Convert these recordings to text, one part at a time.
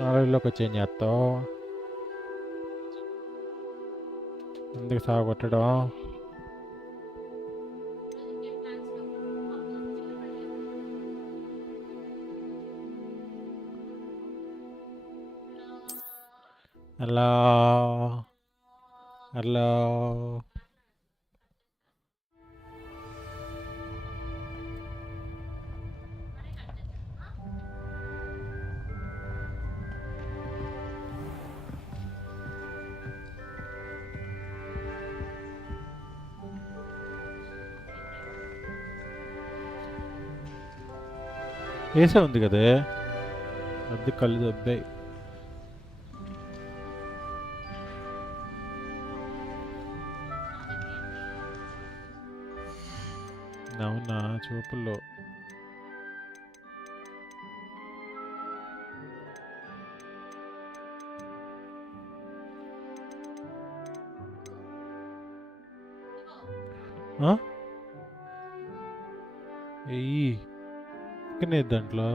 నాలుగులోకి వచ్చి ఏం చేస్తావు? ఎందుకు సాగొట్టడం? హలో హలో వేసే ఉంది కదే, అది కళ్ళు దబ్బాయి. అవునా? చూపుల్లో ఎయ్యి ఇక్కడనే దాంట్లో.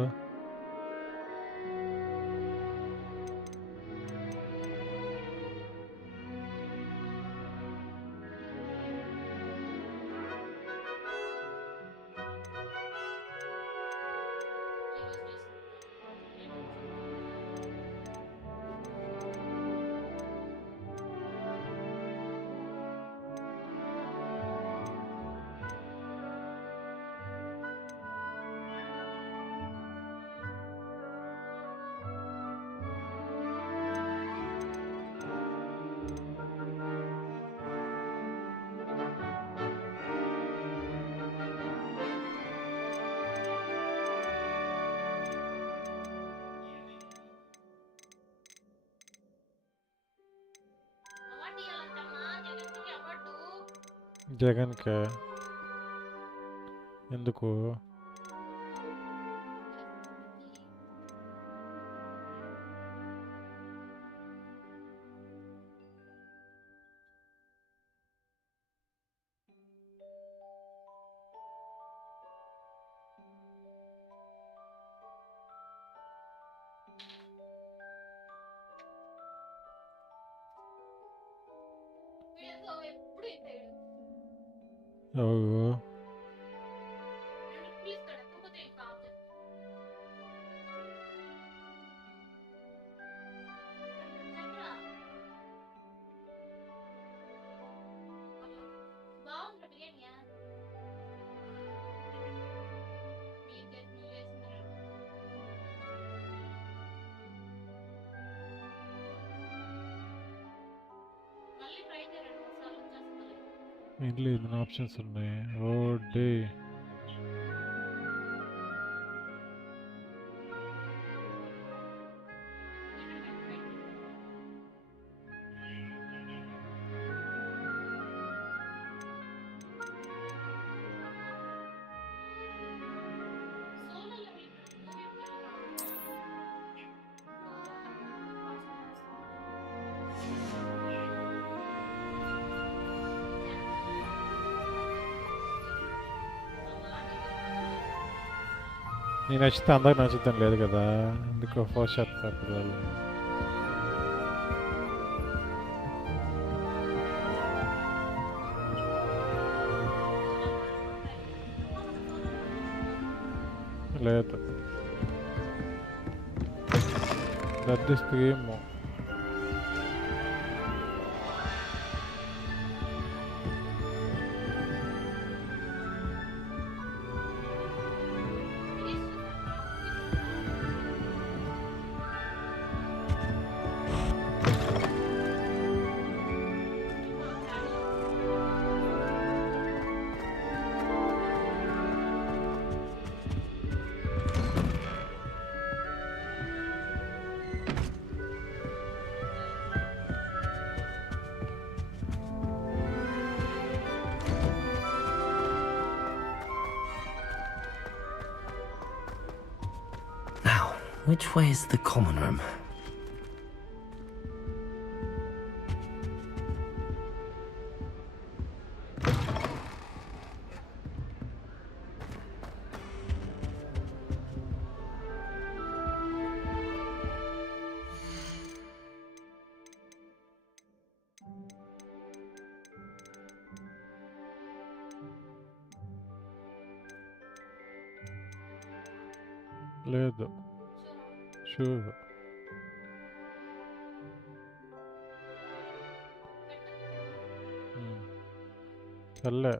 జగన్కా ఎందుకు? ఓ ఇంట్లో ఎన్ని ఆప్షన్స్ ఉన్నాయి? ఓ డే నేను నచ్చితే అందరికి నచ్చుతాను లేదు కదా, ఎందుకు ఫోర్స్ చేస్తారు పిల్లలు? లేదు గద్దిస్తే ఏమో. Which way is the common room? లేదు షూ సర్లే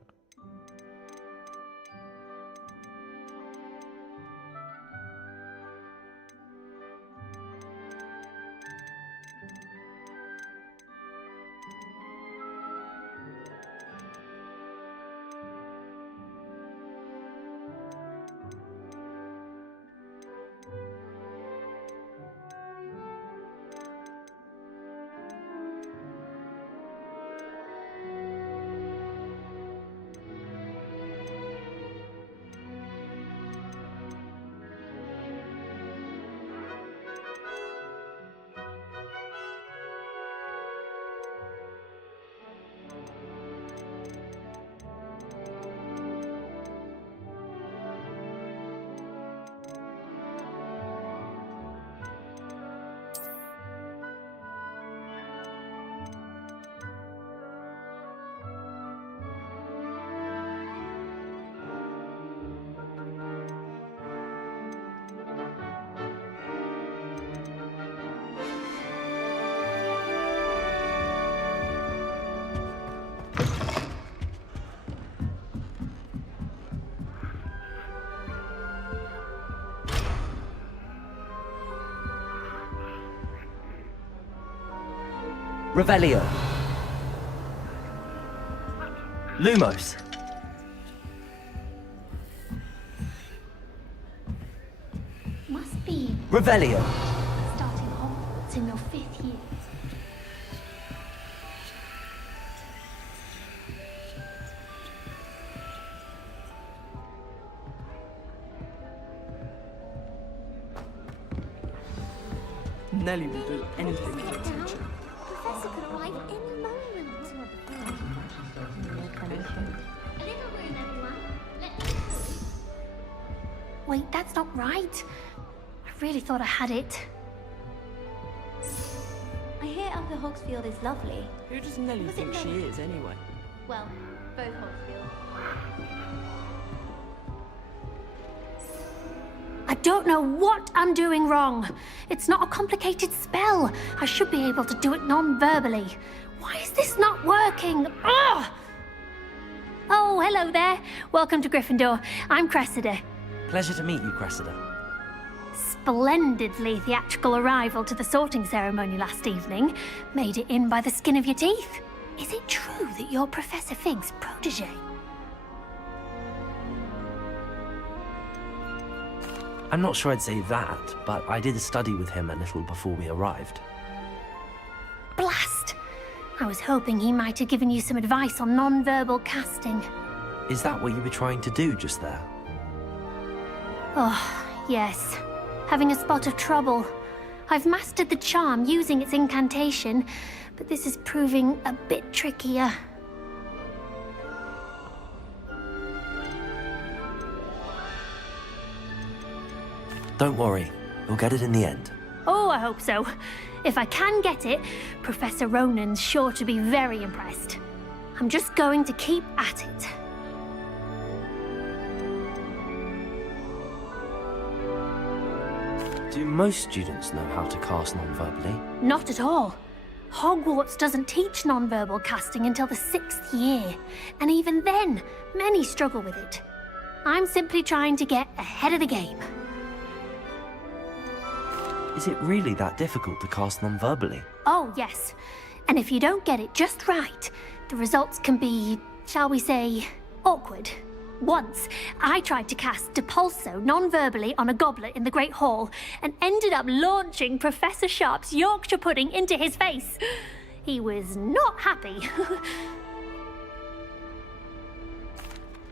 Revelio. Lumos. Must be Revelio. starting Hogwarts in your 5th year. Nelly will do anything for Sit down. attention. Professor could arrive any moment. A little room, everyone. Wait, that's not right. I really thought I had it. I hear Uncle Hogsfield is lovely. Who does Nelly Was it think she Nelly? is, anyway? Well, both Hogsfield. I don't know what I'm doing wrong. It's not a complicated spell. I should be able to do it non-verbally. Why is this not working? Ugh! Oh, hello there. Welcome to Gryffindor. I'm Cressida. Pleasure to meet you, Cressida. Splendidly theatrical arrival to the sorting ceremony last evening. Made it in by the skin of your teeth. Is it true that you're Professor Fig's protege? I'm not sure I'd say that, but I did study with him a little before we arrived. Blast! I was hoping he might have given you some advice on non-verbal casting. Is that what you were trying to do just there? Oh, yes. Having a spot of trouble. I've mastered the charm using its incantation, but this is proving a bit trickier. Don't worry, you'll get it in the end. Oh, I hope so. If I can get it, Professor Ronan's sure to be very impressed. I'm just going to keep at it. Do most students know how to cast non-verbally? Not at all. Hogwarts doesn't teach non-verbal casting until the 6th year, and even then, many struggle with it. I'm simply trying to get ahead of the game. Is it really that difficult to cast non-verbally? Oh, yes. And if you don't get it just right, the results can be, shall we say, awkward. Once, I tried to cast Depulso non-verbally on a goblet in the Great Hall and ended up launching Professor Sharp's Yorkshire pudding into his face. He was not happy.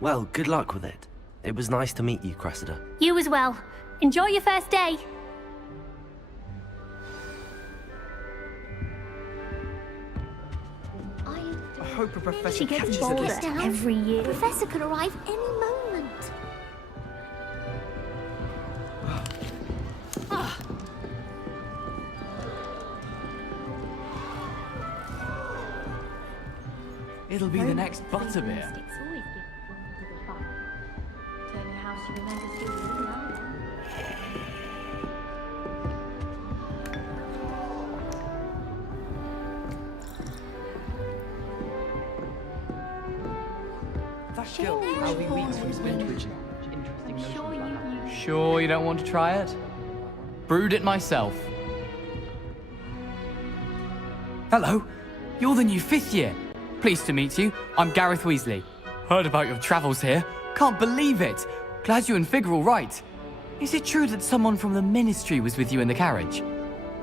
Well, good luck with it. It was nice to meet you, Cressida. You as well. Enjoy your first day. I hope a professor She gets catches a bolder lift. every year. Professor could arrive any moment. It'll be the next butterbeer. Always give people fun. Don't know how she remembers doing it now. Jill, how we weeks we spent with you. Sure you don't want to try it? Brewed it myself. Hello, you're the new 5th year. Pleased to meet you. I'm Gareth Weasley. Heard about your travels here. Can't believe it. Glad you and Fig are all right. Is it true that someone from the Ministry was with you in the carriage?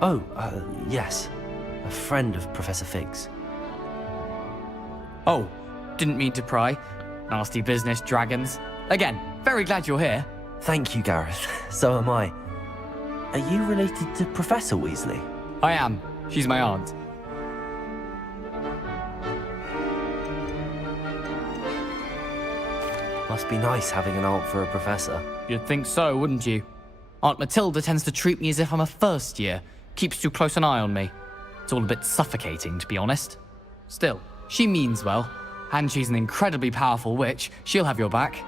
Oh, yes. A friend of Professor Fig's. Oh, didn't mean to pry. Nasty business, dragons. Again, very glad you're here. Thank you, Gareth. So am I. Are you related to Professor Weasley? I am. She's my aunt. Must be nice having an aunt for a professor. You'd think so, wouldn't you? Aunt Matilda tends to treat me as if I'm a first year. Keeps too close an eye on me. It's all a bit suffocating, to be honest. Still, she means well. And she's an incredibly powerful witch. She'll have your back.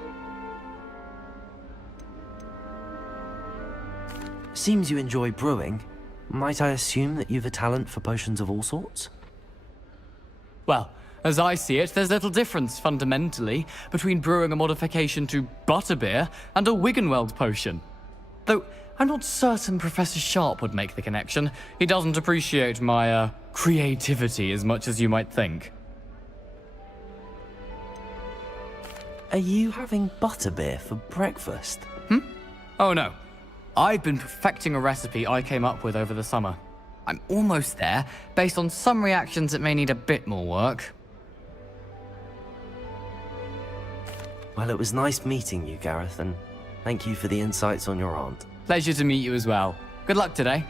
Seems you enjoy brewing. Might I assume that you've a talent for potions of all sorts? Well, as I see it, there's little difference, fundamentally, between brewing a modification to butterbeer and a Wiggenweld potion. Though, I'm not certain Professor Sharp would make the connection. He doesn't appreciate my, creativity as much as you might think. Are you having butterbeer for breakfast? Oh no. I've been perfecting a recipe I came up with over the summer. I'm almost there, based on some reactions that may need a bit more work. Well, it was nice meeting you, Gareth, and thank you for the insights on your aunt. Pleasure to meet you as well. Good luck today.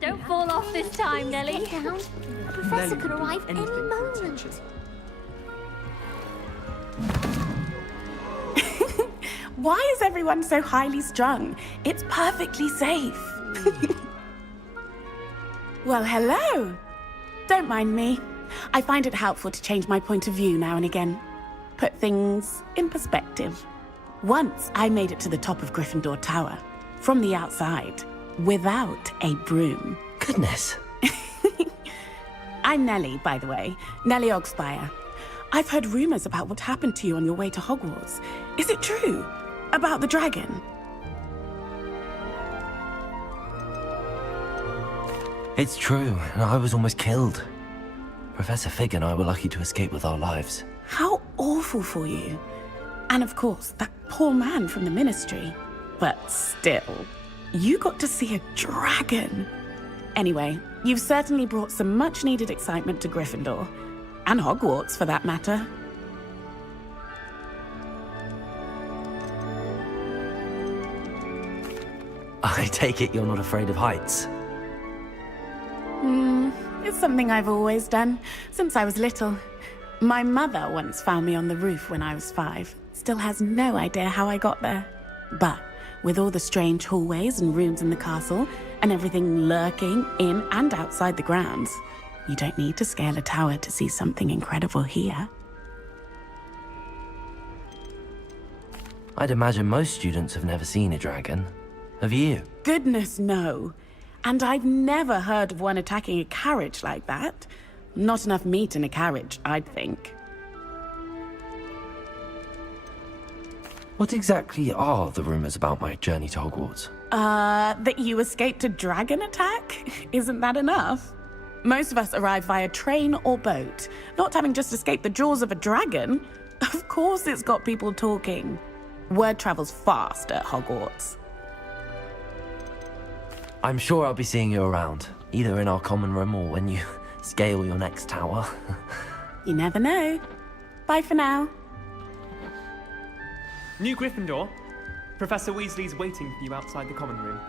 Don't fall off this time, Nelly. Get down. The professor Nelly could will do arrive any anything for moment. attention. Why is everyone so highly strung? It's perfectly safe. Well, hello. Don't mind me. I find it helpful to change my point of view now and again. Put things in perspective. Once I made it to the top of Gryffindor Tower, from the outside, without a broom. Goodness. I'm Nellie, by the way. Nellie Ogspire. I've heard rumors about what happened to you on your way to Hogwarts. Is it true? About the dragon? It's true, and I was almost killed. Professor Fig and I were lucky to escape with our lives. How awful for you. And of course, that poor man from the Ministry. But still, you got to see a dragon. Anyway, you've certainly brought some much-needed excitement to Gryffindor. And Hogwarts, for that matter. I take it you're not afraid of heights. It's something I've always done, since I was little. My mother once found me on the roof when I was 5. Still has no idea how I got there. But with all the strange hallways and rooms in the castle, and everything lurking in and outside the grounds, you don't need to scale a tower to see something incredible here. I'd imagine most students have never seen a dragon. Have you? Goodness, no. And I've never heard of one attacking a carriage like that. Not enough meat in a carriage, I'd think. What exactly are the rumors about my journey to Hogwarts? That you escaped a dragon attack? Isn't that enough? Most of us arrive via train or boat, not having just escaped the jaws of a dragon. Of course it's got people talking. Word travels fast at Hogwarts. I'm sure I'll be seeing you around, either in our common room or when you scale your next tower. You never know. Bye for now. New Gryffindor, Professor Weasley's waiting for you outside the common room.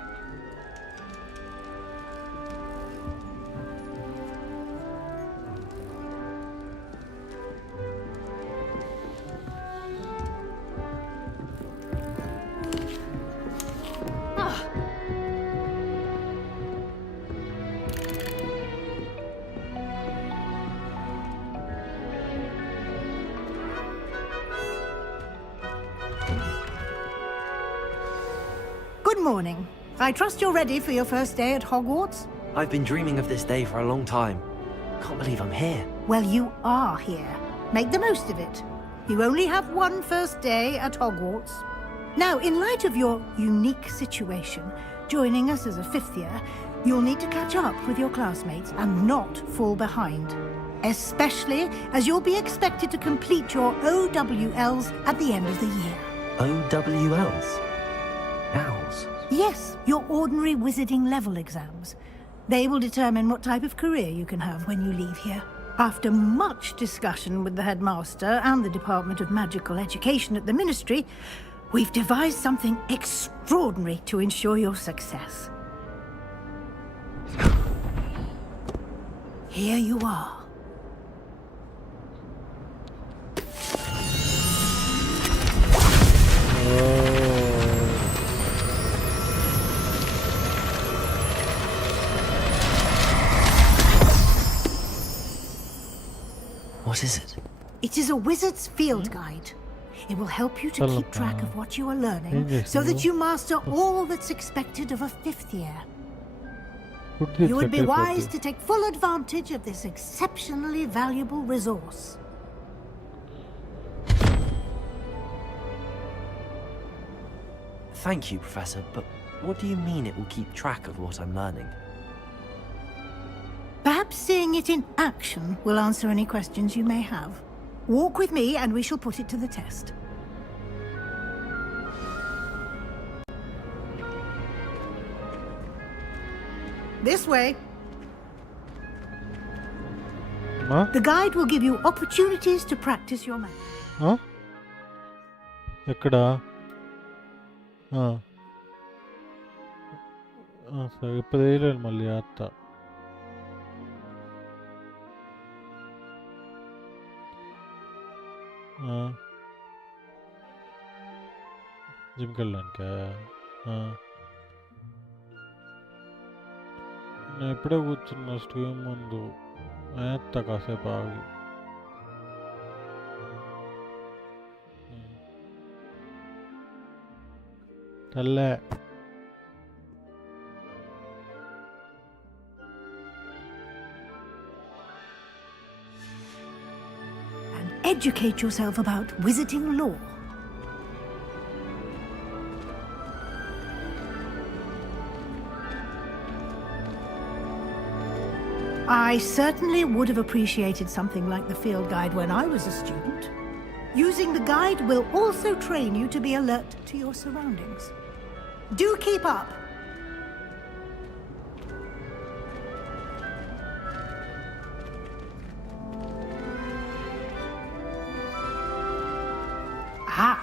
Good morning. I trust you're ready for your first day at Hogwarts? I've been dreaming of this day for a long time. Can't believe I'm here. Well, you are here. Make the most of it. You only have one first day at Hogwarts. Now, in light of your unique situation, joining us as a 5th year, you'll need to catch up with your classmates and not fall behind. Especially as you'll be expected to complete your OWLs at the end of the year. OWLs? Owls? Yes, your ordinary wizarding level exams. They will determine what type of career you can have when you leave here. After much discussion with the headmaster and the Department of Magical Education at the Ministry, we've devised something extraordinary to ensure your success. Here you are. What is it? It is a wizard's field guide. It will help you to keep track of what you are learning so that you master all that's expected of a 5th year. You would be wise to take full advantage of this exceptionally valuable resource. Thank you, Professor, but what do you mean it will keep track of what I'm learning? Perhaps seeing it in action will answer any questions you may have. Walk with me and we shall put it to the test. This way. Huh? The guide will give you opportunities to practice your magic. Huh? ఎక్కడా సరే ఇప్పుడు వేయలేను మళ్ళీ అత్త జిమ్కి వెళ్ళడానికా నేను ఎప్పుడే కూర్చున్నా stream ముందు వేస్తా కాసేపు ఆగి తల్లే And educate yourself about wizarding lore. I certainly would have appreciated something like the field guide when I was a student. Using the guide will also train you to be alert to your surroundings. Do keep up! Ah,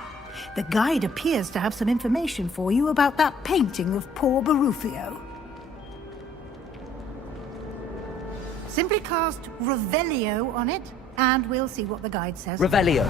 the guide appears to have some information for you about that painting of poor Barufio. Simply cast Revelio on it, and we'll see what the guide says. Revelio.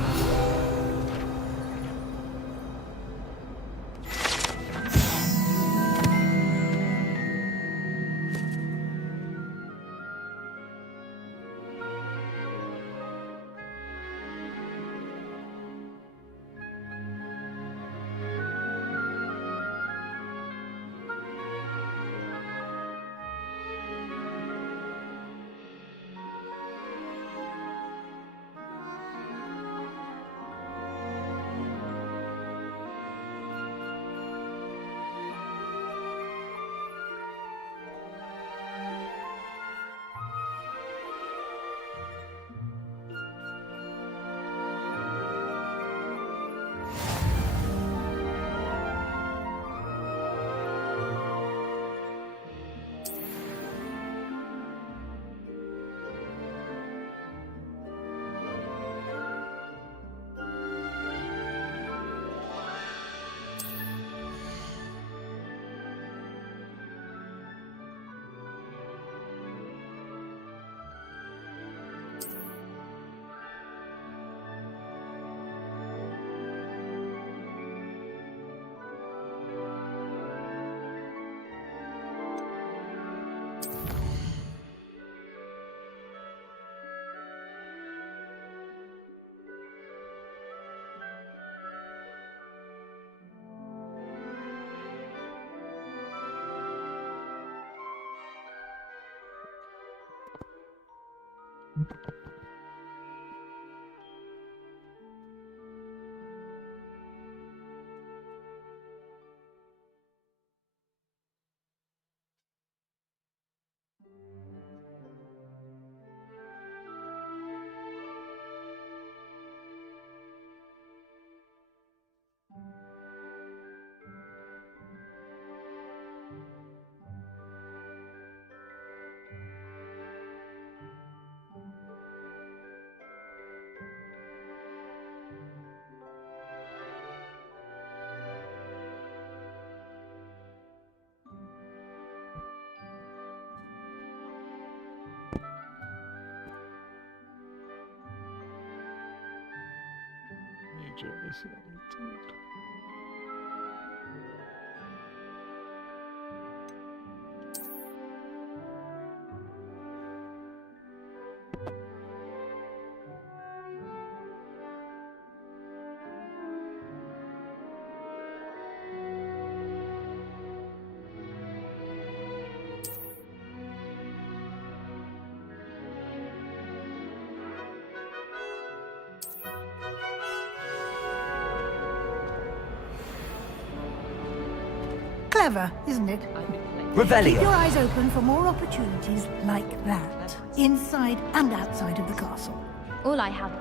Clever, isn't it? Revelio. Keep your eyes open for more opportunities like that, inside and outside of the castle. All I have.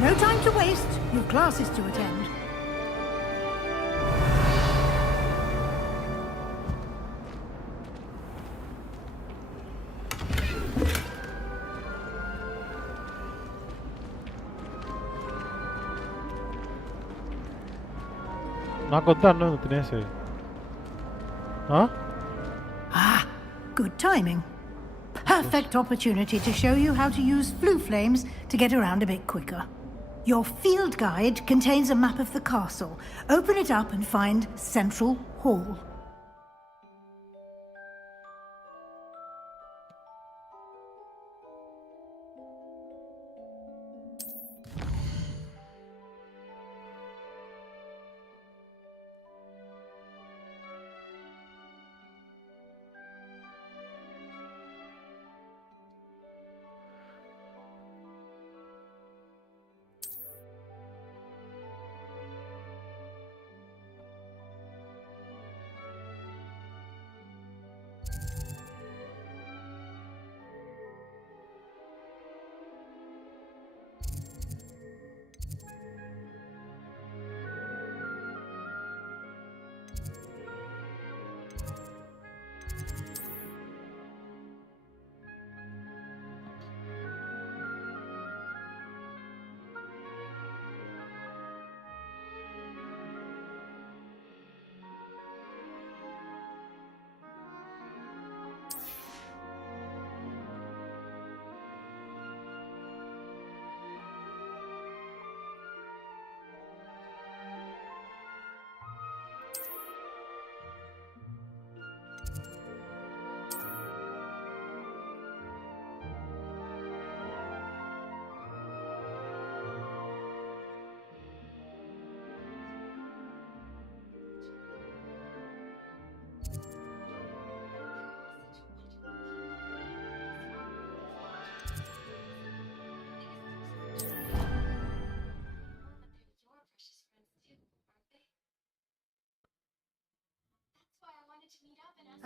No time to waste. Your class is to attend. నాకొద్దు అన్నం తినేసేయి. Ah, good timing. Perfect opportunity to show you how to use flue flames to get around a bit quicker. Your field guide contains a map of the castle. Open it up and find Central Hall.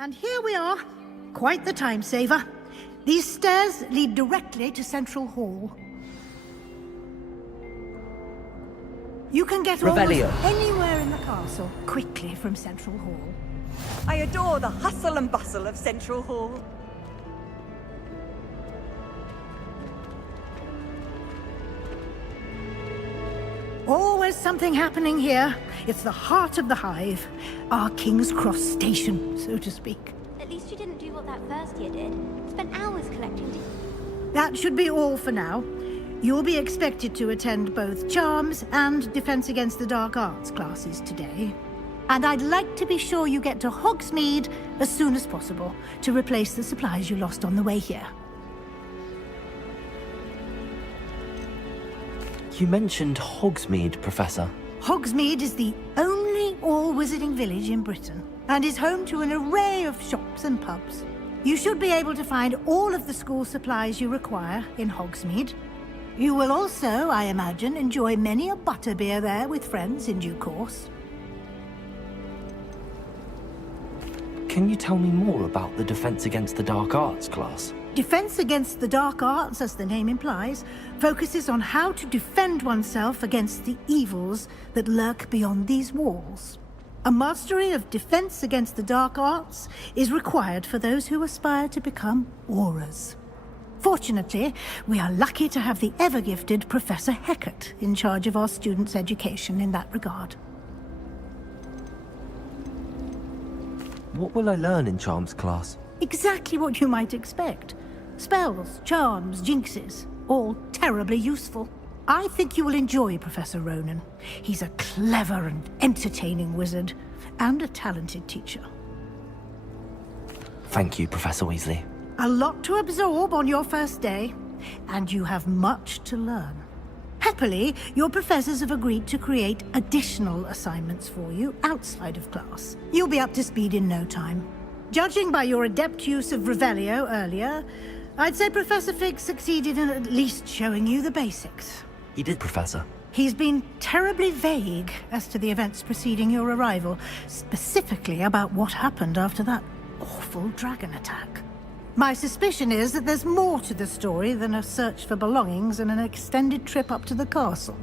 And here we are. Quite the time saver. These stairs lead directly to Central Hall. You can get almost anywhere in the castle quickly from Central Hall. I adore the hustle and bustle of Central Hall. Always something happening here. It's the heart of the hive. Our King's Cross station, so to speak. At least you didn't do what that first year did. Spent hours collecting. That should be all for now. You'll be expected to attend both Charms and Defense Against the Dark Arts classes today. And I'd like to be sure you get to Hogsmeade as soon as possible to replace the supplies you lost on the way here. You mentioned Hogsmeade, Professor. Hogsmeade is the only all-wizarding village in Britain and is home to an array of shops and pubs. You should be able to find all of the school supplies you require in Hogsmeade. You will also, I imagine, enjoy many a butterbeer there with friends in due course. Can you tell me more about the Defense Against the Dark Arts class? Defense Against the Dark Arts, as the name implies, focuses on how to defend oneself against the evils that lurk beyond these walls. A mastery of Defense Against the Dark Arts is required for those who aspire to become Auras. Fortunately, we are lucky to have the ever-gifted Professor Heckert in charge of our students' education in that regard. What will I learn in Charms class? Exactly what you might expect. Spells, charms, jinxes, all terribly useful. I think you will enjoy Professor Ronan. He's a clever and entertaining wizard, and a talented teacher. Thank you, Professor Weasley. A lot to absorb on your first day, and you have much to learn. Happily, your professors have agreed to create additional assignments for you outside of class. You'll be up to speed in no time. Judging by your adept use of Revelio earlier, I'd say Professor Fig succeeded in at least showing you the basics. He did, Professor. He's been terribly vague as to the events preceding your arrival, specifically about what happened after that awful dragon attack. My suspicion is that there's more to the story than a search for belongings and an extended trip up to the castle.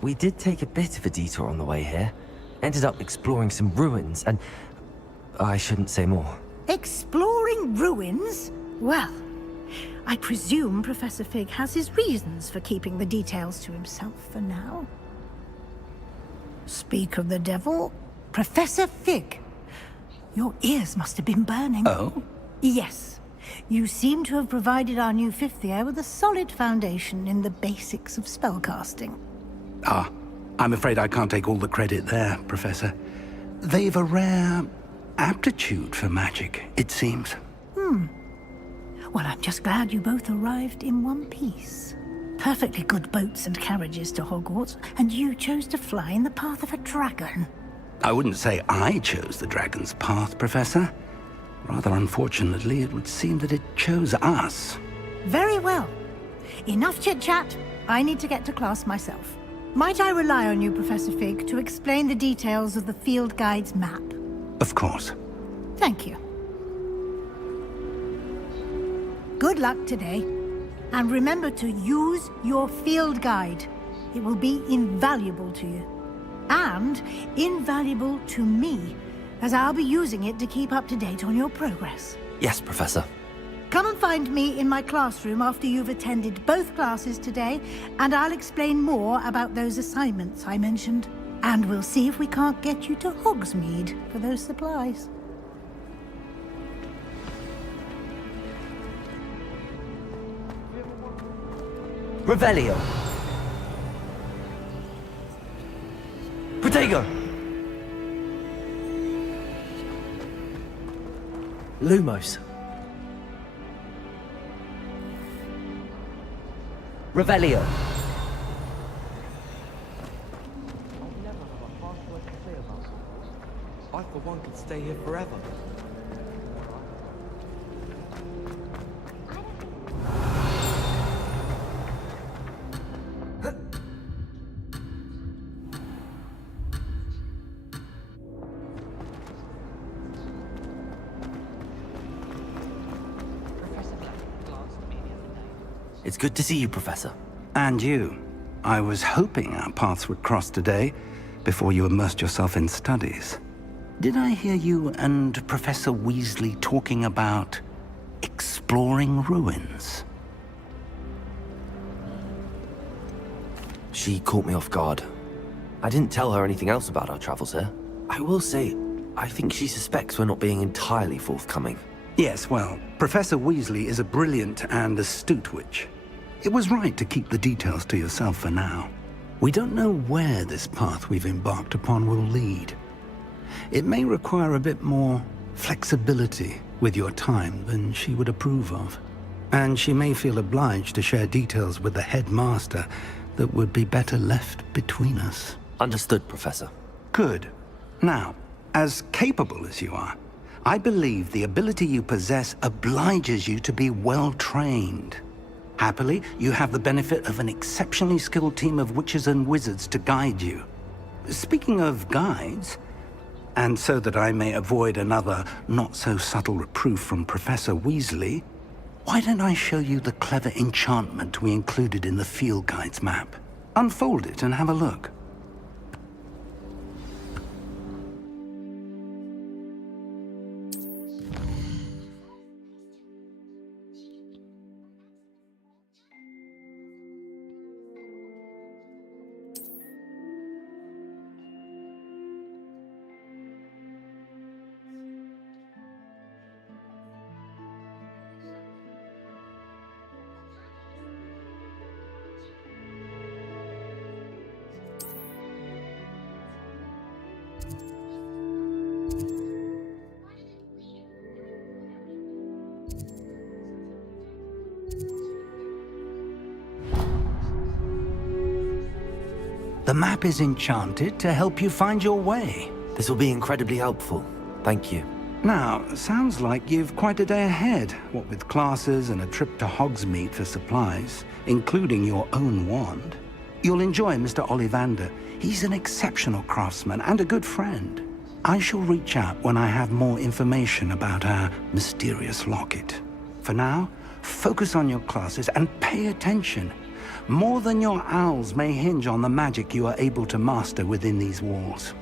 We did take a bit of a detour on the way here. Ended up exploring some ruins and... I shouldn't say more. Exploring ruins? Well, I presume Professor Fig has his reasons for keeping the details to himself for now. Speak of the devil, Professor Fig. Your ears must have been burning. Oh? Yes. You seem to have provided our new fifth year with a solid foundation in the basics of spellcasting. Ah, I'm afraid I can't take all the credit there, Professor. They've a rare aptitude for magic, it seems. Well, I'm just glad you both arrived in one piece. Perfectly good boats and carriages to Hogwarts, and you chose to fly in the path of a dragon. I wouldn't say I chose the dragon's path, Professor. Rather unfortunately, it would seem that it chose us. Very well. Enough chit-chat. I need to get to class myself. Might I rely on you, Professor Fig, to explain the details of the field guide's map? Of course. Thank you. Good luck today. And remember to use your field guide. It will be invaluable to you. And invaluable to me, as I'll be using it to keep up to date on your progress. Yes, Professor. Come and find me in my classroom after you've attended both classes today, and I'll explain more about those assignments I mentioned. And we'll see if we can't get you to Hogsmeade for those supplies. Revelio. Protego. Lumos. Revelio. I, for one, could stay here forever. It's good to see you, Professor. And you. I was hoping our paths would cross today, before you immersed yourself in studies. Did I hear you and Professor Weasley talking about exploring ruins? She caught me off guard. I didn't tell her anything else about our travels here. I will say, I think she suspects we're not being entirely forthcoming. Yes, well, Professor Weasley is a brilliant and astute witch. It was right to keep the details to yourself for now. We don't know where this path we've embarked upon will lead. It may require a bit more flexibility with your time than she would approve of. And she may feel obliged to share details with the headmaster that would be better left between us. Understood, Professor. Good. Now, as capable as you are, I believe the ability you possess obliges you to be well trained. Happily, you have the benefit of an exceptionally skilled team of witches and wizards to guide you. Speaking of guides, and so that I may avoid another not-so-subtle reproof from Professor Weasley, why don't I show you the clever enchantment we included in the field guide's map? Unfold it and have a look. The map is enchanted to help you find your way. This will be incredibly helpful. Thank you. Now, sounds like you've quite a day ahead, what with classes and a trip to Hogsmeade for supplies, including your own wand. You'll enjoy Mr. Ollivander. He's an exceptional craftsman and a good friend. I shall reach out when I have more information about our mysterious locket. For now, focus on your classes and pay attention. More than your owls may hinge on the magic you are able to master within these walls.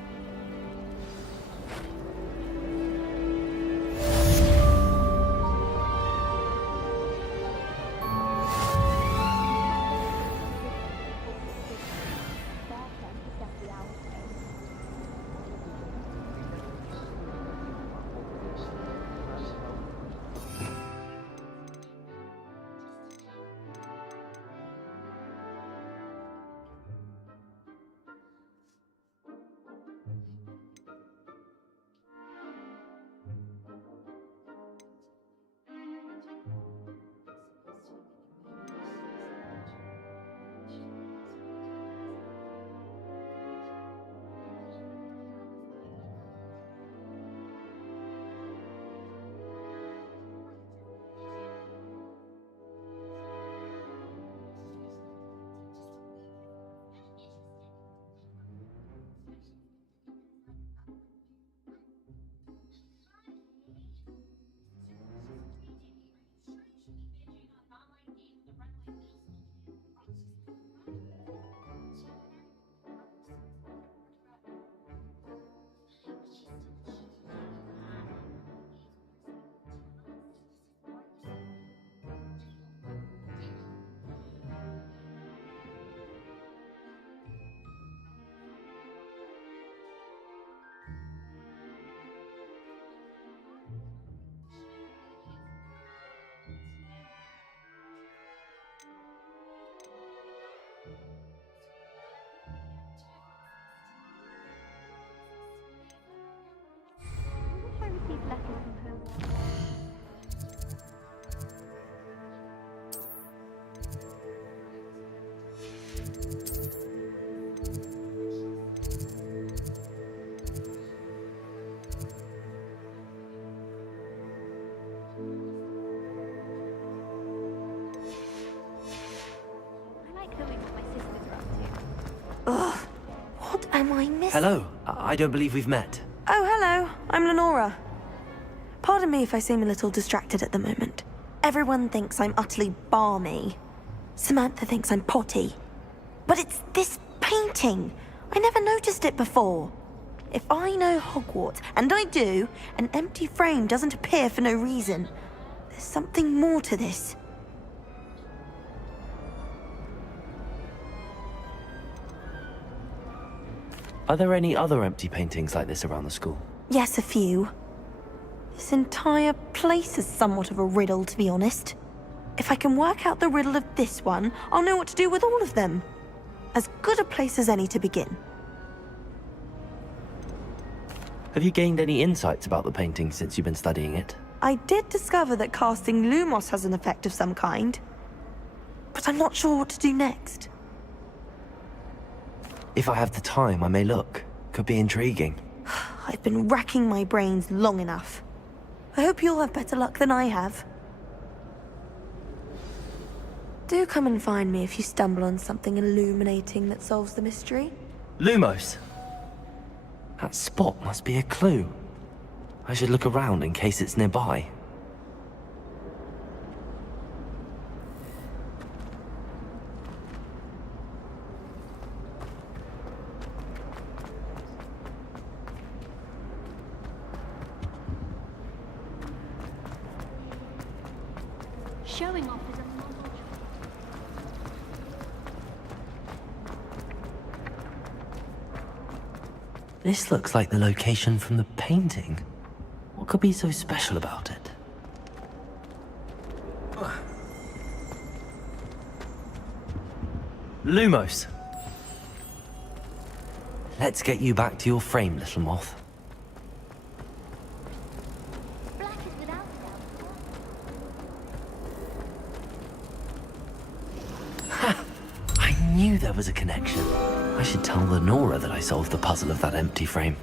Ugh, what am I missing? Hello. I don't believe we've met. Oh, hello. I'm Lenora. Pardon me if I seem a little distracted at the moment. Everyone thinks I'm utterly balmy. Samantha thinks I'm potty. But it's this painting. I never noticed it before. If I know Hogwarts, and I do, an empty frame doesn't appear for no reason. There's something more to this. Are there any other empty paintings like this around the school? Yes, a few. This entire place is somewhat of a riddle, to be honest. If I can work out the riddle of this one, I'll know what to do with all of them. As good a place as any to begin. Have you gained any insights about the painting since you've been studying it? I did discover that casting Lumos has an effect of some kind, but I'm not sure what to do next. If I have the time, I may look. Could be intriguing. I've been racking my brains long enough. I hope you'll have better luck than I have. Do come and find me if you stumble on something illuminating that solves the mystery. Lumos! That spot must be a clue. I should look around in case it's nearby. Showing off is a This looks like the location from the painting. What could be so special about it? Lumos! Let's get you back to your frame, little moth. Black is without doubt. I knew there was a connection. I should tell Lenora that I solved the puzzle of that empty frame.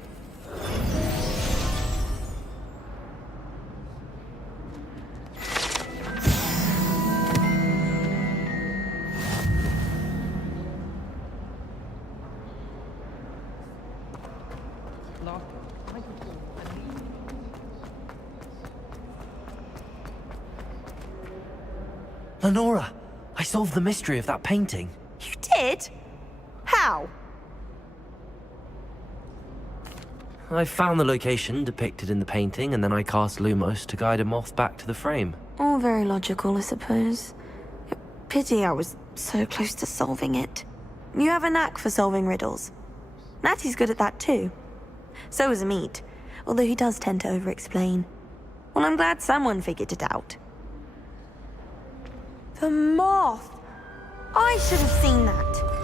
Lenora, I solved the mystery of that painting. You did? How? I found the location depicted in the painting, and then I cast Lumos to guide a moth back to the frame. All very logical, I suppose. Pity I was so close to solving it. You have a knack for solving riddles. Natty's good at that too. So is Amit, although he does tend to over-explain. Well, I'm glad someone figured it out. The moth! I should have seen that.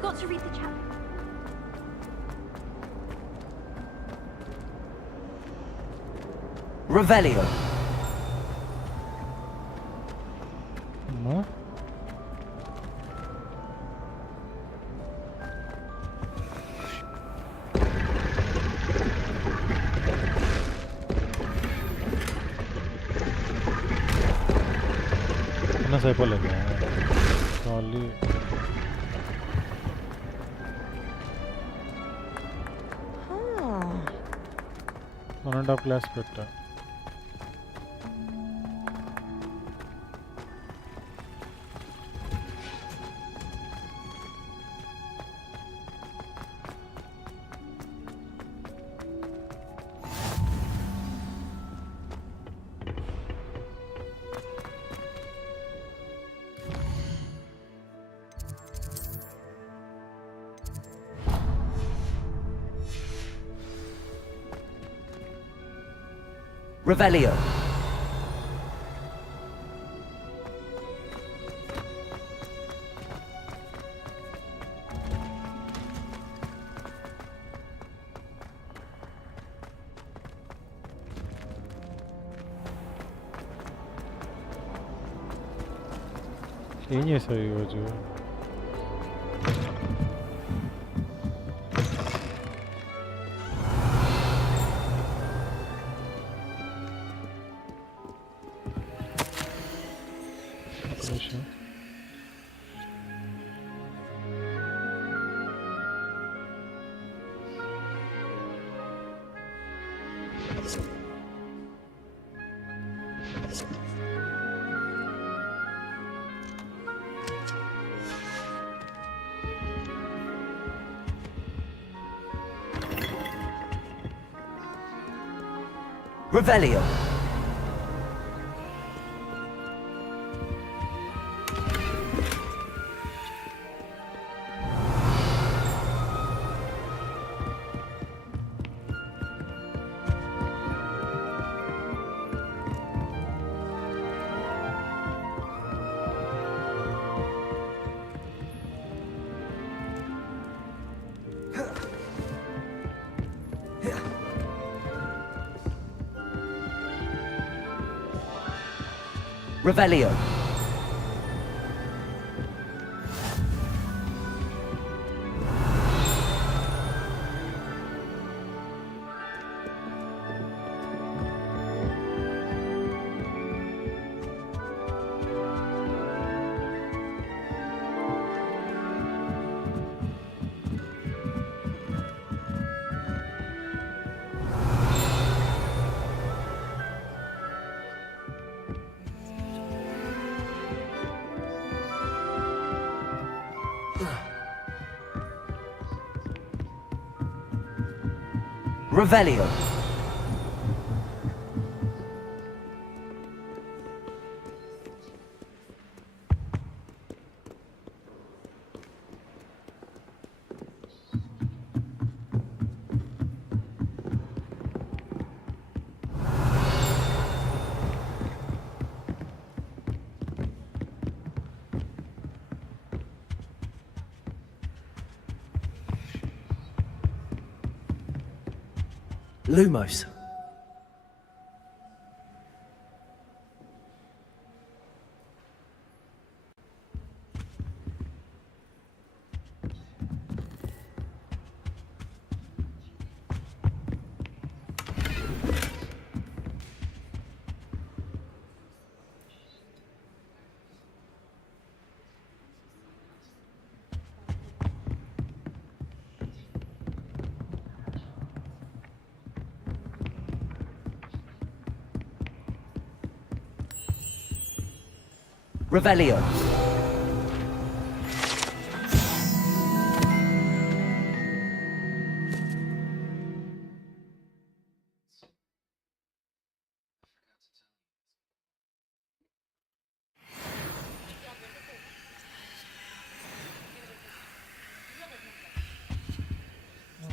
forgot to read the chapter. Revelio. No? No sé por qué. Only. Oh. 1.5 class better. Revelio. Ini saya baju. Revelio. Revelio. Revelio. Lumos. Revelio.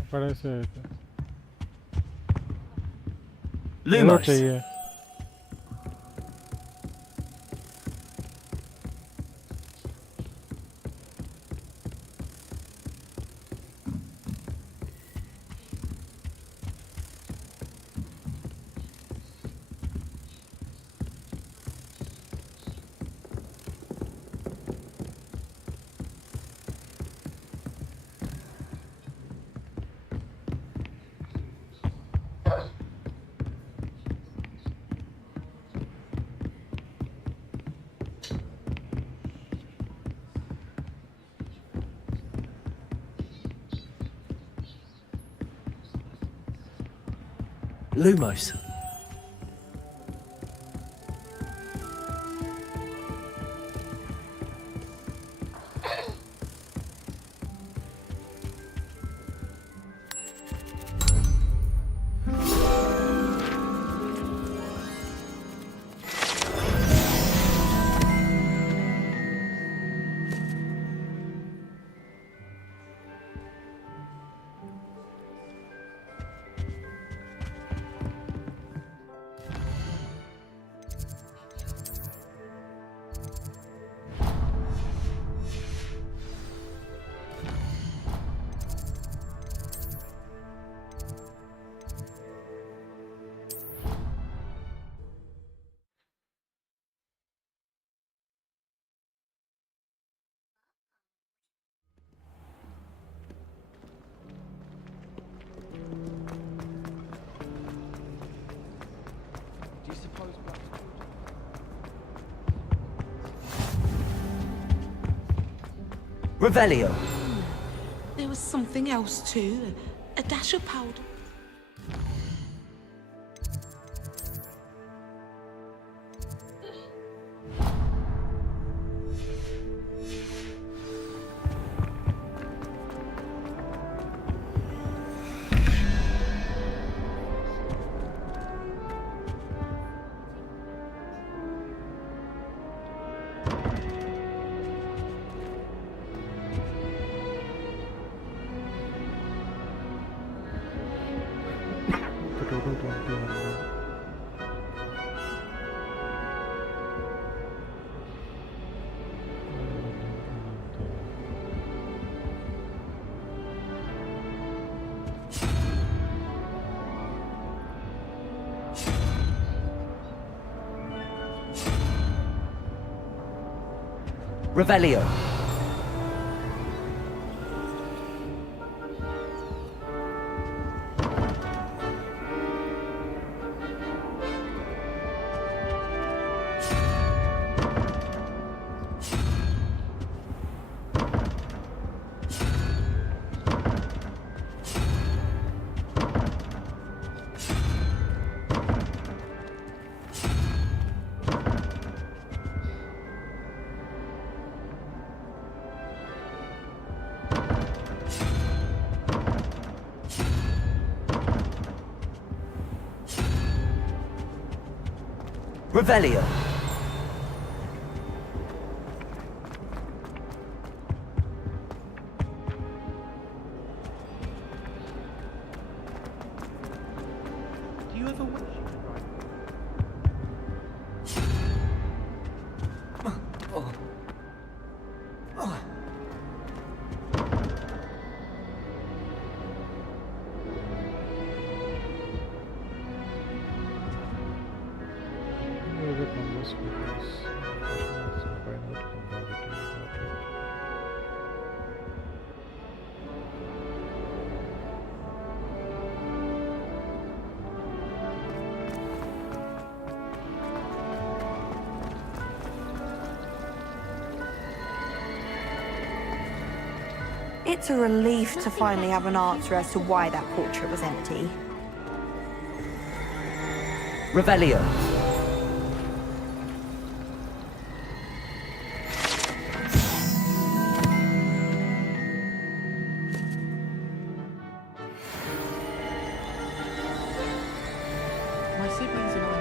Parece. Lumos. चाहिए. Lumos. Revelio. There was something else too. A dash of powder. Revelio. Revelio. Do you ever wish? It's a relief to finally have an answer as to why that portrait was empty. Revelio. My siblings and I.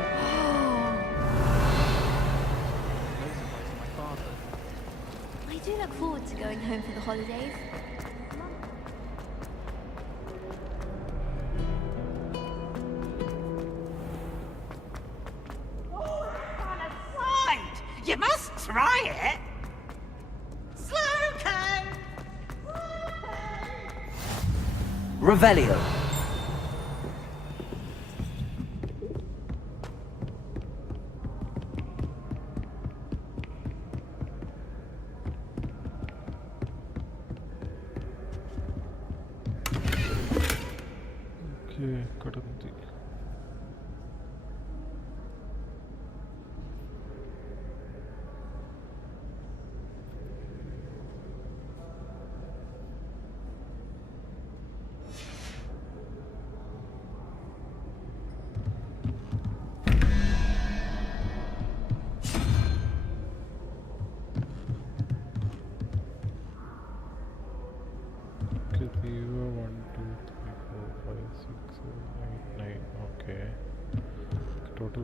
My father. I do look forward to going home for the holidays. You must try it. Slow can. Revelio. Okay ఇక్కడ ఉంది.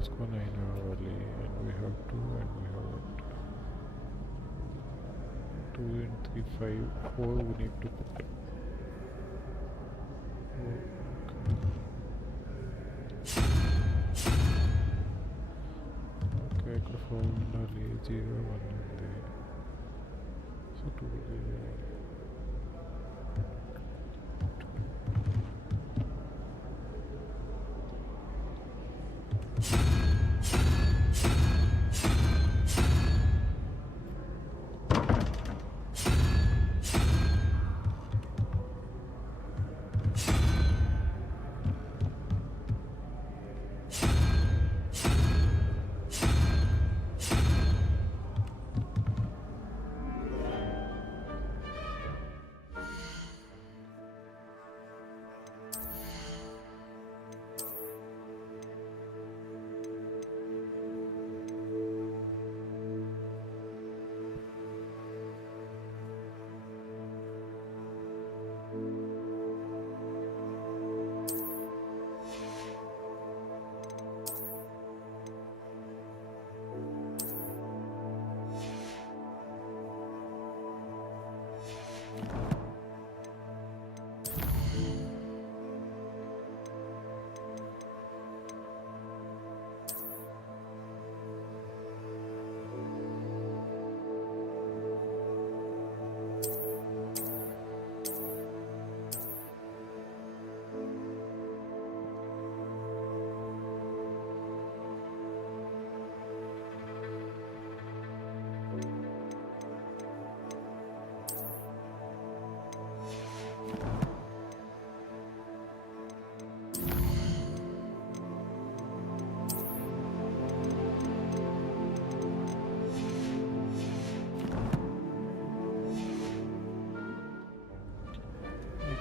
score 9 early, and we have 2, and we have 2 and 3, 5, 4 we need to put it. Okay, I could have found early 0, 1 and there. So 2 will be there.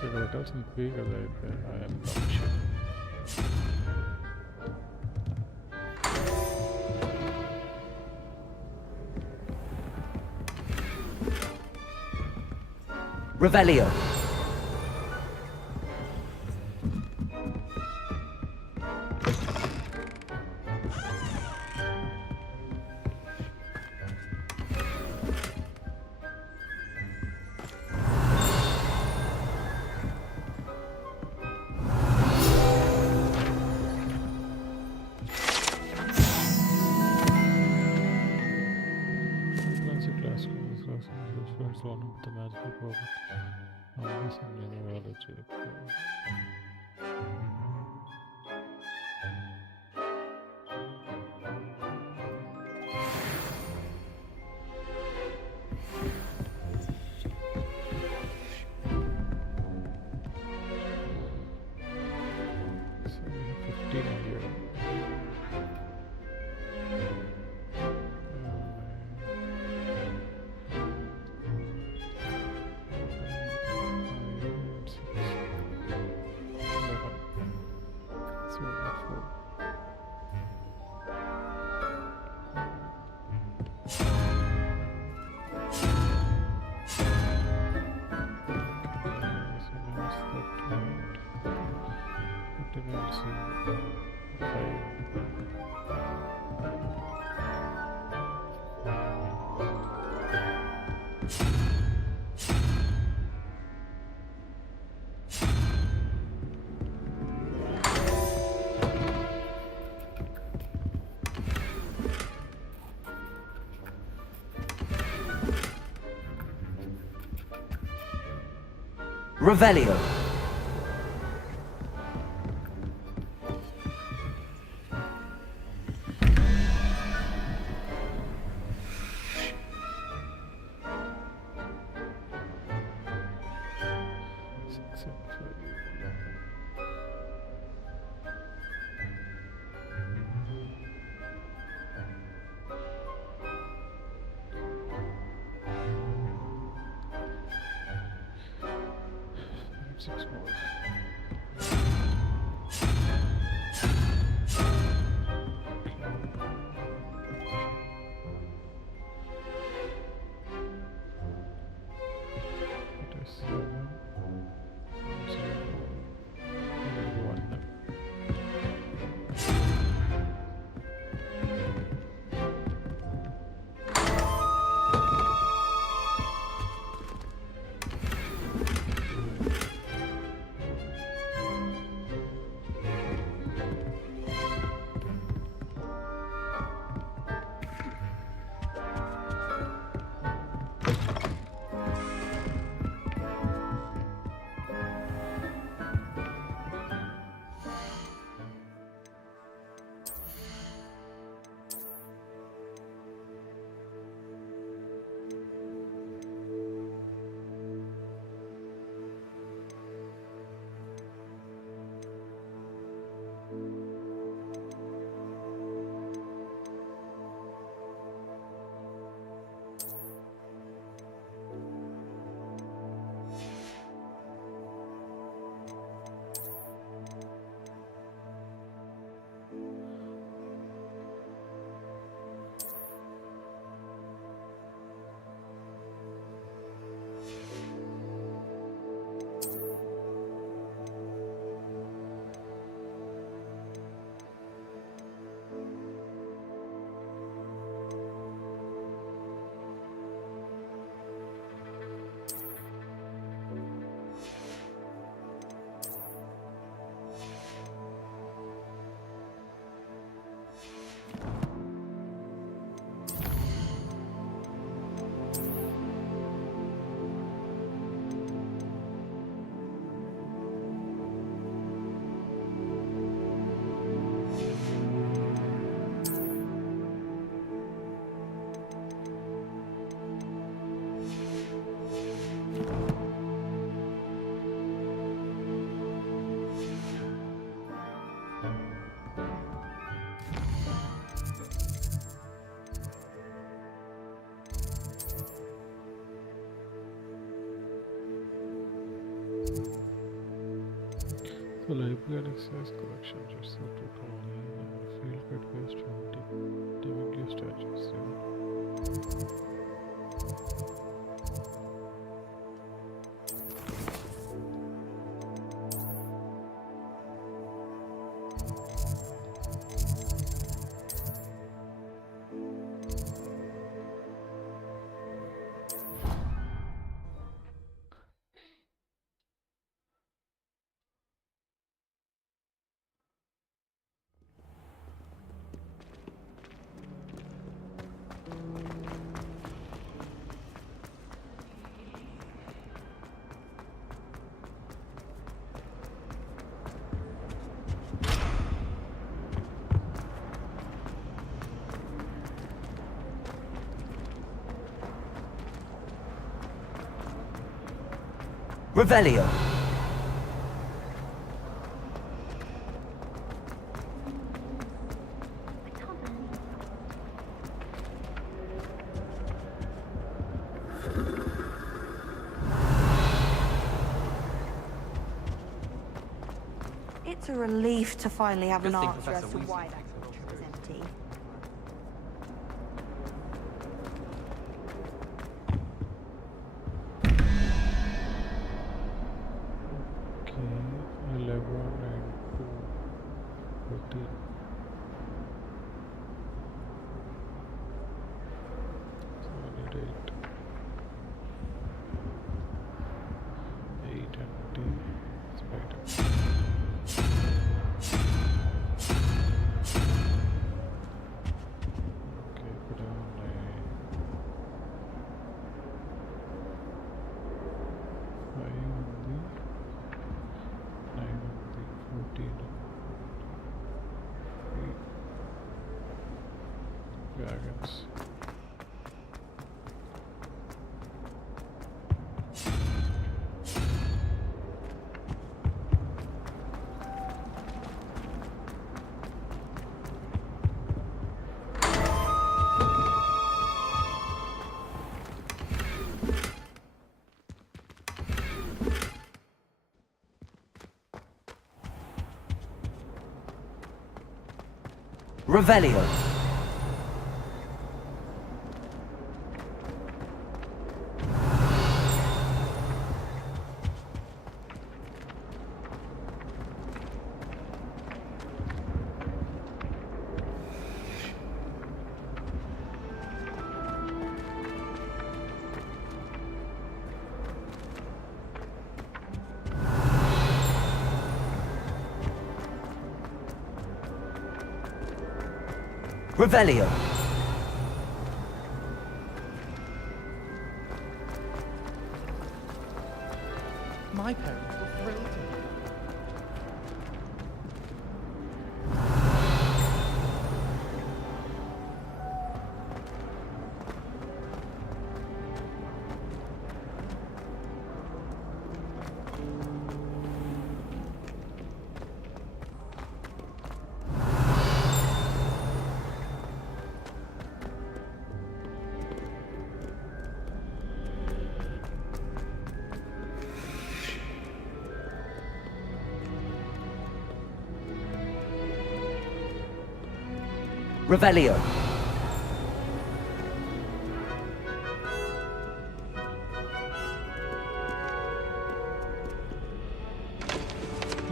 Okay, what else is big as I am not sure. Revelio. One of the magical problem. I'm missing numerology. So we have 15 here. Revelio. So library access collection just set to online field get based 20 typically statues. Revelio. It's a relief to finally have an Good thing answer as Professor to Weasley why takes that it all picture is empty. Okay, 11 and 2, 14. So I need 8. 8 and 10. Spider. Okay, put down 5 on the 9 on the 14 on the dragons. Revelio. Revelio. My parents were thrilled to hear. Revelio.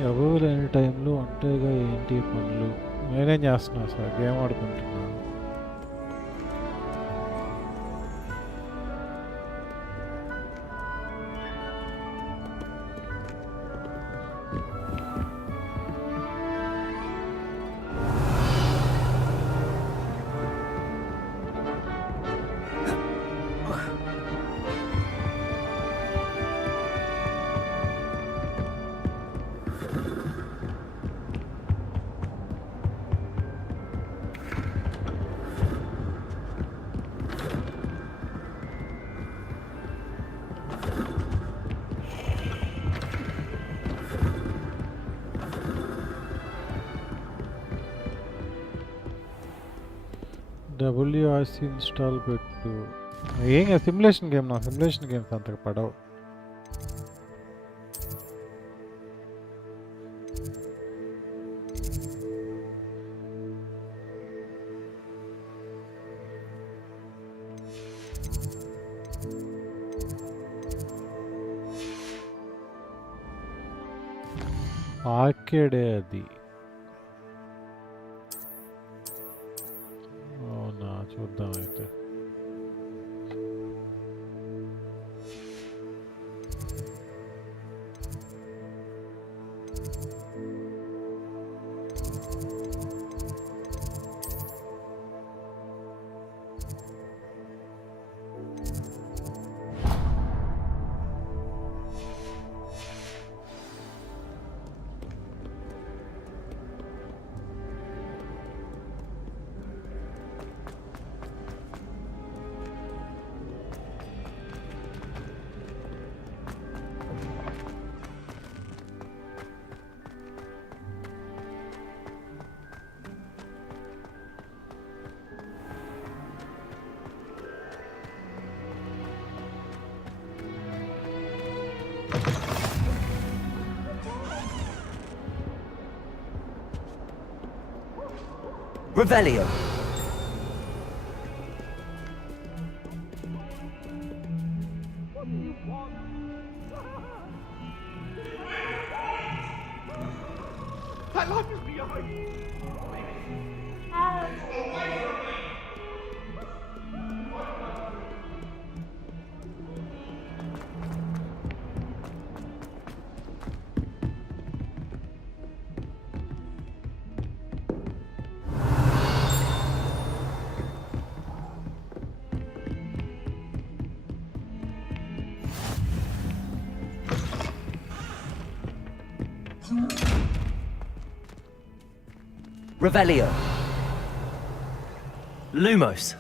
ఎవరు లేని టైంలో ఒంటరిగా ఏంటి పనులు నేనేం చేస్తున్నా sir game ఆడుకుంటున్నా WRC install పెట్టు ఏం సిమ్యులేషన్ గేమ్ నా సిమ్యులేషన్ గేమ్స్ అంతగా పడవు ఆర్కేడే అది. అవునా, చూద్దాం అయితే. Revelio. Revelio. Lumos.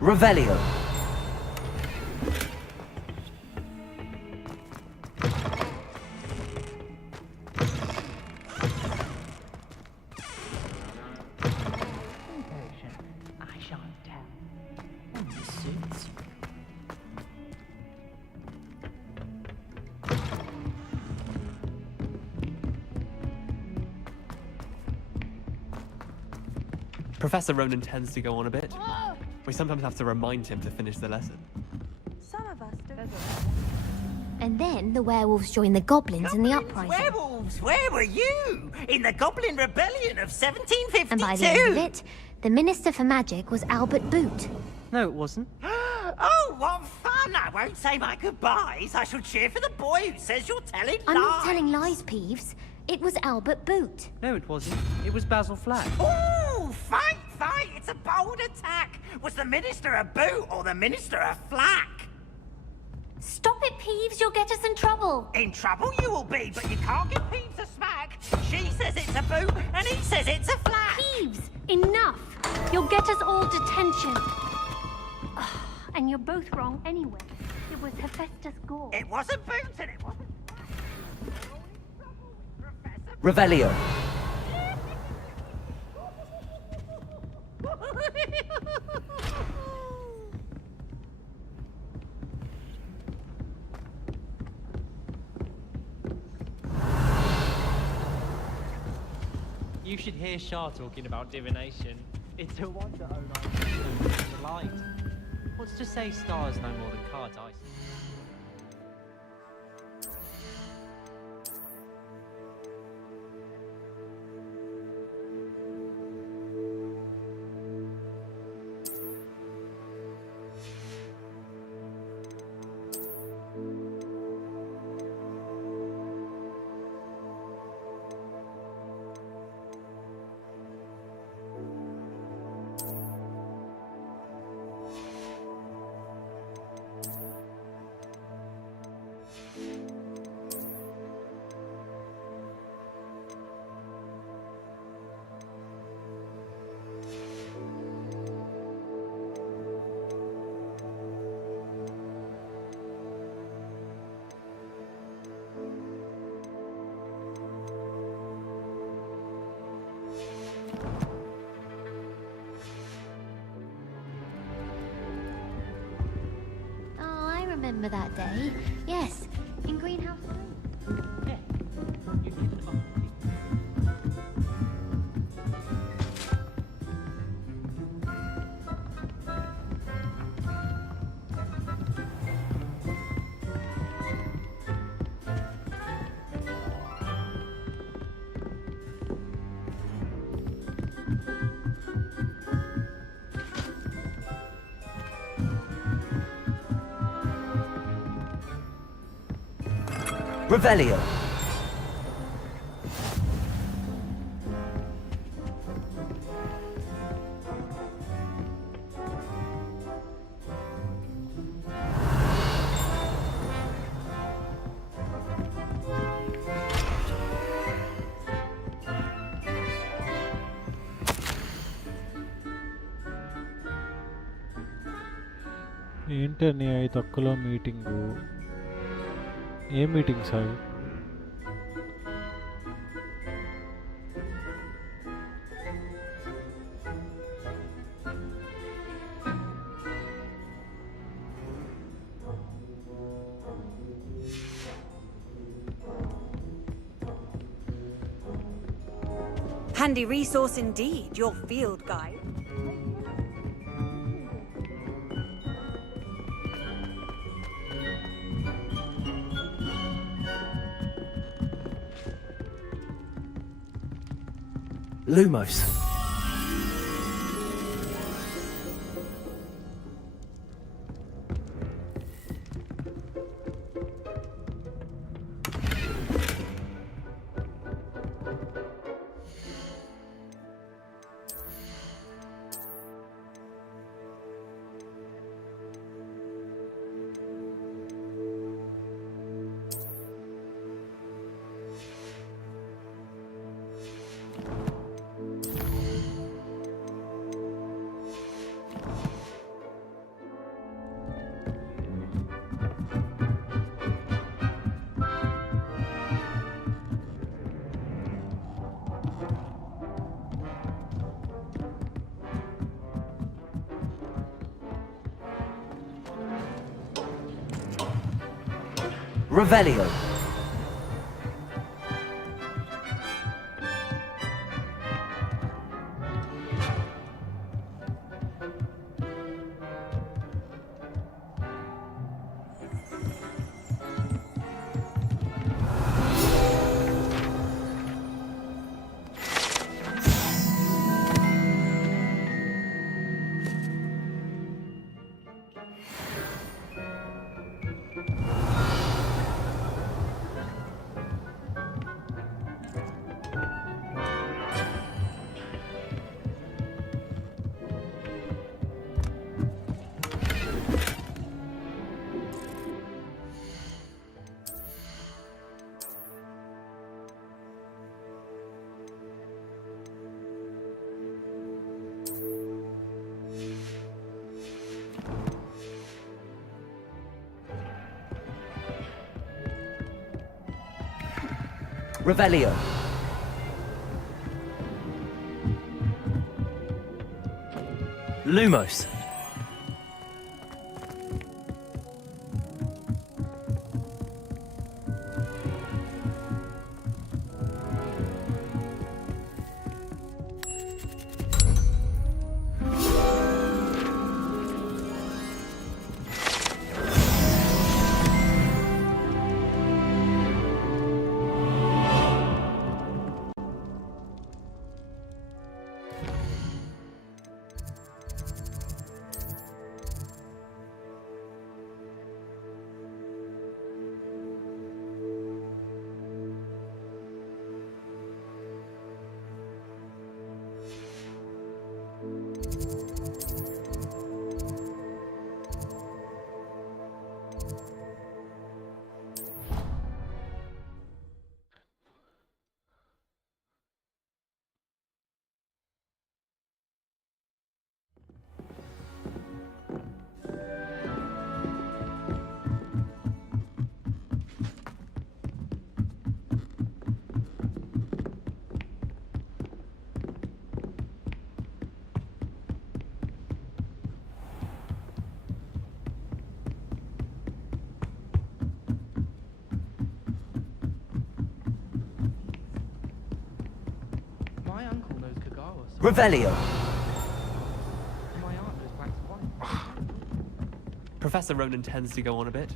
Revelio. Professor Ronan tends to go on a bit. We sometimes have to remind him to finish the lesson. Some of us do. And then the werewolves joined the goblins in the uprising. Werewolves, where were you? In the Goblin Rebellion of 1752? And by the end of it, the Minister for Magic was Albert Boot. No, it wasn't. Oh, what fun! I won't say my goodbyes. I shall cheer for the boy who says you're telling lies. I'm not telling lies, Peeves. It was Albert Boot. No, it wasn't. It was Basil Flack. Ooh, fight! It's a bold attack. Was the Minister a boot or the Minister a flack? Stop it, Peeves. You'll get us in trouble. In trouble you will be, but you can't give Peeves a smack. She says it's a boot and he says it's a flack. Peeves, enough. You'll get us all detention. And you're both wrong anyway. It was Hephaestus Gore. It wasn't boot and it wasn't... Revelio. You should hear Shah talking about divination. It's a wonder Onan is the light. What's to say stars no more than car dice? Remember that day? Yes, in Greenhouse 3. Yeah. You hid it up. Revelio. ఏంటని అవి తక్కువలో meeting ఏ meetings అవి Handy resource indeed, your field guide. Lumos. Revelio. Revelio. Lumos. My uncle knows Kagawa. Revelio. My aunt knows black and white. Professor Ronan tends to go on a bit.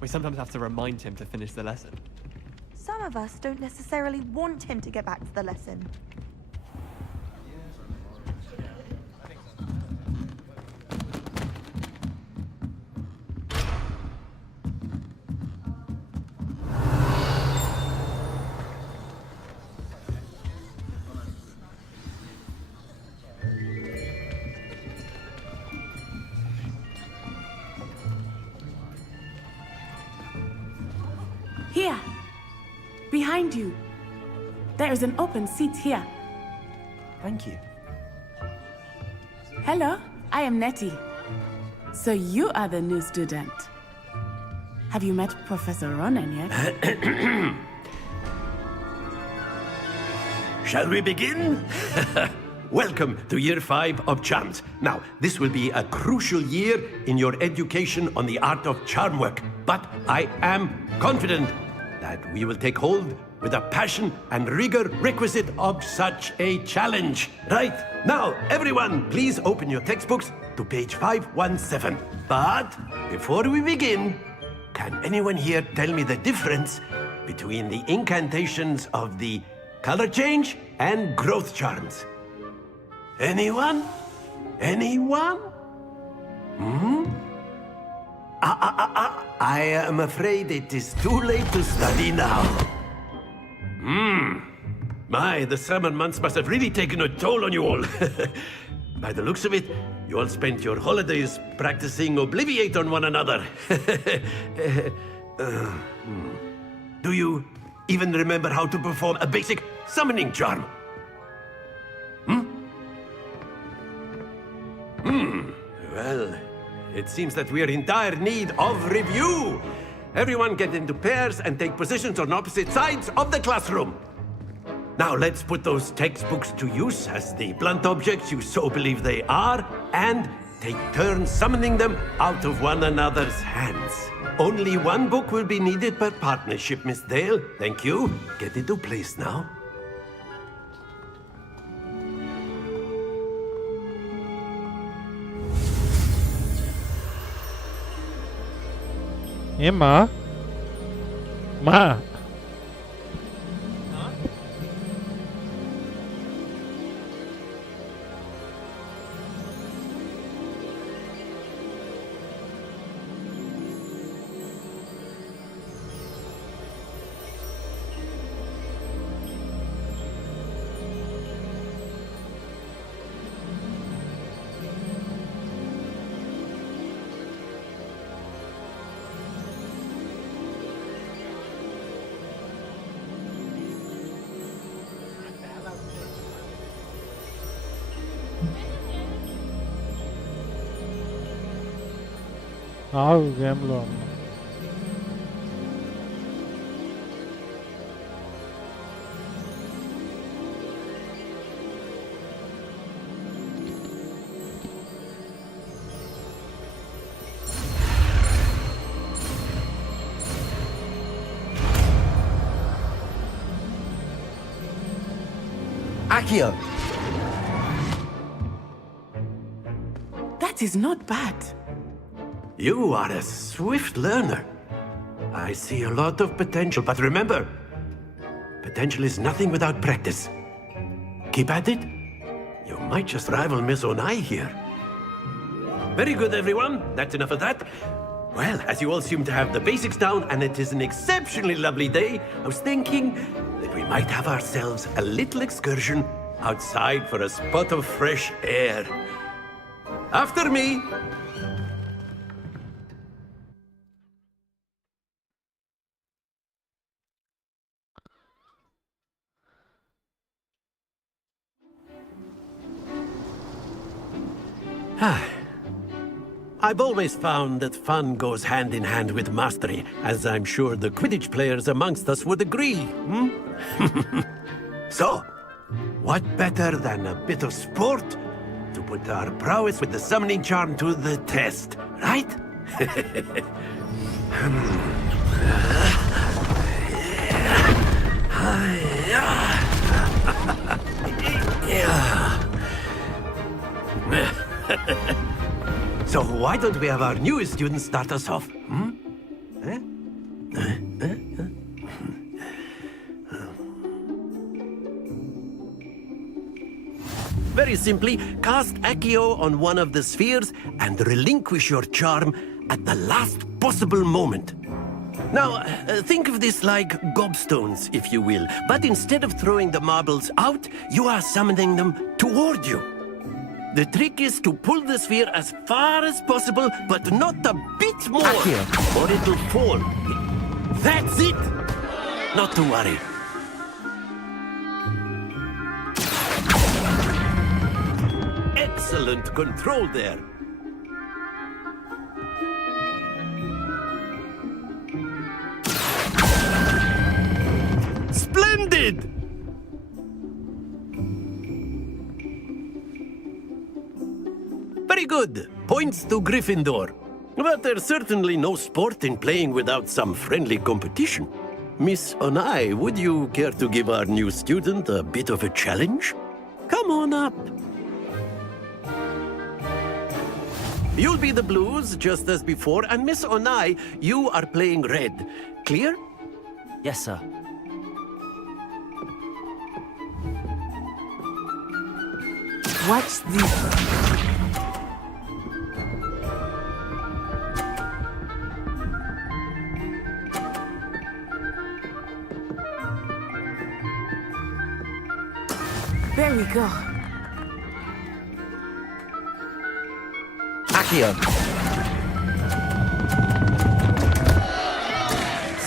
We sometimes have to remind him to finish the lesson. Some of us don't necessarily want him to get back to the lesson. behind you. There is an open seat here. Thank you. Hello, I am Nettie. So you are the new student. Have you met Professor Ronan yet? Shall we begin? Welcome to Year 5 of Charms. Now, this will be a crucial year in your education on the art of charm work. But I am confident that we will take hold with the passion and rigor requisite of such a challenge. Right, now, everyone, please open your textbooks to page 517. But before we begin, can anyone here tell me the difference between the incantations of the color change and growth charms? Anyone? Anyone? I am afraid it is too late to study now. My, the summer months must have really taken a toll on you all. By the looks of it, you all spent your holidays practicing Obliviate on one another. Do you even remember how to perform a basic summoning charm? Well, it seems that we are in dire need of review. Everyone get into pairs and take positions on opposite sides of the classroom. Now let's put those textbooks to use as the blunt objects you so believe they are, and take turns summoning them out of one another's hands. Only one book will be needed per partnership, Miss Dale. Thank you. Get into place now. Emma? Ma? Game lo. Accio! That is not bad. You are a swift learner. I see a lot of potential, but remember, potential is nothing without practice. Keep at it. You might just rival Miss Onai here. Very good, everyone. That's enough of that. Well, as you all seem to have the basics down, and it is an exceptionally lovely day, I was thinking that we might have ourselves a little excursion outside for a spot of fresh air. After me. I've always found that fun goes hand in hand with mastery, as I'm sure the Quidditch players amongst us would agree. So, what better than a bit of sport to put our prowess with the summoning charm to the test, right? So why don't we have our newest student start us off? Very simply, cast Accio on one of the spheres and relinquish your charm at the last possible moment. Now, think of this like gobstones, if you will, but instead of throwing the marbles out, you are summoning them toward you. The trick is to pull the sphere as far as possible, but not a bit more, or it'll fall. That's it! Not to worry. Excellent control there. Splendid! Very good. Points to Gryffindor. But there's certainly no sport in playing without some friendly competition. Miss Onai, would you care to give our new student a bit of a challenge? Come on up. You'll be the blues, just as before, and Miss Onai, you are playing red. Clear? Yes, sir. Watch this. There we go. Accio.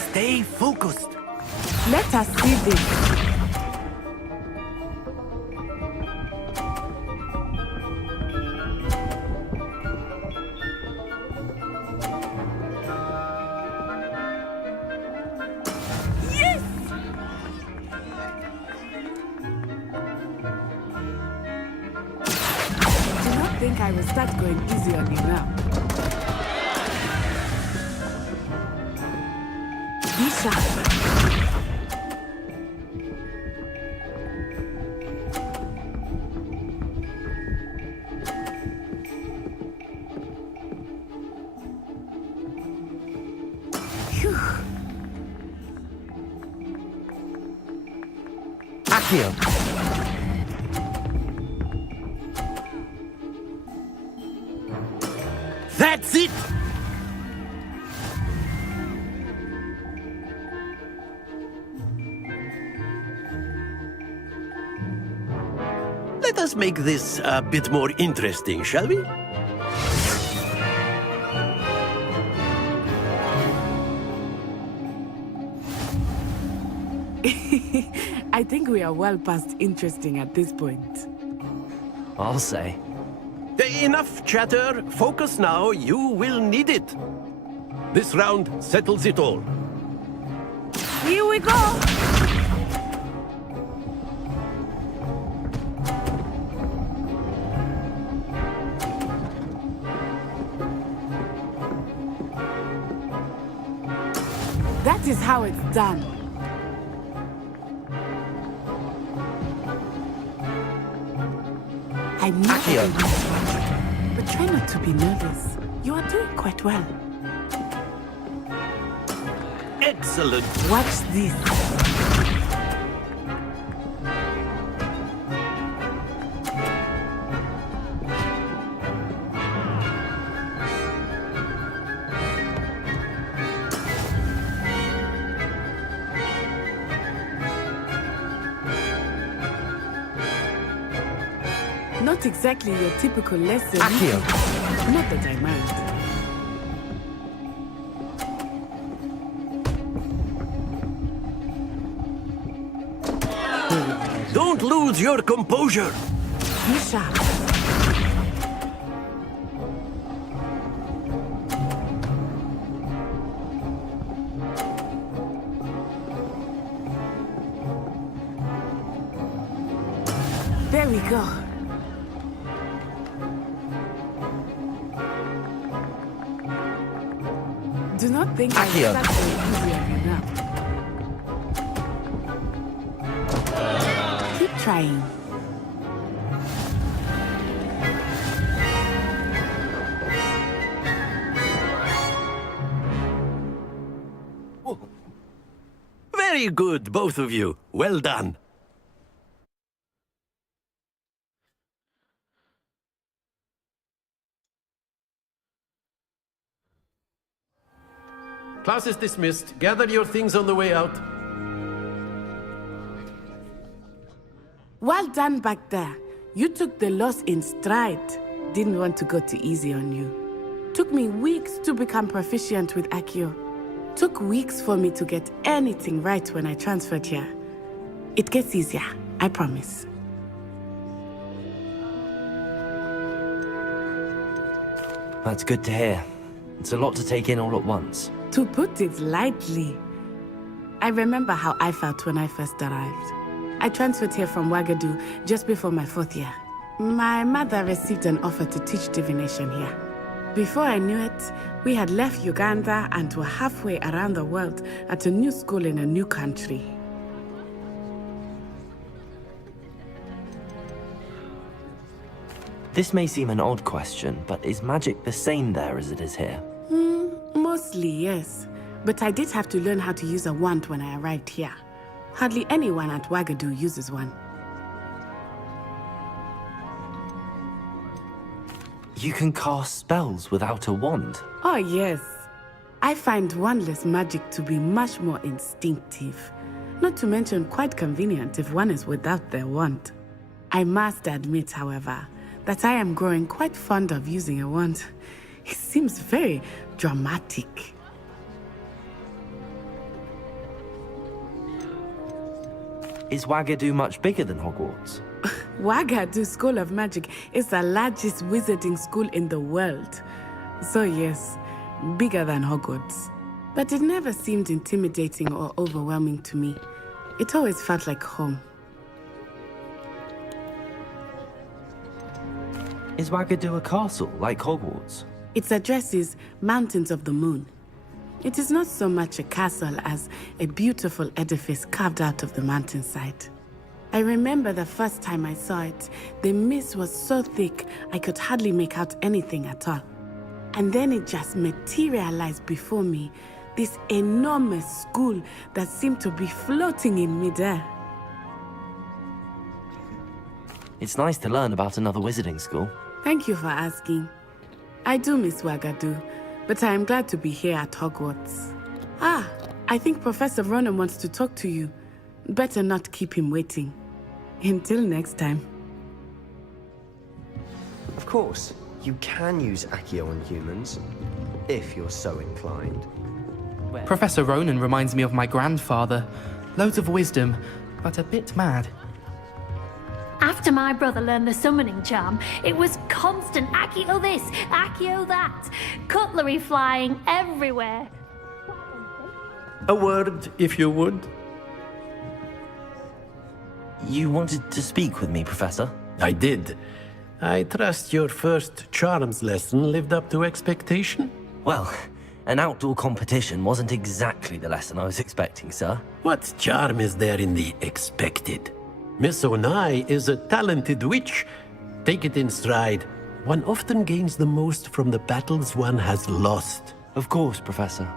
Stay focused. Let us see this. I will start going easy on you now. Be sharp. Phew. Accio. That's it! Let us make this a bit more interesting, shall we? I think we are well past interesting at this point. I'll say. Enough chatter. Focus now. You will need it. This round settles it all. Here we go. That is how it's done. I'm not but try not to be nervous. You are doing quite well. Excellent. Watch this. Not exactly your typical lesson. Accio. Not that I mind. Don't lose your composure. Be sharp. There we go. Do not think I will start going easy on you now. Keep trying. Very good, both of you. Well done. Class is dismissed. Gather your things on the way out. Well done back there. You took the loss in stride. Didn't want to go too easy on you. Took me weeks to become proficient with Accio. Took weeks for me to get anything right when I transferred here. It gets easier, I promise. That's good to hear. It's a lot to take in all at once. To put it lightly, I remember how I felt when I first arrived. I transferred here from Ouagadougou just before my 4th year. My mother received an offer to teach divination here. Before I knew it, we had left Uganda and were halfway around the world at a new school in a new country. This may seem an odd question, but is magic the same there as it is here? Mostly, yes. But I did have to learn how to use a wand when I arrived here. Hardly anyone at Ouagadougou uses one. You can cast spells without a wand? Oh, yes. I find wandless magic to be much more instinctive. Not to mention quite convenient if one is without their wand. I must admit, however, that I am growing quite fond of using a wand. It seems very dramatic. Is Ouagadougou much bigger than Hogwarts? Ouagadougou School of Magic is the largest wizarding school in the world. So yes, bigger than Hogwarts. But it never seemed intimidating or overwhelming to me. It always felt like home. Is Ouagadougou a castle, like Hogwarts? Its address is Mountains of the Moon. It is not so much a castle as a beautiful edifice carved out of the mountainside. I remember the first time I saw it, the mist was so thick I could hardly make out anything at all. And then it just materialized before me, this enormous school that seemed to be floating in midair. It's nice to learn about another wizarding school. Thank you for asking. I do miss Ouagadougou, but I am glad to be here at Hogwarts. Ah, I think Professor Ronan wants to talk to you. Better not keep him waiting. Until next time. Of course, you can use Accio on humans, if you're so inclined. Professor Ronan reminds me of my grandfather. Loads of wisdom, but a bit mad. After my brother learned the summoning charm, it was constant Accio this, Accio that. Cutlery flying everywhere. A word, if you would. You wanted to speak with me, Professor? I did. I trust your first charms lesson lived up to expectation? Well, an outdoor competition wasn't exactly the lesson I was expecting, sir. What charm is there in the expected? Miss Onai is a talented witch. Take it in stride. One often gains the most from the battles one has lost. Of course, Professor.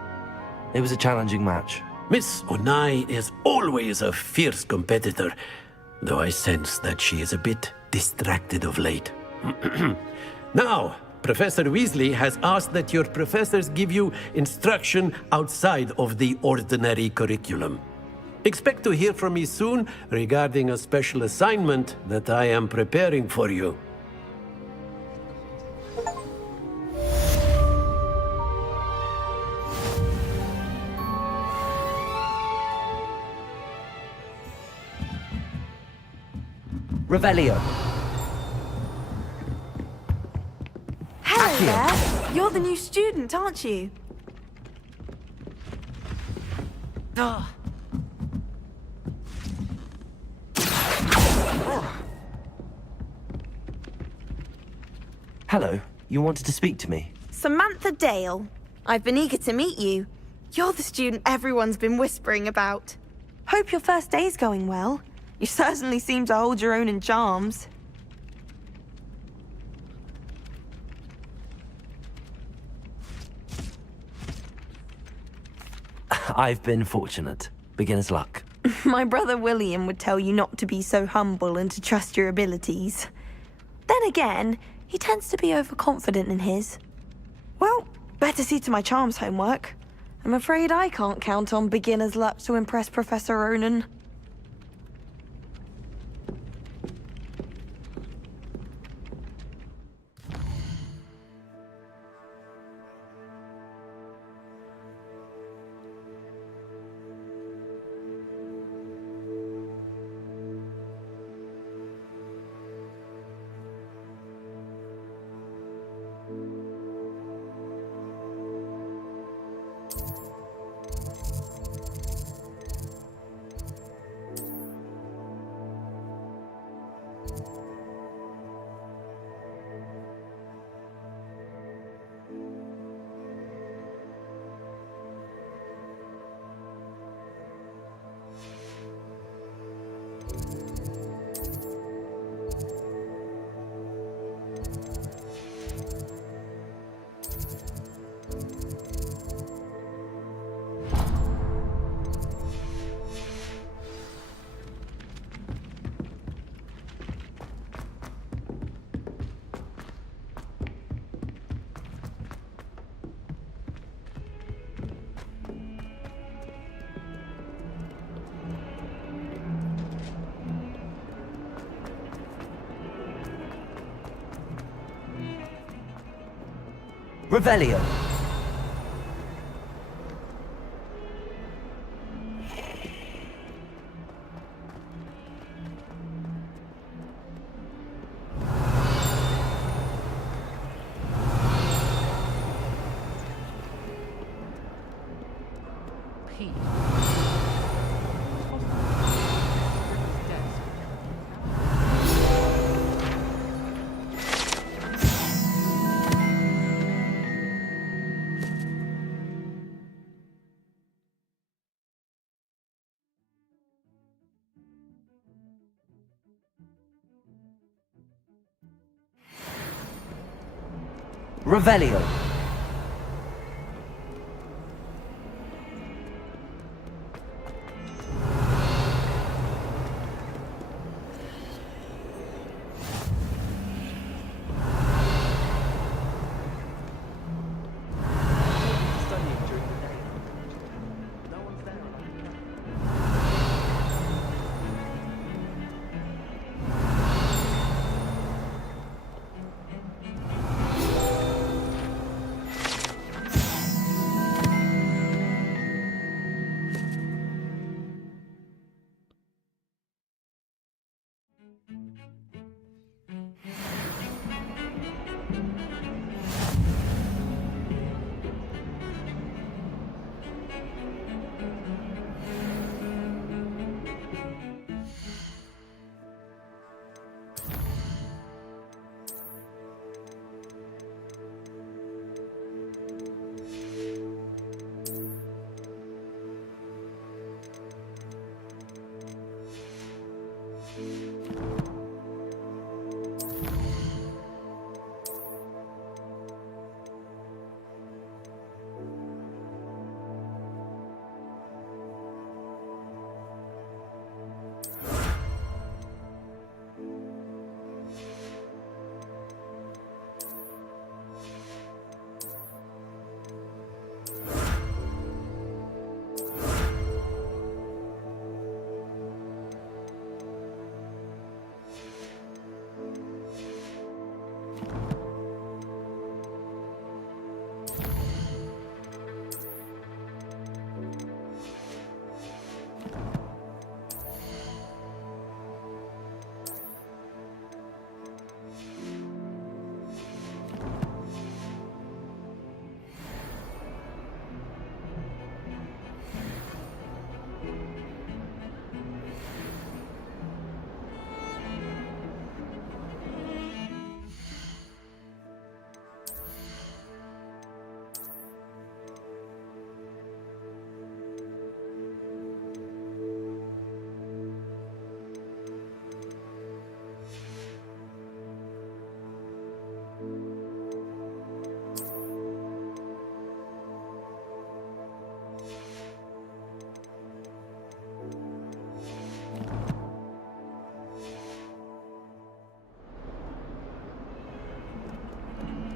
It was a challenging match. Miss Onai is always a fierce competitor, though I sense that she is a bit distracted of late. Now, Professor Weasley has asked that your professors give you instruction outside of the ordinary curriculum. Expect to hear from me soon regarding a special assignment that I am preparing for you. Revelio. Hello there. You're the new student, aren't you? Hello. You wanted to speak to me? Samantha Dale. I've been eager to meet you. You're the student everyone's been whispering about. Hope your first day's going well. You certainly seem to hold your own in charms. I've been fortunate. Beginner's luck. My brother William would tell you not to be so humble and to trust your abilities. Then again, he tends to be overconfident in his. Well, better see to my charms homework. I'm afraid I can't count on beginner's luck to impress Professor Ronan. Revelio. Revelio.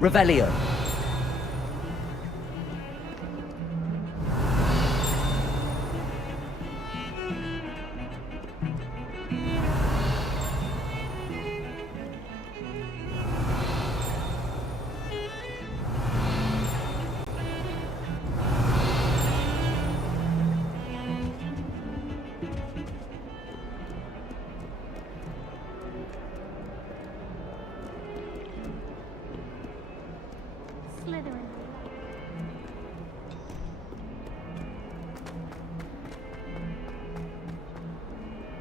Revelio. Slytherin.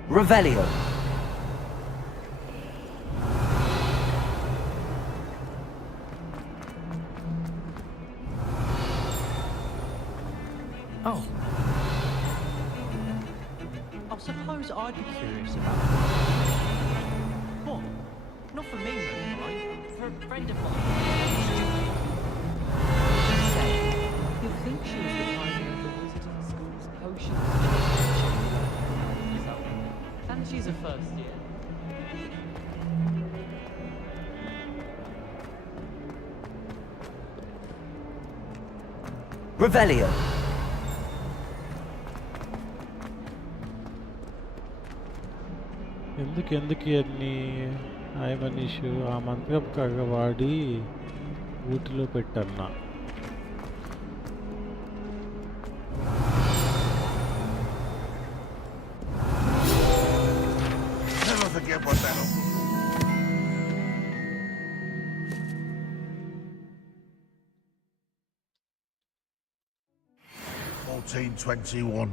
Revelio. Oh. I suppose I'd be curious about it. What? Not for me, right? For a friend of mine. Say, you think she was the pioneer of the Wizarding School's potions? And she's a first year. Revelio. ఎందుకు అన్ని ఆయమనీషు ఆ మంత్రం కాక వాడి ఊటిలో పెట్టన్నా. Never forget what that 1421.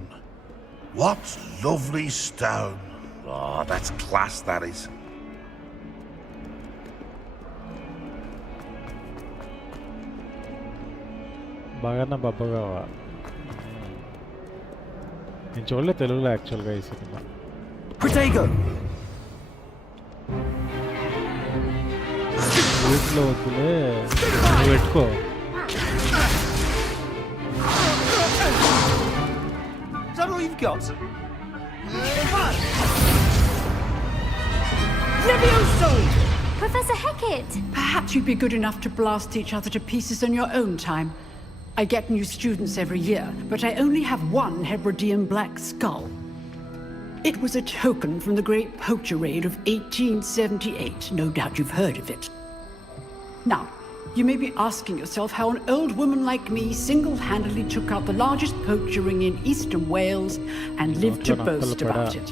What lovely stone. Oh, that's class, that is. బాగా బబ్బగావా నేను చూడలే తెలుగులో యాక్చువల్గా ఈ సినిమా. వీటిలో వద్దులే నువ్వు పెట్టుకో. Is that all you've got? Levioso! Professor Hecat! Perhaps you'd be good enough to blast each other to pieces on your own time. I get new students every year, but I only have one Hebridean black skull. It was a token from the Great Poacher Raid of 1878. No doubt you've heard of it. Now, you may be asking yourself how an old woman like me single-handedly took out the largest poacher ring in eastern Wales and lived to boast about it.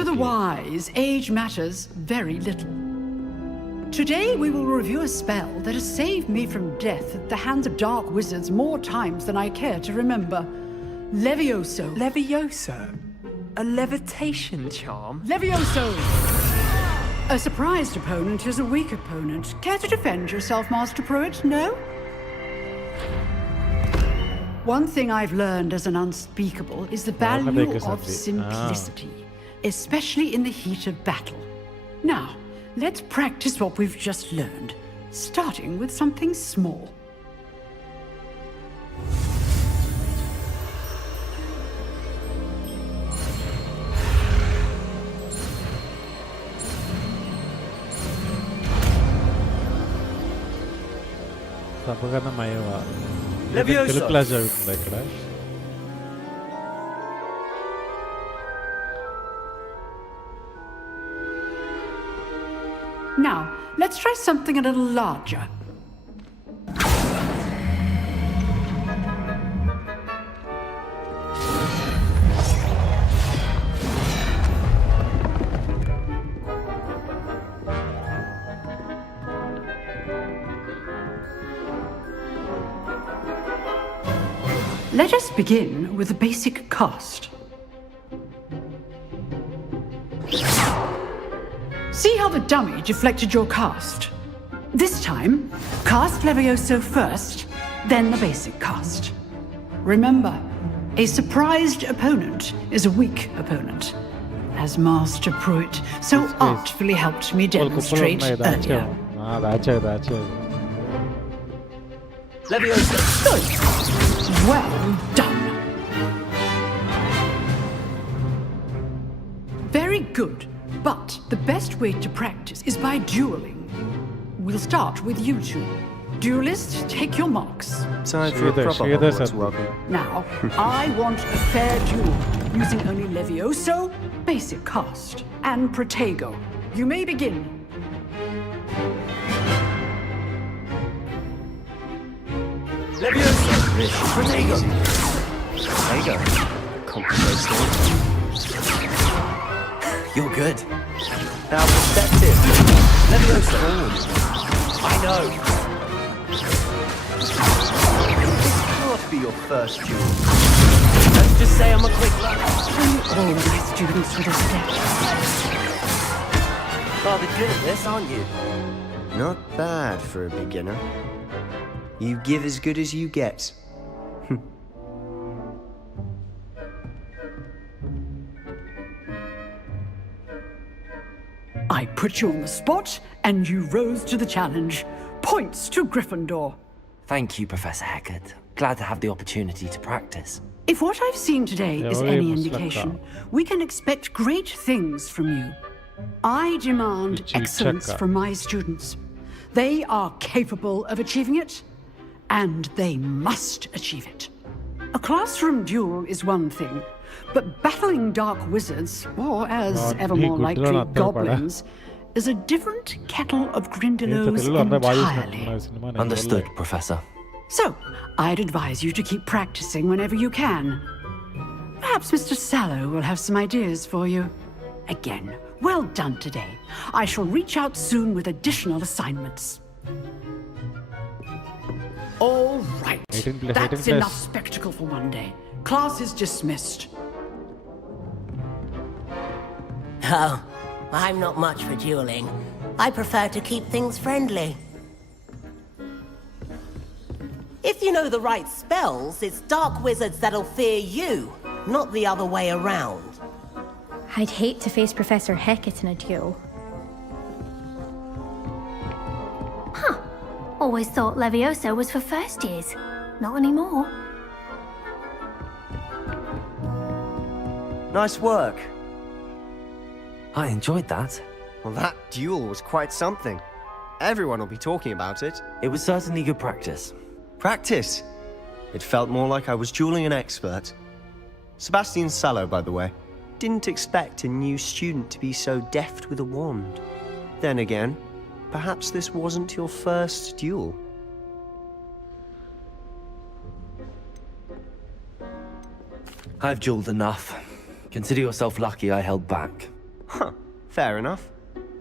To the wise, age matters very little. Today we will review a spell that has saved me from death at the hands of dark wizards more times than I care to remember. Levioso. Levioso? A levitation charm? Levioso! A surprised opponent is a weak opponent. Care to defend yourself, Master Pruitt? No? One thing I've learned as an unspeakable is the value of simplicity, especially in the heat of battle. Now, let's practice what we've just learned, starting with something small. Telugu class జరుగుతుందా ఇక్కడ? Now, let's try something a little larger. Let us begin with a basic cast. See how the dummy deflected your cast? This time, cast Levioso first, then the basic cast. Remember, a surprised opponent is a weak opponent, as Master Pruitt so artfully helped me demonstrate earlier. Levioso! Good. Well done. Very good. But the best way to practice is by dueling. We'll start with you two. Duelists, take your marks. Time for a proper Hogwarts welcome. Now, I want a fair duel, using only Levioso, basic cast, and Protego. You may begin. Levioso! Protego! Protego. Complicated. You're good. Now perspective. Levioso! I know. This can't be your first duel. Let's just say I'm a quick learner. All my students with a step. Rather good at this, aren't you? Not bad for a beginner. You give as good as you get. I put you on the spot, and you rose to the challenge. Points to Gryffindor. Thank you, Professor Hecat. Glad to have the opportunity to practice. If what I've seen today is any indication, we can expect great things from you. I demand excellence from my students. They are capable of achieving it, and they must achieve it. A classroom duel is one thing, but battling dark wizards, or as ever more likely goblins, is a different kettle of grindelows entirely. Understood, Professor. So, I'd advise you to keep practicing whenever you can. Perhaps Mr. Sallow will have some ideas for you. Again, well done today. I shall reach out soon with additional assignments. All right. That's enough spectacle for one day. Class is dismissed. Oh, I'm not much for dueling. I prefer to keep things friendly. If you know the right spells, it's dark wizards that'll fear you, not the other way around. I'd hate to face Professor Hecat in a duel. Huh. Always thought Levioso was for first years. Not anymore. Nice work. I enjoyed that. Well, that duel was quite something. Everyone will be talking about it. It was certainly good practice. Practice? It felt more like I was dueling an expert. Sebastian Sallow, by the way. Didn't expect a new student to be so deft with a wand. Then again, perhaps this wasn't your first duel. I've dueled enough. Consider yourself lucky I held back. Huh, fair enough.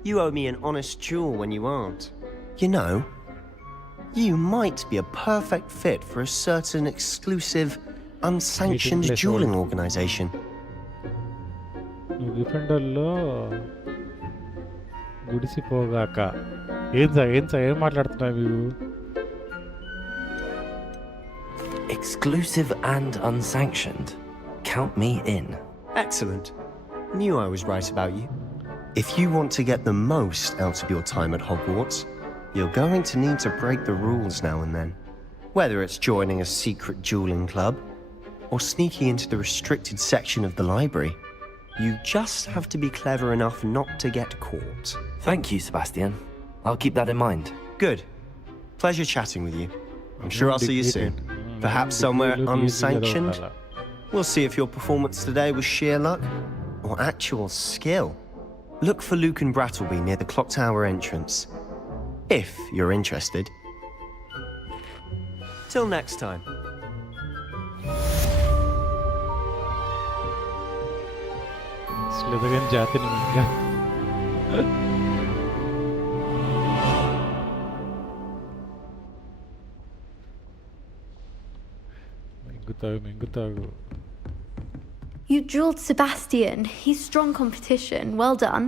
You owe me an honest duel when you aren't. You know, you might be a perfect fit for a certain exclusive, unsanctioned dueling organization. డిఫెండర్లో గుడిసిపోగాక ఏం మాట్లాడుతున్నావు మీరు? Exclusive and unsanctioned. Count me in. Excellent. Knew I was right about you. If you want to get the most out of your time at Hogwarts, you're going to need to break the rules now and then. Whether it's joining a secret dueling club, or sneaking into the restricted section of the library, you just have to be clever enough not to get caught. Thank you, Sebastian. I'll keep that in mind. Good. Pleasure chatting with you. I'm sure I'll see you soon. Perhaps somewhere unsanctioned. We'll see if your performance today was sheer luck or actual skill. Look for Luke and Brattleby near the clock tower entrance, if you're interested. Till next time. స్లిథరిన్ జాతిని ఇంకా మింగుతాగు. You dueled Sebastian. He's strong competition. Well done.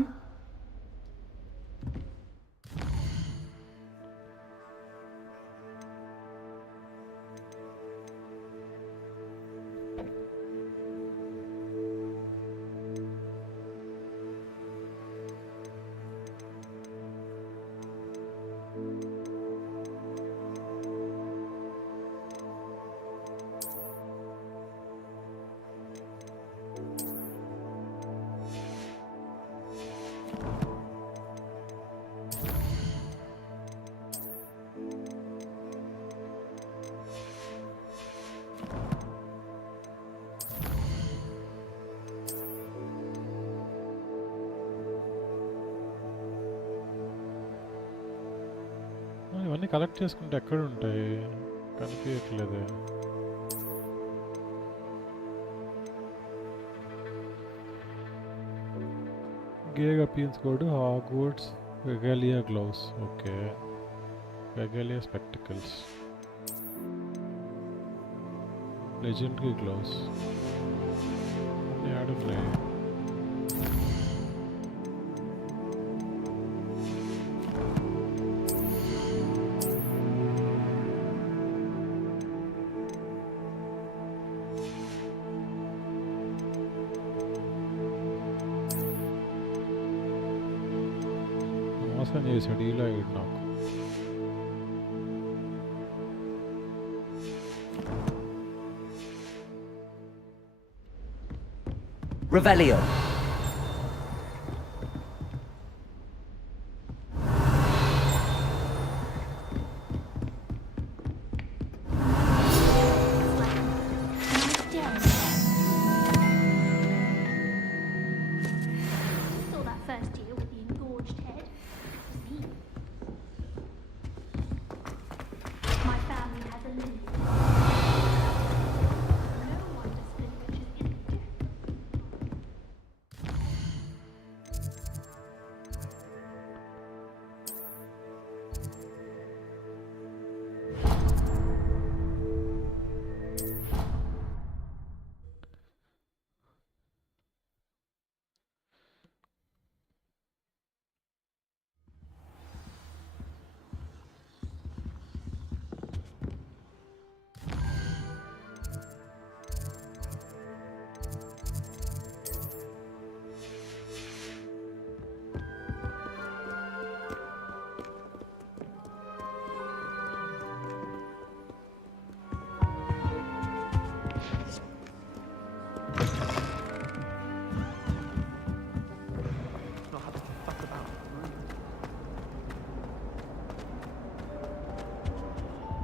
ఇవన్నీ collect చేసుకుంటే ఎక్కడ ఉంటాయి? కనిపించట్లేదు. Gig appeals go to Hogwarts Regalia gloves. Okay. Regalia spectacles. Legendary gloves. I don't know. మోసం చేశాడు ఇలా నాకు. Revelio.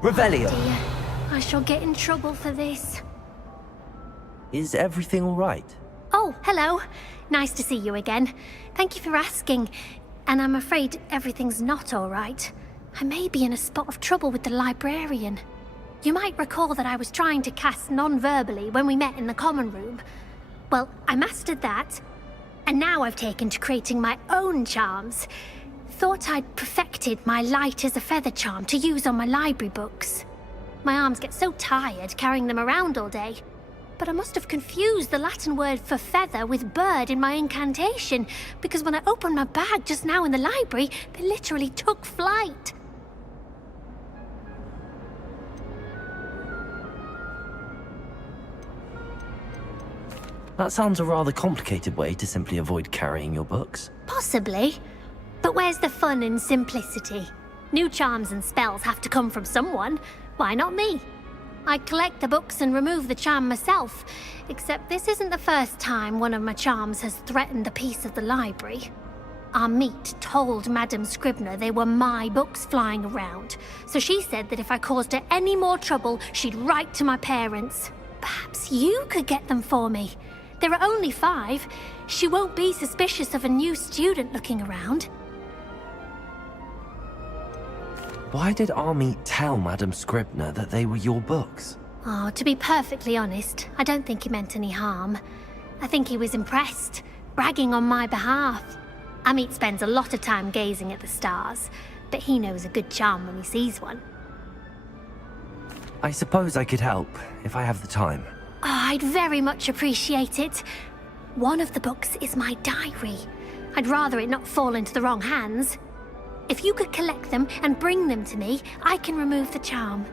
Revelio. Dear, I shall get in trouble for this. Is everything all right? Oh, hello. Nice to see you again. Thank you for asking. And I'm afraid everything's not all right. I may be in a spot of trouble with the librarian. You might recall that I was trying to cast non-verbally when we met in the common room. Well, I mastered that, and now I've taken to creating my own charms. Thought I'd perfected my light as a feather charm to use on my library books. My arms get so tired carrying them around all day. But I must have confused the Latin word for feather with bird in my incantation, because when I opened my bag just now in the library, they literally took flight. That sounds a rather complicated way to simply avoid carrying your books. Possibly. But where's the fun in simplicity? New charms and spells have to come from someone. Why not me? I collect the books and remove the charm myself, except this isn't the first time one of my charms has threatened the peace of the library. Our meet told Madame Scribner they were my books flying around, so she said that if I caused her any more trouble, she'd write to my parents. Perhaps you could get them for me. There are only 5. She won't be suspicious of a new student looking around. Why did Army tell Madame Scribner that they were your books? Oh, to be perfectly honest, I don't think he meant any harm. I think he was impressed, bragging on my behalf. Amit spends a lot of time gazing at the stars, but he knows a good charm when he sees one. I suppose I could help, if I have the time. Oh, I'd very much appreciate it. One of the books is my diary. I'd rather it not fall into the wrong hands. If you could collect them and bring them to me, I can remove the charm.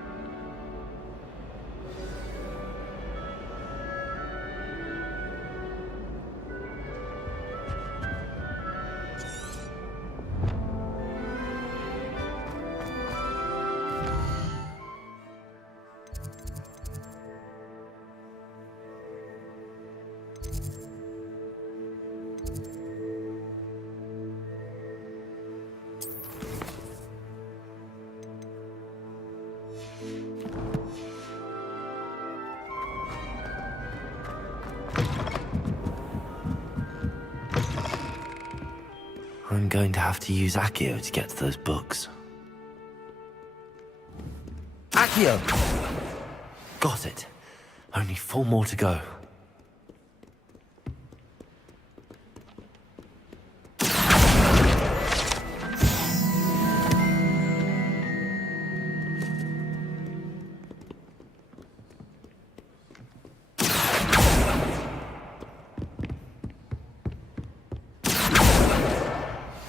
I'm going to have to use Accio to get to those books. Accio! Got it. Only 4 more to go.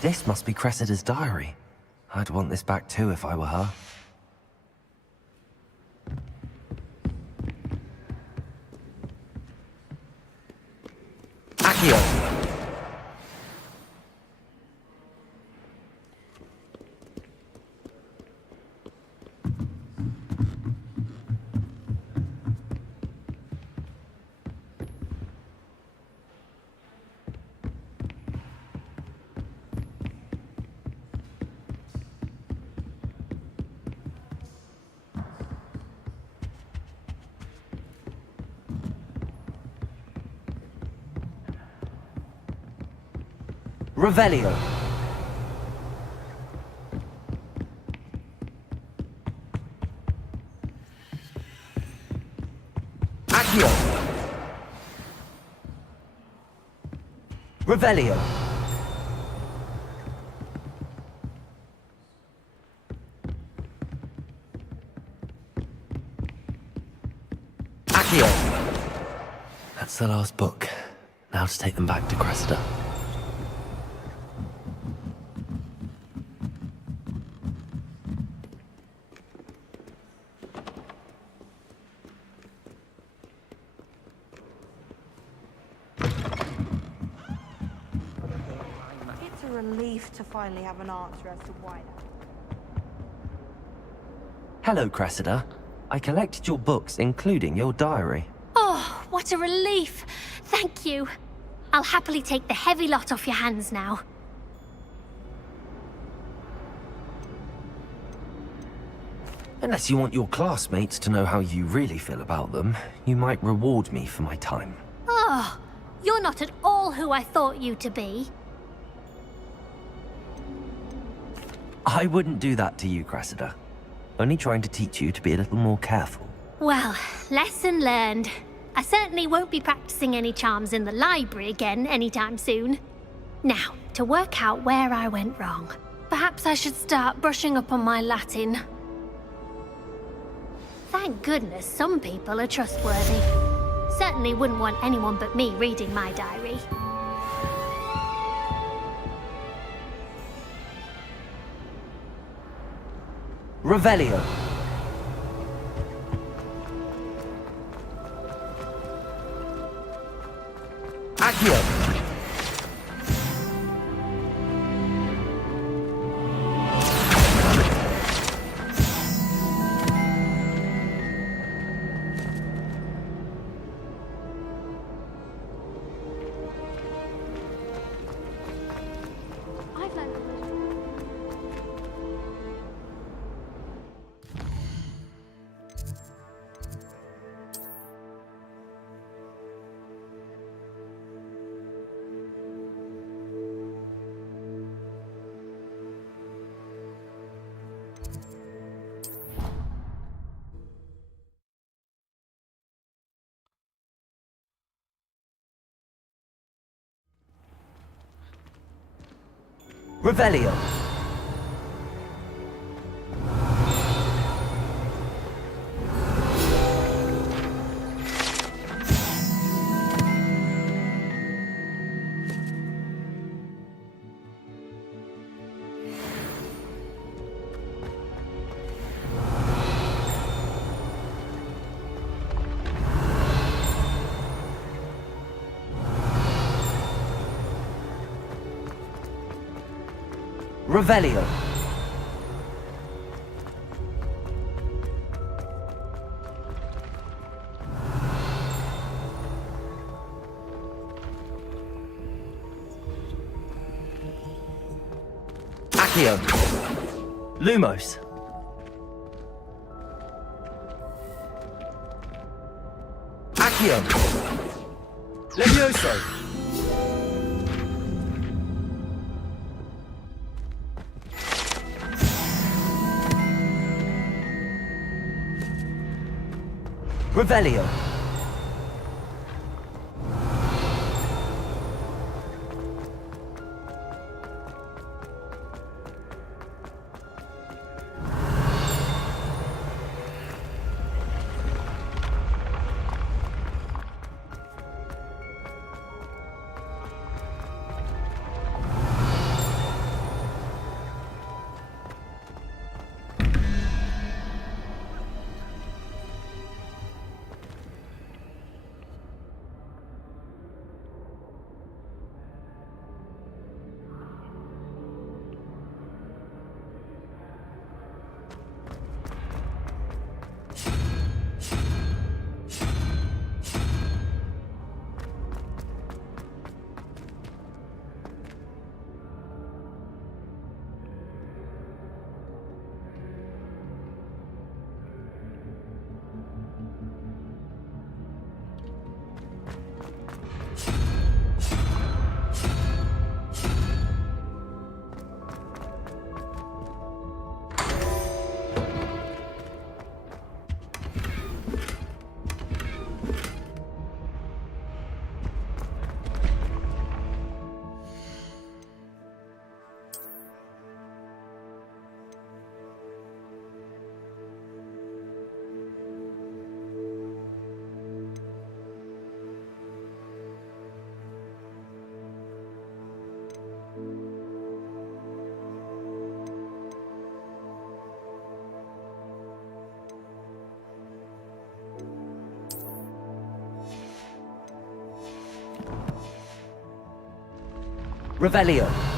This must be Cressida's diary. I'd want this back too if I were her. Accio! Revelio. Accio. Revelio. Accio. That's the last book. Now to take them back to Cressida. It's a relief to finally have an answer as to why that. Hello, Cressida. I collected your books, including your diary. Oh, what a relief. Thank you. I'll happily take the heavy lot off your hands now. Unless you want your classmates to know how you really feel about them, you might reward me for my time. Oh, you're not at all who I thought you to be. I wouldn't do that to you, Cressida. Only trying to teach you to be a little more careful. Well, lesson learned. I certainly won't be practicing any charms in the library again anytime soon. Now, to work out where I went wrong. Perhaps I should start brushing up on my Latin. Thank goodness some people are trustworthy. Certainly wouldn't want anyone but me reading my diary. Revelio. Accio. Revelio. Revelio. Accio. Lumos. Accio. Levioso. Revelio. Revelio.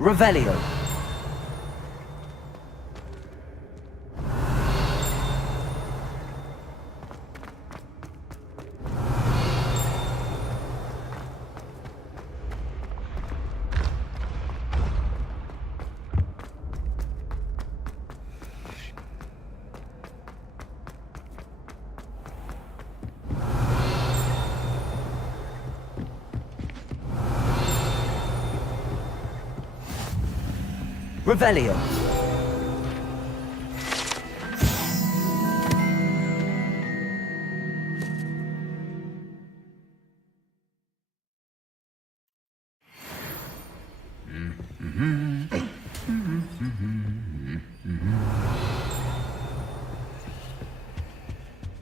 Revelio. Revelio.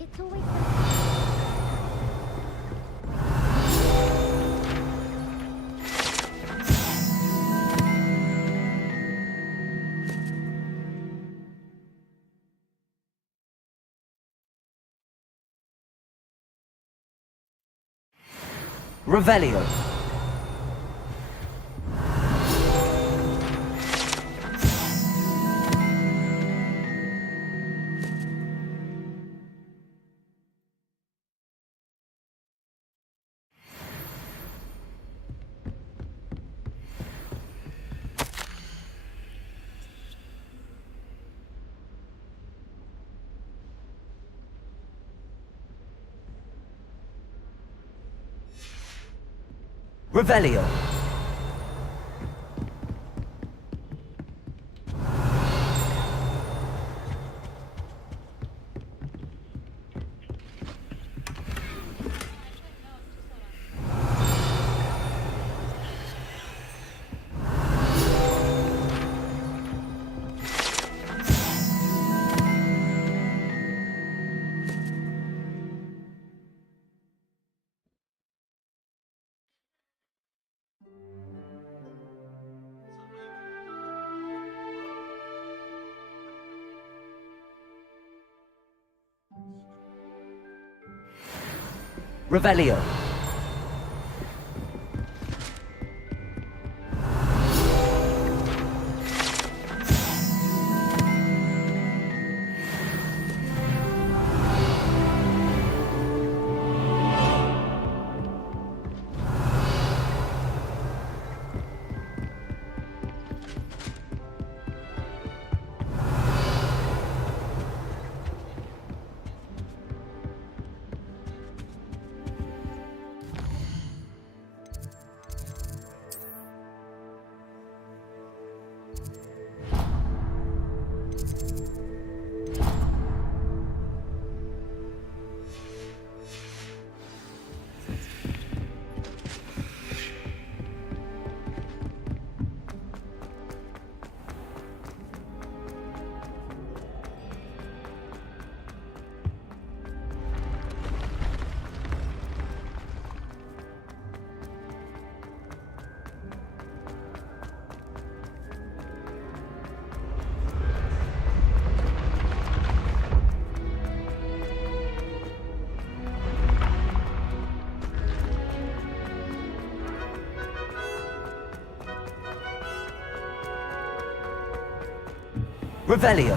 It's always Revelio. Revelio. Revelio. Revelio.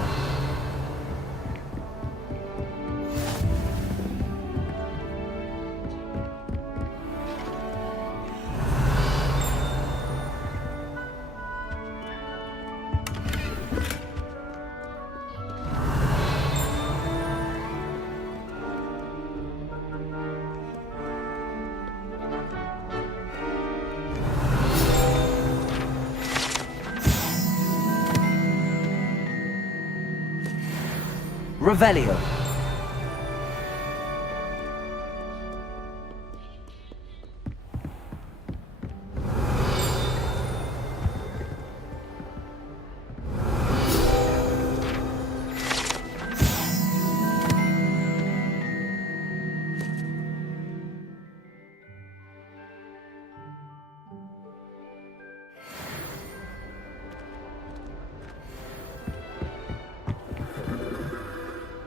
Revelio.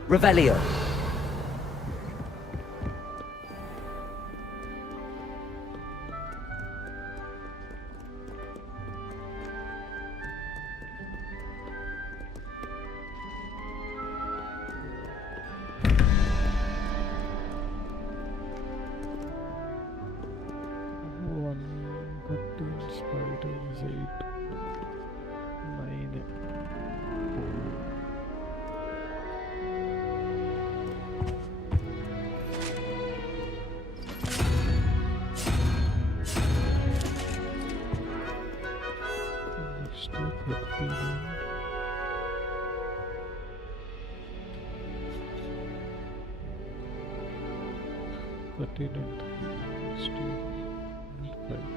Revelio. is 8, 9, 13 and 3, 5.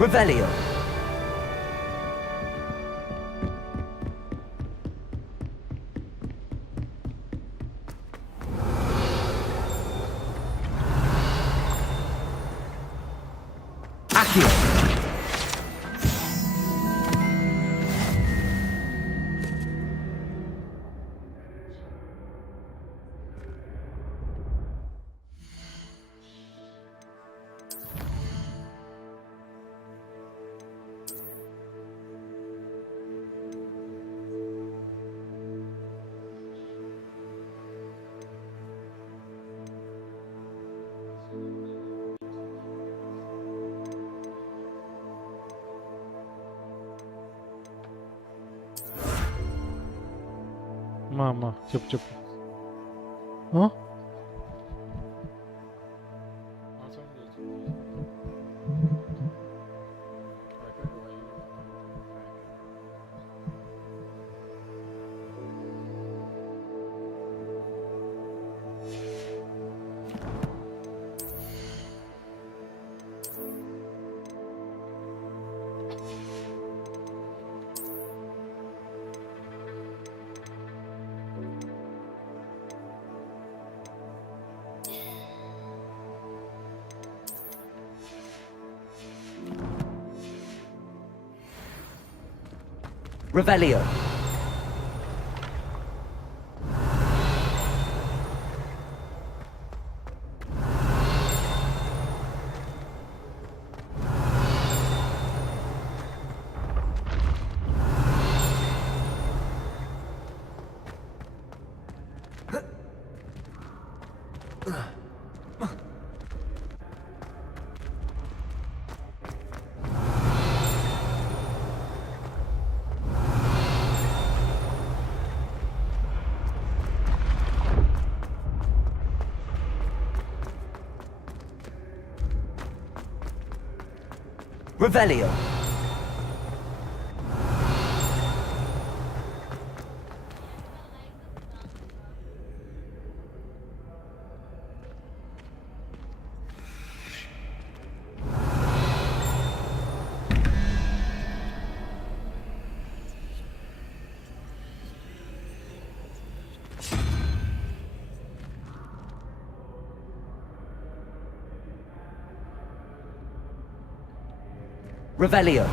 Revelio. Accio. Ma, చెప్పు. Huh? Revelio. Revelio. Revelio.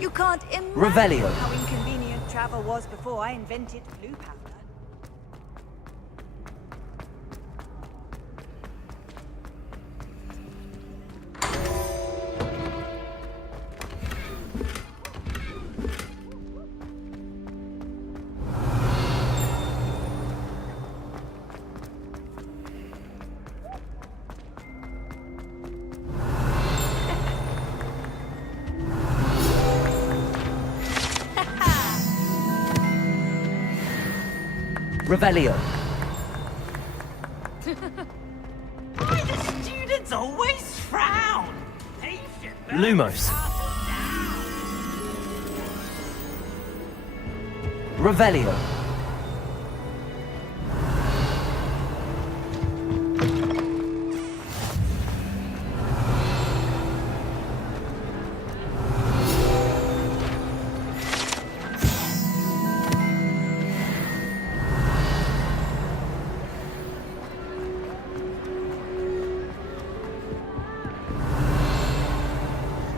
You can't imagine Revelio. how inconvenient travel was before I invented blue powder. Revelio. Why the students always frown? Patient. Lumos. Revelio.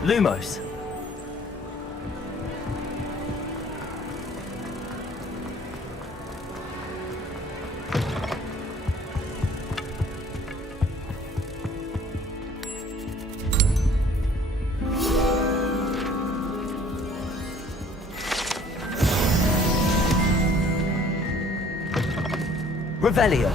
Lumos. Revelio.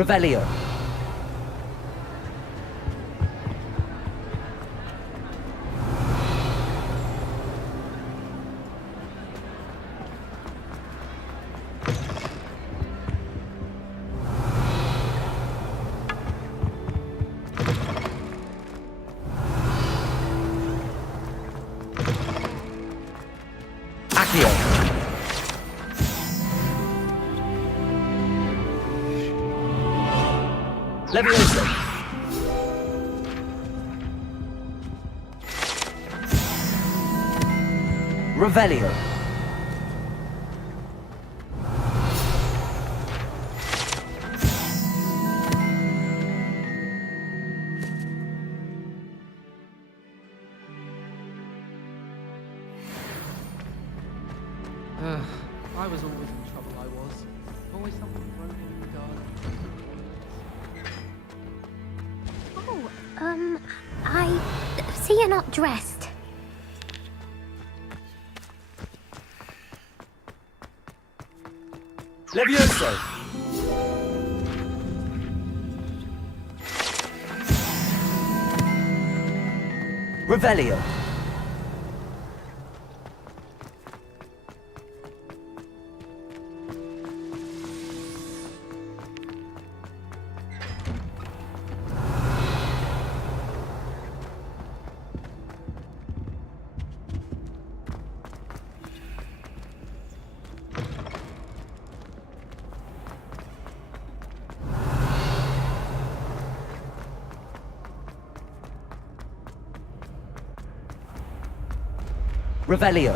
Revelio. Levioso. Revelio. I was always in trouble, I was. Always something broken in the garden. I see you're not dressed. Levioso. Revelio. Revelio.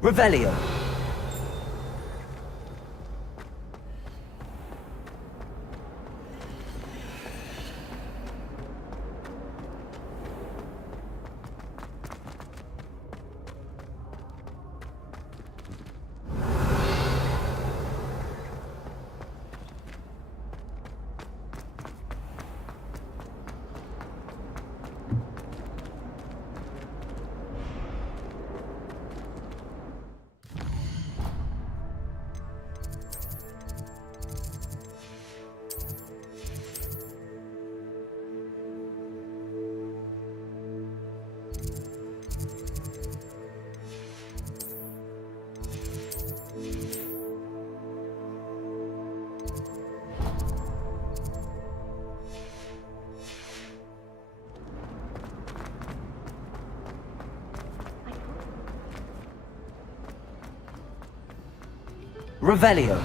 Revelio. Revelio.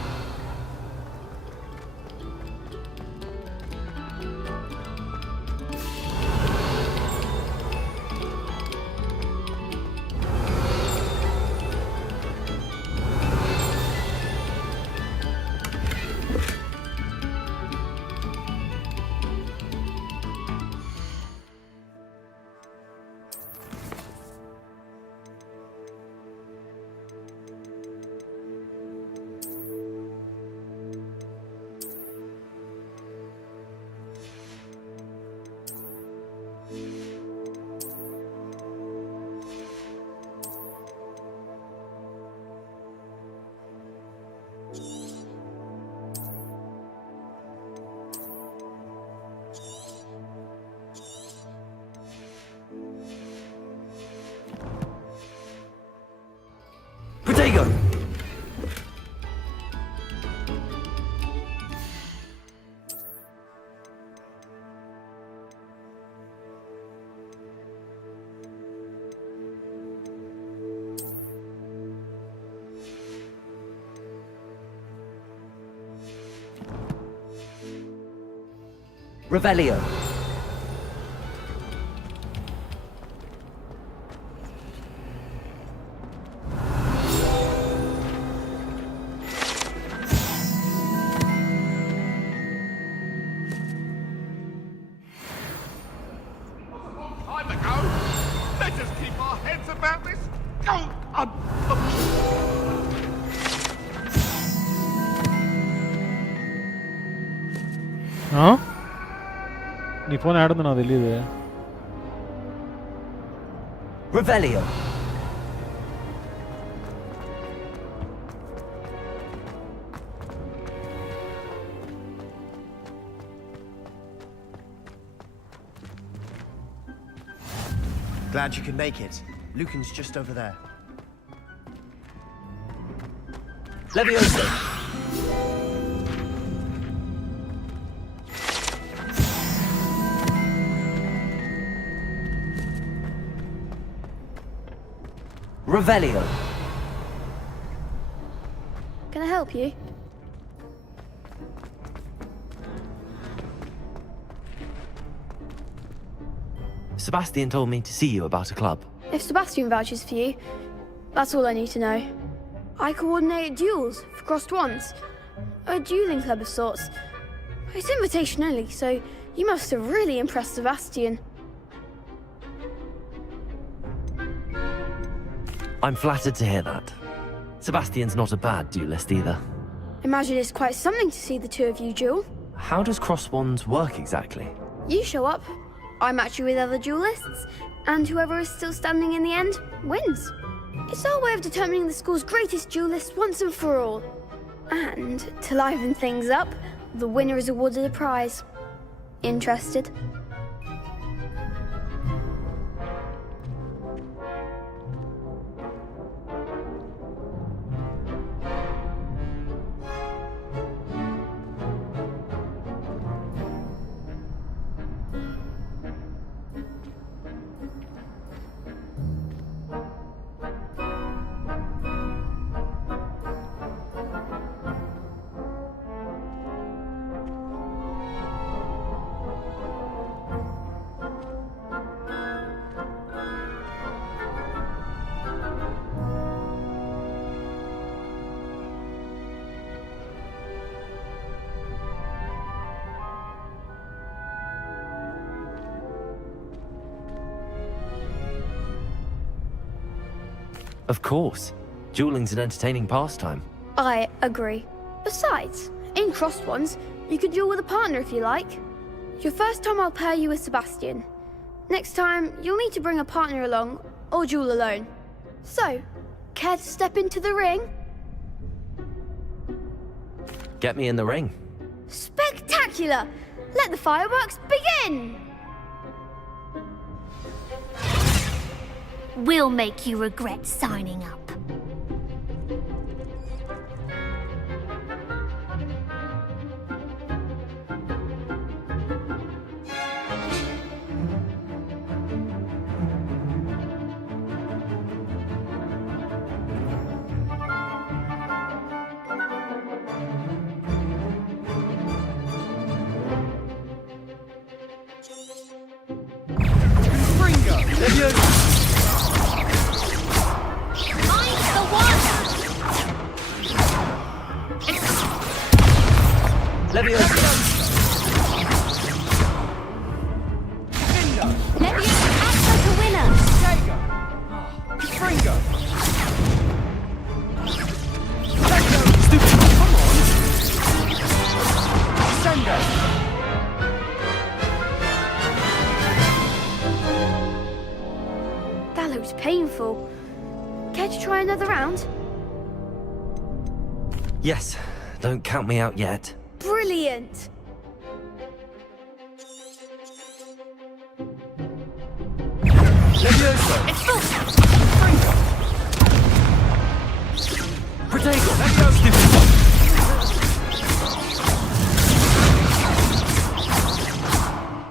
Protego. Revelio. Time ago. Let us keep our heads about this. Go on. నీ phone ఆడుందో నాకు తెలియదు. Revelio. Glad you could make it. Lucan's just over there. Levioso. Revelio. Can I help you? Sebastian told me to see you about a club. If Sebastian vouches for you, that's all I need to know. I coordinate duels for crossed wands. A dueling club of sorts. It's invitation only, so you must have really impressed Sebastian. I'm flattered to hear that. Sebastian's not a bad duelist either. Imagine it's quite something to see the two of you duel. How does crosswands work exactly? You show up, I match you with other duelists, and whoever is still standing in the end wins. It's our way of determining the school's greatest duelist once and for all. And to liven things up, the winner is awarded a prize. Interested? Of course. Dueling's an entertaining pastime. I agree. Besides, in crossed ones, you can duel with a partner if you like. Your first time I'll pair you with Sebastian. Next time, you'll need to bring a partner along, or duel alone. So, care to step into the ring? Get me in the ring. Spectacular! Let the fireworks begin! We'll make you regret signing up. That looks painful. Care to try another round? Yes, don't count me out yet. Brilliant!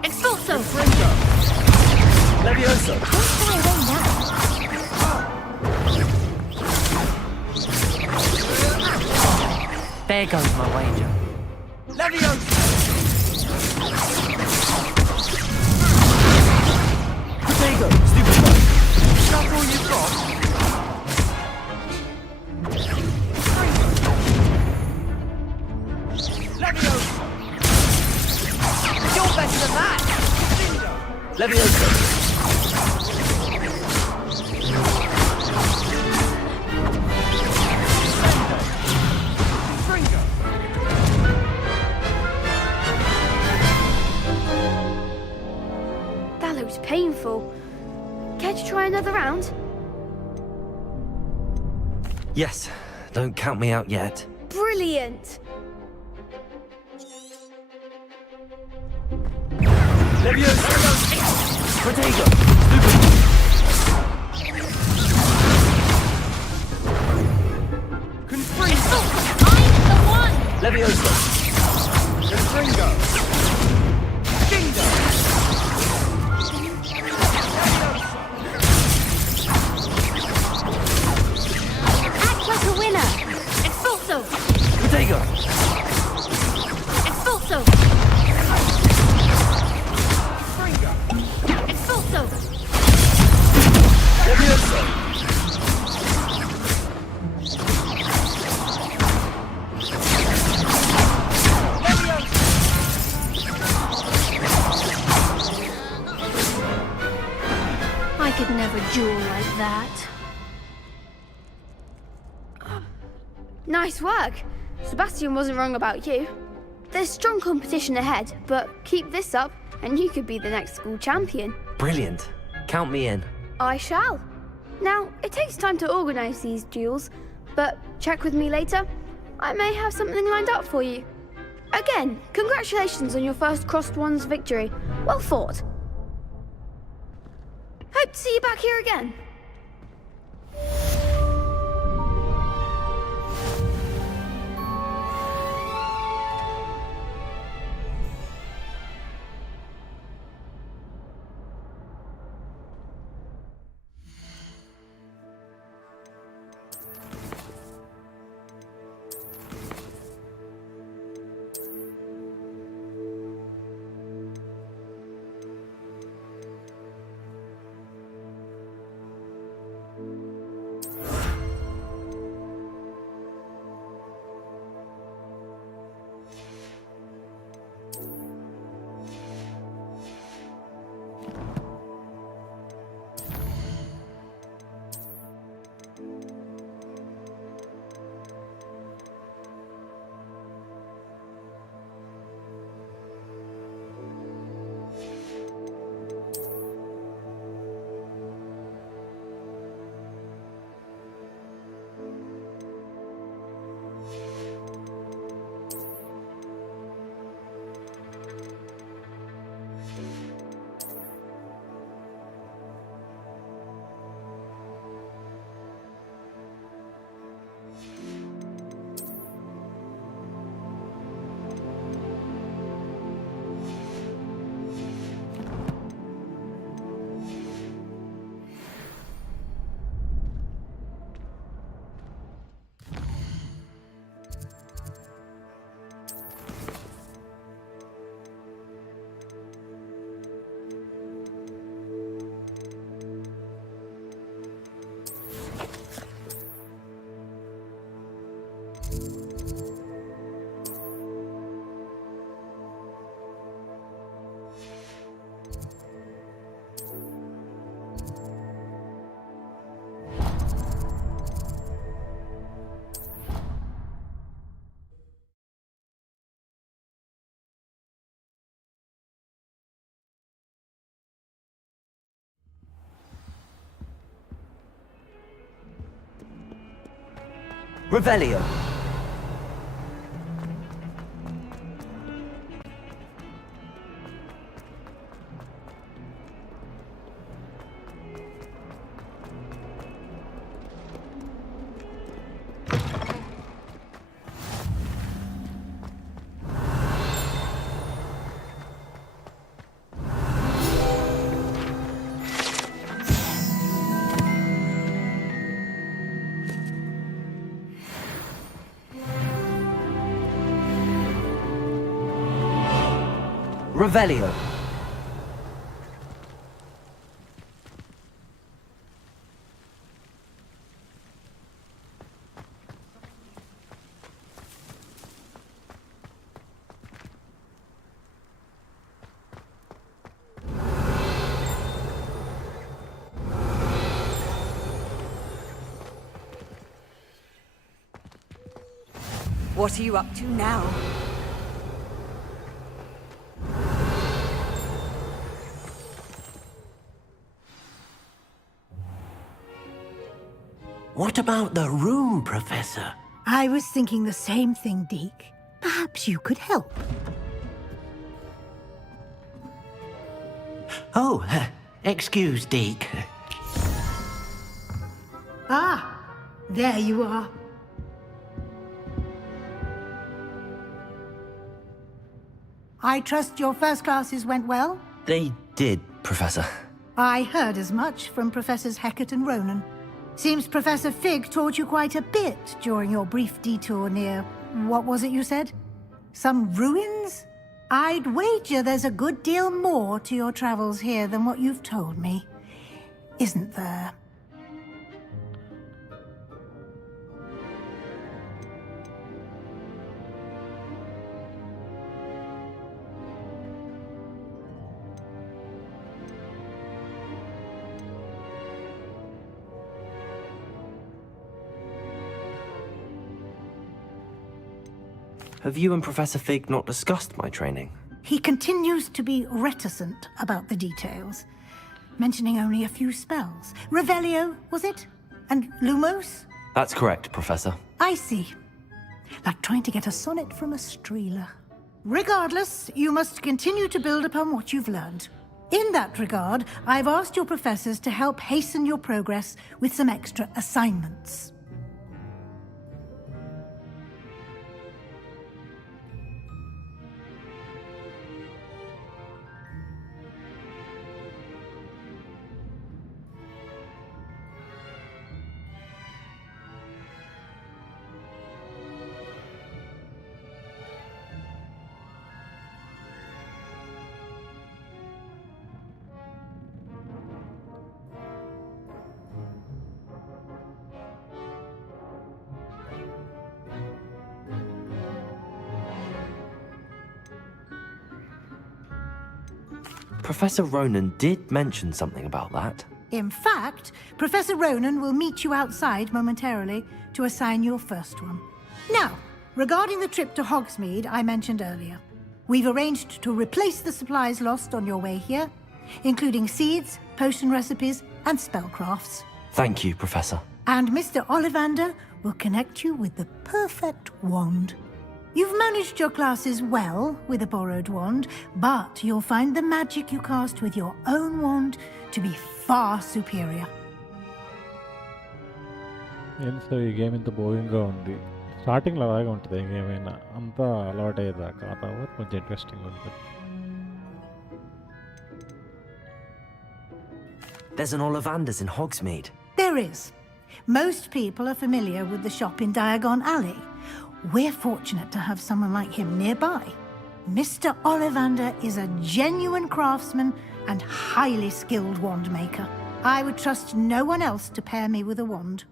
Expulso! Levioso! There goes my wager. Leviosa! Potato, stupid boy. That's all you've got? Leviosa! You're better than that! Leviosa. That looks painful. Care to try another round? Yes, don't count me out yet. Brilliant! Leviosa! Potato! Confringo! I'm the one! Leviosa! Confringo! Dingo! Act like a winner! Expulso! Potato! Expulso! Expulso! Leviosa! I could never duel like that. Nice work. Sebastian wasn't wrong about you. There's strong competition ahead, but keep this up and you could be the next school champion. Brilliant. Count me in. I shall. Now, it takes time to organise these duels, but check with me later. I may have something lined up for you. Again, congratulations on your first Crossed Ones victory. Well fought. Hope to see you back here again. Revelio. Revelio. What are you up to now? What about the room, Professor? I was thinking the same thing, Deke. Perhaps you could help. Oh, excuse, Deke. Ah, there you are. I trust your first classes went well? They did, Professor. I heard as much from Professors Hecat and Ronan. Seems Professor Fig taught you quite a bit during your brief detour near... what was it you said? Some ruins? I'd wager there's a good deal more to your travels here than what you've told me. Isn't there? Have you and Professor Fig not discussed my training? He continues to be reticent about the details, mentioning only a few spells. Revelio, was it? And Lumos? That's correct, Professor. I see. Like trying to get a sonnet from a streeler. Regardless, you must continue to build upon what you've learned. In that regard, I've asked your professors to help hasten your progress with some extra assignments. Professor Ronan did mention something about that. In fact, Professor Ronan will meet you outside momentarily to assign your first one. Now, regarding the trip to Hogsmeade I mentioned earlier, we've arranged to replace the supplies lost on your way here, including seeds, potion recipes, and spellcrafts. Thank you, Professor. And Mr. Ollivander will connect you with the perfect wand. You've managed your classes well with a borrowed wand, but you'll find the magic you cast with your own wand to be far superior. So ఈ game ఇంత బోరింగ్గా ఉంది. స్టార్టింగ్లో అలాగే ఉంటుంది ఈ game అయినా అంతా అలవాటు అయ్యేదాకా ఆ తర్వాత కొంచెం ఇంట్రెస్టింగ్ ఉంటుంది. There's an Ollivander's in Hogsmeade. There is. Most people are familiar with the shop in Diagon Alley. We're fortunate to have someone like him nearby. Mr. Ollivander is a genuine craftsman and highly skilled wand maker. I would trust no one else to pair me with a wand.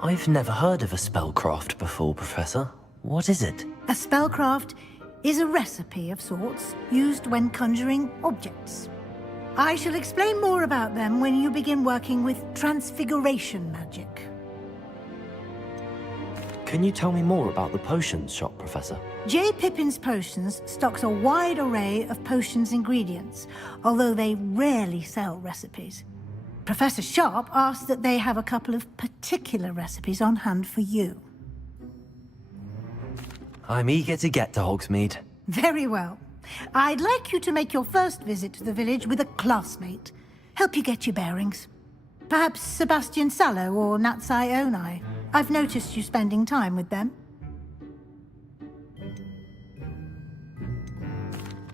I've never heard of a spellcraft before, Professor. What is it? A spellcraft is a recipe of sorts used when conjuring objects. I shall explain more about them when you begin working with transfiguration magic. Can you tell me more about the potions shop, Professor? J. Pippin's Potions stocks a wide array of potions ingredients, although they rarely sell recipes. Professor Sharp asked that they have a couple of particular recipes on hand for you. I'm eager to get to Hogsmeade. Very well. I'd like you to make your first visit to the village with a classmate. Help you get your bearings. Perhaps Sebastian Sallow or Natsai Onai. I've noticed you spending time with them.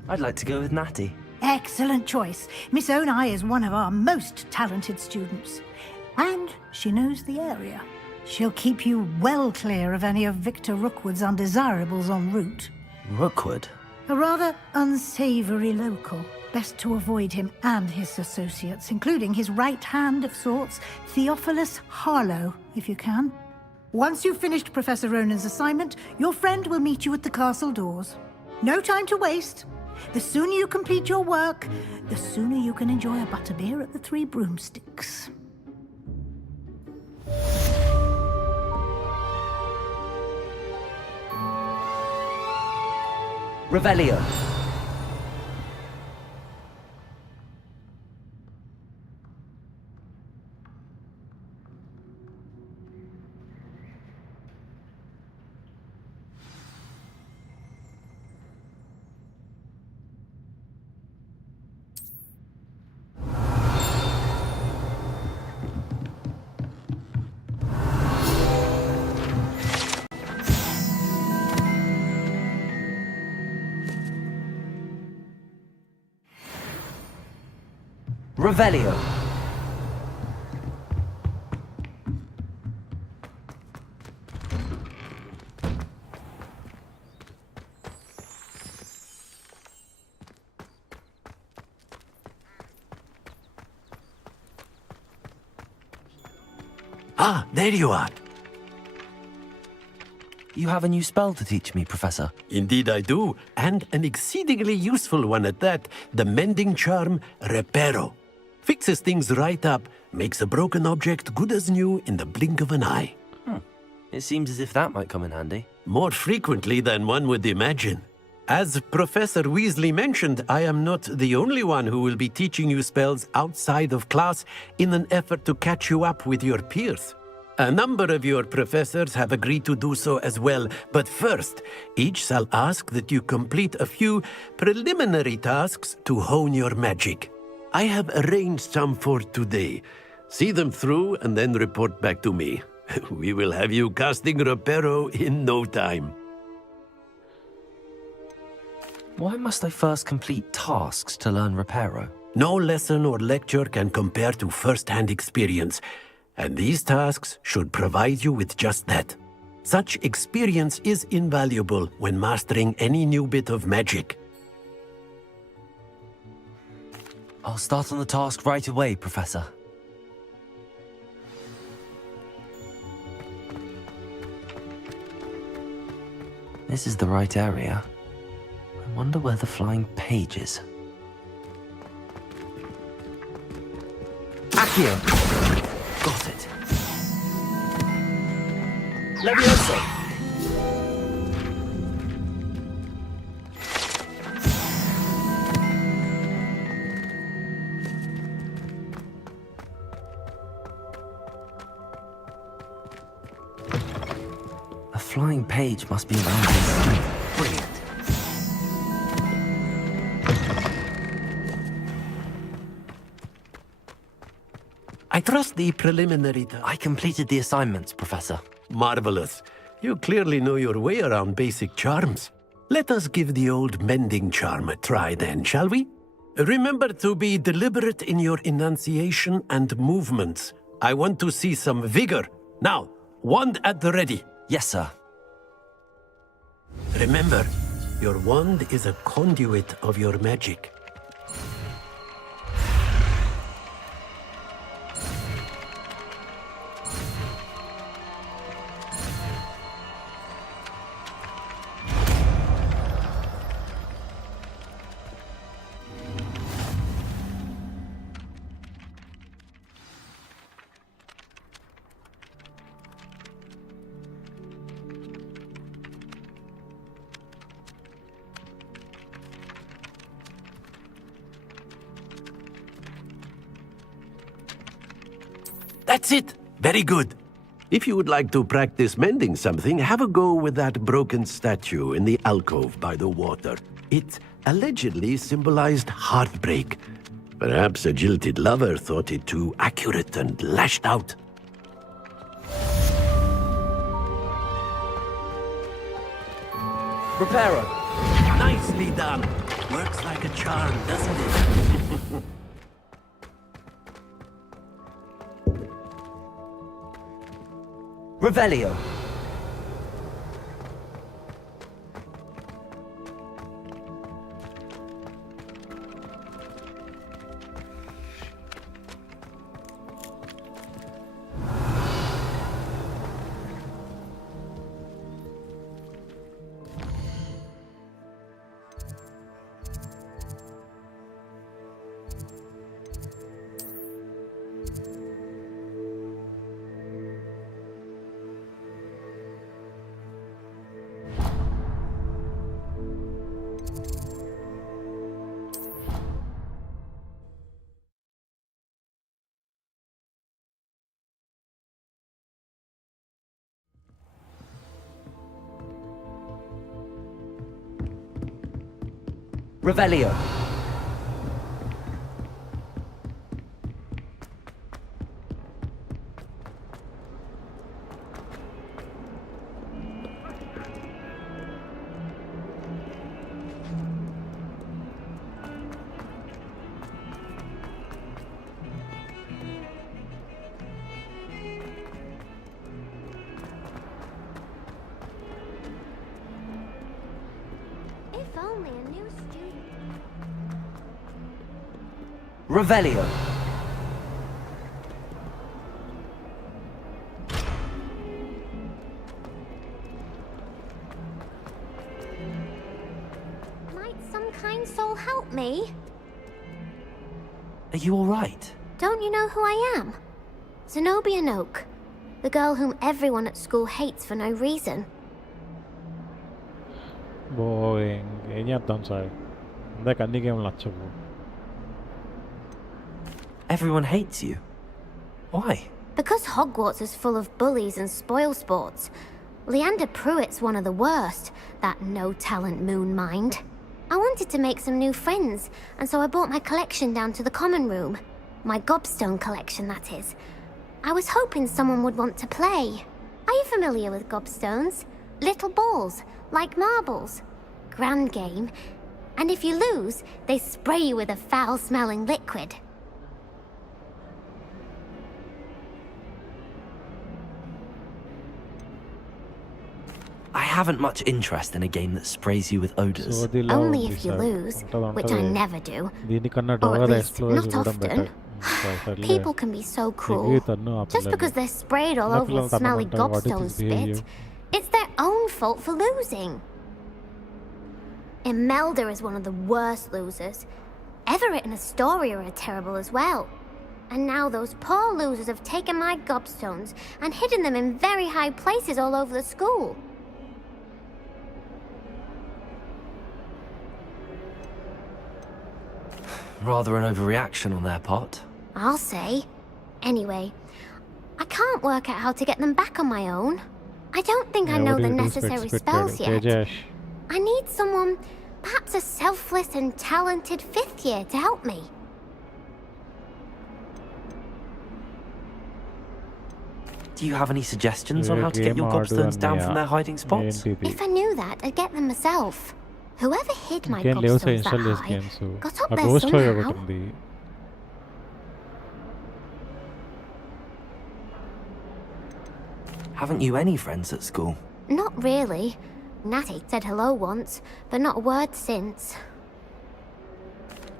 I'd like to go with Natty. Excellent choice. Miss Onai is one of our most talented students. And she knows the area. She'll keep you well clear of any of Victor Rookwood's undesirables en route. Rookwood? A rather unsavory local. Best to avoid him and his associates, including his right hand of sorts, Theophilus Harlow, if you can. Once you've finished Professor Ronan's assignment, your friend will meet you at the castle doors. No time to waste. The sooner you complete your work, the sooner you can enjoy a butterbeer at the Three Broomsticks. Revelio. Revelio. Ah, there you are. You have a new spell to teach me, Professor. Indeed I do, and an exceedingly useful one at that. The mending charm, Reparo. Fixes things right up, makes a broken object good as new in the blink of an eye. It seems as if that might come in handy. More frequently than one would imagine. As Professor Weasley mentioned, I am not the only one who will be teaching you spells outside of class in an effort to catch you up with your peers. A number of your professors have agreed to do so as well, but first, each shall ask that you complete a few preliminary tasks to hone your magic. I have arranged some for today. See them through and then report back to me. We will have you casting Reparo in no time. Why must I first complete tasks to learn Reparo? No lesson or lecture can compare to first-hand experience, and these tasks should provide you with just that. Such experience is invaluable when mastering any new bit of magic. I'll start on the task right away, Professor. This is the right area. I wonder where the flying page is. Accio! Got it. Levioso! A flying page must be around here. Brilliant. I trust the preliminary... I completed the assignments, Professor. Marvelous. You clearly know your way around basic charms. Let us give the old mending charm a try then, shall we? Remember to be deliberate in your enunciation and movements. I want to see some vigor. Now, wand at the ready. Yes, sir. Remember, your wand is a conduit of your magic. That's it! Very good. If you would like to practice mending something, have a go with that broken statue in the alcove by the water. It allegedly symbolized heartbreak. Perhaps a jilted lover thought it too accurate and lashed out. Reparo. Nicely done. Works like a charm, doesn't it? Revelio. Revelio. If only a new student. Revelio. Might some kind soul help me? Are you all right? Don't you know who I am? Zenobia Noak, the girl whom everyone at school hates for no reason. Boring. ఏం చేద్దాం sir ఇందాక అన్ని గేమ్లు నచ్చవు. Everyone hates you. Why? Because Hogwarts is full of bullies and spoilsports. Leander Pruitt's one of the worst, that no-talent moon mind. I wanted to make some new friends, and so I brought my collection down to the common room. My gobstone collection, that is. I was hoping someone would want to play. Are you familiar with gobstones? Little balls, like marbles. Grand game. And if you lose, they spray you with a foul-smelling liquid. I haven't much interest in a game that sprays you with odors. Only if you lose, which I never do. Or at least not often. People can be so cruel. Just because they're sprayed all over with smelly gobstone spit, it's their own fault for losing. Imelda is one of the worst losers. Everett and Astoria are terrible as well. And now those poor losers have taken my gobstones and hidden them in very high places all over the school. Rather an overreaction on their part. I'll say. Anyway, I can't work out how to get them back on my own. I don't think I know the necessary spells yet. Tejaash. I need someone, perhaps a selfless and talented fifth year to help me. Do you have any suggestions on how to get your gobstones down from their hiding spots? If I knew that, I'd get them myself. Whoever hid my ఇంకేం లేవు sir gobstones that install చేసి high games got up ఆ there ghost story ఒకటి somehow. ఉంది. Haven't you any friends at school? Not really. Natty said hello once, but not a word since.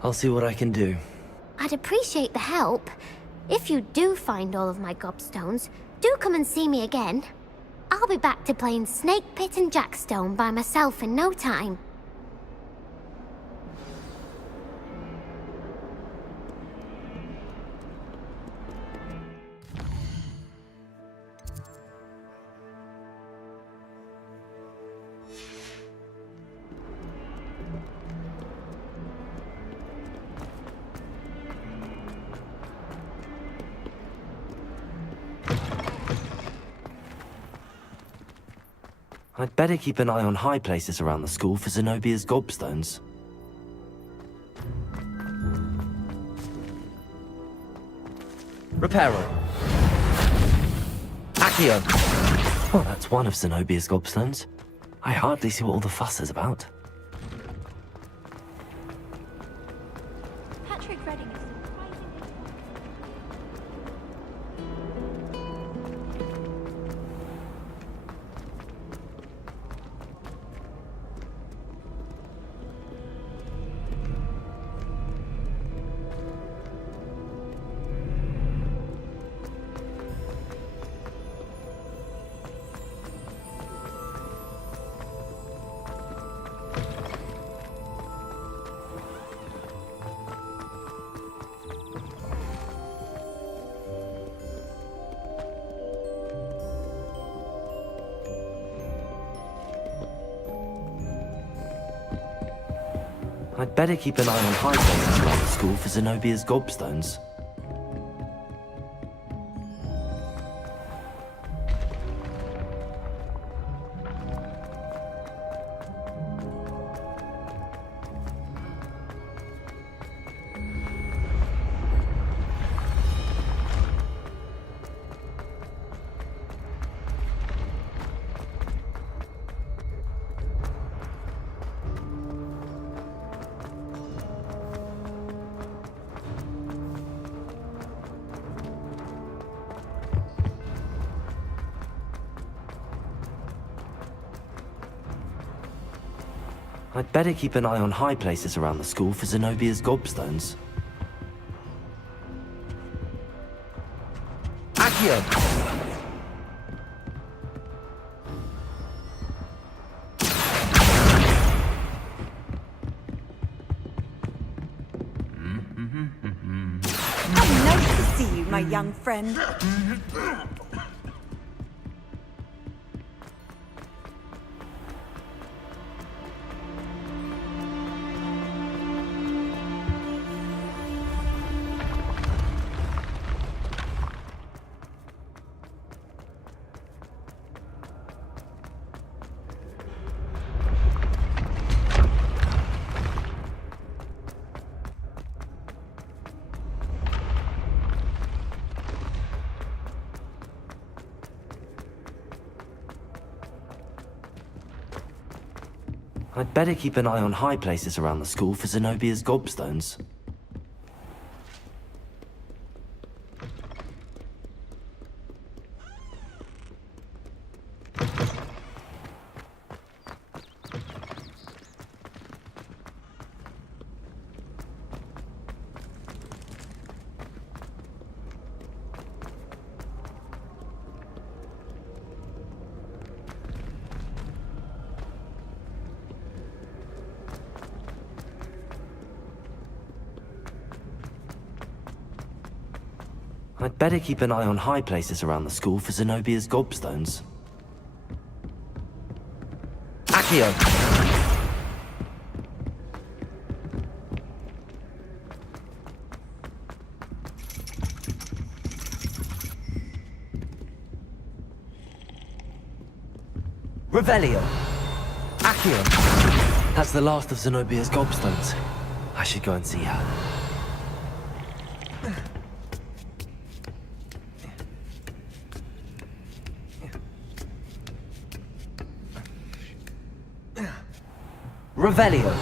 I'll see what I can do. I'd appreciate the help. If you do find all of my gobstones, do come and see me again. I'll be back to playing Snake Pit and Jackstone by myself in no time. I'd better keep an eye on high places around the school for Zenobia's gobstones. Reparo. Accio. Oh, that's one of Zenobia's gobstones. I hardly see what all the fuss is about. Patrick Redding is surprisingly... I'd better keep an eye on high places around the school for Zenobia's gobstones. I'd better keep an eye on high places around the school for Zenobia's gobstones. Accio! How nice to see you, my young friend. I'd better keep an eye on high places around the school for Zenobia's gobstones. I'd better keep an eye on high places around the school for Zenobia's gobstones. Accio! Revelio! Accio! That's the last of Zenobia's gobstones. I should go and see her. Revelio.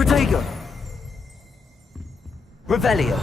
Protego! Revelio!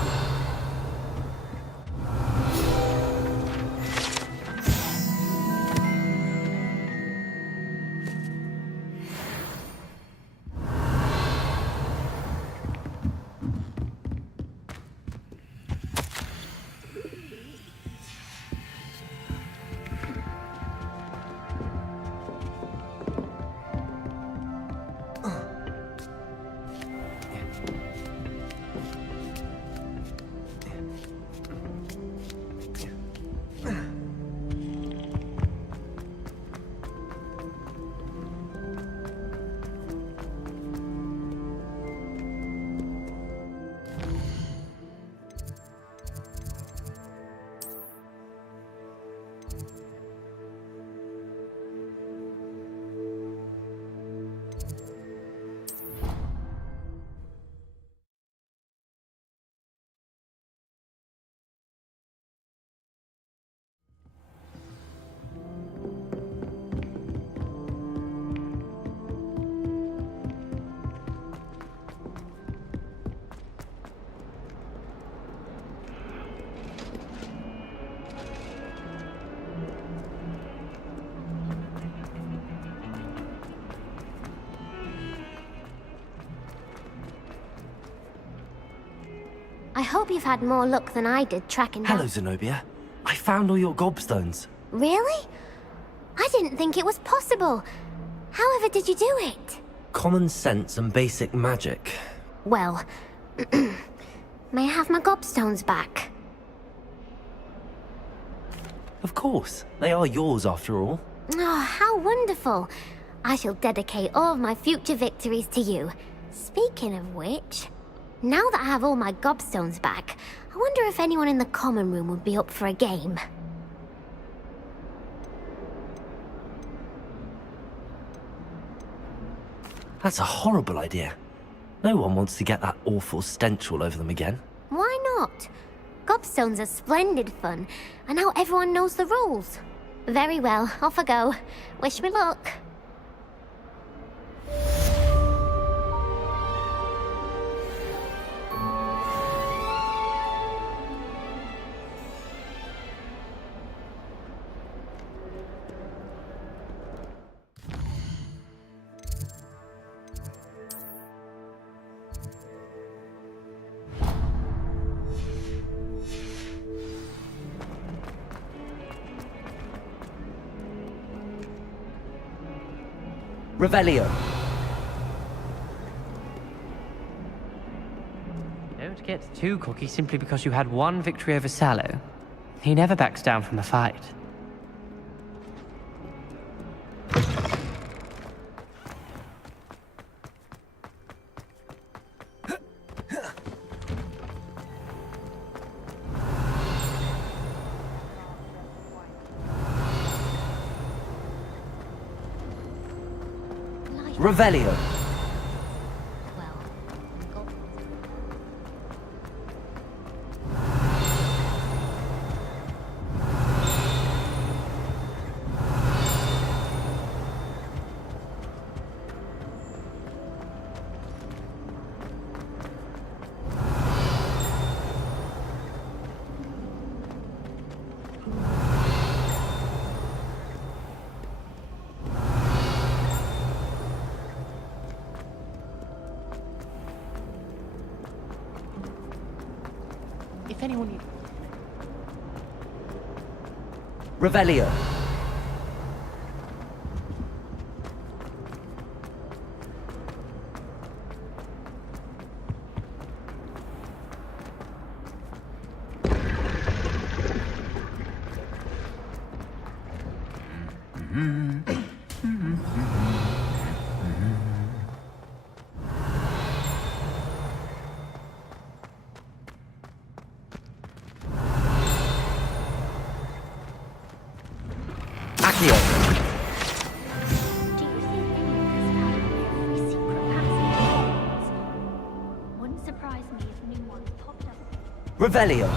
I hope you've had more luck than I did tracking down... Hello, Zenobia. I found all your gobstones. Really? I didn't think it was possible. However did you do it? Common sense and basic magic. Well, may I have my gobstones back? Of course. They are yours after all. Oh, how wonderful. I shall dedicate all of my future victories to you. Speaking of which, now that I have all my gobstones back, I wonder if anyone in the common room would be up for a game. That's a horrible idea. No one wants to get that awful stench all over them again. Why not? Gobstones are splendid fun, and now everyone knows the rules. Very well, off I go. Wish me luck. Revelio. Don't get too cocky simply because you had one victory over Sallow. He never backs down from a fight. Revelio. If anyone... Revelio. Wouldn't surprise me if new ones popped up. Revelio.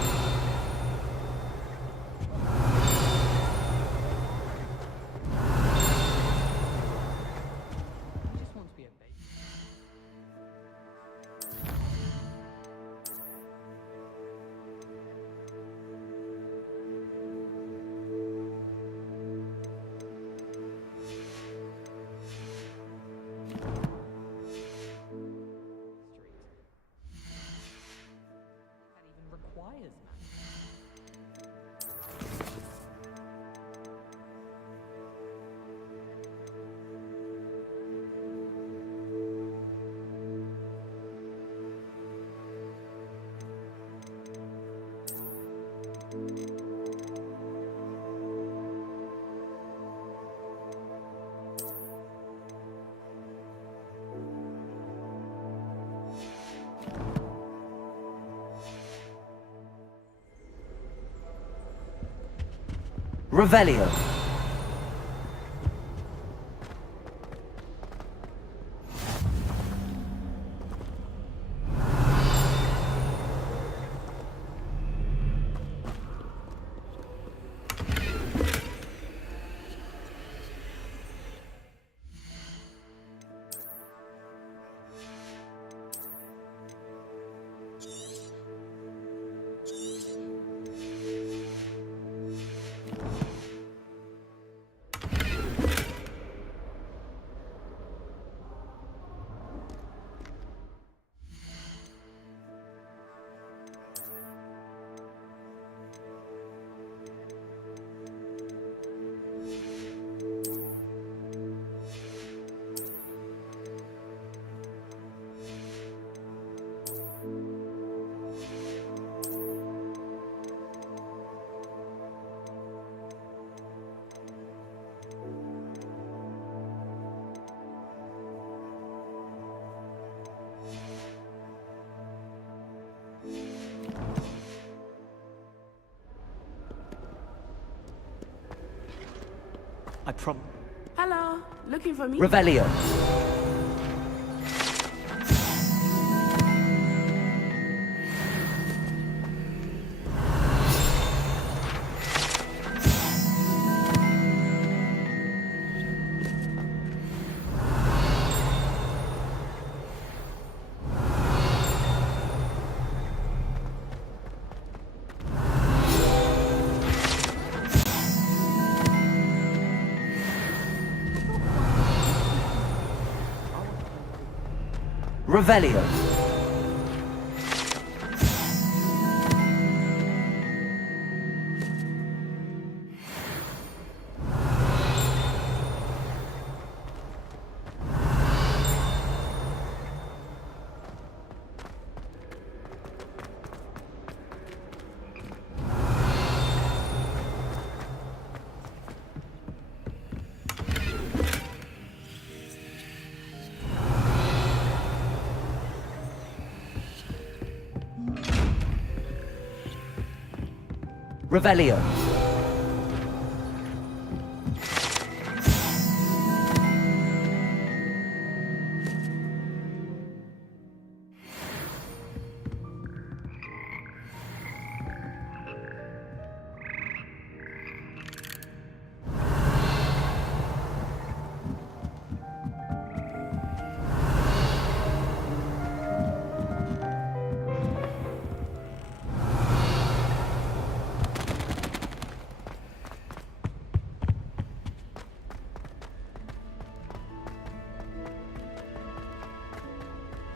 Revelio. I prom... Hello, looking for me? Revelio. Revelio. Revelio.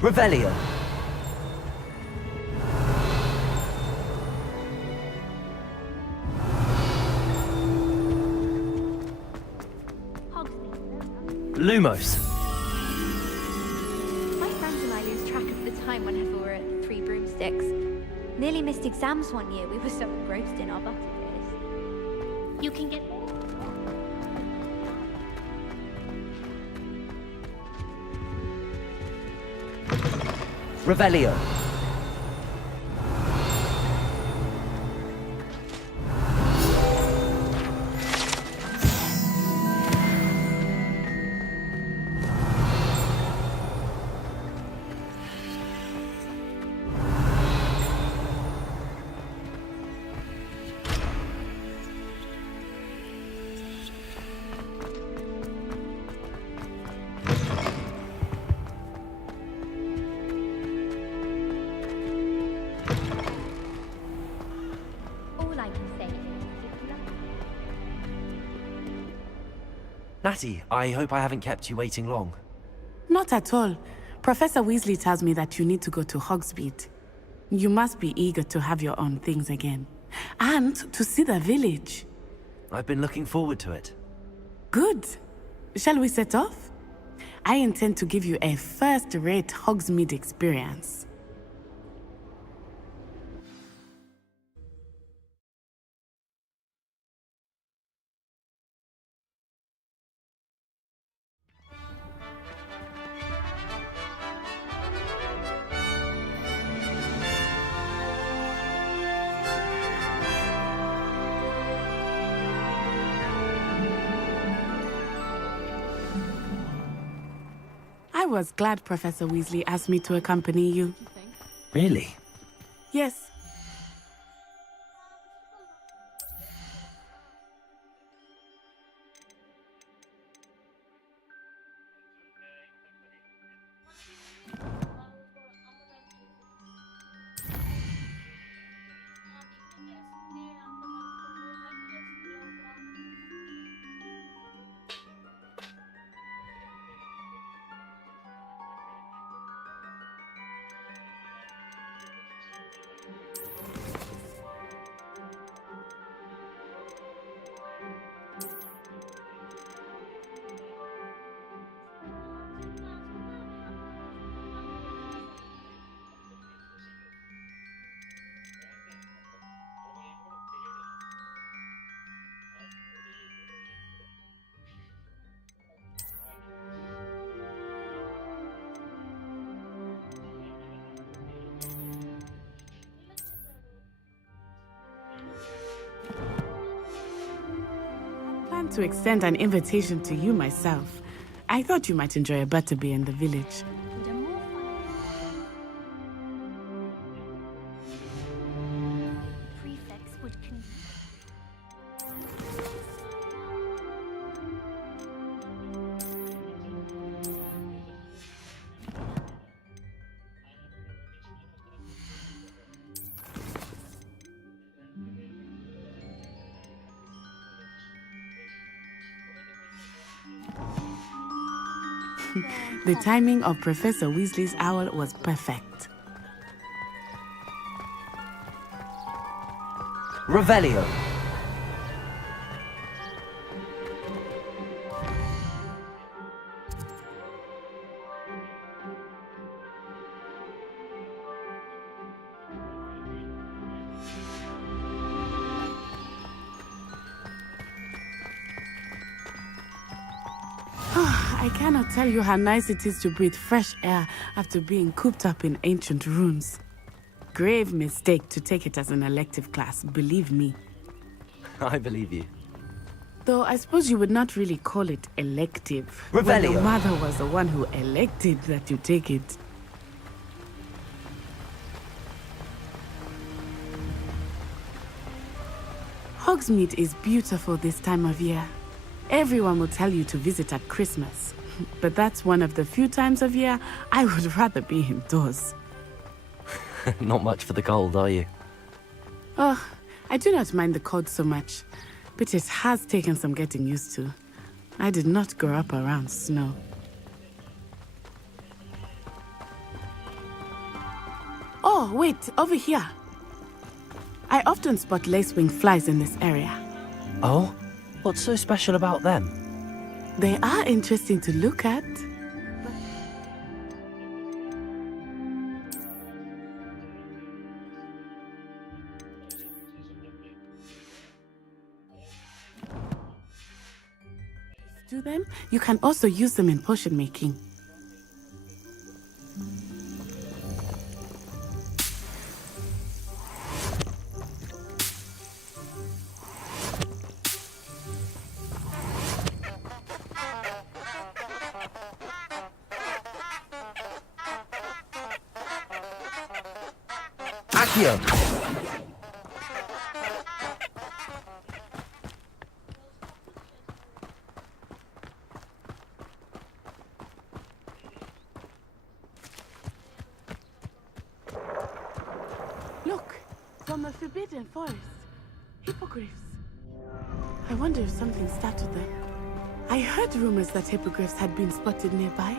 Revelio. Lumos. My friends and I lose track of the time whenever we're at Three Broomsticks. Nearly missed exams one year. We were so engrossed in our butterbeers. You can get... Revelio. Natty, I hope I haven't kept you waiting long. Not at all. Professor Weasley tells me that you need to go to Hogsmeade. You must be eager to have your own things again. And to see the village. I've been looking forward to it. Good. Shall we set off? I intend to give you a first-rate Hogsmeade experience. I was glad Professor Weasley asked me to accompany you. Really? Yes. want to extend an invitation to you myself. I thought you might enjoy a butterbeer in the village. The timing of Professor Weasley's owl was perfect. Revelio. I cannot tell you how nice it is to breathe fresh air after being cooped up in ancient ruins. Grave mistake to take it as an elective class, believe me. I believe you. Though I suppose you would not really call it elective. Revelio. When your mother was the one who elected that you take it. Hogsmeade is beautiful this time of year. Everyone will tell you to visit at Christmas, but that's one of the few times of year I would rather be indoors. Not much for the cold, are you? Oh, I do not mind the cold so much, but it has taken some getting used to. I did not grow up around snow. Oh, wait, over here. I often spot lacewing flies in this area. Oh? What's so special about them? They are interesting to look at. To them, you can also use them in potion making. Accio. Look, from a forbidden forest. Hippogriffs. I wonder if something startled them. I heard rumors that hippogriffs had been spotted nearby.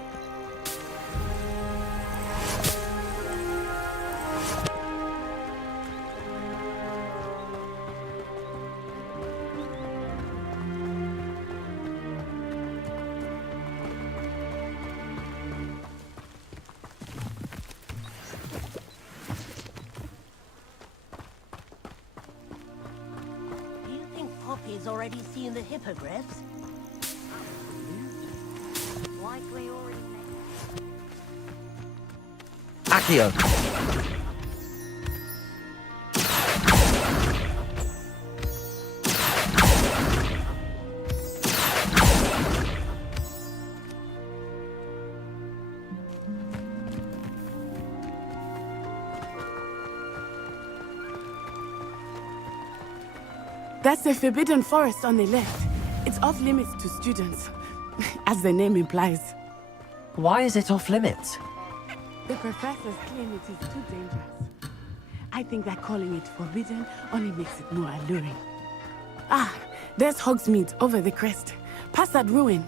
Poppy's already seen the hippogriffs? Likely already. Accio. That's the forbidden forest on the left. It's off limits to students, as the name implies. Why is it off limits? The professors claim it is too dangerous. I think that calling it forbidden only makes it more alluring. Ah, there's Hogsmeade over the crest. Past that ruin.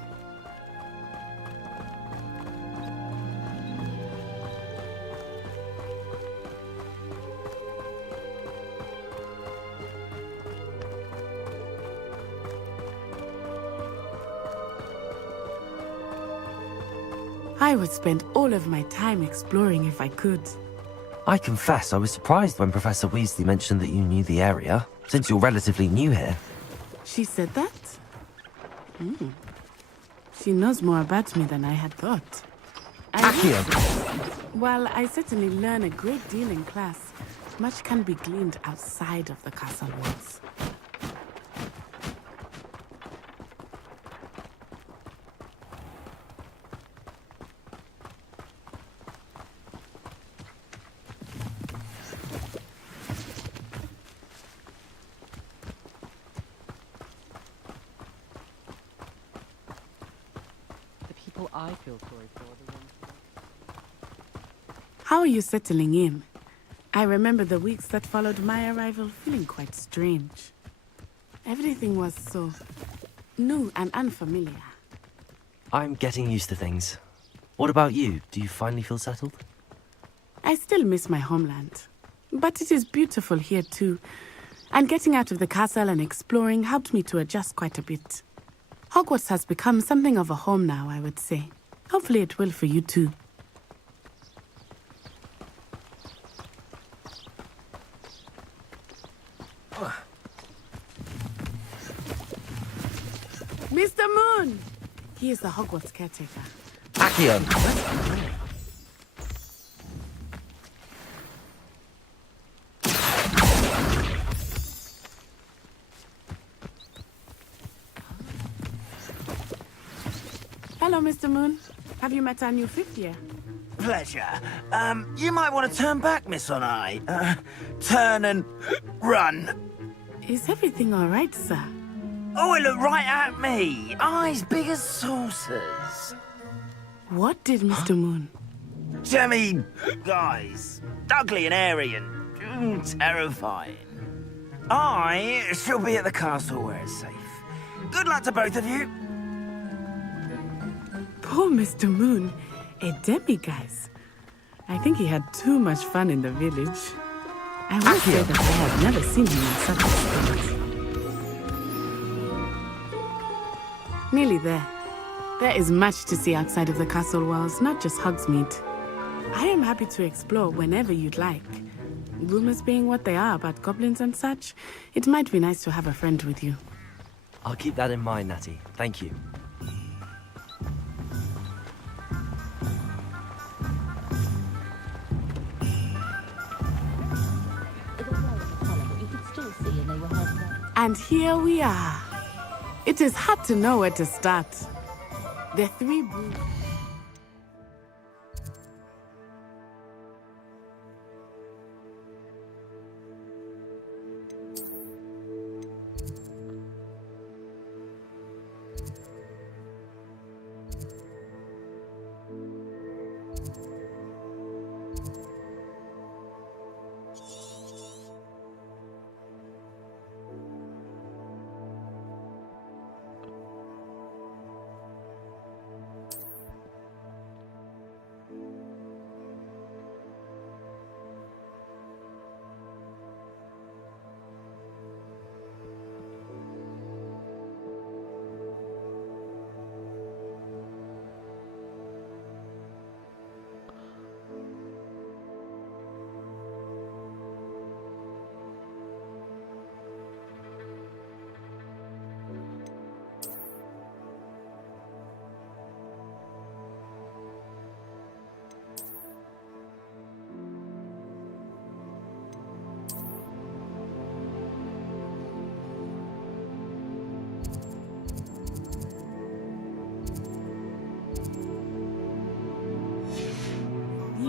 I would spend all of my time exploring if I could. I confess I was surprised when Professor Weasley mentioned that you knew the area, since you're relatively new here. She said that? She knows more about me than I had thought. While I certainly learn a great deal in class, much can be gleaned outside of the castle walls. people I feel sorry for are the ones How are you settling in? I remember the weeks that followed my arrival feeling quite strange. Everything was so new and unfamiliar. I'm getting used to things. What about you? Do you finally feel settled? I still miss my homeland, but it is beautiful here too. And getting out of the castle and exploring helped me to adjust quite a bit. Hogwarts has become something of a home now, I would say. Hopefully it will for you too. Mr. Moon! He is the Hogwarts caretaker. Accio! Hello, Mr. Moon. Have you met our new fifth year? Pleasure. You might want to turn back, Miss Onai. Turn and run. Is everything all right, sir? Oh, it looked right at me. Eyes big as saucers. What did Mr. Moon? Jemmy, guys. Ugly and airy and terrifying. I shall be at the castle where it's safe. Good luck to both of you. Poor Mr. Moon, a guys. I think he had too much fun in the village. I will say that I have never seen him in such a state. Nearly there. There is much to see outside of the castle walls, not just Hogsmeade. I am happy to explore whenever you'd like. Rumors being what they are about goblins and such, it might be nice to have a friend with you. I'll keep that in mind, Natty. Thank you. And here we are. It is hard to know where to start. The three brooms.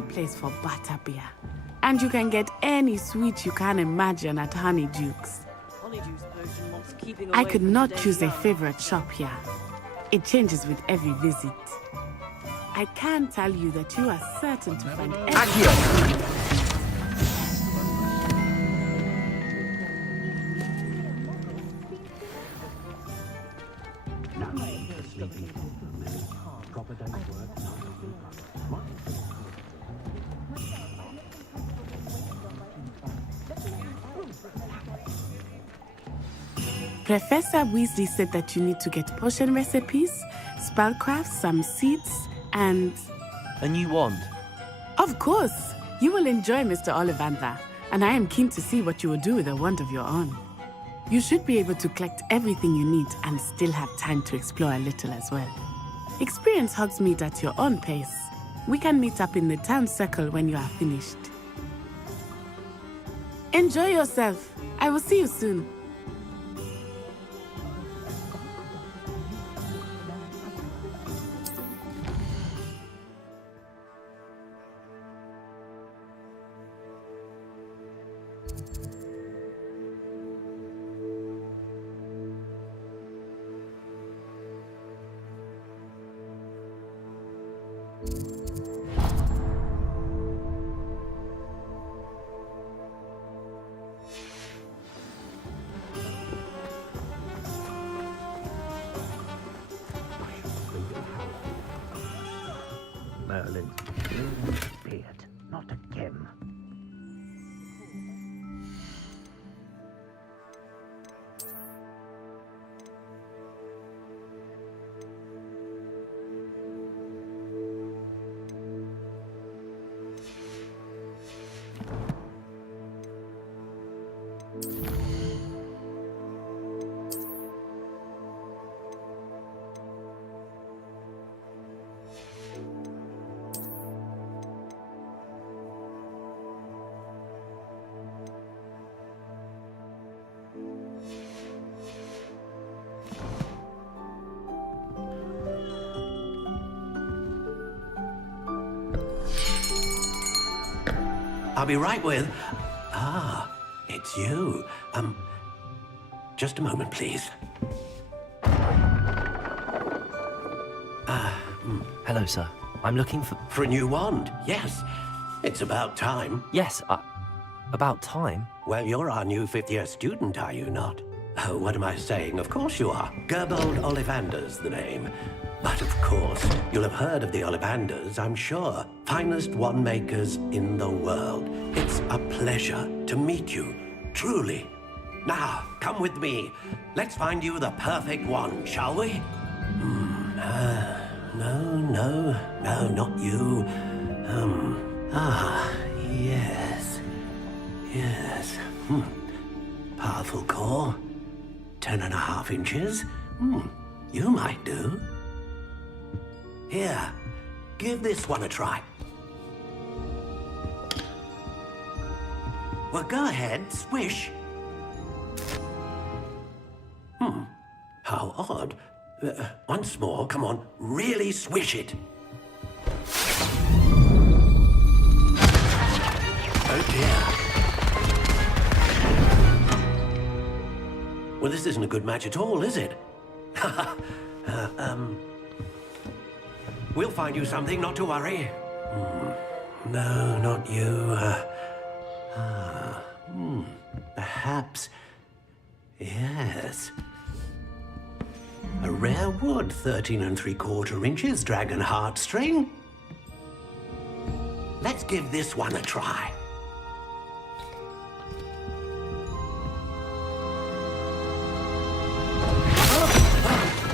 Place for butterbeer. And you can get any sweet you can imagine at Honeyduke's. I could not choose a favorite shop here. It changes with every visit. I can tell you that you are certain to find everything. Professor Weasley said that you need to get potion recipes, spellcrafts, some seeds, and... A new wand? Of course! You will enjoy Mr. Ollivander, and I am keen to see what you will do with a wand of your own. You should be able to collect everything you need and still have time to explore a little as well. Experience Hogsmeade at your own pace. We can meet up in the town circle when you are finished. Enjoy yourself. I will see you soon. Merlin. Beard, not again. I'll be right with... Ah, it's you. Just a moment, please. Hello, sir. I'm looking for... For a new wand, yes. It's about time. Yes, about time? Well, you're our new fifth-year student, are you not? Oh, what am I saying? Of course you are. Gerbold Ollivander's the name. But of course, you'll have heard of the Ollivanders, I'm sure. Finest wand makers in the world. It's a pleasure to meet you, truly. Now, come with me. Let's find you the perfect wand, shall we? No, not you. Yes. Powerful core. 10.5 inches. You might do. Here, give this one a try. Well, go ahead, swish. How odd. Once more, come on, really swish it. Oh dear. Well, this isn't a good match at all, is it? We'll find you something, not to worry. No, not you. Perhaps... Yes. A rare wood, 13 3/4 inches, dragon heartstring. Let's give this one a try.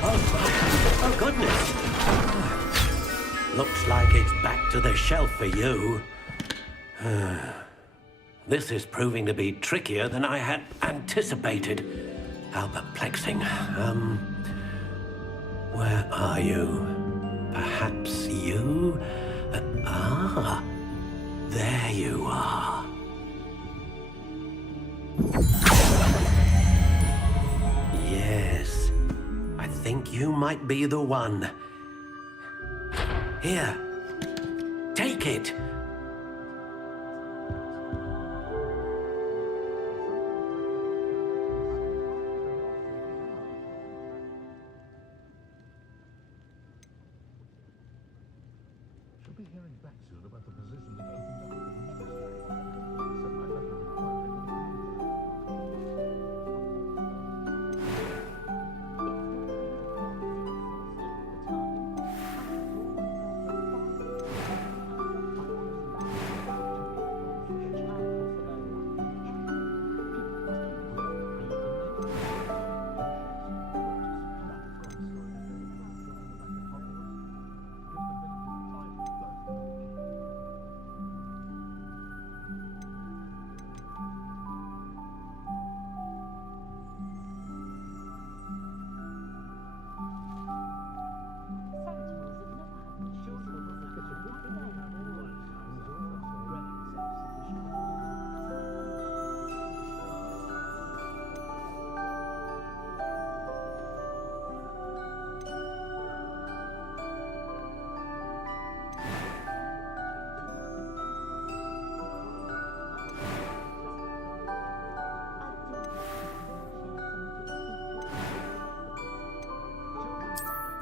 Oh, goodness. Looks like it's back to the shelf for you. This is proving to be trickier than I had anticipated. How perplexing. Where are you? Perhaps you? There you are. Yes, I think you might be the one. Here, take it.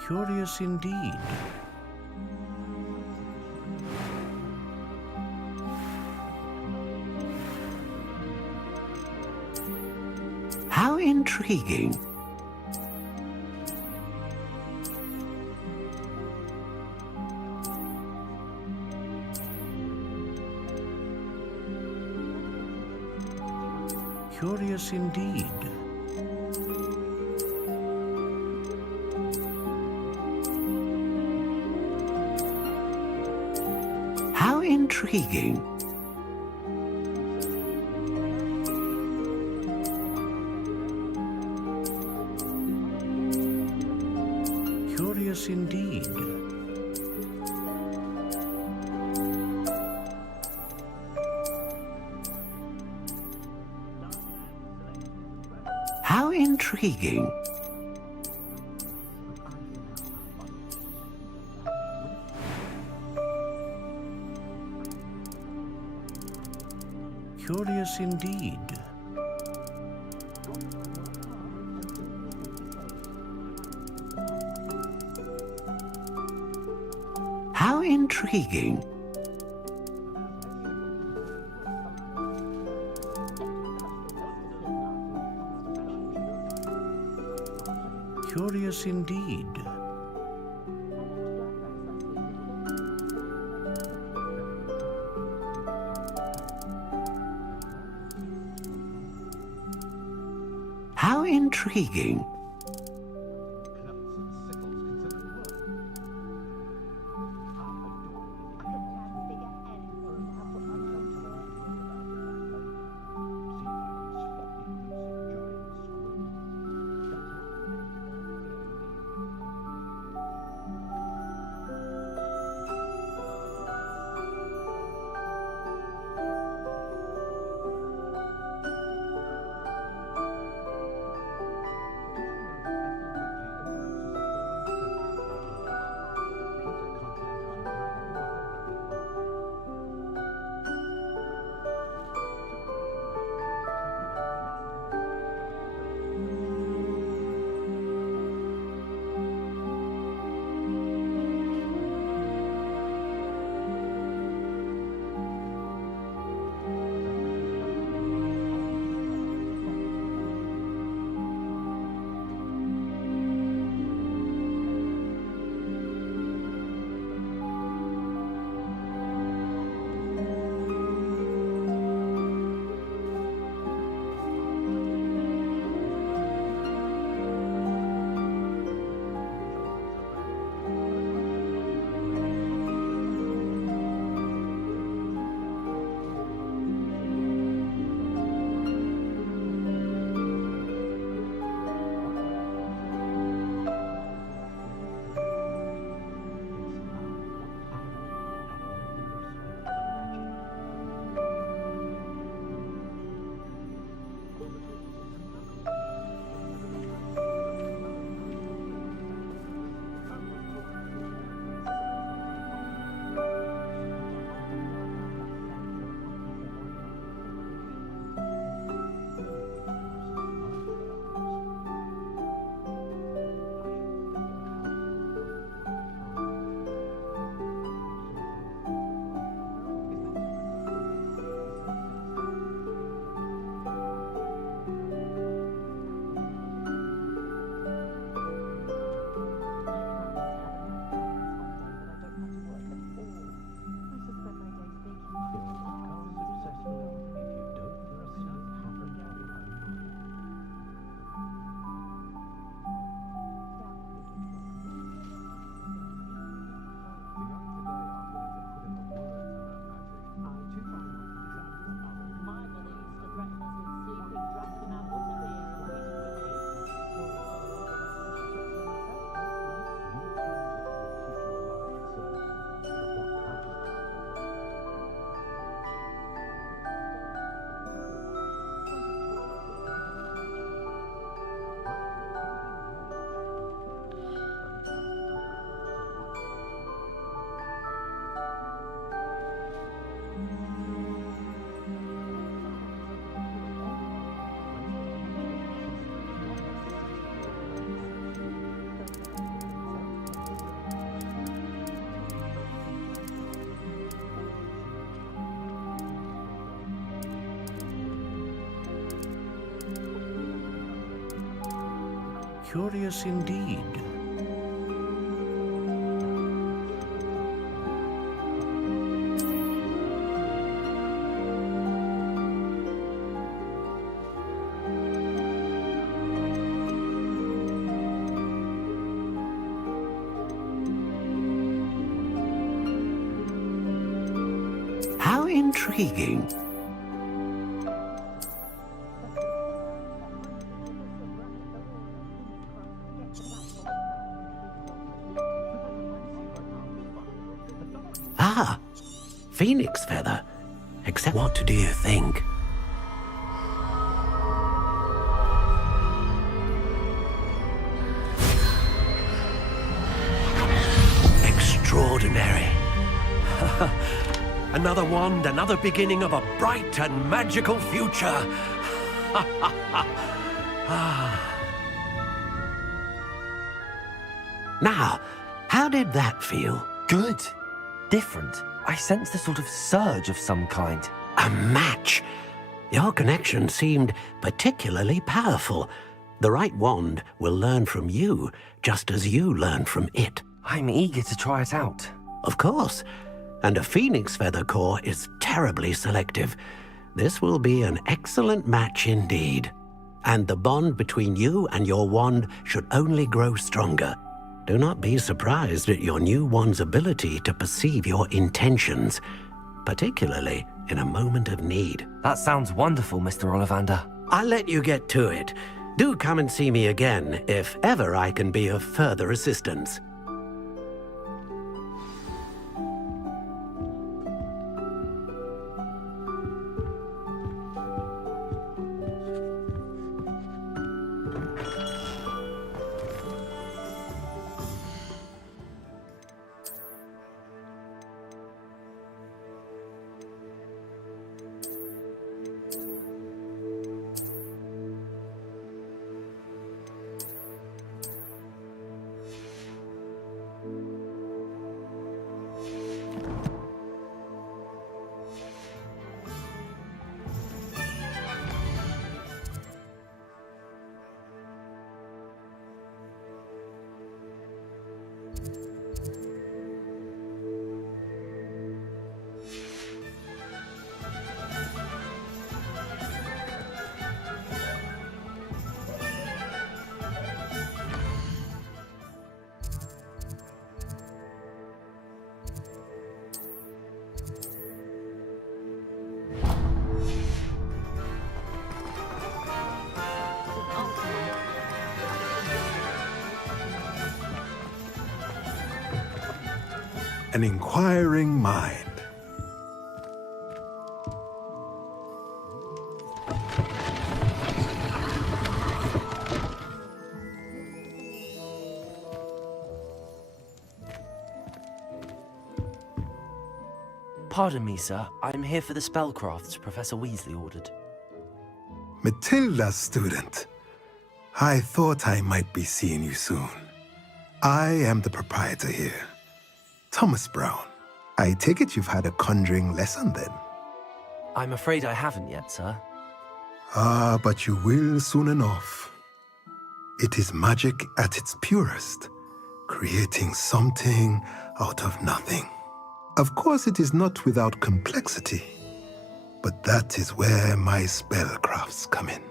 Curious indeed. How intriguing. Curious indeed. How intriguing. Curious indeed. How intriguing. Curious indeed. How intriguing. Curious indeed. How intriguing. Curious indeed. intriguing. Ah, phoenix feather. Except what do you think? Extraordinary. Another wand, another beginning of a bright and magical future. Now, how did that feel? Good. Different. I sensed a sort of surge of some kind. A match. Your connection seemed particularly powerful. The right wand will learn from you, just as you learn from it. I'm eager to try it out. Of course. And a phoenix feather core is terribly selective. This will be an excellent match indeed. And the bond between you and your wand should only grow stronger. Do not be surprised at your new wand's ability to perceive your intentions, particularly in a moment of need. That sounds wonderful, Mr. Ollivander. I'll let you get to it. Do come and see me again if ever I can be of further assistance. An inquiring mind. Pardon me, sir. I'm here for the spellcrafts Professor Weasley ordered. Matilda's student. I thought I might be seeing you soon. I am the proprietor here, Thomas Brown. I take it you've had a conjuring lesson then? I'm afraid I haven't yet, sir. Ah, but you will soon enough. It is magic at its purest, creating something out of nothing. Of course, it is not without complexity, but that is where my spellcrafts come in.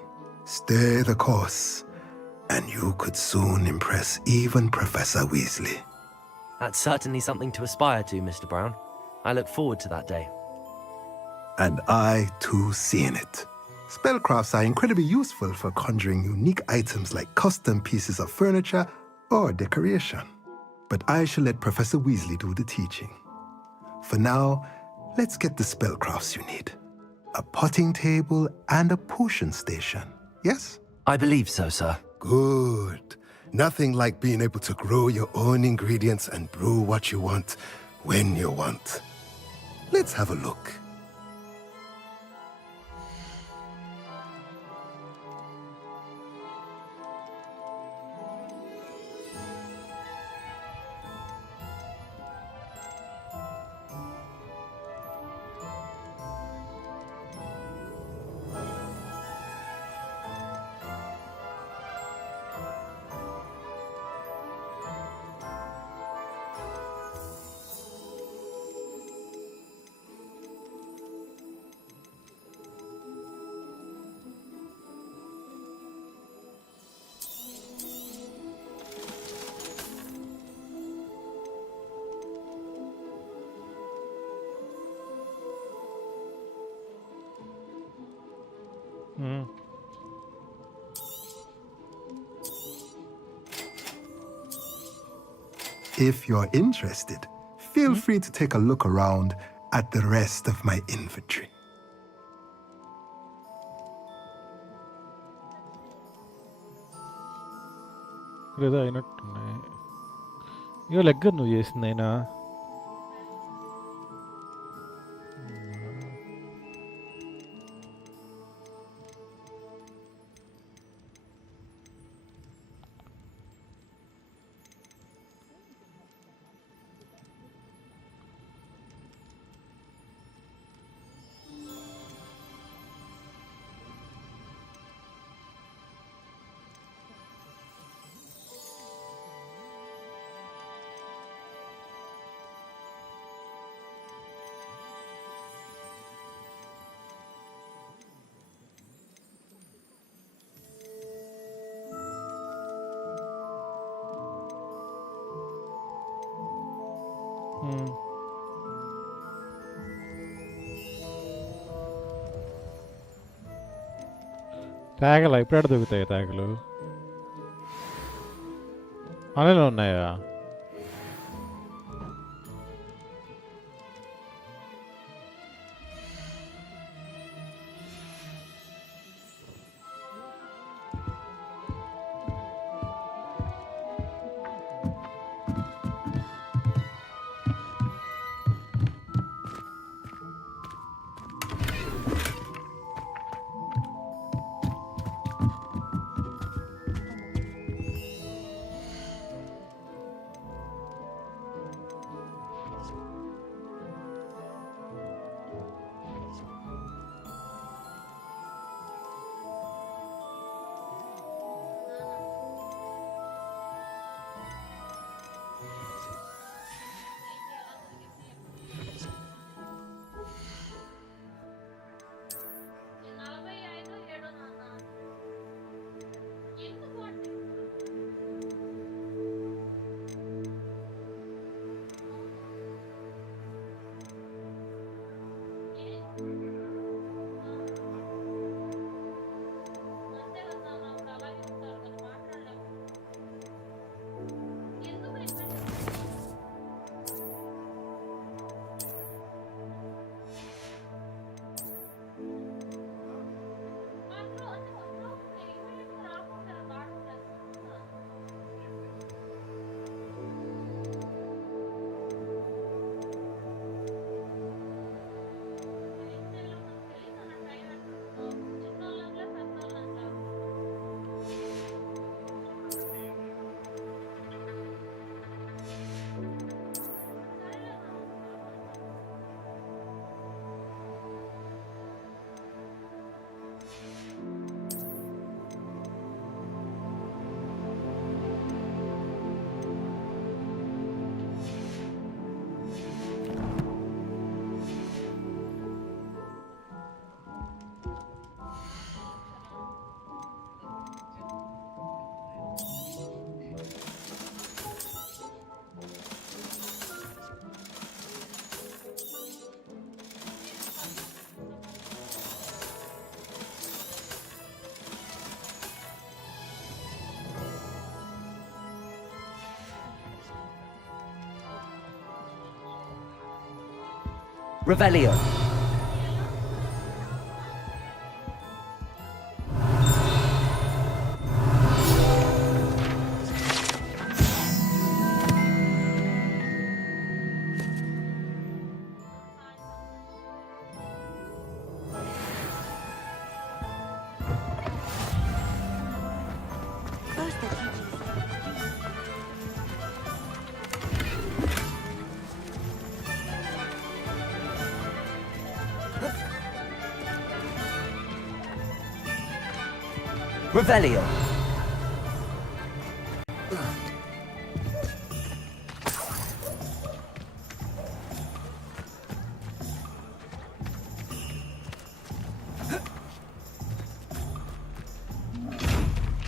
Stay the course, and you could soon impress even Professor Weasley. That's certainly something to aspire to, Mr. Brown. I look forward to that day. And I, too, see in it. Spellcrafts are incredibly useful for conjuring unique items like custom pieces of furniture or decoration. But I shall let Professor Weasley do the teaching. For now, let's get the spellcrafts you need. A potting table and a potion station, yes? I believe so, sir. Good. Nothing like being able to grow your own ingredients and brew what you want, when you want. Let's have a look. If you're interested, feel free to take a look around at the rest of my inventory. ఏదో అయినట్టున్నాయి. ఇగో leg నువ్వు చేసింది అయినా తేగలు ఎప్పుడు దొరుకుతాయి తేగలు? ఆన్లైన్లో ఉన్నాయా? Revelio. Revelio.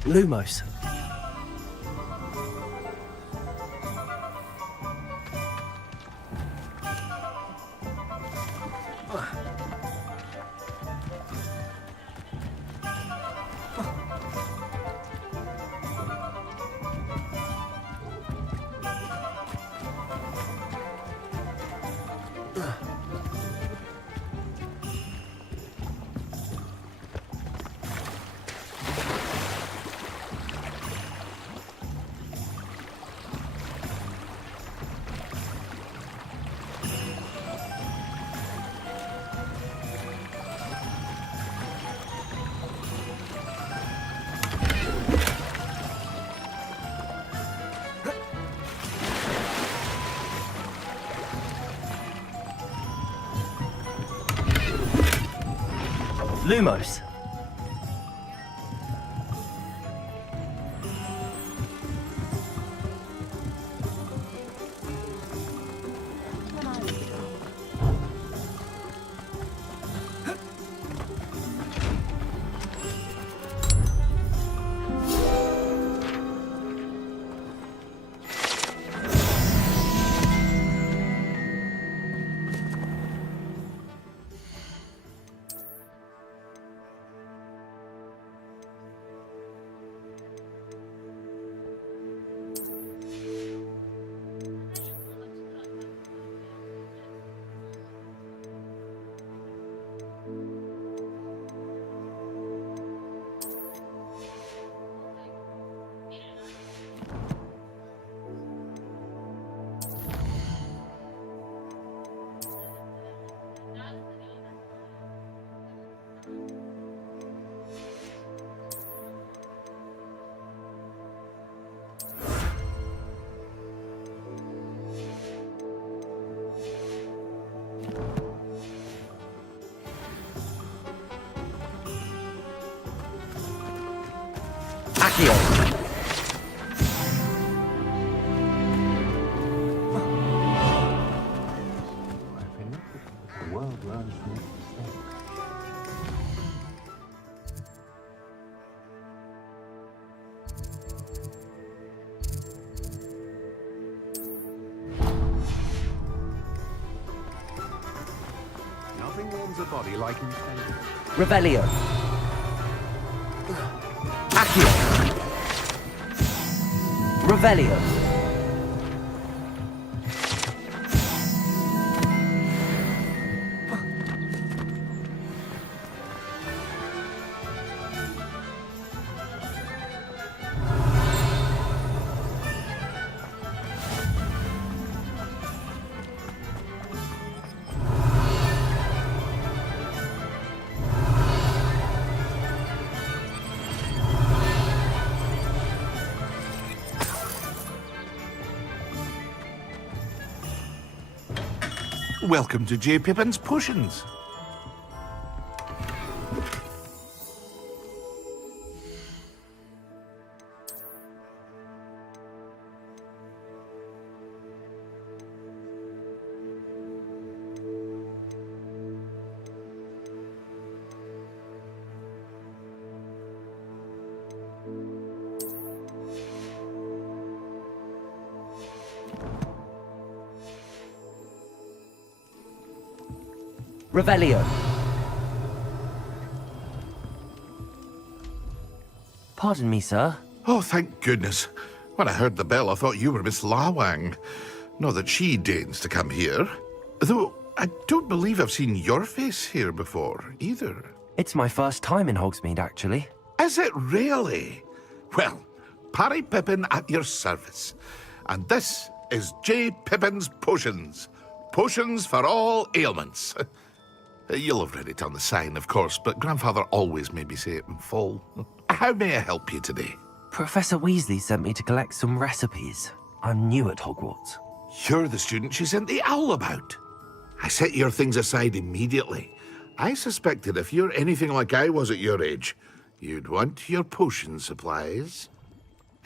Lumos. Lumos. Accio. The world learns from its mistakes. Nothing warms a body like intended. Revelio. Accio. Revelio. Welcome to J. Pippin's Potions. Revelio. Pardon me, sir. Oh, thank goodness. When I heard the bell, I thought you were Miss Lawang. Not that she deigns to come here. Though, I don't believe I've seen your face here before, either. It's my first time in Hogsmeade, actually. Is it really? Well, Parry Pippin at your service. And this is J. Pippin's Potions. Potions for all ailments. You'll have read it on the sign, of course, but Grandfather always made me say it in full. How may I help you today? Professor Weasley sent me to collect some recipes. I'm new at Hogwarts. You're the student she sent the owl about. I set your things aside immediately. I suspected if you're anything like I was at your age, you'd want your potion supplies.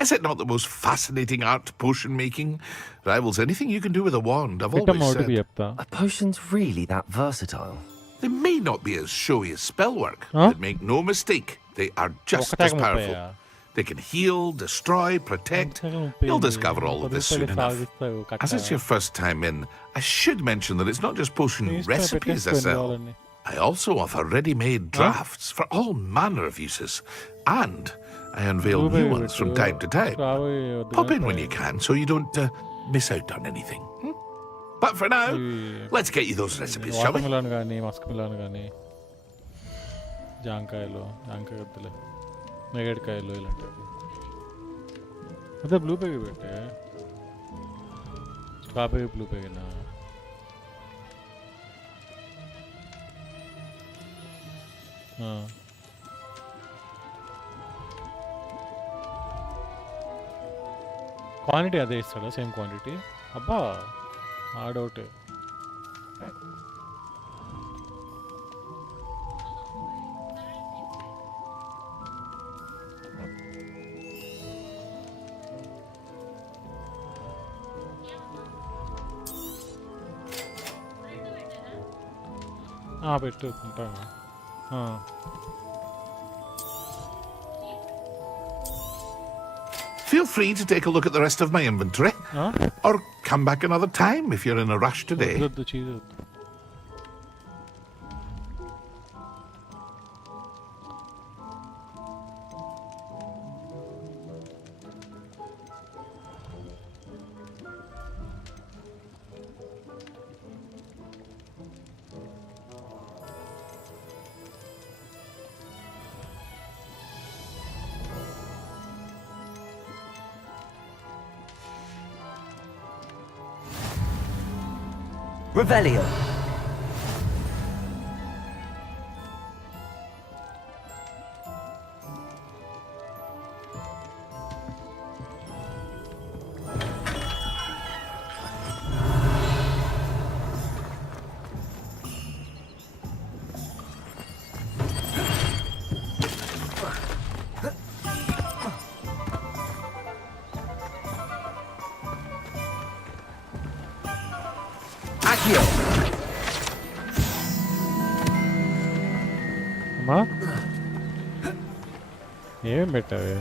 Is it not the most fascinating art, potion making? Rivals anything you can do with a wand, I've always said. Are potions really that versatile? They may not be as showy as spellwork, but make no mistake, they are just as powerful. They can heal, destroy, protect. You'll discover all of this soon enough. As it's your first time in, I should mention that it's not just potion recipes I sell. I also offer ready-made drafts for all manner of uses. And I unveil new ones from time to time. Pop in when you can so you don't miss out on anything. But for now, let's get you those recipes, shall we? నెగడికాయలు ఇలాంటివి అదే blue పేగి పెట్టే strawberry blue పేగినా quantity అదే ఇస్తాడా same quantity అబ్బా ఆ doubt పెట్టుకుంటాను. Feel free to take a look at the rest of my inventory. Or come back another time if you're in a rush today. Revelio. Accio. అమ్మా ఏం పెట్టావే?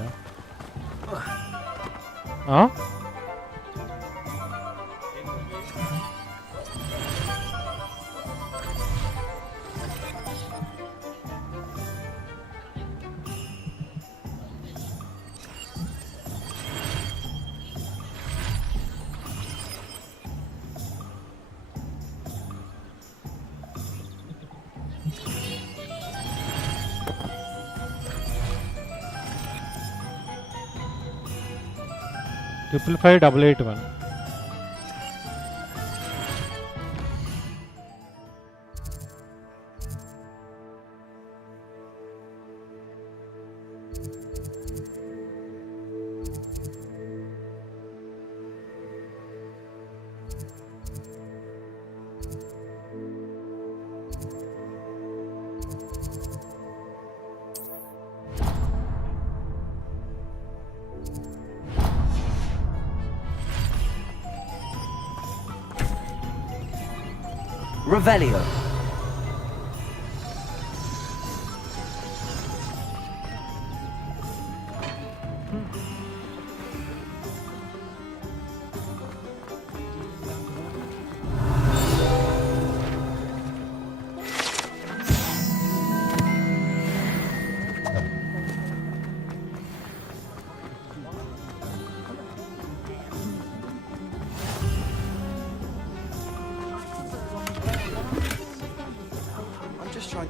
Triple 5 881. Revelio.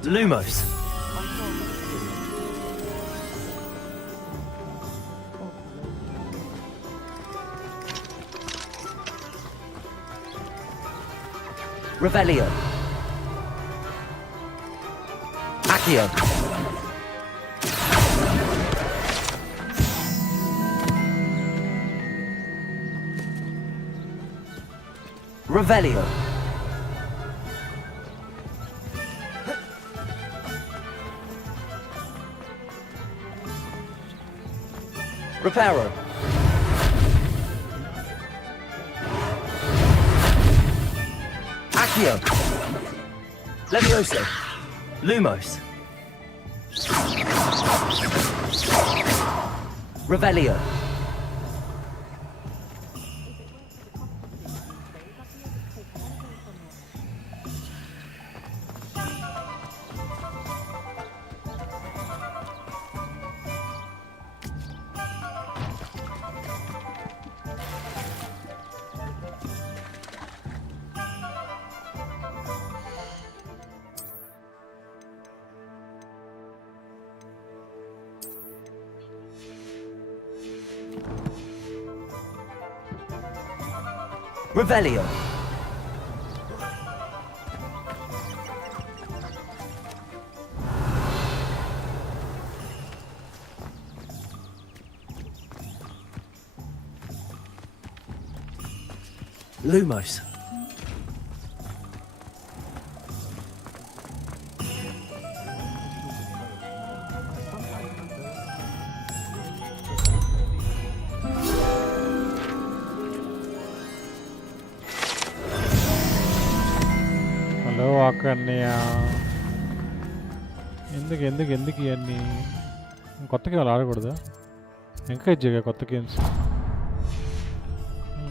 Lumos. Revelio. Accio. Revelio. Reparo. Accio. Levioso. Lumos. Revelio. Revelio. Lumos. బ్లాక్ అన్నయ్య ఎందుకు ఇవన్నీ కొత్త గేమ్లు ఆడకూడదా encourage చేయగా కొత్త games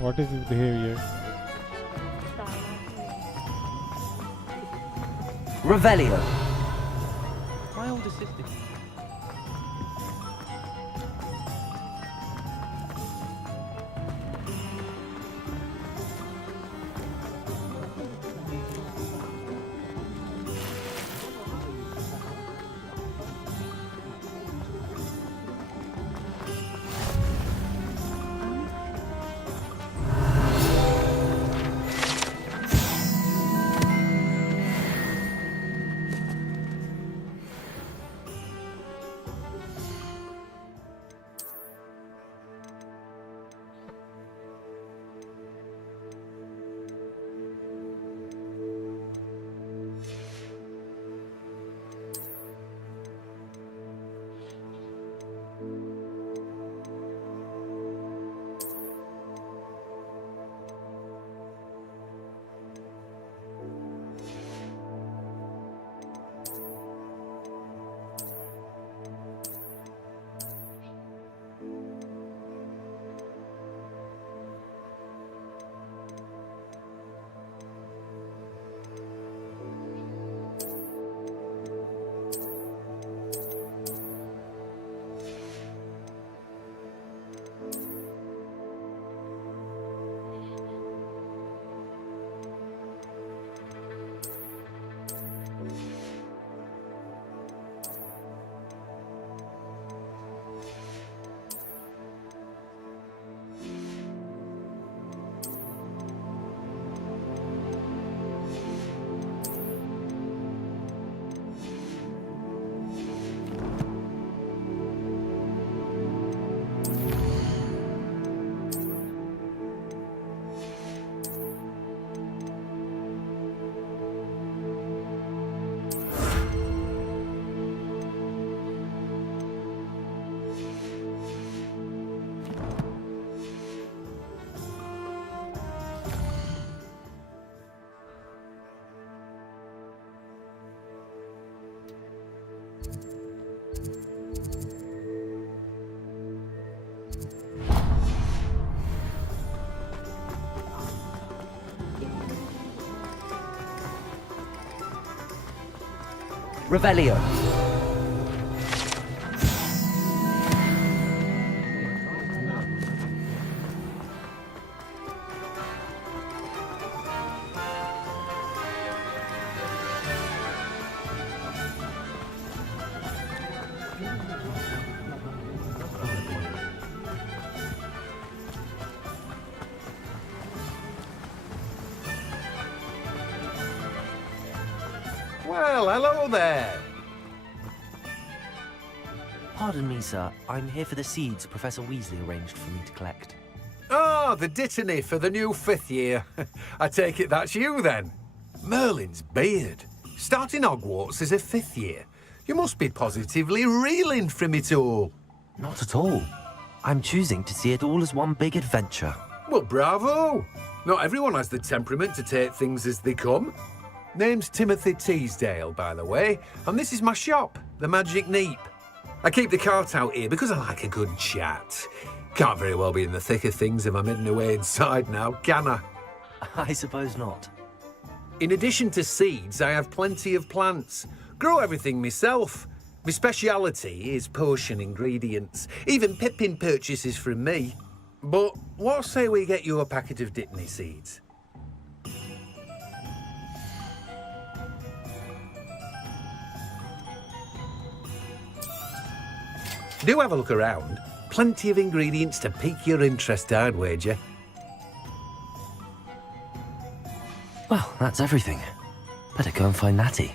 what is this behaviour Revelio. My older sister. Revelio. Well, hello there. Pardon me, sir. I'm here for the seeds Professor Weasley arranged for me to collect. Oh, the dittany for the new 5th year. I take it that's you, then. Merlin's beard. Starting Hogwarts as a 5th year. You must be positively reeling from it all. Not at all. I'm choosing to see it all as one big adventure. Well, bravo. Not everyone has the temperament to take things as they come. Name's Timothy Teasdale, by the way, and this is my shop, the Magic Neep. I keep the cart out here because I like a good chat. Can't very well be in the thick of things if I'm hidden away inside now, can I? I suppose not. In addition to seeds, I have plenty of plants. Grow everything myself. My speciality is potion ingredients. Even Pippin purchases from me. But what say we get you a packet of Dittany seeds? Do have a look around. Plenty of ingredients to pique your interest, I'd wager. Well, that's everything. Better go and find Natty.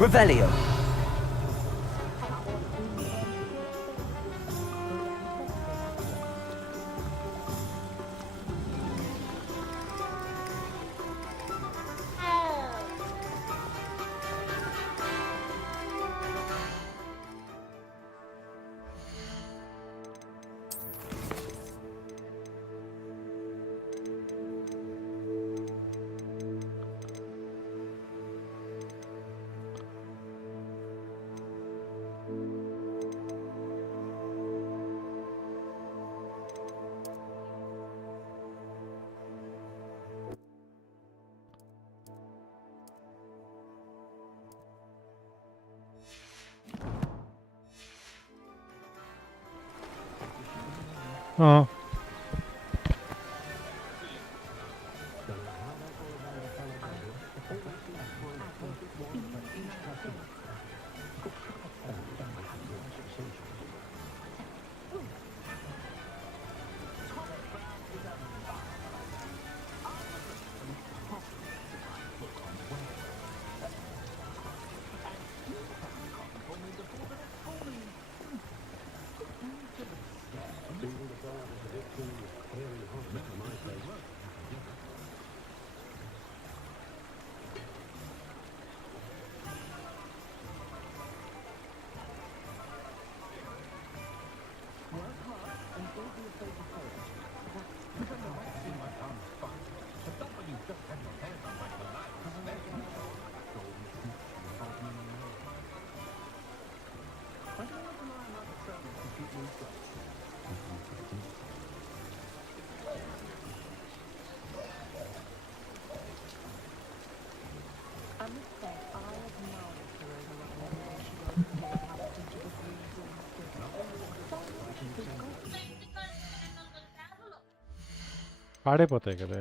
Revelio. పాడైపోతాయి కదా.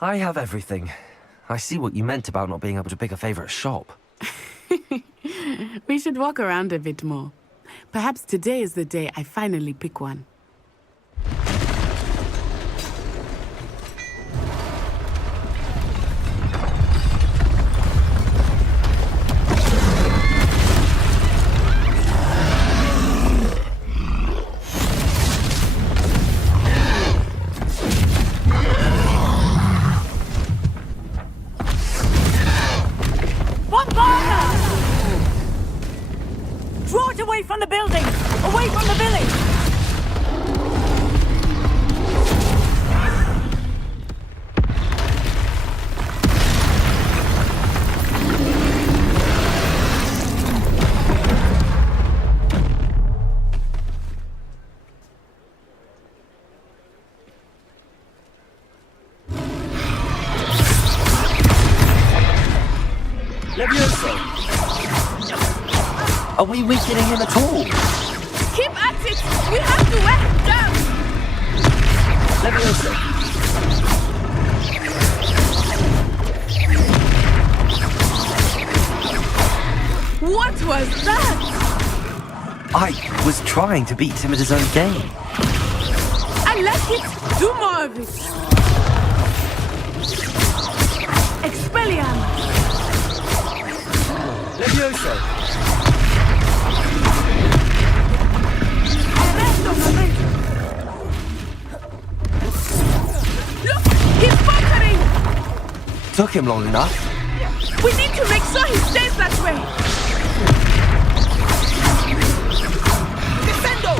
I have everything. I see what you meant about not being able to pick a favorite shop. We should walk around a bit more. Perhaps today is the day I finally pick one. From the building! Away from the village! Levioso! Are we weakening him at all? Keep at it! We have to wear him down! Levioso! What was that? I was trying to beat him at his own game. I like it! Do more of it! Expelliarmus! Levioso! Look! He's bunkering! Took him long enough. We need to make sure he stays that way! Defendo!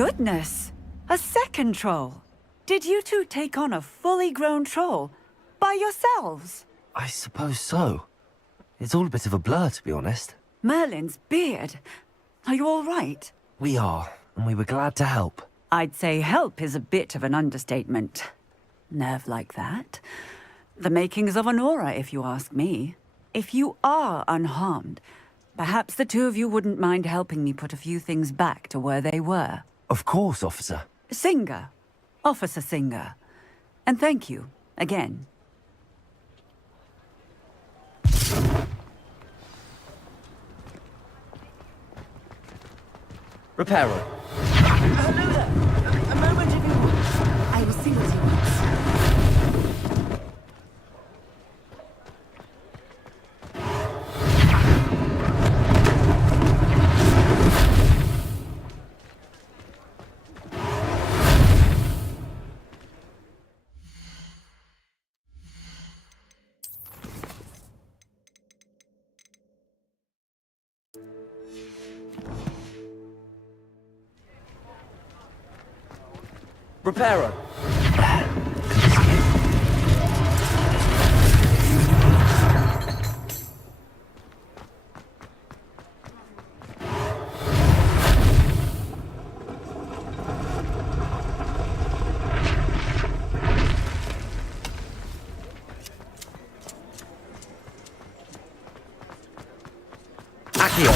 Goodness! A second troll! Did you two take on a fully grown troll? By yourselves? I suppose so. It's all a bit of a blur, to be honest. Merlin's beard. Are you all right? We are, and we were glad to help. I'd say help is a bit of an understatement. Nerve like that. The makings of an aura, if you ask me. If you are unharmed, perhaps the two of you wouldn't mind helping me put a few things back to where they were. Of course, officer. Singer. Officer Singer. And thank you, again. Reparo. A moment, everyone. I will see what you want. Reparo. Accio.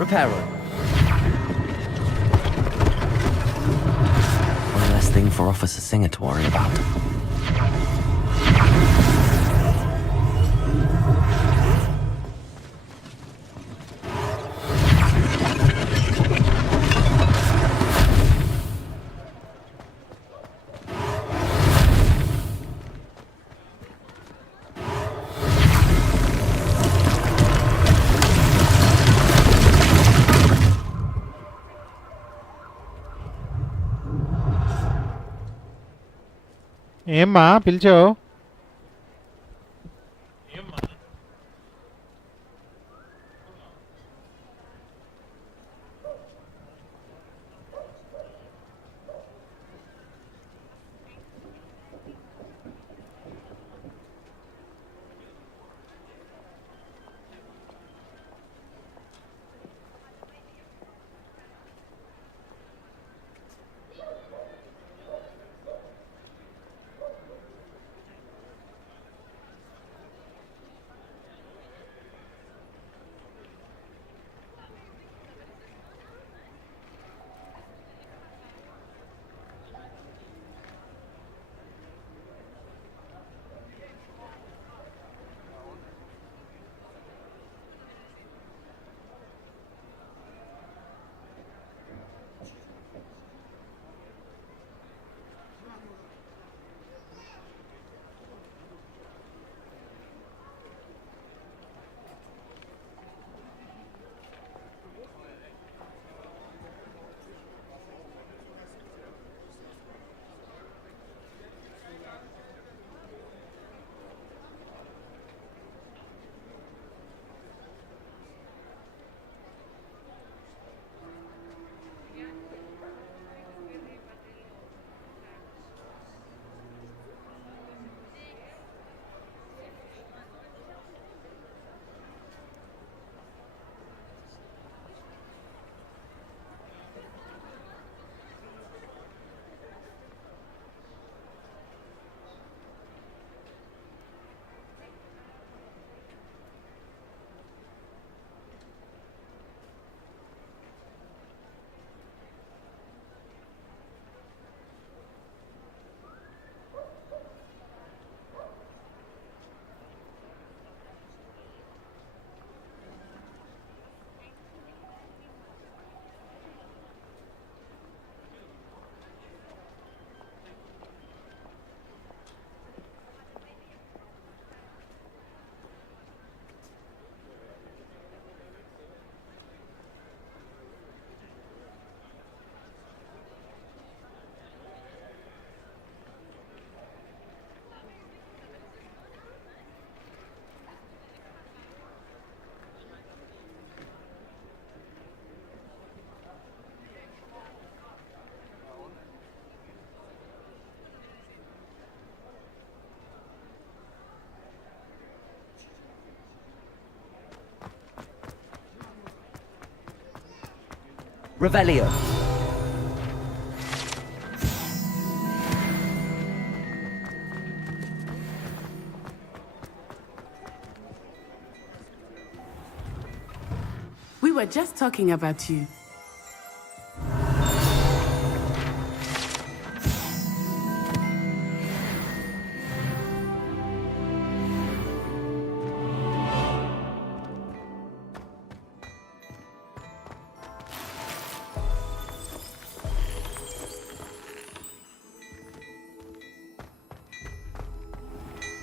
Reparo. One less thing for Officer Singer to worry about. ఏమ్మా పిలిచావు? Revelio. We were just talking about you.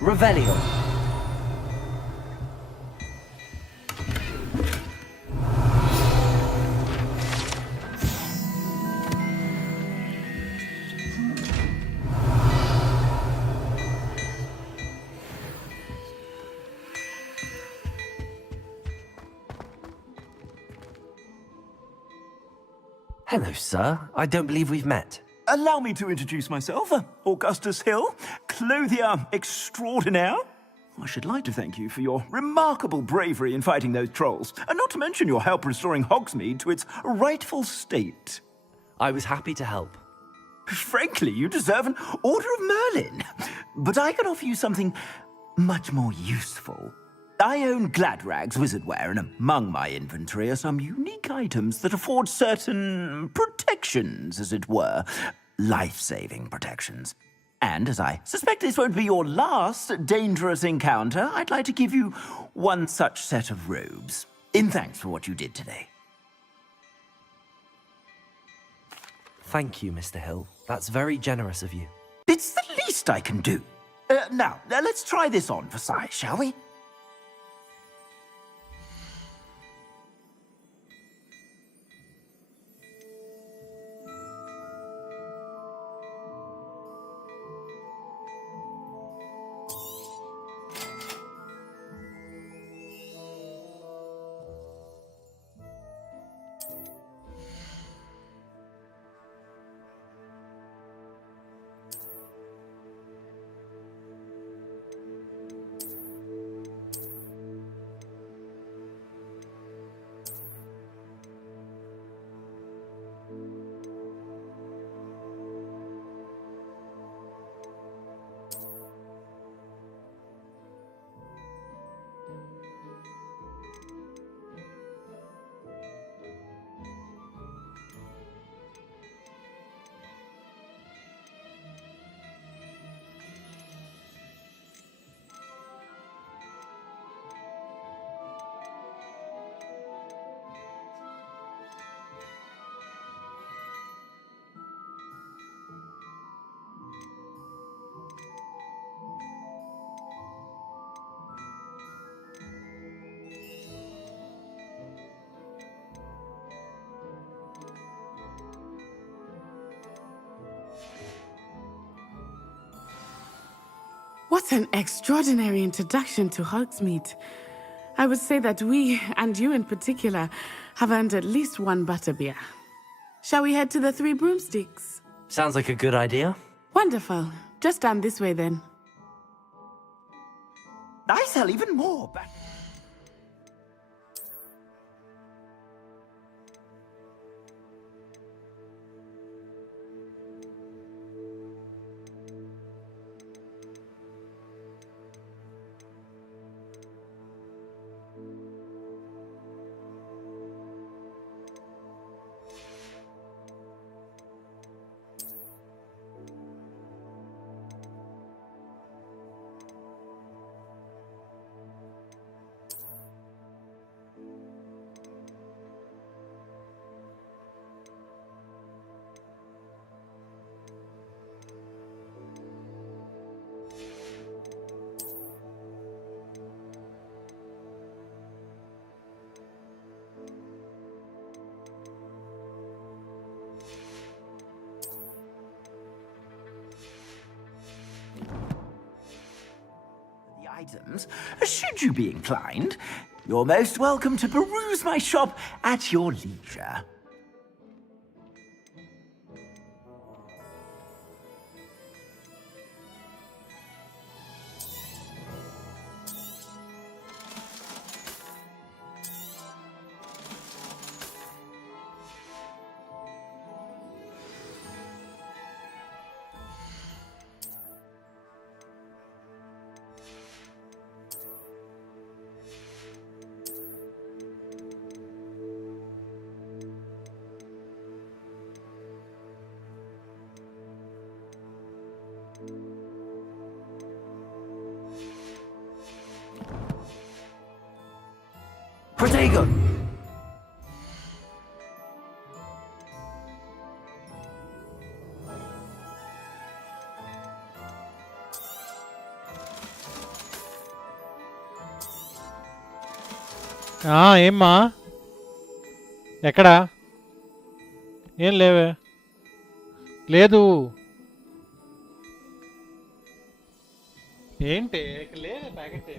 Revelio. Hello, sir. I don't believe we've met. Allow me to introduce myself, Augustus Hill, clothier extraordinaire. I should like to thank you for your remarkable bravery in fighting those trolls, and not to mention your help restoring Hogsmeade to its rightful state. I was happy to help. Frankly, you deserve an Order of Merlin. But I can offer you something much more useful. I own Gladrag's wizardware, and among my inventory are some unique items that afford certain protections, as it were. Life-saving protections. And as I suspect this won't be your last dangerous encounter, I'd like to give you one such set of robes, in thanks for what you did today. Thank you, Mr. Hill. That's very generous of you. It's the least I can do. Now, let's try this on for size, shall we? What an extraordinary introduction to Hogsmeade. I would say that we, and you in particular, have earned at least one butterbeer. Shall we head to the Three Broomsticks? Sounds like a good idea. Wonderful. Just down this way then. I sell even more. Items, should you be inclined, you're most welcome to peruse my shop at your leisure. Protego! ఏమ్మా ఎక్కడా ఏం లేవే లేదు ఏంటి లేదే packet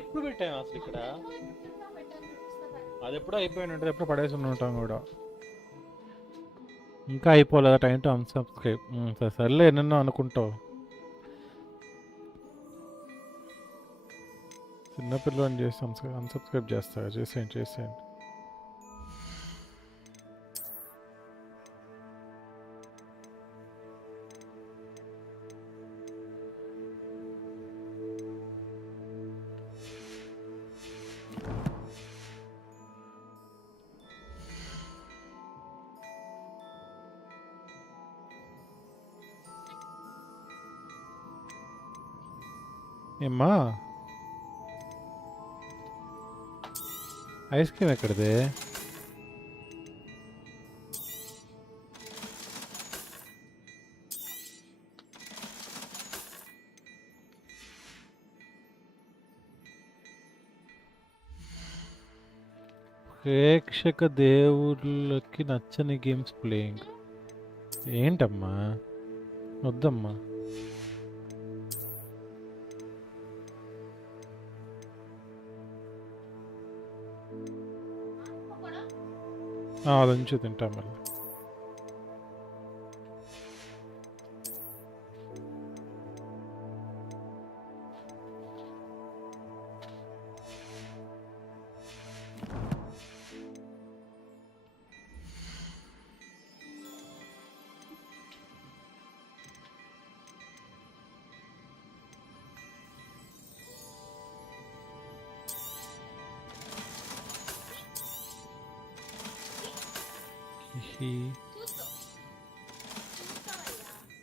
ఎప్పుడు పెట్టాము అసలు ఇక్కడ అది ఎప్పుడో అయిపోయిన ఉంటుంది, ఎప్పుడు పడేసి ఉంటాం కూడా. ఇంకా అయిపోలేదా టైం టు అన్సబ్స్క్రైబ్? సర్లే ఎన్నెన్నో అనుకుంటావు. చిన్నపిల్లని చేసి అన్సబ్స్క్రైబ్ చేస్తా. చేసేయండి. ఏమ్మా ఐస్ క్రీమ్ ఎక్కడిది? ప్రేక్షక దేవుళ్ళకి నచ్చని గేమ్స్ ప్లేయింగ్ ఏంటమ్మా? వద్దమ్మా. అదంచు తింటాం మళ్ళీ.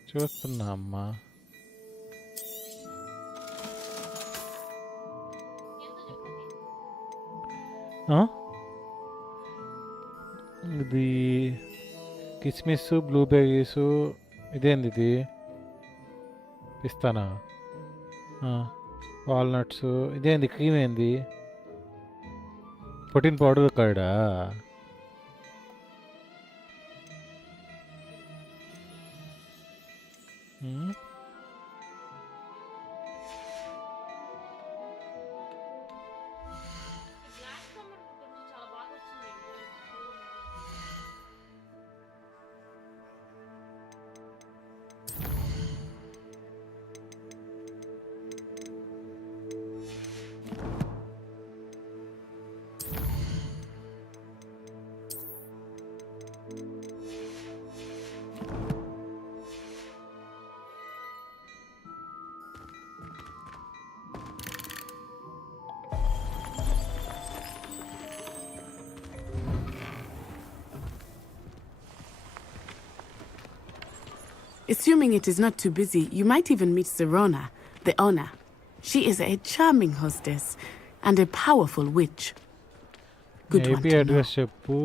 చూస్తున్నా అమ్మా. ఇది కిస్మిస్, బ్లూబెర్రీస్, ఇదేంది ఇది? పిస్తానా, వాల్నట్స్, ఇదేంది? క్రీమ్ ఏంది? ప్రోటీన్ పౌడర్ కాడా? Assuming it is not too busy, you might even meet Serona, the owner. She is a charming hostess and a powerful witch. Good one to know. Address చెప్పు,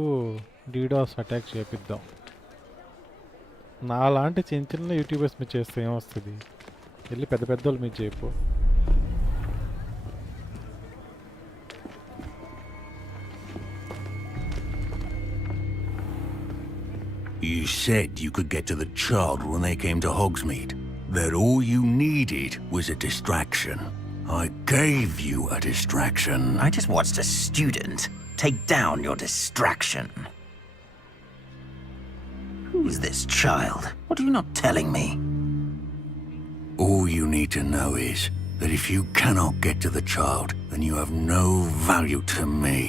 DDoS attack చేపిద్దాం. నాలాంటి చిన్న YouTubers మీరు చేస్తే ఏమొస్తుంది? వెళ్ళి పెద్ద వాళ్ళు మీరు చెప్పు. You said you could get to the child when they came to Hogsmeade. That all you needed was a distraction. I gave you a distraction. I just watched a student take down your distraction. Who's this child? What are you not telling me? All you need to know is that if you cannot get to the child, then you have no value to me.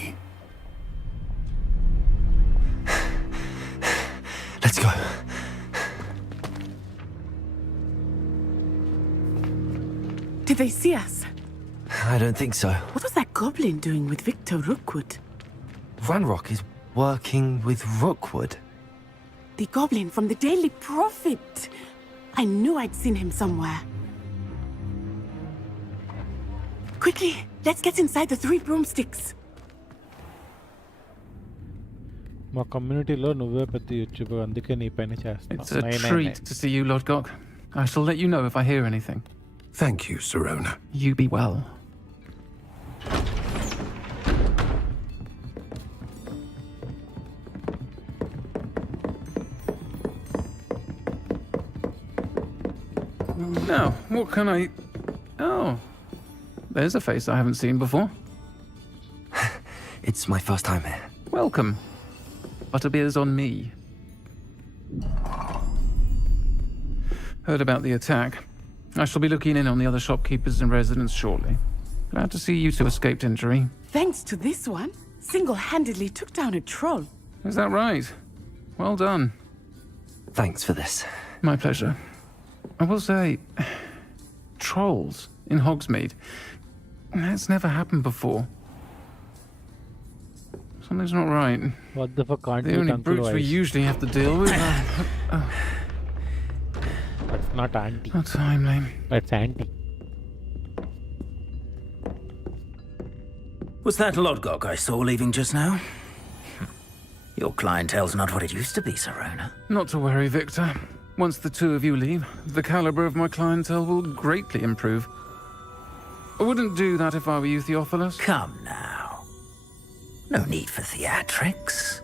Let's go. Did they see us? I don't think so. What was that goblin doing with Victor Rookwood? Ranrock is working with Rookwood. The goblin from the Daily Prophet. I knew I'd seen him somewhere. Quickly, let's get inside the 3 broomsticks. మా కమ్యూనిటీలో నువ్వే పెద్ద YouTuber, అందుకే నీ పైన చేస్తా. It's a treat to see you, Lord Gok. I shall let you know if I hear anything. Thank you, Serona. You be well. Now, what can I... Oh, there's a face I haven't seen before. It's my first time here. Welcome. Butterbeer's on me. Heard about the attack. I shall be looking in on the other shopkeepers and residents shortly. Glad to see you two escaped injury. Thanks to this one, single-handedly took down a troll. Is that right? Well done. Thanks for this. My pleasure. I will say, trolls in Hogsmeade. That's never happened before. Something's not right. What the fuck can't The only brutes we usually have to deal with are... That's not auntie. Not timely. That's auntie. Was that Lodgok I saw leaving just now? Your clientele's not what it used to be, Sirona. Not to worry, Victor. Once the two of you leave, the caliber of my clientele will greatly improve. I wouldn't do that if I were you, Theophilus. Come now. No need for theatrics.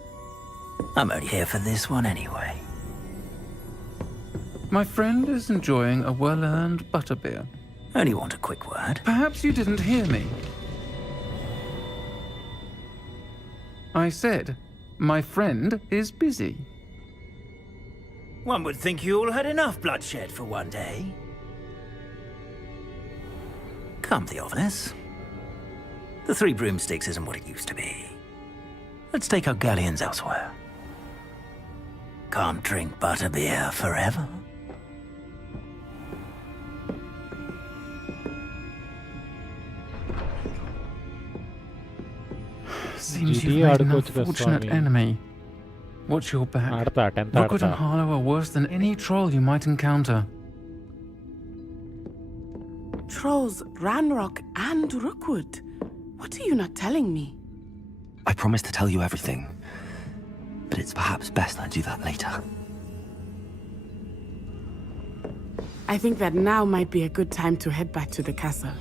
I'm only here for this one anyway. My friend is enjoying a well-earned butterbeer. Only want a quick word. Perhaps you didn't hear me. I said, my friend is busy. One would think you all had enough bloodshed for one day. Come, Theophilus. The Three Broomsticks isn't what it used to be. Let's take our galleons elsewhere. Can't drink butterbeer forever. Seems you've made an unfortunate enemy. Watch your back. Rookwood and Harlow are worse than any troll you might encounter. Trolls, Ranrock, and Rookwood. What are you not telling me? I promise to tell you everything, but it's perhaps best I do that later. I think that now might be a good time to head back to the castle.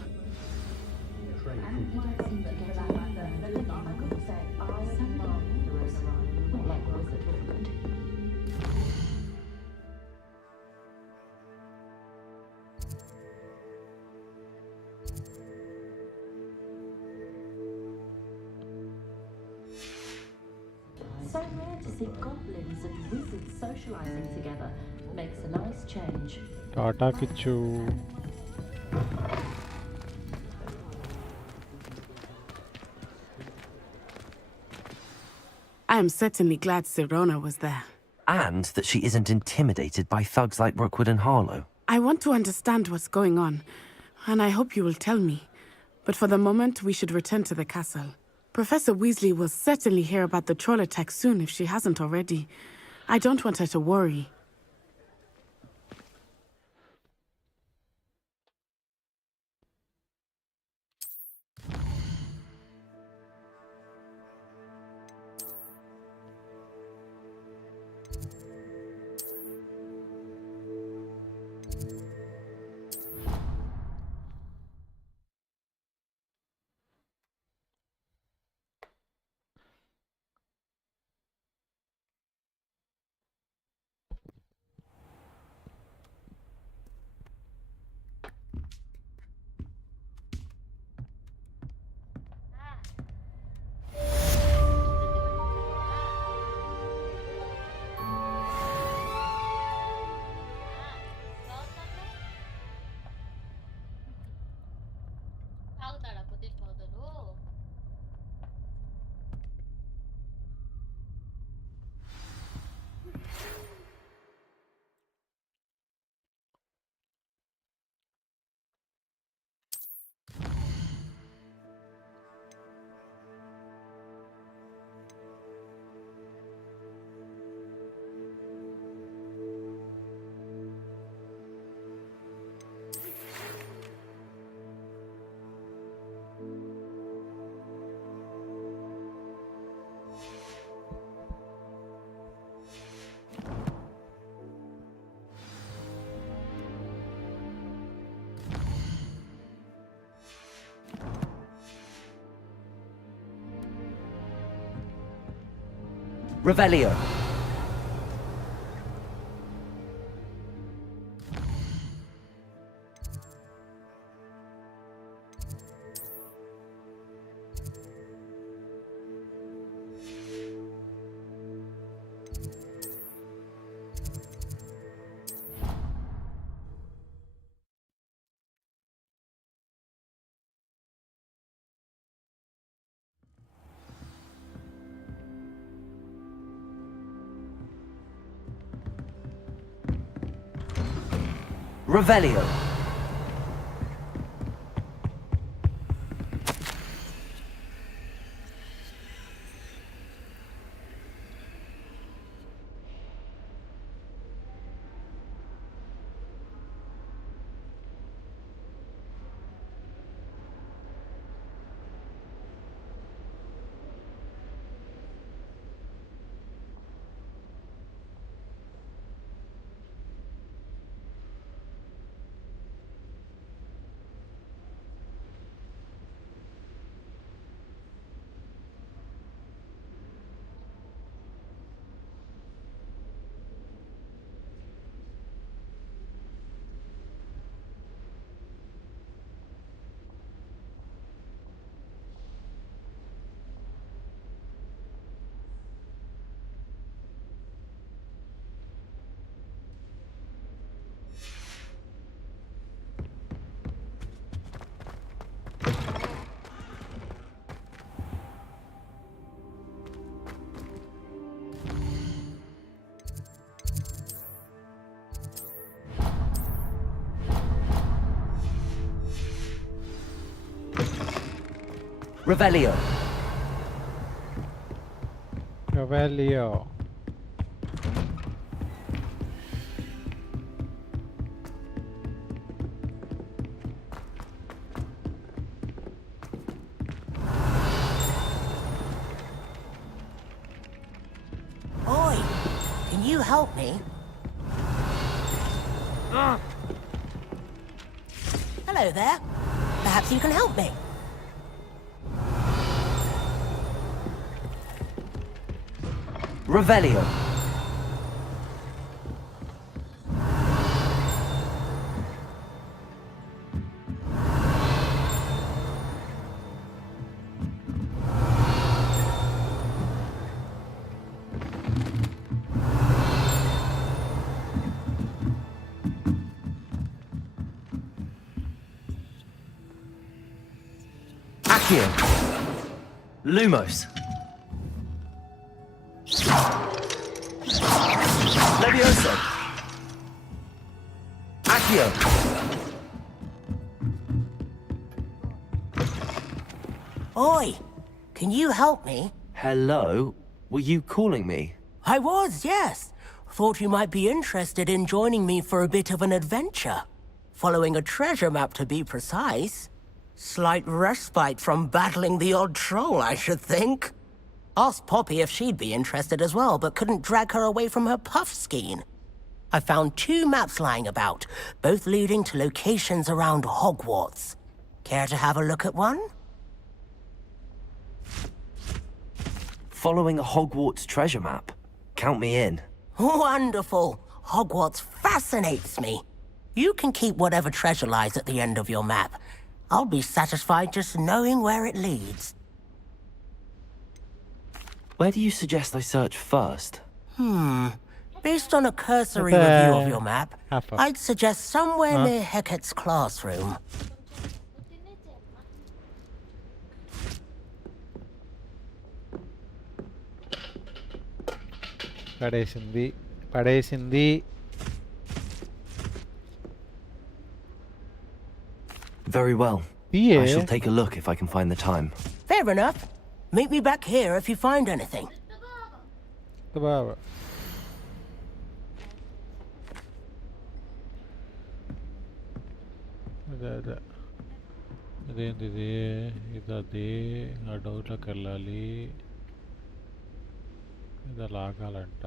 So rare to see goblins and wizards socializing together. Makes a nice change. Tata Kichu. I am certainly glad Sirona was there. And that she isn't intimidated by thugs like Rookwood and Harlow. I want to understand what's going on, and I hope you will tell me. But for the moment, we should return to the castle. Professor Weasley will certainly hear about the troll attack soon if she hasn't already. I don't want her to worry. Revelio. Revelio. Revelio. Revelio. Oi, can you help me? Hello there. Perhaps you can help me. Revelio. Accio. Lumos. Levioso. Accio. Oi, can you help me? Hello? Were you calling me? I was, yes. Thought you might be interested in joining me for a bit of an adventure. Following a treasure map, to be precise. Slight respite from battling the odd troll, I should think. Asked Poppy if she'd be interested as well, but couldn't drag her away from her puff skein. I found 2 maps lying about, both leading to locations around Hogwarts. Care to have a look at one? Following a Hogwarts treasure map. Count me in. Wonderful. Hogwarts fascinates me. You can keep whatever treasure lies at the end of your map. I'll be satisfied just knowing where it leads. Where do you suggest I search first? Based on a cursory review of your map, I'd suggest somewhere near Hecat's classroom. పడేసింది. Very well. Yeah. I shall take a look if I can find the time. Fair enough. Meet me back here if you find anything. బాబా అదే అదేంటిది ఇది ఆ డోర్లోకి వెళ్ళాలి, ఇది లాగాలంట.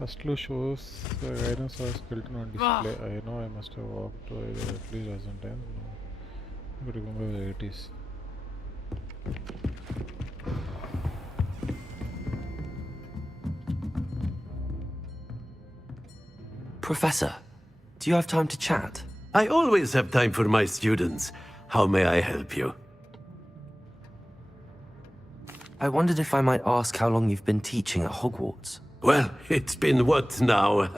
First clue shows the guidance or skeleton on display. I know I must have walked either at least a dozen times. No. I could remember where it is. Professor, do you have time to chat? I always have time for my students. How may I help you? I wondered if I might ask how long you've been teaching at Hogwarts. Well, it's been what now?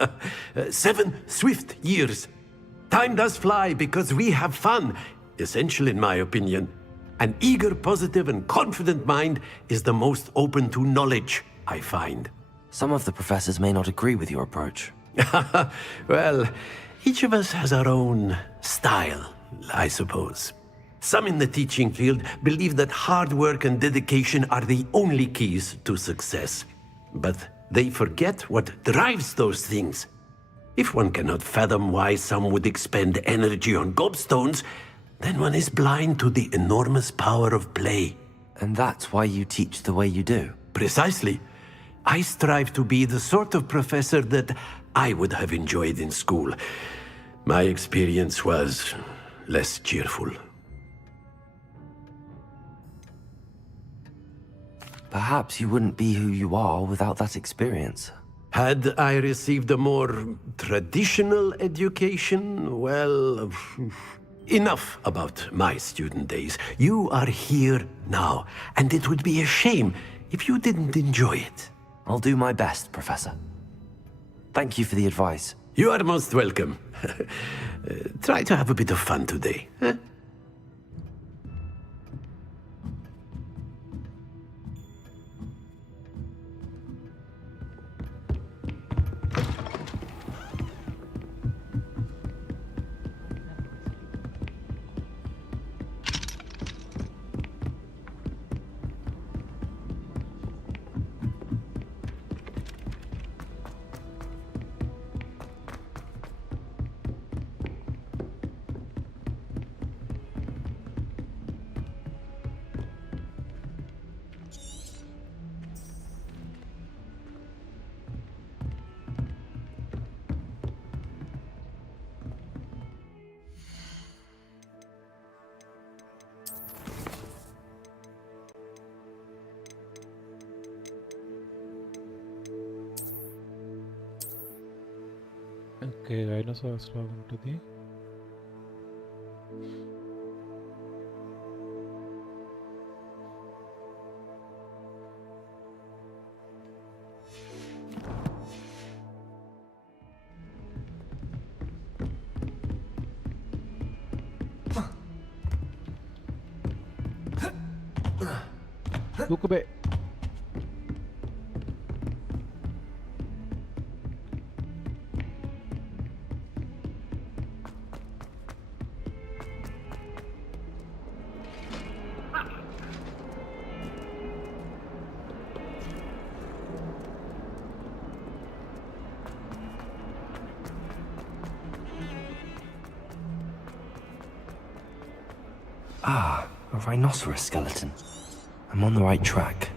7 swift years. Time does fly because we have fun, essential in my opinion. An eager, positive, and confident mind is the most open to knowledge, I find. Some of the professors may not agree with your approach. Well, each of us has our own style, I suppose. Some in the teaching field believe that hard work and dedication are the only keys to success. But they forget what drives those things. If one cannot fathom why some would expend energy on gobstones, then one is blind to the enormous power of play. And that's why you teach the way you do? Precisely. I strive to be the sort of professor that I would have enjoyed in school. My experience was less cheerful. Perhaps you wouldn't be who you are without that experience. Had I received a more traditional education, well, enough about my student days. You are here now, and it would be a shame if you didn't enjoy it. I'll do my best, Professor. Thank you for the advice. You are most welcome. Try to have a bit of fun today, huh? Okay, dinosaurs log into the look a bit. Ah, a rhinoceros skeleton. I'm on the right track.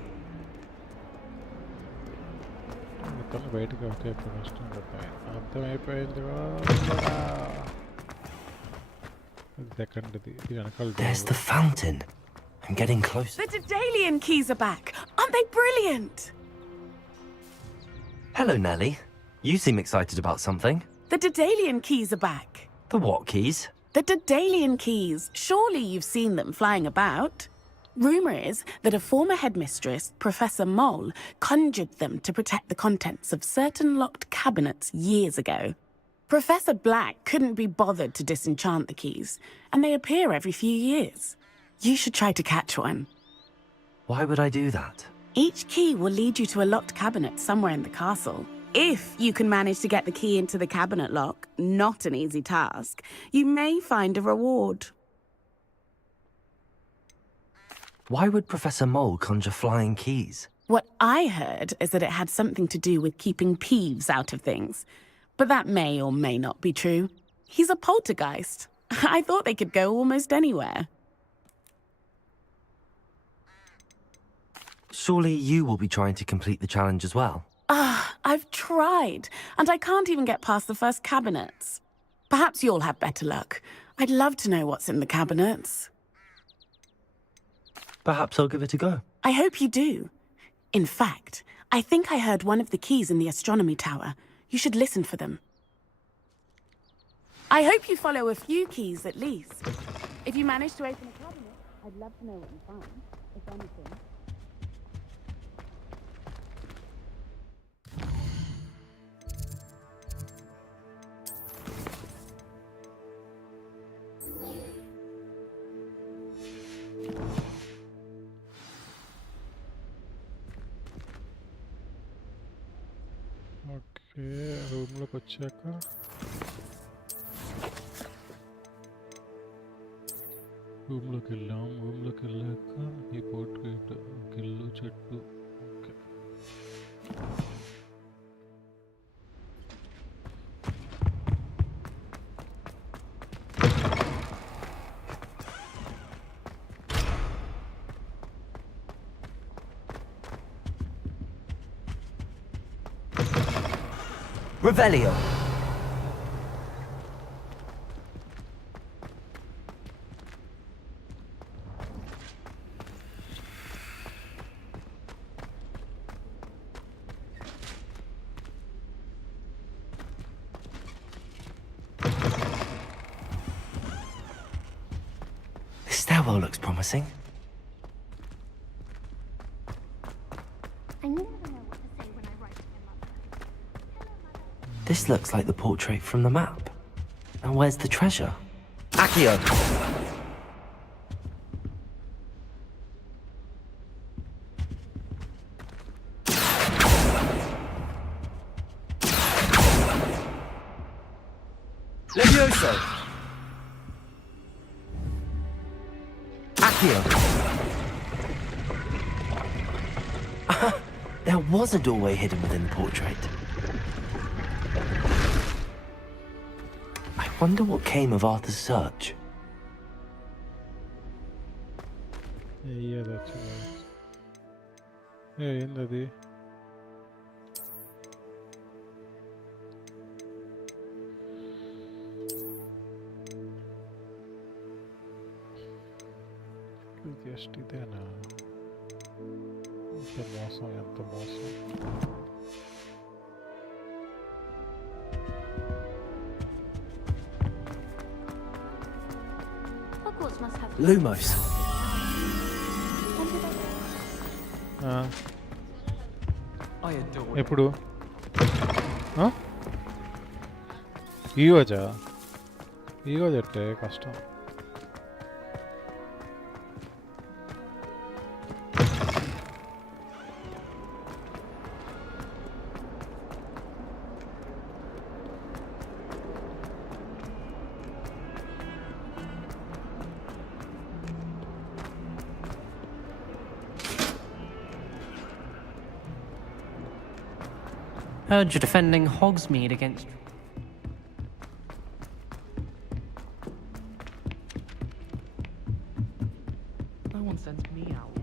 There's the fountain. I'm getting closer. The Daedalian keys are back. Aren't they brilliant? Hello, Nellie. You seem excited about something. The Daedalian keys are back. The what keys? The Daedalian keys. Surely you've seen them flying about. Rumour is that a former headmistress, Professor Mole, conjured them to protect the contents of certain locked cabinets years ago. Professor Black couldn't be bothered to disenchant the keys, and they appear every few years. You should try to catch one. Why would I do that? Each key will lead you to a locked cabinet somewhere in the castle. If you can manage to get the key into the cabinet lock, not an easy task, you may find a reward. Why would Professor Mole conjure flying keys? What I heard is that it had something to do with keeping Peeves out of things. But that may or may not be true. He's a poltergeist. I thought they could go almost anywhere. Surely you will be trying to complete the challenge as well. I've tried, and I can't even get past the first cabinets. Perhaps you'll have better luck. I'd love to know what's in the cabinets. Perhaps I'll give it a go. I hope you do. In fact, I think I heard one of the keys in the astronomy tower. You should listen for them. I hope you follow a few keys at least. If you manage to open a cabinet, I'd love to know what you find, if anything. Okay రూమ్లోకి వచ్చాక రూమ్లోకి వెళ్ళాక ఈ portrait గిల్లు చెట్టు okay Revelio. This stairwell looks promising. I never know what to say when I write to my mother. This looks like the portrait from the map. And where's the treasure? Accio! Levioso! Accio! There was a doorway hidden within the portrait. I wonder what came of Arthur's search. Yeah, that's right. Hey, ఏందది just ఇదేనా ఎంత మోసం Hogwarts must have Lumos. I adore it. ఎప్పుడు ఈరోజా అంటే కష్టం Heard you're defending Hogsmeade against... No one sends me out.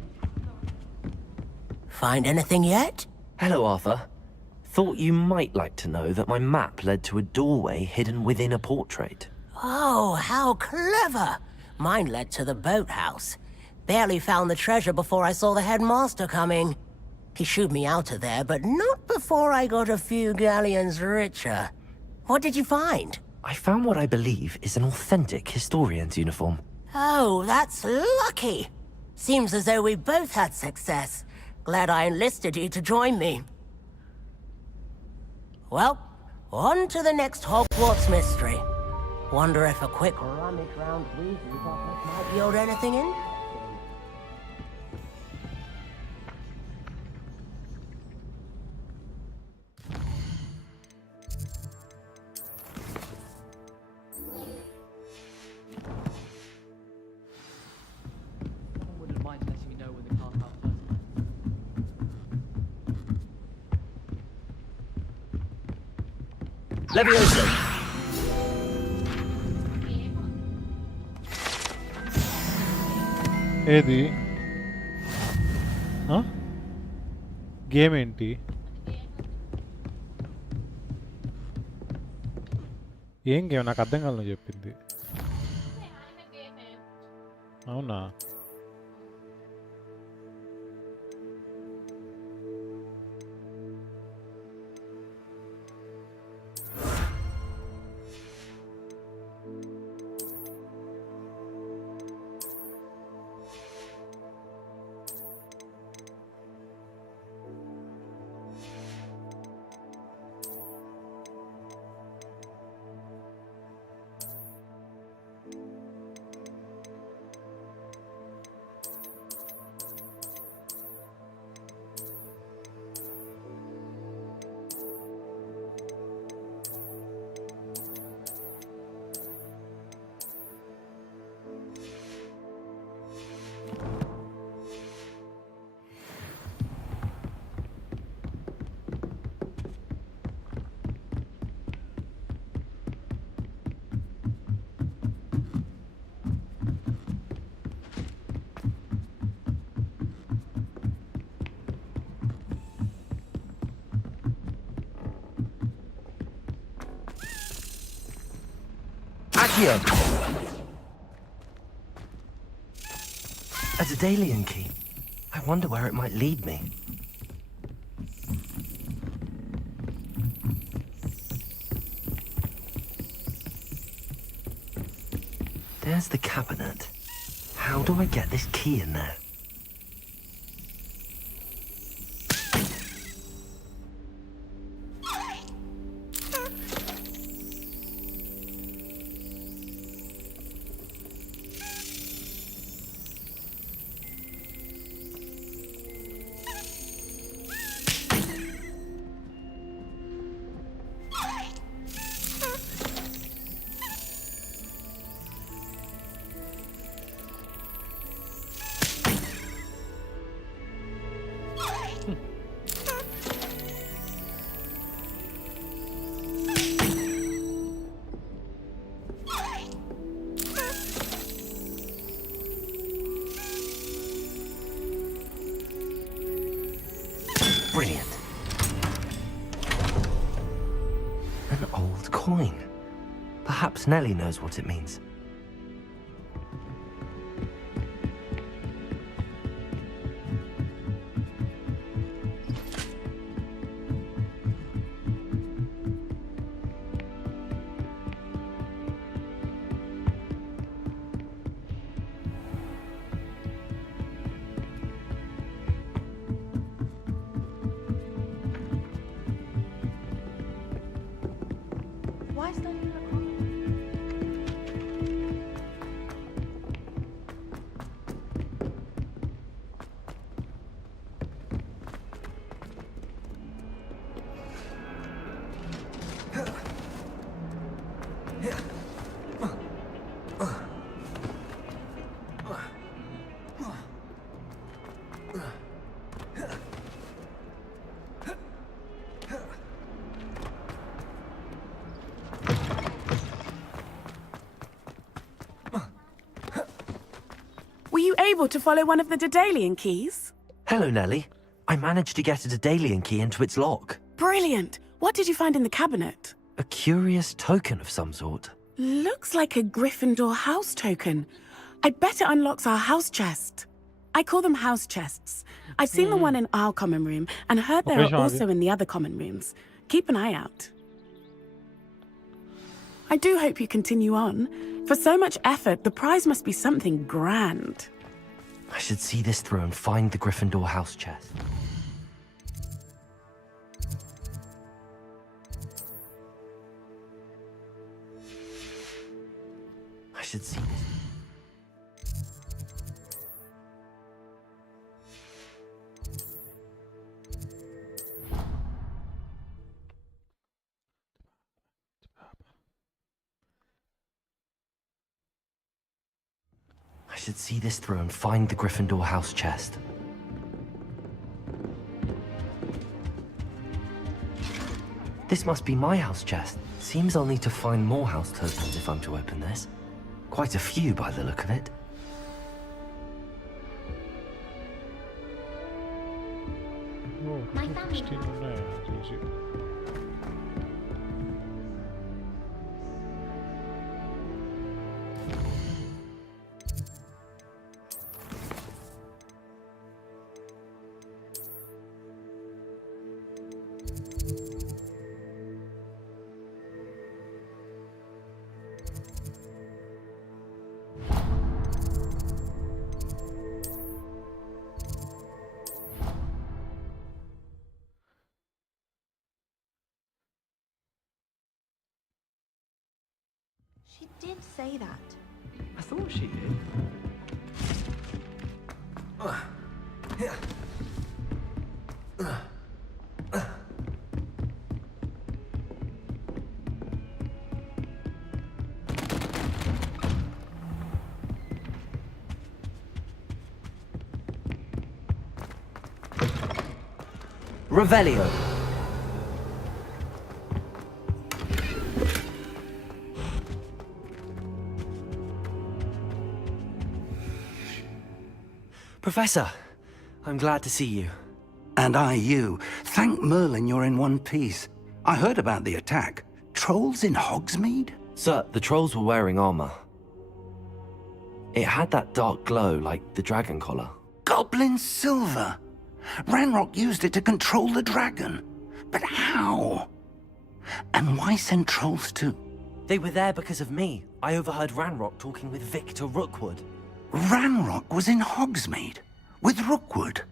Find anything yet? Hello, Arthur. Thought you might like to know that my map led to a doorway hidden within a portrait. Oh, how clever! Mine led to the boathouse. Barely found the treasure before I saw the headmaster coming. He shooed me out of there, but not before I got a few galleons richer. What did you find? I found what I believe is an authentic historian's uniform. Oh, that's lucky. Seems as though we both had success. Glad I enlisted you to join me. Well, on to the next Hogwarts mystery. Wonder if a quick rummage round Weasley's office might yield anything in? Wouldn't mind letting me know when the car's out first. Levioso! ఏది game ఏంటి ఏం game నాకు అర్థం కాదు నువ్వు చెప్పింది అవునా here. A Daedalian key. I wonder where it might lead me. There's the cabinet. How do I get this key in there? Brilliant. An old coin. Perhaps Nellie knows what it means. Why is that in the corner? Were you able to follow one of the Daedalian keys? Hello, Nellie. I managed to get a Daedalian key into its lock. Brilliant! What did you find in the cabinet? A curious token of some sort. Looks like a Gryffindor house token. I bet it unlocks our house chest. I call them house chests. I've seen the one in our common room and heard there are also in the other common rooms. Keep an eye out. I do hope you continue on. For so much effort, the prize must be something grand. I should see this through and find the Gryffindor house chest. I should see this. I should see this through and find the Gryffindor house chest. This must be my house chest. Seems I'll need to find more house tokens if I'm to open this. Quite a few by the look of it. My family. She did say that. I thought she did. Revelio. Professor, I'm glad to see you. And I you. Thank Merlin you're in one piece. I heard about the attack. Trolls in Hogsmeade? Sir, the trolls were wearing armor. It had that dark glow like the dragon collar. Goblin silver! Ranrock used it to control the dragon. But how? And why send trolls too? They were there because of me. I overheard Ranrock talking with Victor Rookwood. Ranrock was in Hogsmeade? With Rookwood?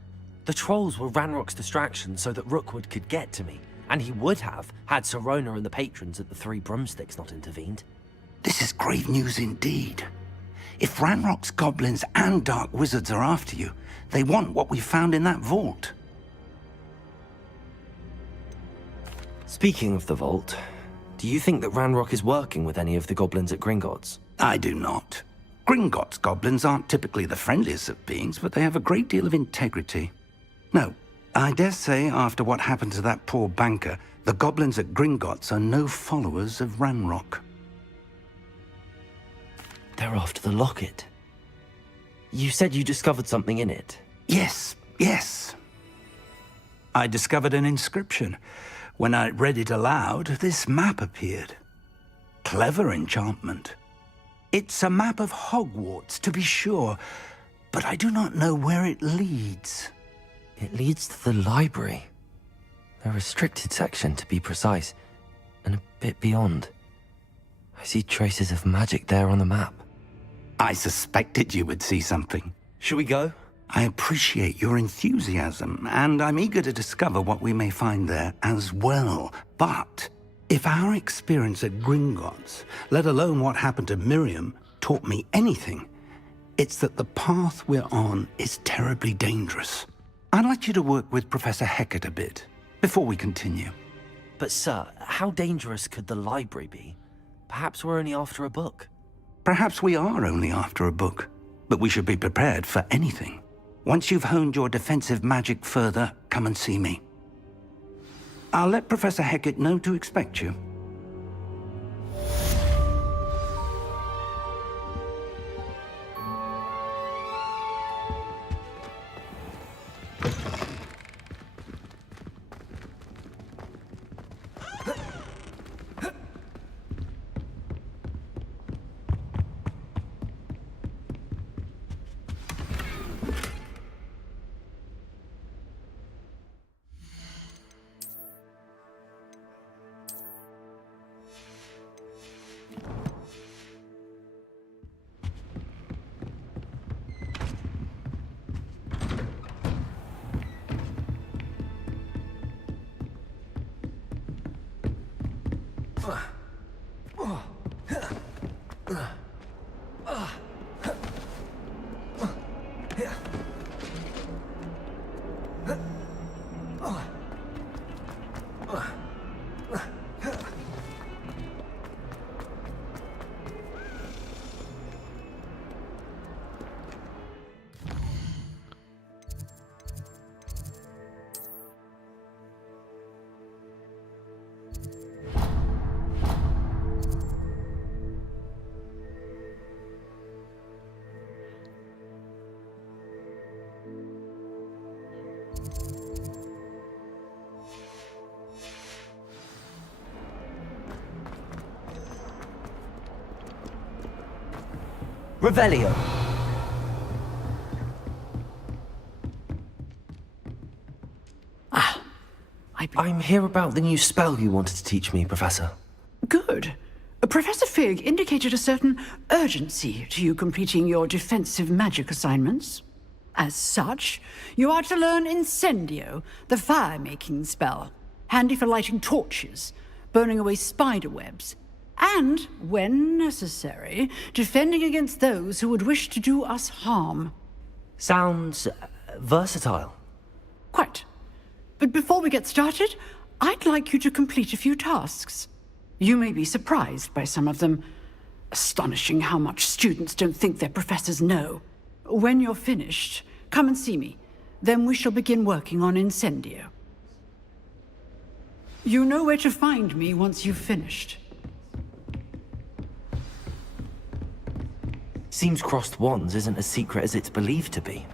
The trolls were Ranrock's distraction so that Rookwood could get to me. And he would have, had Sirona and the patrons at the Three Broomsticks not intervened. This is grave news indeed. If Ranrock's goblins and dark wizards are after you, they want what we found in that vault. Speaking of the vault, do you think that Ranrock is working with any of the goblins at Gringotts? I do not. Gringotts goblins aren't typically the friendliest of beings, but they have a great deal of integrity. No, I dare say after what happened to that poor banker, the goblins at Gringotts are no followers of Ranrock. They're after the locket. You said you discovered something in it. Yes. I discovered an inscription. When I read it aloud, this map appeared. Clever enchantment. It's a map of Hogwarts, to be sure, but I do not know where it leads. It leads to the library. The restricted section, to be precise, and a bit beyond. I see traces of magic there on the map. I suspected you would see something. Shall we go? I appreciate your enthusiasm, and I'm eager to discover what we may find there as well. But if our experience at Gringotts, let alone what happened to Miriam, taught me anything, it's that the path we're on is terribly dangerous. I'd like you to work with Professor Hecat a bit before we continue. But sir, how dangerous could the library be? Perhaps we're only after a book. Perhaps we are only after a book, but we should be prepared for anything. Once you've honed your defensive magic further, come and see me. I'll let Professor Hecat know to expect you. Revelio. I'm here about the new spell you wanted to teach me, Professor. Good. Professor Fig indicated a certain urgency to you completing your defensive magic assignments. As such, you are to learn Incendio, the fire-making spell, handy for lighting torches, burning away spider webs, and, when necessary, defending against those who would wish to do us harm. Sounds versatile. Quite. But before we get started, I'd like you to complete a few tasks. You may be surprised by some of them. Astonishing how much students don't think their professors know. When you're finished, come and see me. Then we shall begin working on Incendio. You know where to find me once you've finished. Seems crossed wands isn't as secret as it's believed to be.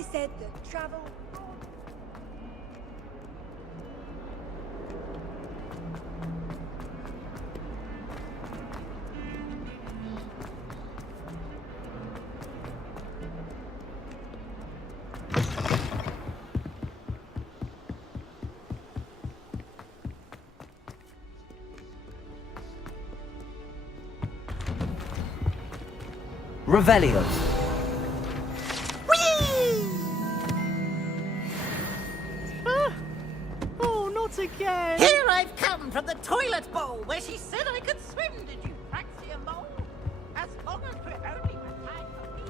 always said that travel... Revelio. Oh, not again! Here I've come from the toilet bowl where she said I could swim. Did you practice a mole? As long as we're only retired for me.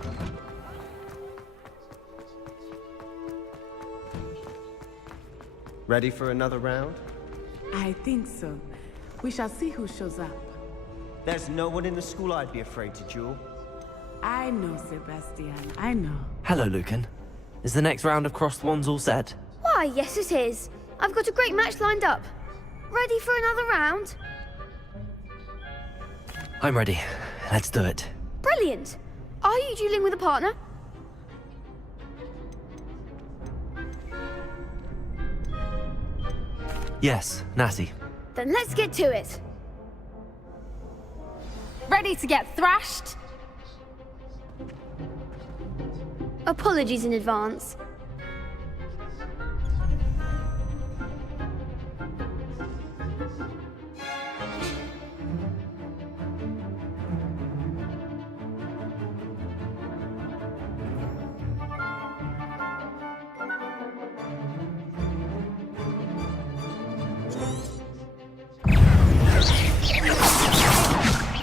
Ready for another round? I think so. We shall see who shows up. There's no one in the school I'd be afraid to duel. I know, Sebastian. I know. Hello, Lucan. Is the next round of crossed wands all set? Why, yes it is. I've got a great match lined up. Ready for another round? I'm ready. Let's do it. Brilliant. Are you dueling with a partner? Yes, Natty. Then let's get to it. Ready to get thrashed? Apologies in advance.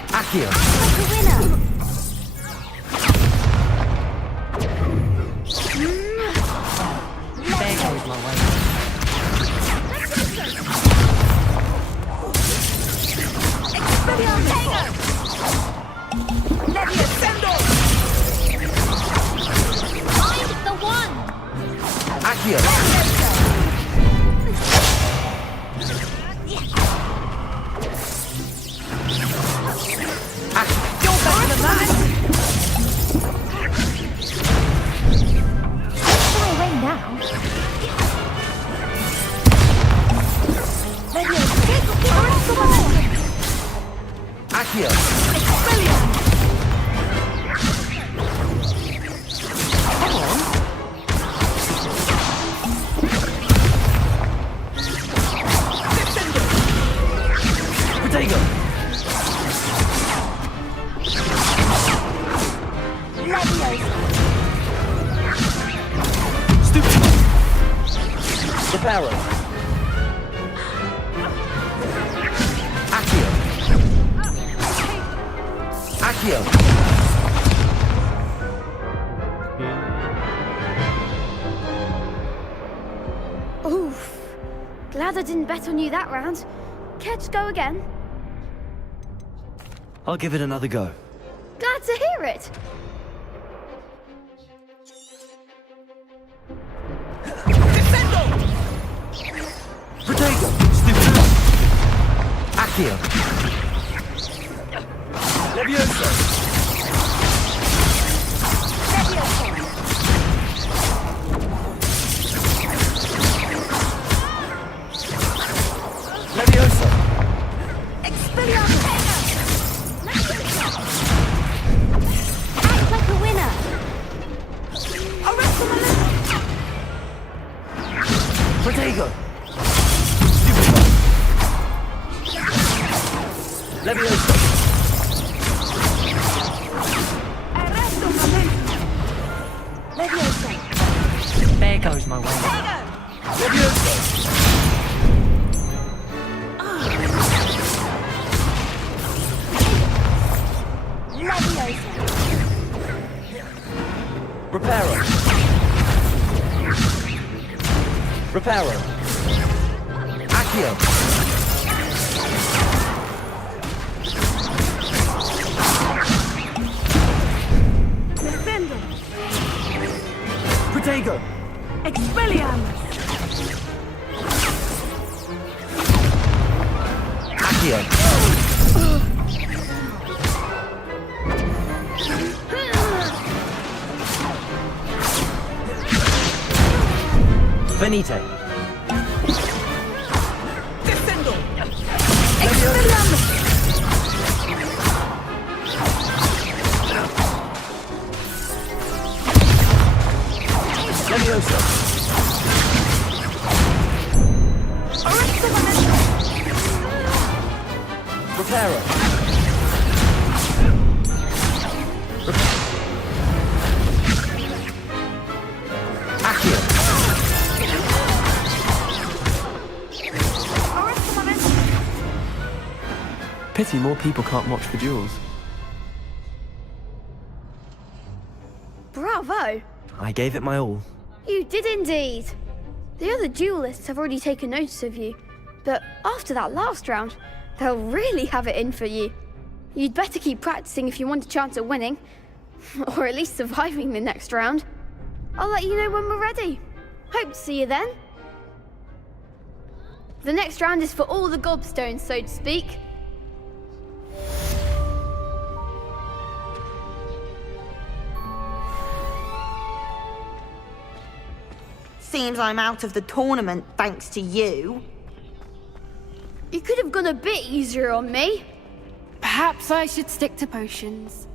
Akio. The winner. There goes my way. Find the one. Akio. You're better than that. Far away now. Akio. Come on. Potato. Stupid. Reparo. Akio. Akio. Oof. Glad I didn't bet on you that round. Care to go again? I'll give it another go. Glad to hear it. Potato. Stupid. Akio. Levioso. Levioso. Expelliarmus. Act like a winner. Potato. Levioso. Levioso. There goes my way. Levioso. Reparo. Reparo. Akio. Defendo. Potato. Expelliarmus. Akio. Venite. Descendo! Expelliarmus! Leviosa. Reparo. Accio. Pity more people can't watch the duels. Bravo! I gave it my all. You did indeed. The other duelists have already taken notice of you, but after that last round, they'll really have it in for you. You'd better keep practicing if you want a chance at winning, or at least surviving the next round. I'll let you know when we're ready. Hope to see you then. The next round is for all the gobstones, so to speak. Seems I'm out of the tournament thanks to you. You could have gone a bit easier on me. Perhaps I should stick to potions.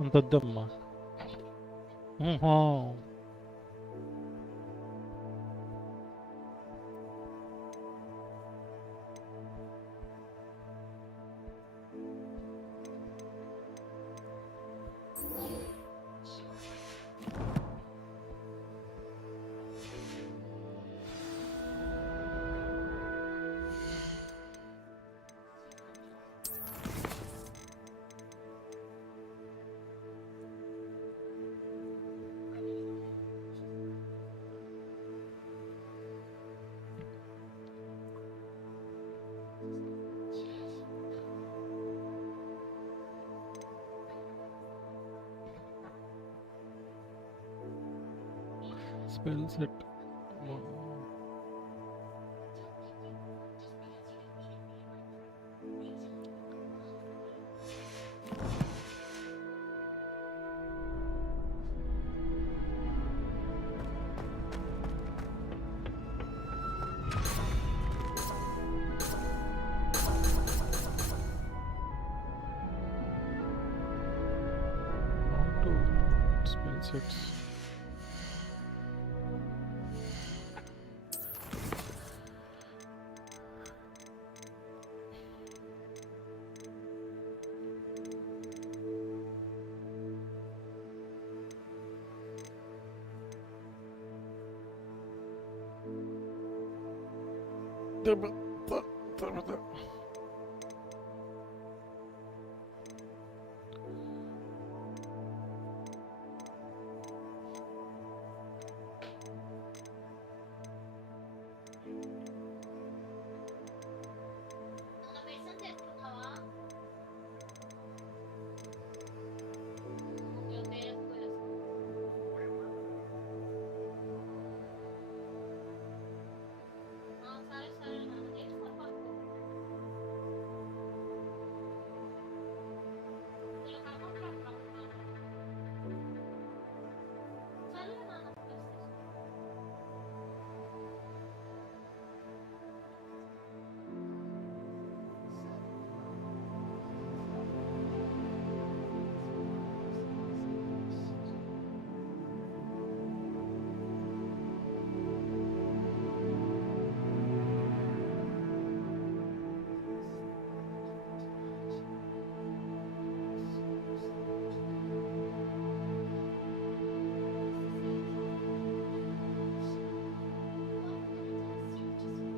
انت الدم. Spell set. Spell sets.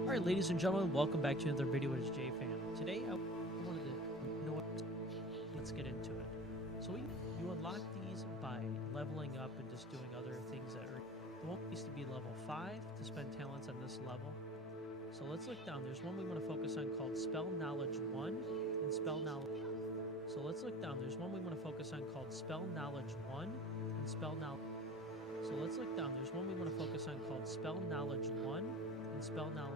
Alright, ladies and gentlemen, welcome back to another video with JFam. Today I wanted to know what. Let's get into it. So you unlock these by leveling up and just doing other things that are. The one needs to be level 5 to spend talents on this level. So let's look down. There's one we want to focus on called Spell Knowledge 1 and Spell Knowledge. So let's look down. There's one we want to focus on called Spell Knowledge 1 and Spell Knowledge. So let's look down. There's one we want to focus on called Spell Knowledge 1 and Spell Knowledge.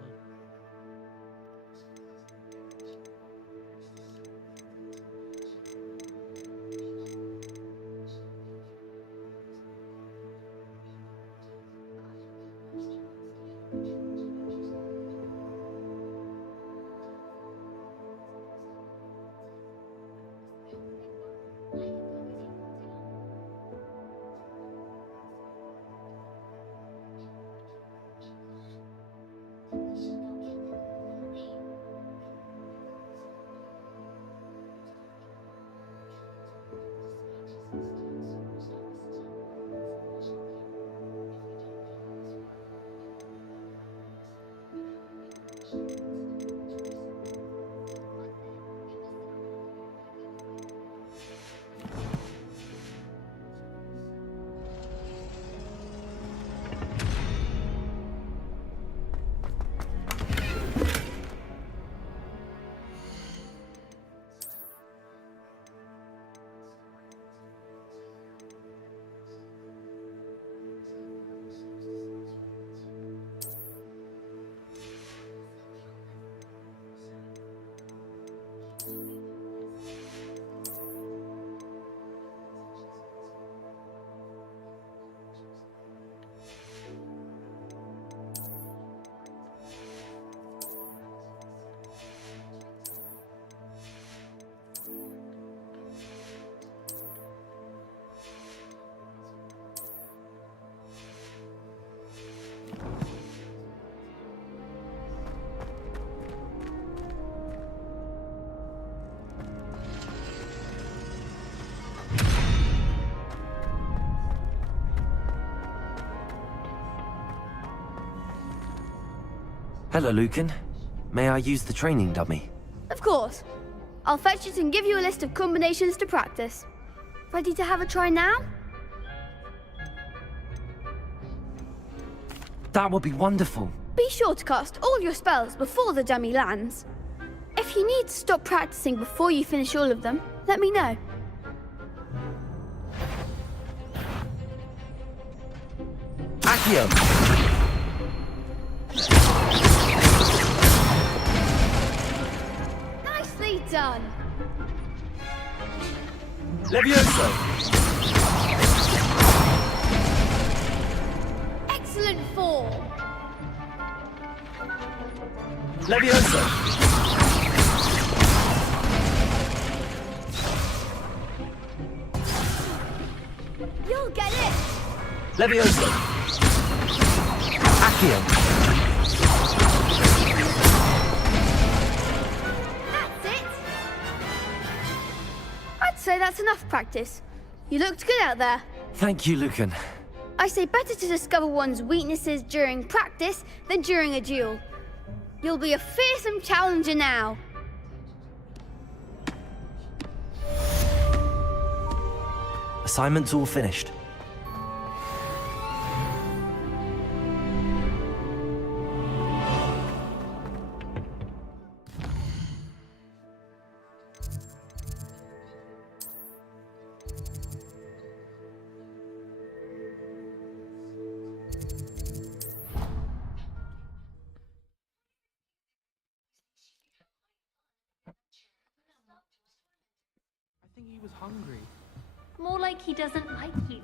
Hello, Lucan. May I use the training dummy? Of course. I'll fetch it and give you a list of combinations to practice. Ready to have a try now? That would be wonderful. Be sure to cast all your spells before the dummy lands. If you need to stop practicing before you finish all of them, let me know. Accio! Nicely done. Levioso! Excellent form. Levioso! You'll get it. Levioso! Accio! That's it. I'd say that's enough practice. You looked good out there. Thank you, Lucan. I say better to discover one's weaknesses during practice than during a duel. You'll be a fearsome challenger now. Assignment's all finished. I think he was hungry. More like he doesn't like you.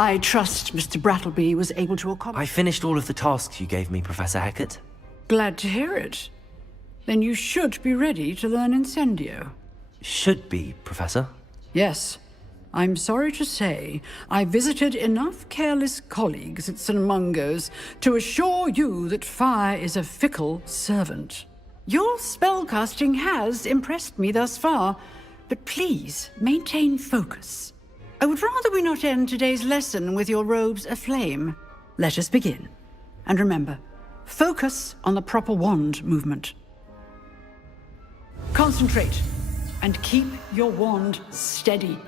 I trust Mr. Brattleby was able to accomplish. I finished all of the tasks you gave me, Professor Hecat. Glad to hear it. Then you should be ready to learn Incendio. Should be, Professor. Yes. I'm sorry to say, I visited enough careless colleagues at St. Mungo's to assure you that fire is a fickle servant. Your spellcasting has impressed me thus far, but please maintain focus. I would rather we not end today's lesson with your robes aflame. Let us begin. And remember, focus on the proper wand movement. Concentrate and keep your wand steady.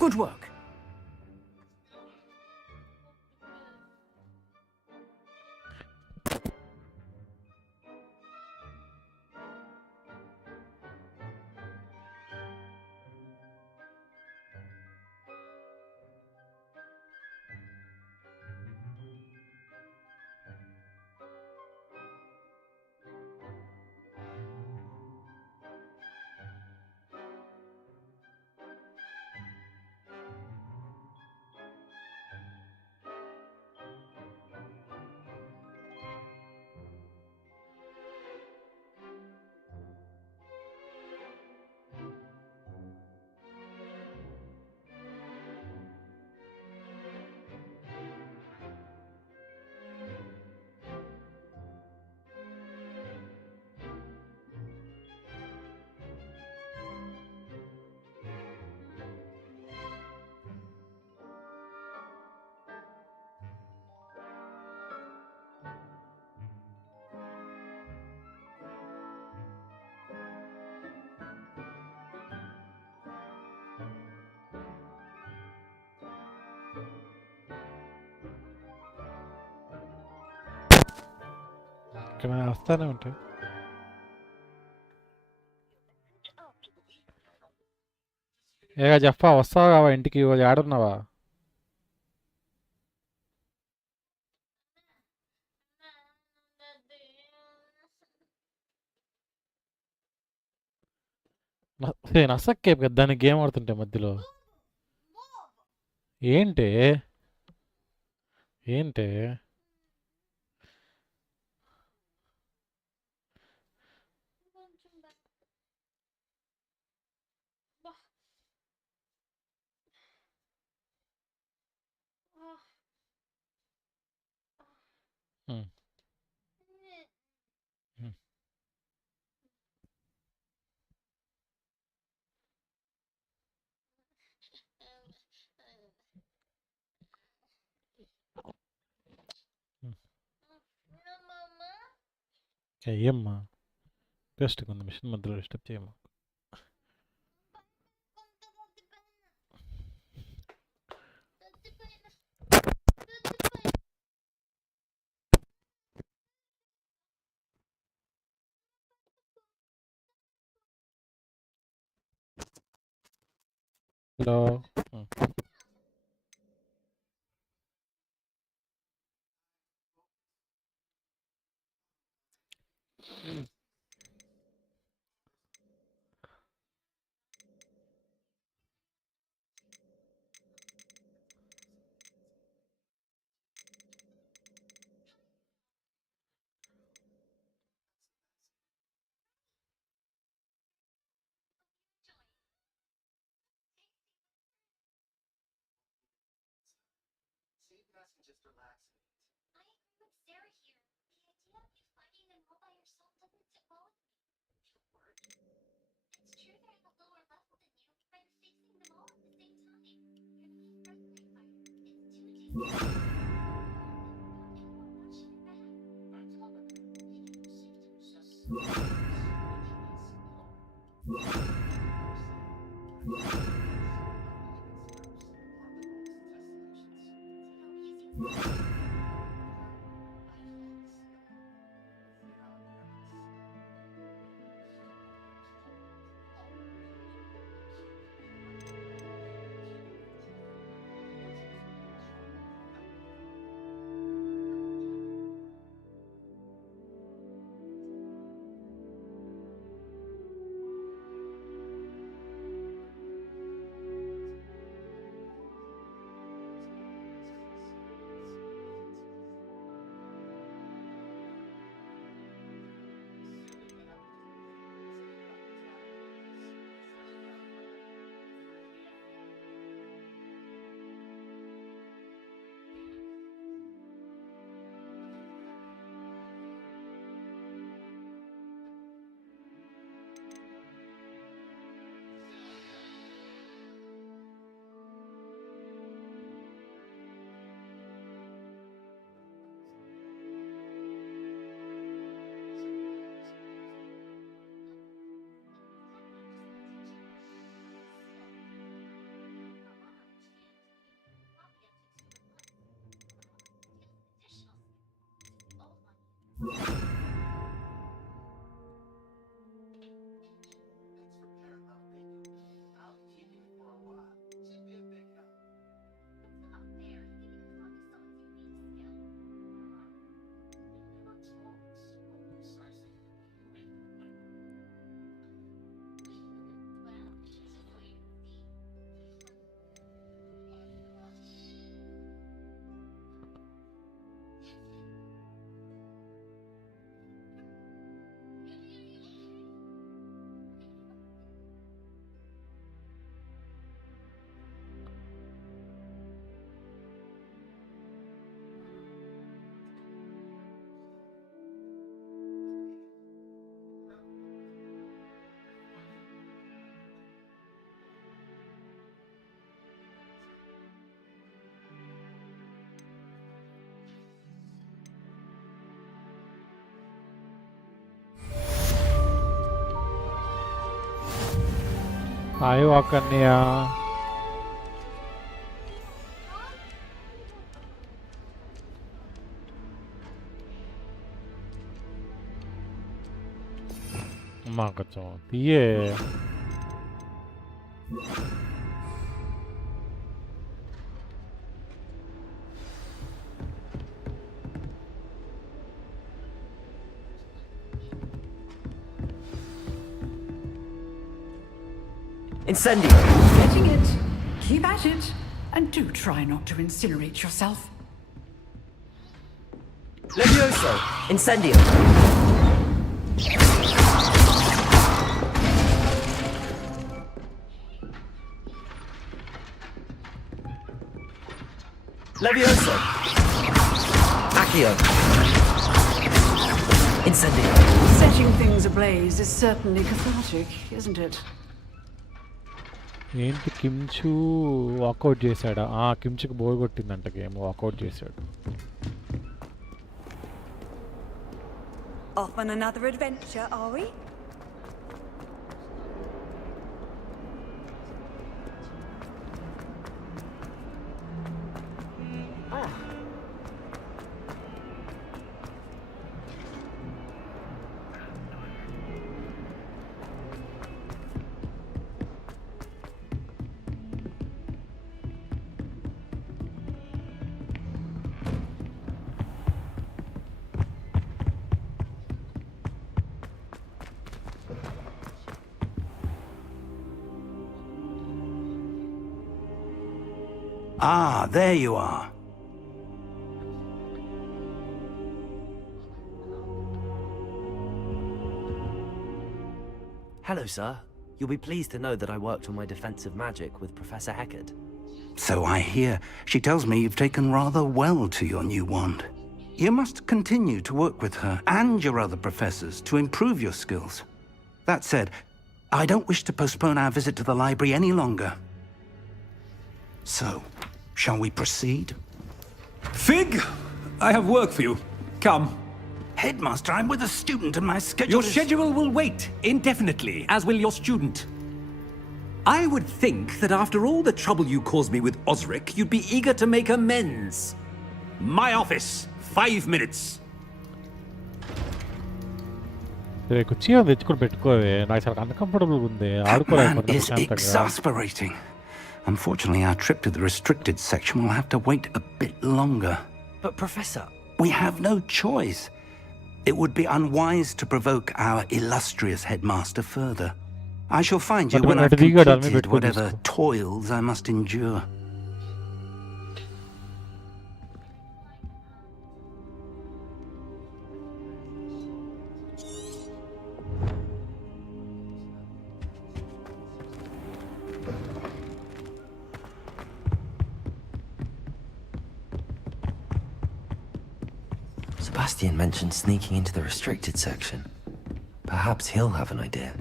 Good work. ఇక్కడ వస్తానే ఉంటాయి. ఏగా చెప్పా వస్తావా కావా ఇంటికి ఇవాళ ఆడున్నావా? నసక్కే దాన్ని గేమ్ ఆడుతుంటే మధ్యలో ఏంటి ఏంటి చెయ్యమ్మా బెస్ట్ కొంత మిషన్ మధ్యలో డిస్టర్బ్ చేయమ్మా. Hello Ayo Akanya. Makacau. Iya. Incendio! Getting it. Keep at it. And do try not to incinerate yourself. Levioso! Incendio! Levioso! Accio! Incendio! Setting things ablaze is certainly cathartic, isn't it? ఏంటి కిమ్చు walkout చేశాడా కిమ్చుకి bore కొట్టిందంట game walkout చేశాడు Off on another adventure, are we? Ah, there you are. Hello, sir. You'll be pleased to know that I worked on my defensive magic with Professor Heckard. So I hear. She tells me you've taken rather well to your new wand. You must continue to work with her and your other professors to improve your skills. That said, I don't wish to postpone our visit to the library any longer. So, shall we proceed? Fig, I have work for you. Come. Headmaster, I'm with a student and my schedule Your schedule will wait indefinitely, as will your student. I would think that after all the trouble you caused me with Osric, you'd be eager to make amends. My office, 5 minutes. కుర్చీగా తెచ్చుకొని పెట్టుకోవే నాకు చాలా అన్కంఫర్టబుల్గా ఉంది ఆడుకోలేకపోతే is exasperating. Unfortunately, our trip to the restricted section will have to wait a bit longer. But Professor... We have no choice. It would be unwise to provoke our illustrious headmaster further. I shall find you when I've completed whatever toils I must endure. Sebastian mentioned sneaking into the restricted section. Perhaps he'll have an idea.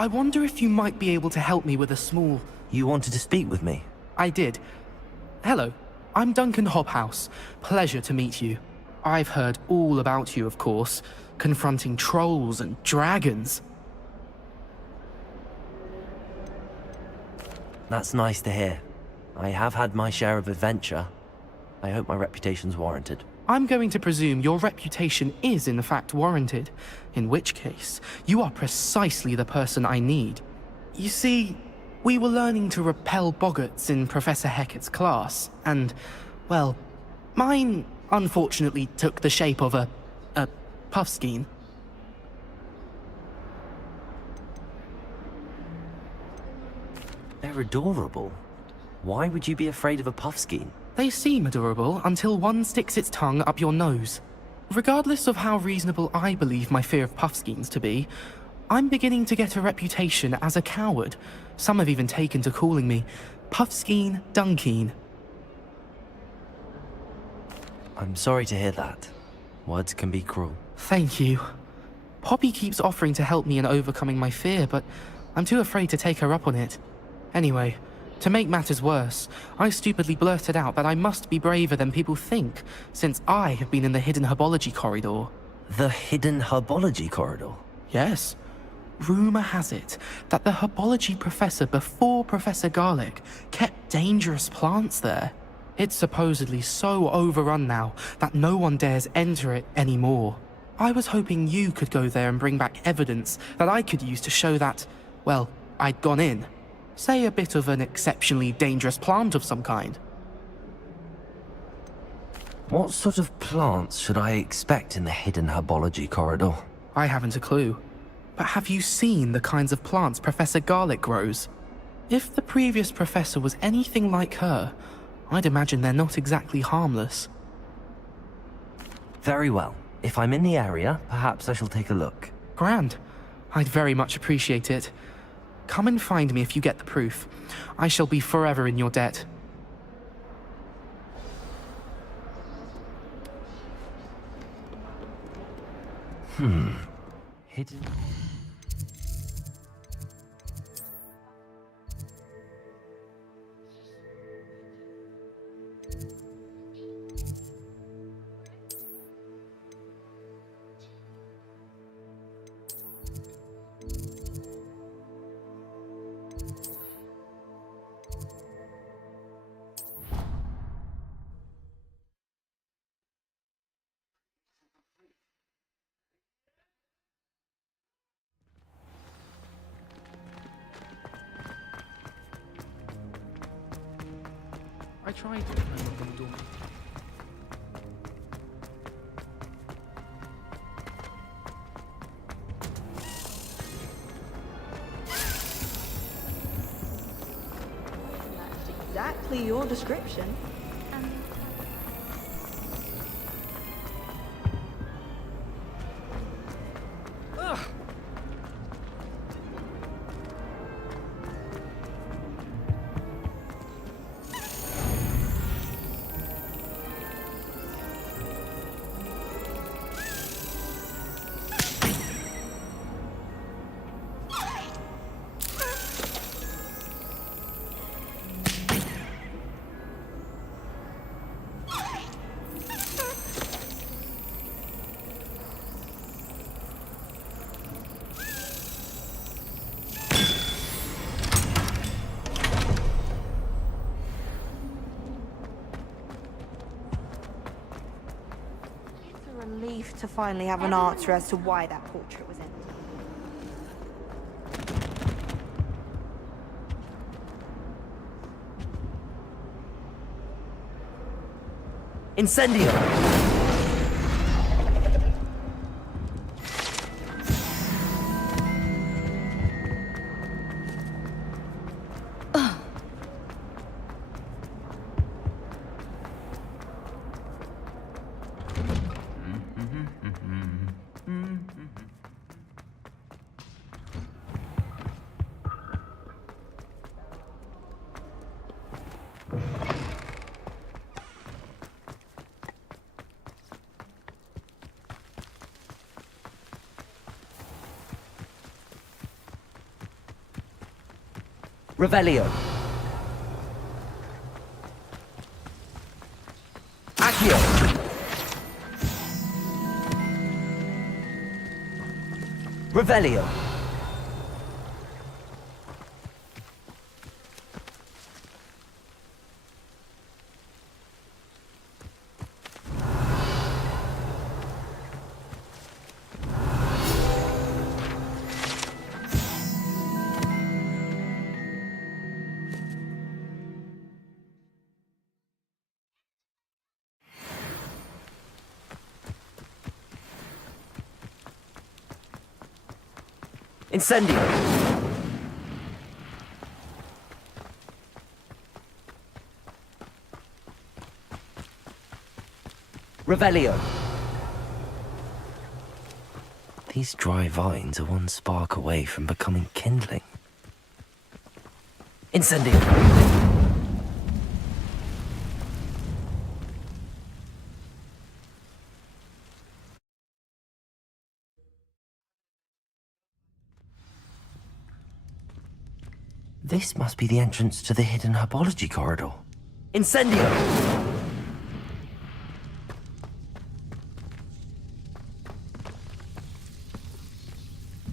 I wonder if you might be able to help me with a small... You wanted to speak with me? I did. Hello, I'm Duncan Hobhouse. Pleasure to meet you. I've heard all about you, of course, confronting trolls and dragons. That's nice to hear. I have had my share of adventure. I hope my reputation's warranted. I'm going to presume your reputation is in fact warranted, in which case, you are precisely the person I need. You see, we were learning to repel boggarts in Professor Heckard's class, and, well, mine unfortunately took the shape of a puffskein. They're adorable. Why would you be afraid of a puffskein? They seem adorable until one sticks its tongue up your nose. Regardless of how reasonable I believe my fear of Puffskeins to be, I'm beginning to get a reputation as a coward. Some have even taken to calling me Puffskeen Dunkeen. I'm sorry to hear that. Words can be cruel. Thank you. Poppy keeps offering to help me in overcoming my fear, but I'm too afraid to take her up on it. Anyway, to make matters worse, I stupidly blurted out that I must be braver than people think, since I have been in the hidden herbology corridor. The hidden herbology corridor? Yes. Rumor has it that the herbology professor before Professor Garlic kept dangerous plants there. It's supposedly so overrun now that no one dares enter it anymore. I was hoping you could go there and bring back evidence that I could use to show that, well, I'd gone in. Say a bit of an exceptionally dangerous plant of some kind. What sort of plants should I expect in the hidden herbology corridor? I haven't a clue. But have you seen the kinds of plants Professor Garlic grows? If the previous professor was anything like her, I'd imagine they're not exactly harmless. Very well. If I'm in the area, perhaps I shall take a look. Grand. I'd very much appreciate it. Come and find me if you get the proof. I shall be forever in your debt. Hidden... I tried to climb up on the door. That's exactly your description. Relief to finally have an answer as to why that portrait was empty. Incendio! Revelio. Accio. Revelio. Incendio. Revelio. These dry vines are one spark away from becoming kindling. Incendio! This must be the entrance to the hidden herbology corridor. Incendio!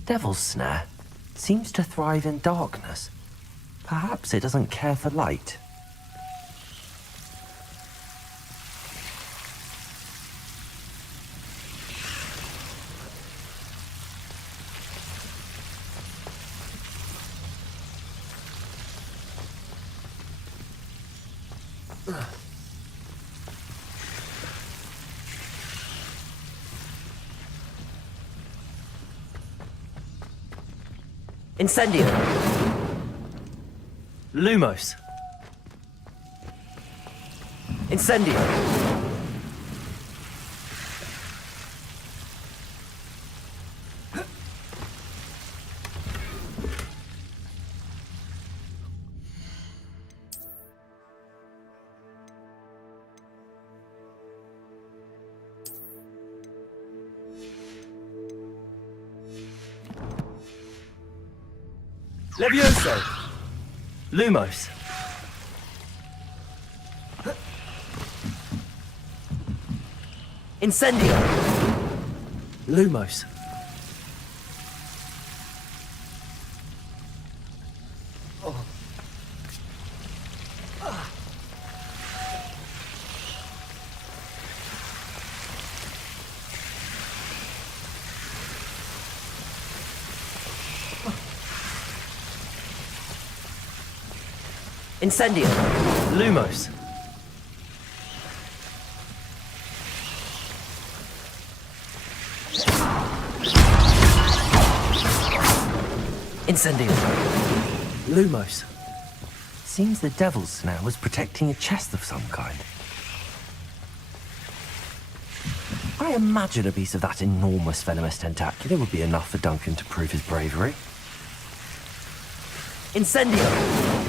Devil's Snare seems to thrive in darkness. Perhaps it doesn't care for light. Incendio! Lumos! Incendio! Levioso! Lumos! Incendio! Lumos! Incendio! Lumos! Incendio! Lumos! Seems the Devil's Snare was protecting a chest of some kind. I imagine a piece of that enormous venomous tentacular would be enough for Duncan to prove his bravery. Incendio!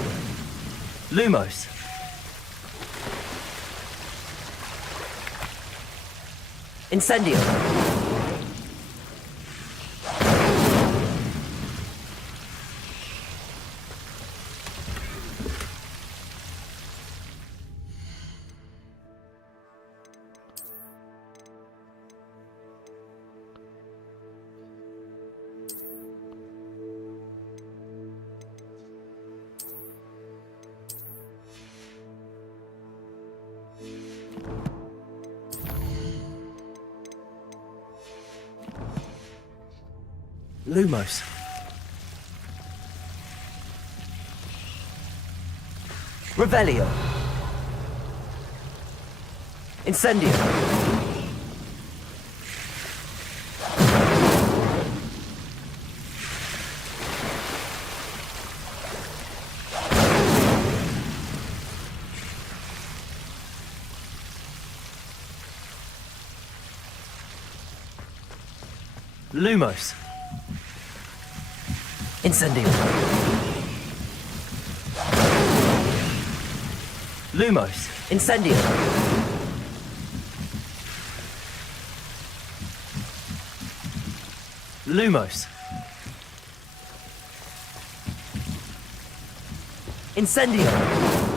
Lumos! Incendio! Lumos. Revelio. Incendio. Lumos. Incendio. Lumos. Incendio. Lumos. Incendio.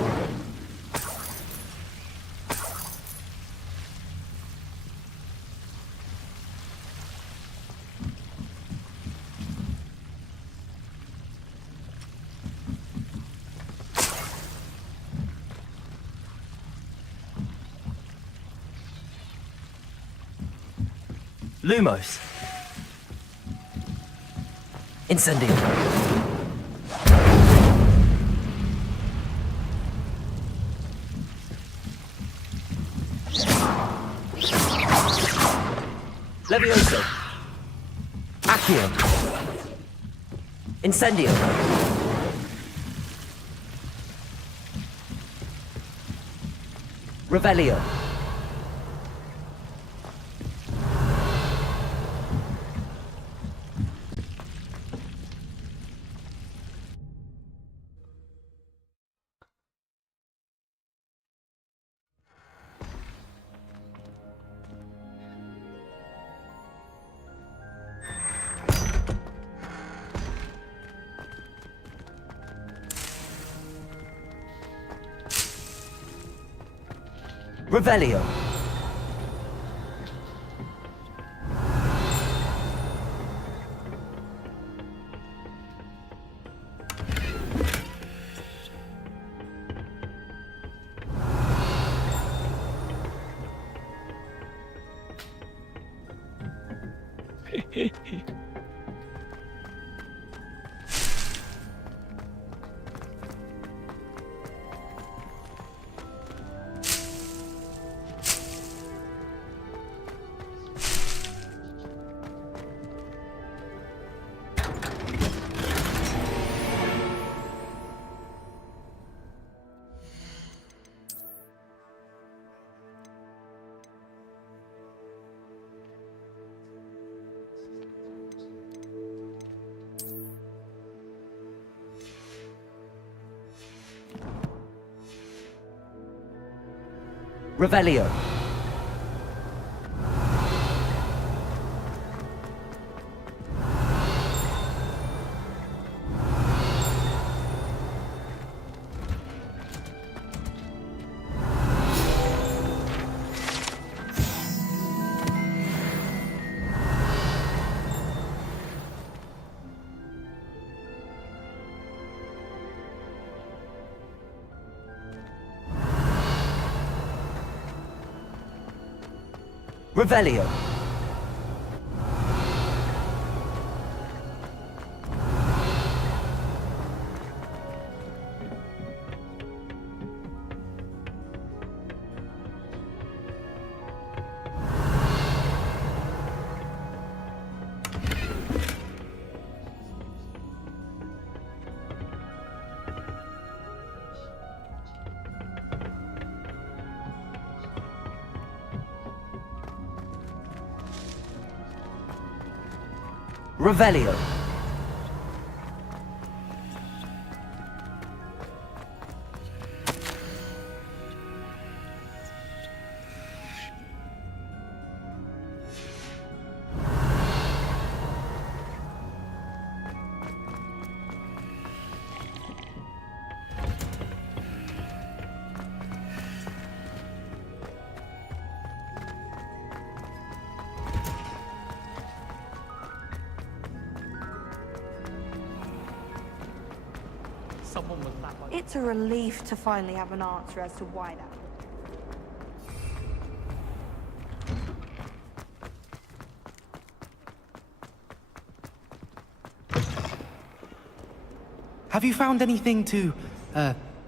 Lumos. Incendio. Levioso. Accio. Incendio. Revelio. Revelio. Revelio. Revelio. Revelio. Someone was that one. It's a relief to finally have an answer as to why that. Have you found anything to,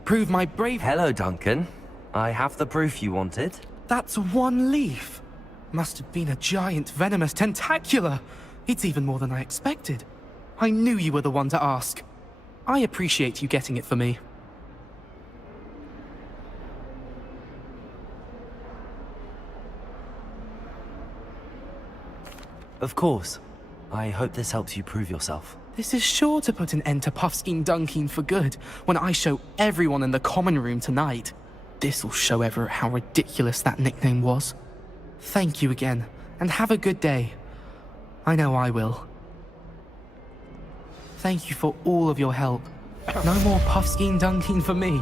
prove my bravery? Hello, Duncan. I have the proof you wanted. That's one leaf. Must have been a giant venomous tentacula. It's even more than I expected. I knew you were the one to ask. I appreciate you getting it for me. Of course. I hope this helps you prove yourself. This is sure to put an end to Puffskein Dunkin for good when I show everyone in the common room tonight. This'll show Everett how ridiculous that nickname was. Thank you again, and have a good day. I know I will. Thank you for all of your help. No more Puffskein Dunkin for me.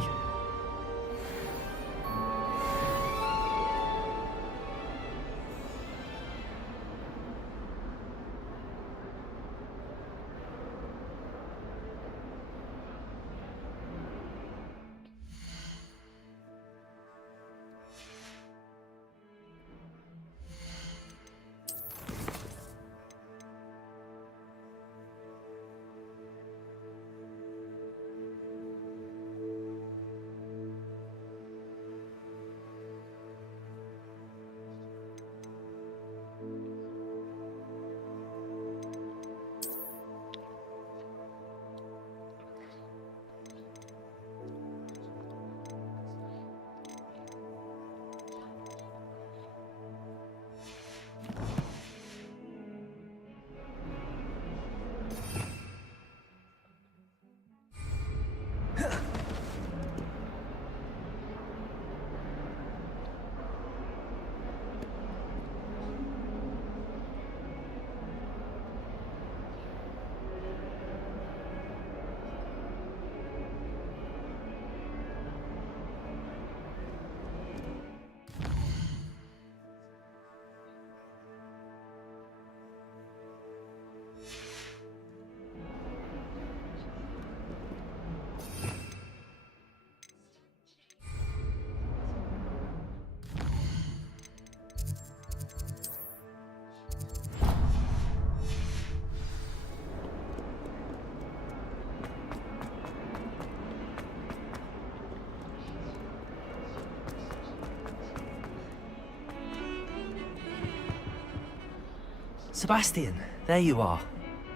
Sebastian, there you are.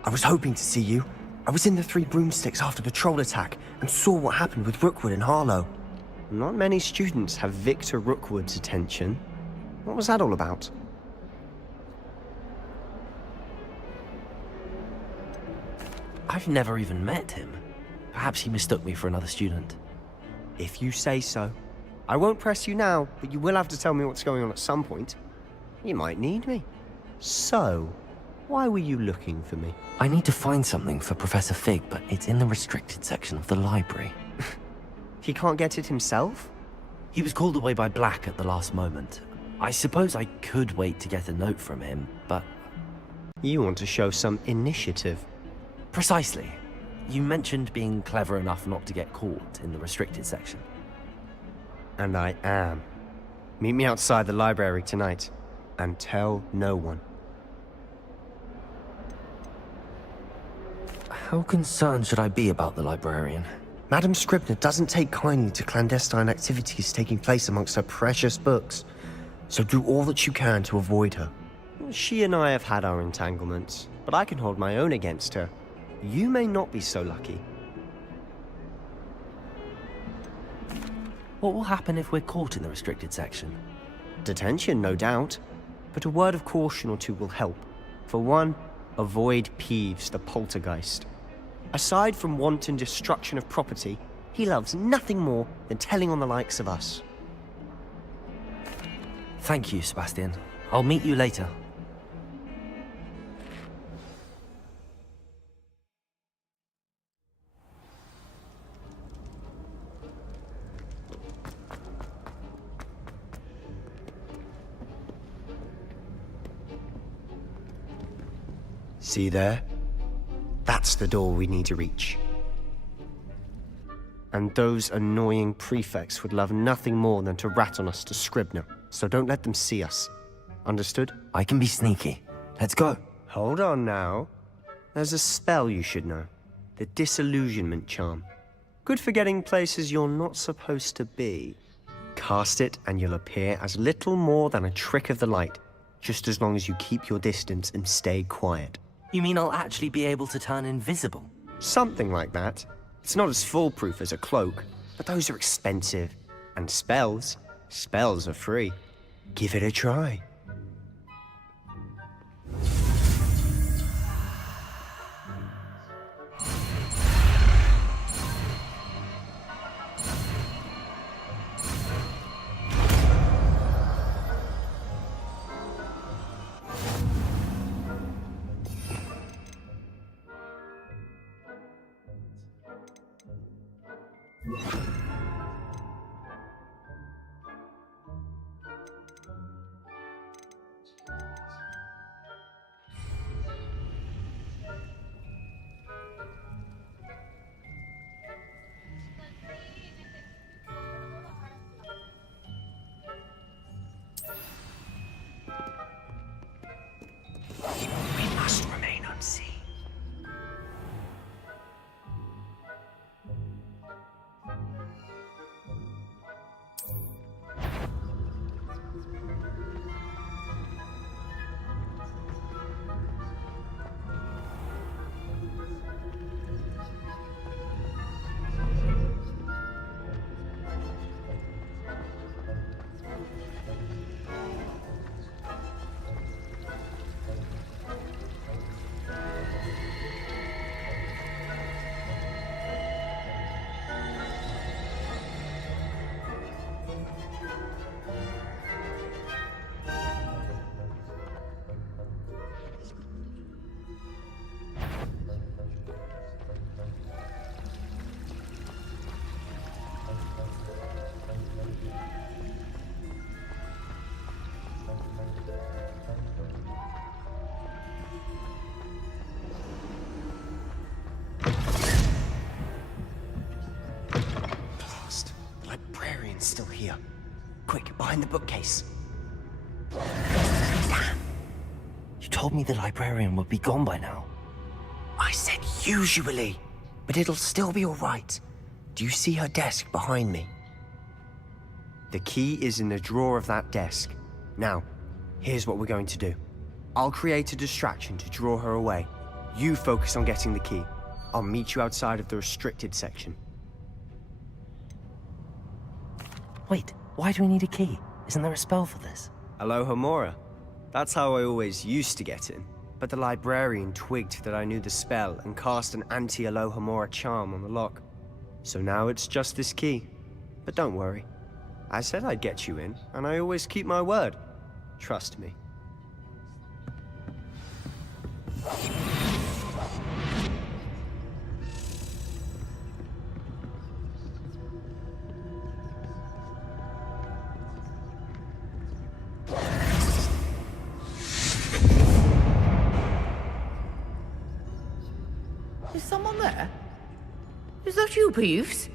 I was hoping to see you. I was in the Three Broomsticks after the troll attack and saw what happened with Rookwood and Harlow. Not many students have Victor Rookwood's attention. What was that all about? I've never even met him. Perhaps he mistook me for another student. If you say so. I won't press you now, but you will have to tell me what's going on at some point. You might need me. So, why were you looking for me? I need to find something for Professor Fig, but it's in the restricted section of the library. He can't get it himself? He was called away by Black at the last moment. I suppose I could wait to get a note from him, but... You want to show some initiative. Precisely. You mentioned being clever enough not to get caught in the restricted section. And I am. Meet me outside the library tonight, and tell no one. How concerned should I be about the librarian? Madam Scribner doesn't take kindly to clandestine activities taking place amongst her precious books, so do all that you can to avoid her. She and I have had our entanglements, but I can hold my own against her. You may not be so lucky. What will happen if we're caught in the restricted section? Detention, no doubt, but a word of caution or two will help. For one, avoid Peeves, the poltergeist. Aside from wanton destruction of property, he loves nothing more than telling on the likes of us. Thank you, Sebastian. I'll meet you later. See there? That's the door we need to reach. And those annoying prefects would love nothing more than to rat on us to Scribner, so don't let them see us. Understood? I can be sneaky. Let's go. Hold on now. There's a spell you should know. The Disillusionment Charm. Good for getting places you're not supposed to be. Cast it and you'll appear as little more than a trick of the light, just as long as you keep your distance and stay quiet. You mean I'll actually be able to turn invisible? Something like that. It's not as foolproof as a cloak, but those are expensive. And spells are free. Give it a try. We must remain unseen. Still here. Quick, behind the bookcase. Damn. You told me the librarian would be gone by now. I said usually, but it'll still be all right. Do you see her desk behind me? The key is in the drawer of that desk. Now, here's what we're going to do. I'll create a distraction to draw her away. You focus on getting the key. I'll meet you outside of the restricted section. Wait, why do we need a key? Isn't there a spell for this? Alohomora. That's how I always used to get in. But the librarian twigged that I knew the spell and cast an anti-Alohomora charm on the lock. So now it's just this key. But don't worry. I said I'd get you in, and I always keep my word. Trust me. Is someone there? Is that you, Peeves?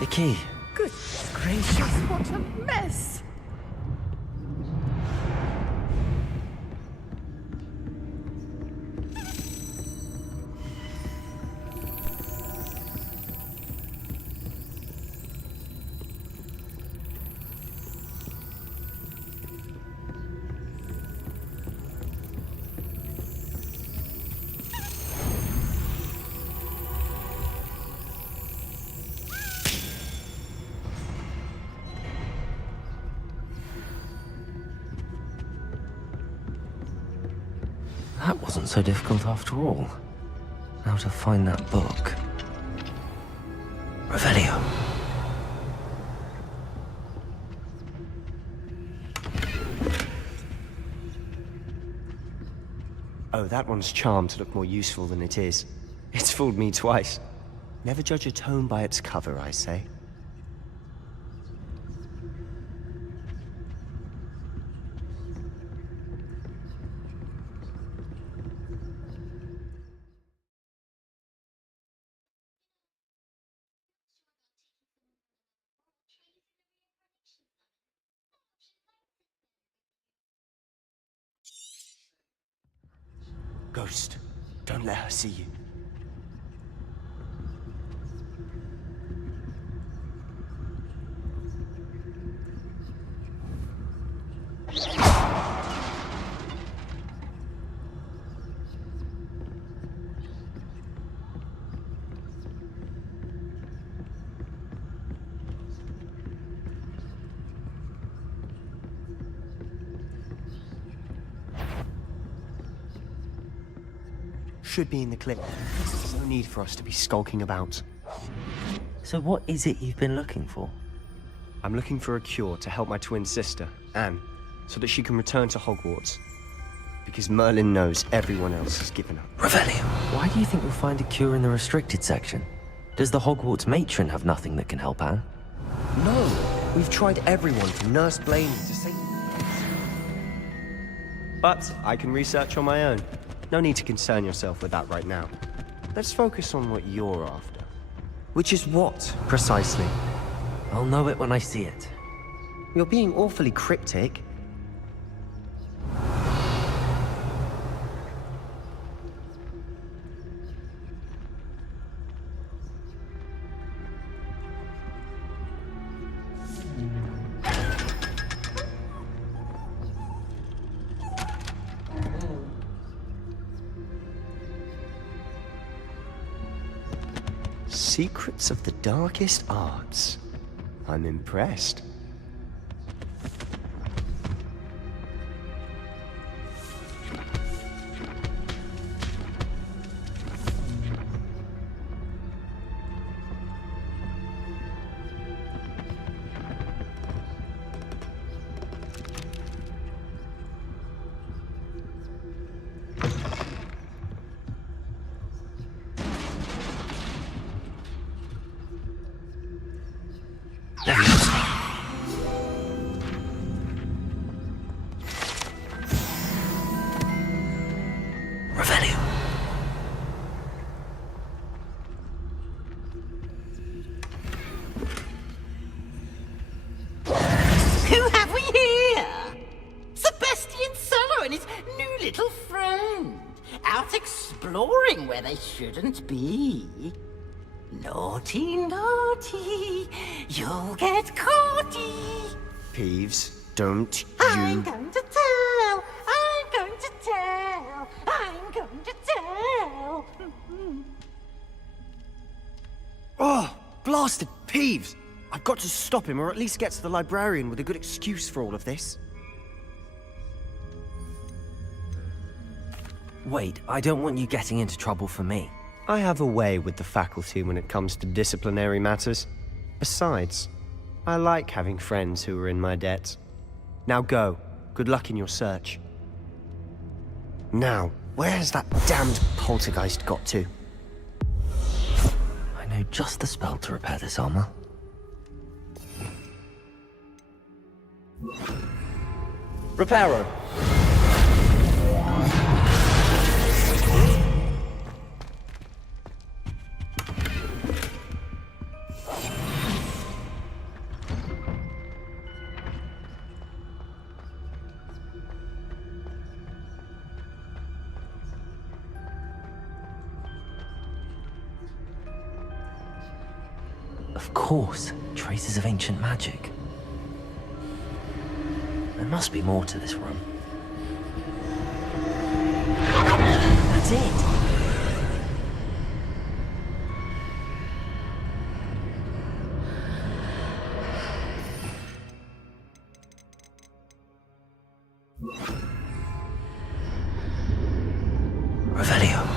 The key. Goodness gracious, what a mess! That wasn't so difficult after all. Now to find that book. Revelio. Oh, that one's charmed to look more useful than it is. It's fooled me twice. Never judge a tome by its cover, I say. Ghost, don't let her see you. Should be in the clip. There's no need for us to be skulking about. So what is it you've been looking for? I'm looking for a cure to help my twin sister, Anne, so that she can return to Hogwarts. Because Merlin knows everyone else has given up. Revelio. Why do you think we'll find a cure in the restricted section? Does the Hogwarts matron have nothing that can help Anne? No! We've tried everyone from Nurse Blaney to say... But I can research on my own. No need to concern yourself with that right now. Let's focus on what you're after. Which is what, precisely? I'll know it when I see it. You're being awfully cryptic. Secrets of the darkest arts. I'm impressed. Who have we here? Sebastian Solo and his new little friend. Out exploring where they shouldn't be. Naughty, naughty, you'll get caughty. Peeves, don't I'm you... going to tell, I'm going to tell, I'm going to tell. Oh, blasted Peeves! I've got to stop him, or at least get to the librarian with a good excuse for all of this. Wait, I don't want you getting into trouble for me. I have a way with the faculty when it comes to disciplinary matters. Besides, I like having friends who are in my debt. Now go. Good luck in your search. Now, where has that damned poltergeist got to? I know just the spell to repair this armor. Reparo. Of course, traces of ancient magic. There must be more to this room. That's it! Revelio.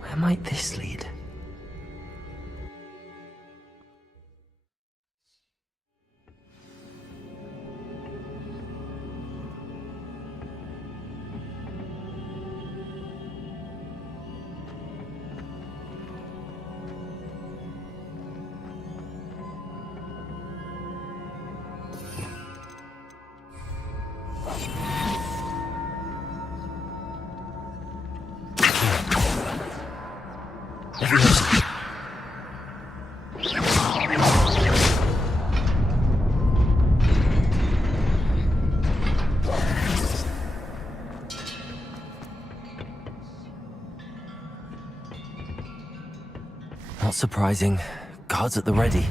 Where might this lead? Not surprising. Guards at the ready.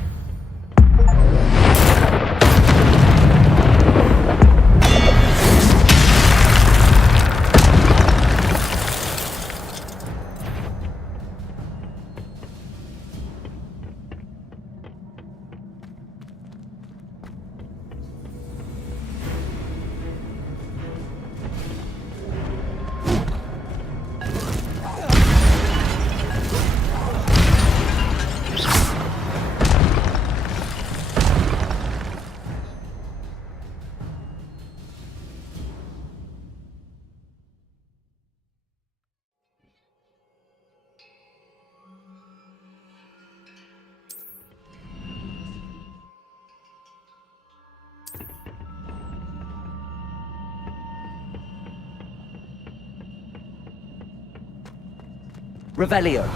Revelio.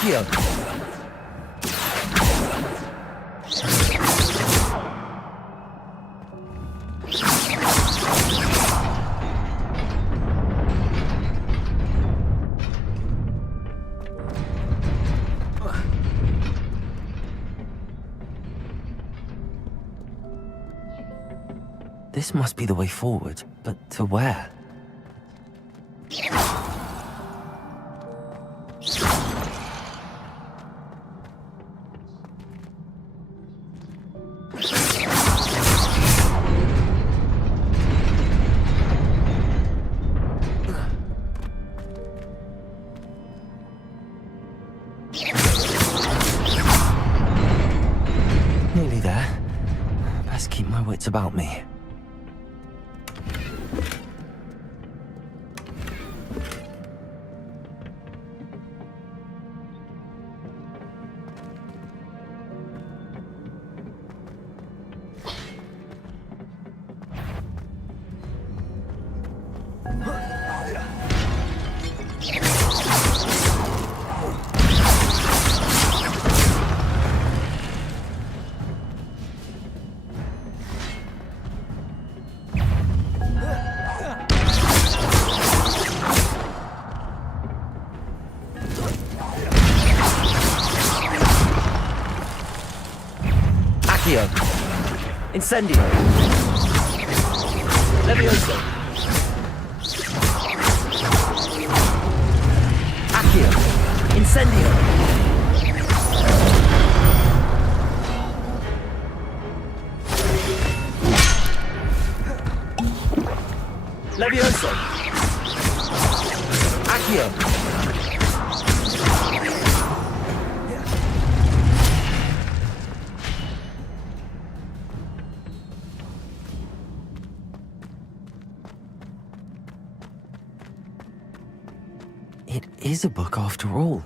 Accio. This must be the way forward, but to where? Nearly there. Best keep my wits about me. Incendio. Levioso. Accio. Incendio. Levioso. Accio. It is a book after all.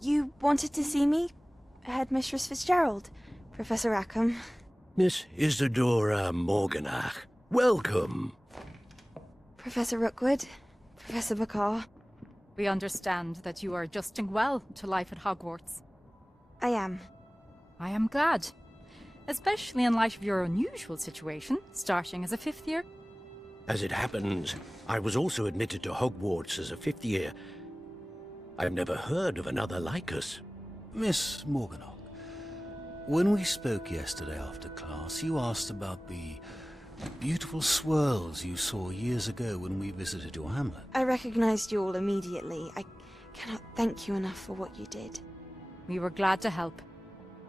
You wanted to see me? Headmistress Fitzgerald, Professor Rackham. Miss Isadora Morganach, welcome. Professor Rookwood, Professor McCaw. We understand that you are adjusting well to life at Hogwarts. I am. I am glad. Especially in light of your unusual situation, starting as a 5th year. As it happens, I was also admitted to Hogwarts as a 5th year. I've never heard of another like us. Miss Morganock, when we spoke yesterday after class, you asked about the beautiful swirls you saw years ago when we visited your hamlet. I recognized you all immediately. I cannot thank you enough for what you did. We were glad to help.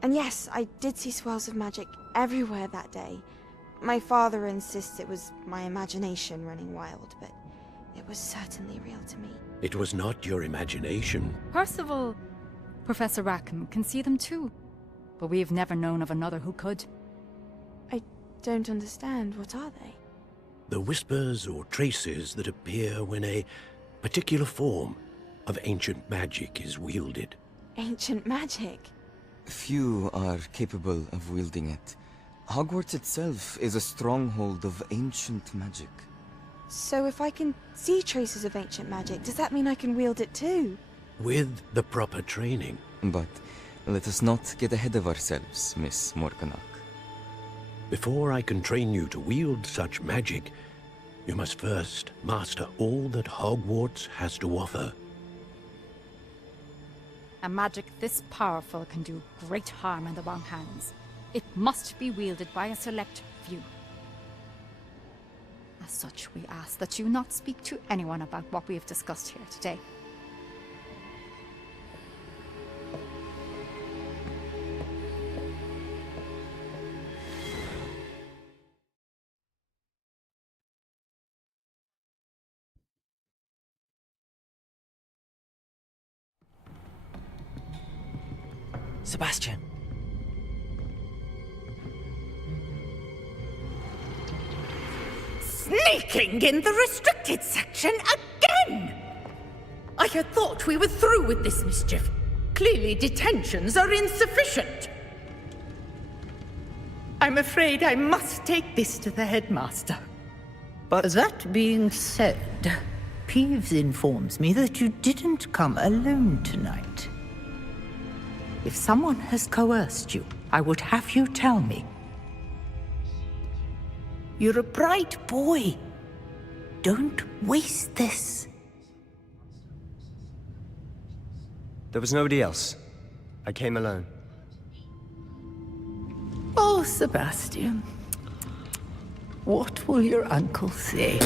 And yes, I did see swirls of magic everywhere that day. My father insists it was my imagination running wild, but it was certainly real to me. It was not your imagination. Percival, Professor Rackham can see them too. But we've never known of another who could. I don't understand. What are they? The whispers or traces that appear when a particular form of ancient magic is wielded. Ancient magic? Few are capable of wielding it. Hogwarts itself is a stronghold of ancient magic. So if I can see traces of ancient magic, does that mean I can wield it too? With the proper training. But let us not get ahead of ourselves, Miss Morganock. Before I can train you to wield such magic, you must first master all that Hogwarts has to offer. A magic this powerful can do great harm in the wrong hands. It must be wielded by a select few. As such, we ask that you not speak to anyone about what we have discussed here today. Sebastian. Sneaking in the restricted section again! I had thought we were through with this mischief. Clearly detentions are insufficient. I'm afraid I must take this to the headmaster. But that being said, Peeves informs me that you didn't come alone tonight. If someone has coerced you, I would have you tell me. You're a bright boy. Don't waste this. There was nobody else. I came alone. Oh, Sebastian. What will your uncle say?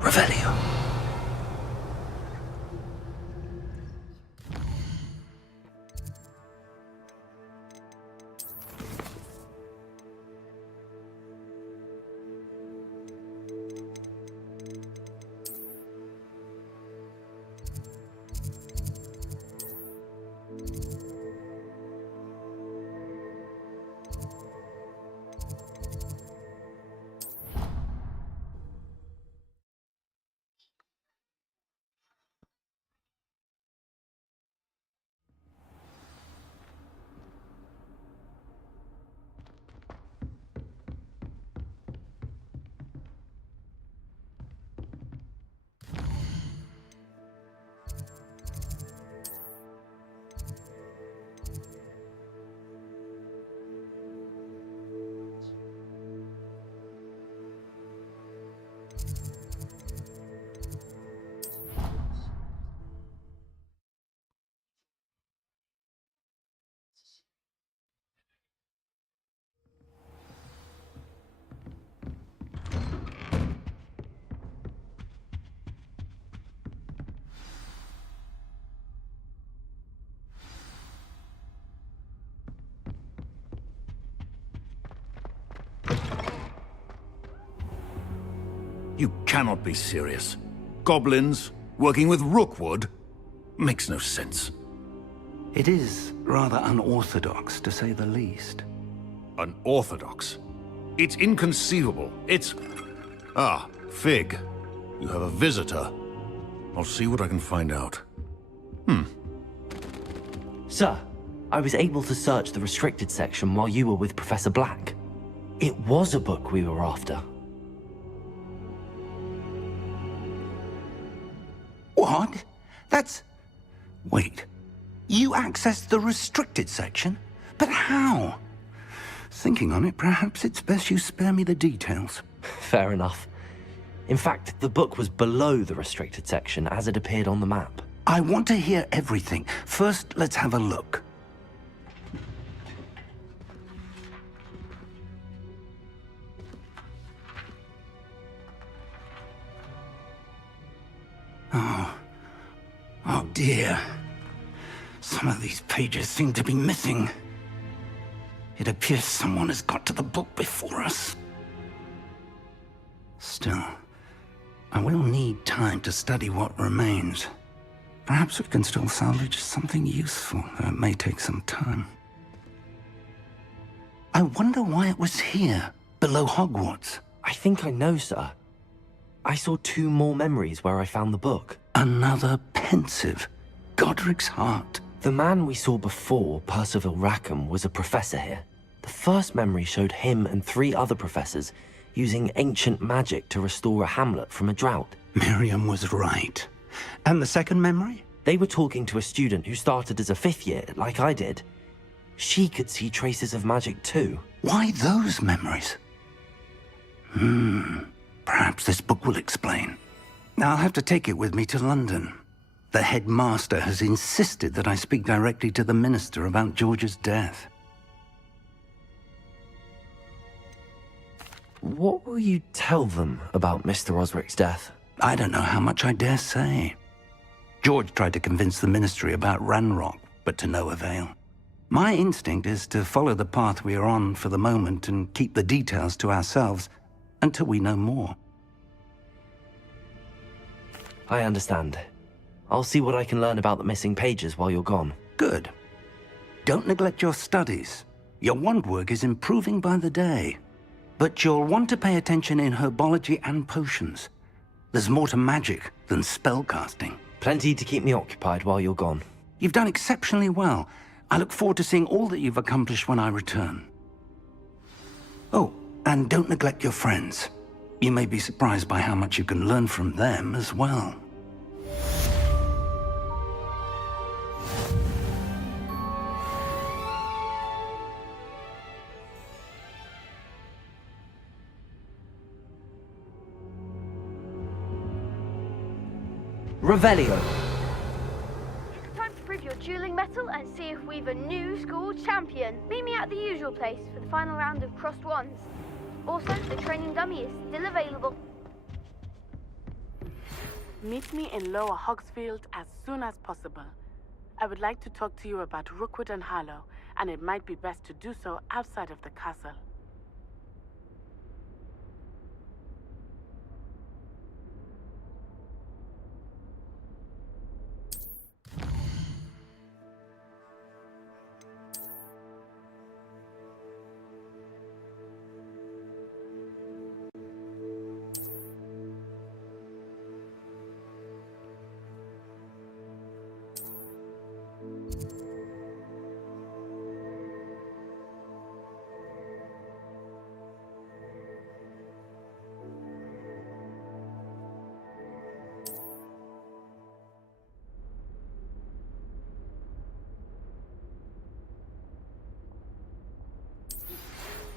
Revelio. You cannot be serious. Goblins working with Rookwood? Makes no sense. It is rather unorthodox, to say the least. Unorthodox? It's inconceivable. It's... Ah, Fig. You have a visitor. I'll see what I can find out. Sir, I was able to search the restricted section while you were with Professor Black. It was a book we were after. What? That's... Wait. You accessed the restricted section? But how? Thinking on it, perhaps it's best you spare me the details. Fair enough. In fact, the book was below the restricted section as it appeared on the map. I want to hear everything. First, let's have a look. Oh dear. Some of these pages seem to be missing. It appears someone has got to the book before us. Still, I will need time to study what remains. Perhaps we can still salvage something useful, though it may take some time. I wonder why it was here, below Hogwarts. I think I know, sir. I saw 2 more memories where I found the book. Another pensive. Godric's heart. The man we saw before, Percival Rackham, was a professor here. The first memory showed him and 3 other professors using ancient magic to restore a hamlet from a drought. Miriam was right. And the second memory? They were talking to a student who started as a 5th year, like I did. She could see traces of magic too. Why those memories? Perhaps this book will explain. Now I'll have to take it with me to London. The headmaster has insisted that I speak directly to the minister about George's death. What will you tell them about Mr. Osric's death? I don't know how much I dare say. George tried to convince the ministry about Ranrock, but to no avail. My instinct is to follow the path we are on for the moment and keep the details to ourselves until we know more. I understand. I'll see what I can learn about the missing pages while you're gone. Good. Don't neglect your studies. Your wand work is improving by the day. But you'll want to pay attention in herbology and potions. There's more to magic than spellcasting. Plenty to keep me occupied while you're gone. You've done exceptionally well. I look forward to seeing all that you've accomplished when I return. Oh, and don't neglect your friends. You may be surprised by how much you can learn from them as well. Revelio. Time to prove your dueling mettle and see if we've a new school champion. Meet me at the usual place for the final round of crossed wands. Also, the training dummy is still available. Meet me in Lower Hogsfield as soon as possible. I would like to talk to you about Rookwood and Harlow, and it might be best to do so outside of the castle.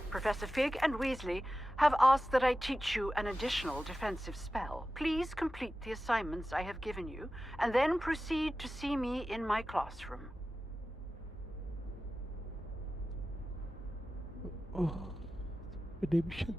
Professor Fig and Weasley have asked that I teach you an additional defensive spell. Please complete the assignments I have given you, and then proceed to see me in my classroom. Oh, redemptions.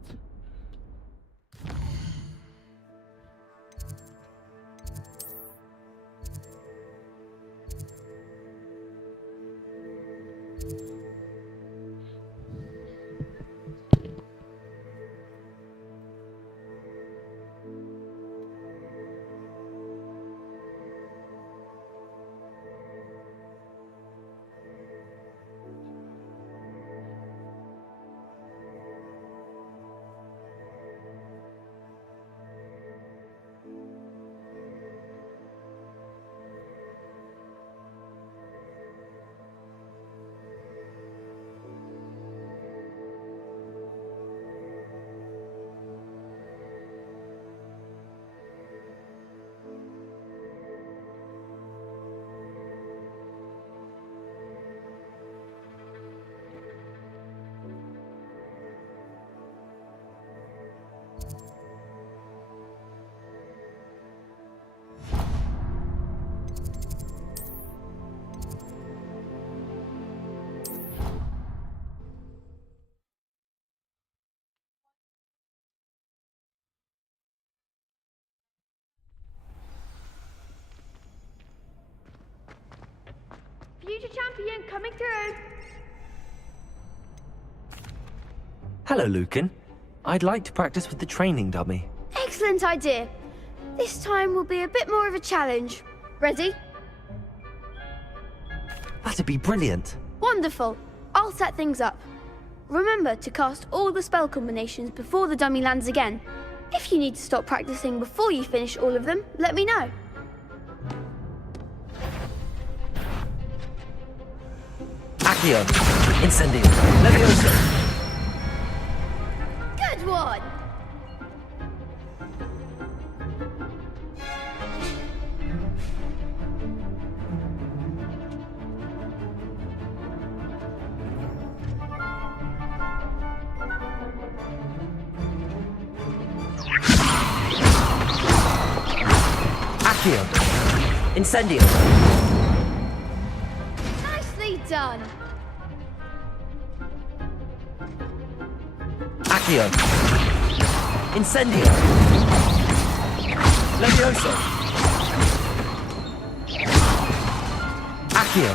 Future champion coming through. Hello, Lucan. I'd like to practice with the training dummy. Excellent idea. This time will be a bit more of a challenge. Ready? That'd be brilliant. Wonderful. I'll set things up. Remember to cast all the spell combinations before the dummy lands again. If you need to stop practicing before you finish all of them, let me know. Accio. Incendio. Levioso. Good one! Accio. Incendio. Nicely done. Accio. Incendio. Levioso. Accio.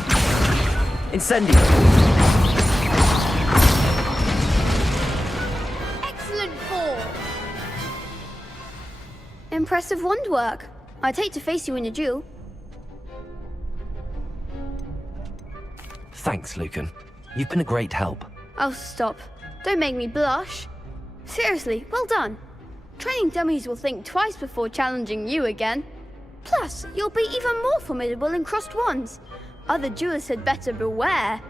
Incendio. Excellent form. Impressive wand work. I'd hate to face you in a duel. Thanks, Lucan. You've been a great help. Oh, stop. Don't make me blush. Seriously, well done. Training dummies will think twice before challenging you again. Plus, you'll be even more formidable in crossed wands. Other duelists had better beware.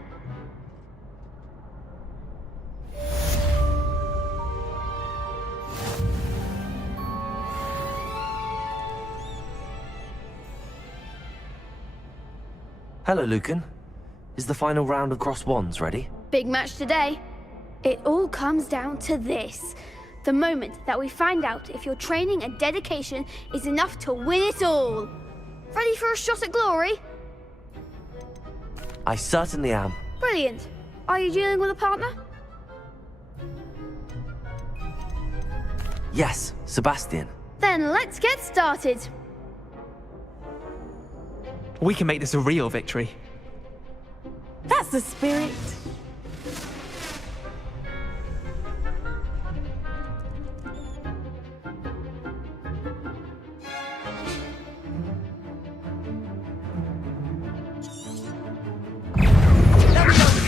Hello, Lucan. Is the final round of crossed wands ready? Big match today. It all comes down to this. The moment that we find out if your training and dedication is enough to win it all. Ready for a shot at glory? I certainly am. Brilliant. Are you dealing with a partner? Yes, Sebastian. Then let's get started. We can make this a real victory. That's the spirit.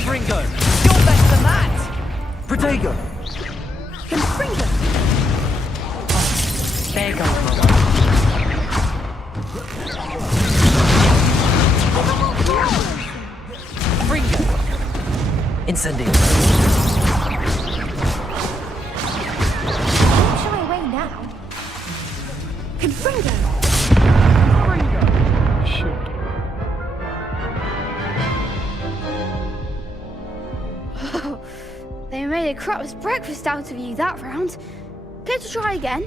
Fringo, you're better than that! Protego! Confringo! There goes Mobo. Fringo! Incendio. Shy away now. Confringo! Shit. They made a crap's breakfast out of you that round. Care to try again?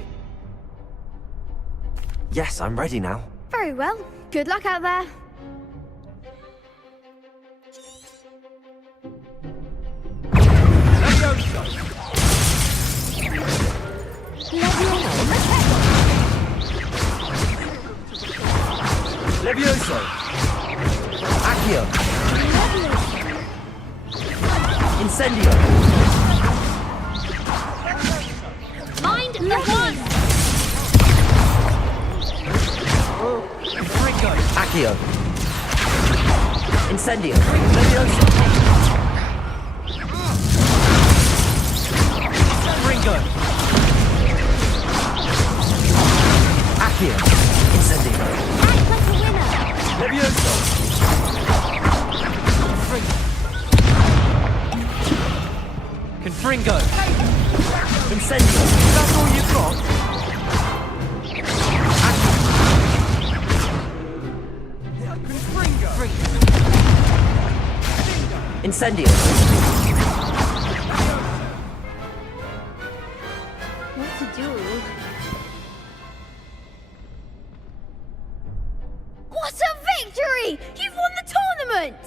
Yes, I'm ready now. Very well. Good luck out there. Levioso! Accio! Incendio! Mind the one! Fringo! Accio! Incendio! Levioso! Fringo! Accio! Incendio! Act like a winner! Levioso! Confringo! Incendio! That's all you've got? Confringo! Incendio! What to do? What a victory! You've won the tournament!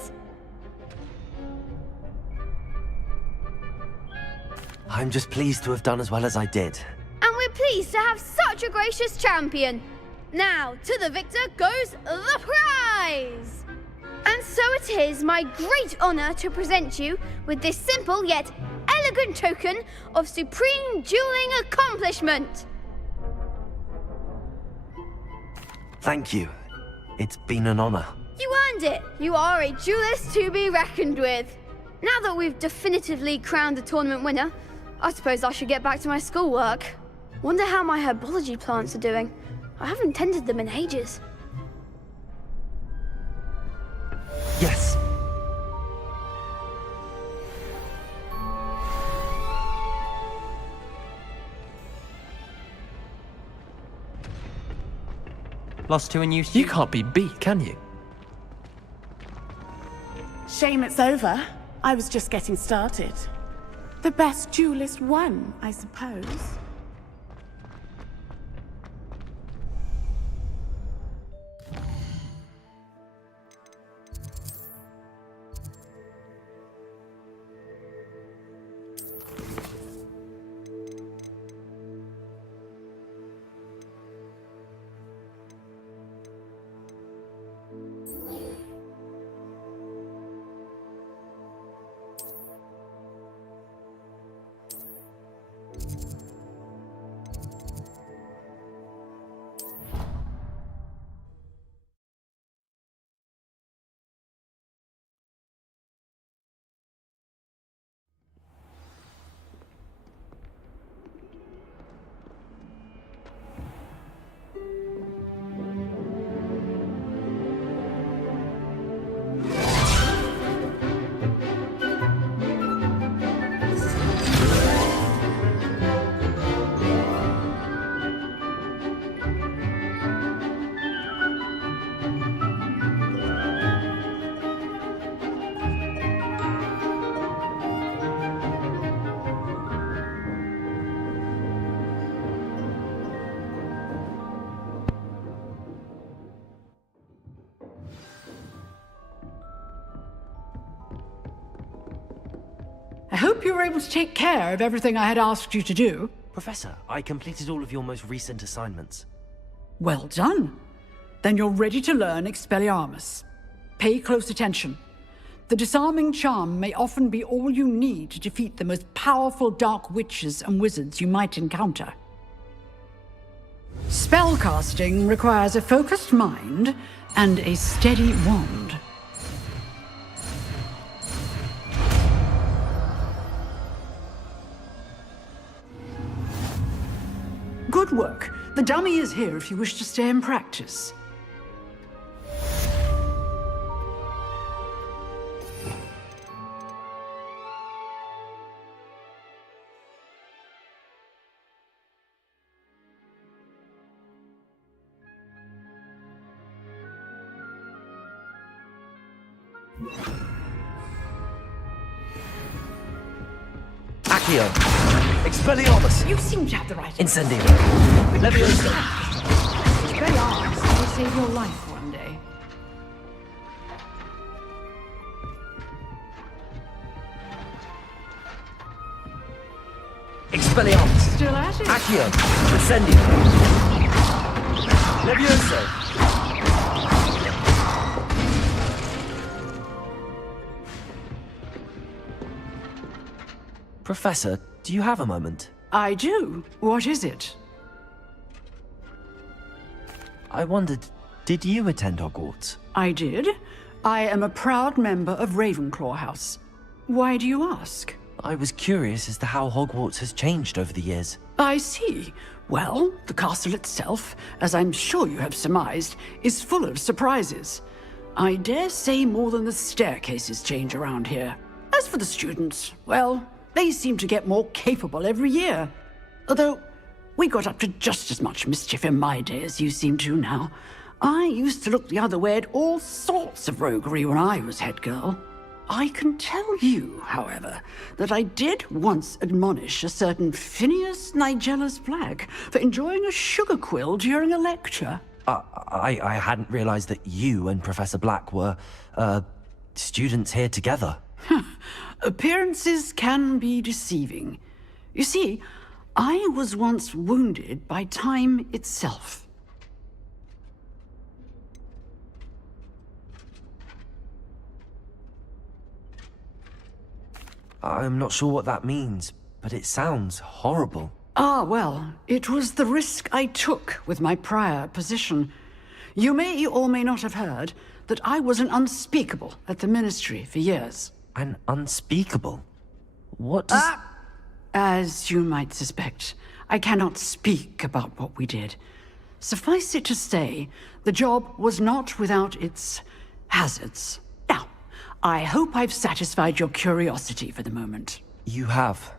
I'm just pleased to have done as well as I did. And we're pleased to have such a gracious champion. Now, to the victor goes the prize! And so it is my great honor to present you with this simple yet elegant token of supreme dueling accomplishment. Thank you. It's been an honor. You earned it. You are a duelist to be reckoned with. Now that we've definitively crowned the tournament winner, I suppose I should get back to my schoolwork. Wonder how my herbology plants are doing. I haven't tended them in ages. Yes. Lost to a new student? You can't be beat, can you? Shame it's over. I was just getting started. The best duelist won, I suppose. I hope you were able to take care of everything I had asked you to do. Professor, I completed all of your most recent assignments. Well done. Then you're ready to learn Expelliarmus. Pay close attention. The disarming charm may often be all you need to defeat the most powerful dark witches and wizards you might encounter. Spellcasting requires a focused mind and a steady wand. Good work. The dummy is here if you wish to stay and practice. Accio! Expelliarmus! You seem to have the right Incendio! Leviosa! Expelliarmus may save your life one day. Expelliarmus! Still at it? Accio! Incendio! Leviosa! Professor, do you have a moment? I do. What is it? I wondered, did you attend Hogwarts? I did. I am a proud member of Ravenclaw House. Why do you ask? I was curious as to how Hogwarts has changed over the years. I see. Well, the castle itself, as I'm sure you have surmised, is full of surprises. I dare say more than the staircases change around here. As for the students, well, they seem to get more capable every year. Although, we got up to just as much mischief in my day as you seem to now. I used to look the other way at all sorts of roguery when I was head girl. I can tell you, however, that I did once admonish a certain Phineas Nigella's Black for enjoying a sugar quill during a lecture. I hadn't realized that you and Professor Black were, students here together. Appearances can be deceiving. You see, I was once wounded by time itself. I'm not sure what that means, but it sounds horrible. Ah, well, it was the risk I took with my prior position. You may or may not have heard that I was an unspeakable at the Ministry for years. An unspeakable? What does... As you might suspect, I cannot speak about what we did. Suffice it to say, the job was not without its hazards. Now, I hope I've satisfied your curiosity for the moment. You have.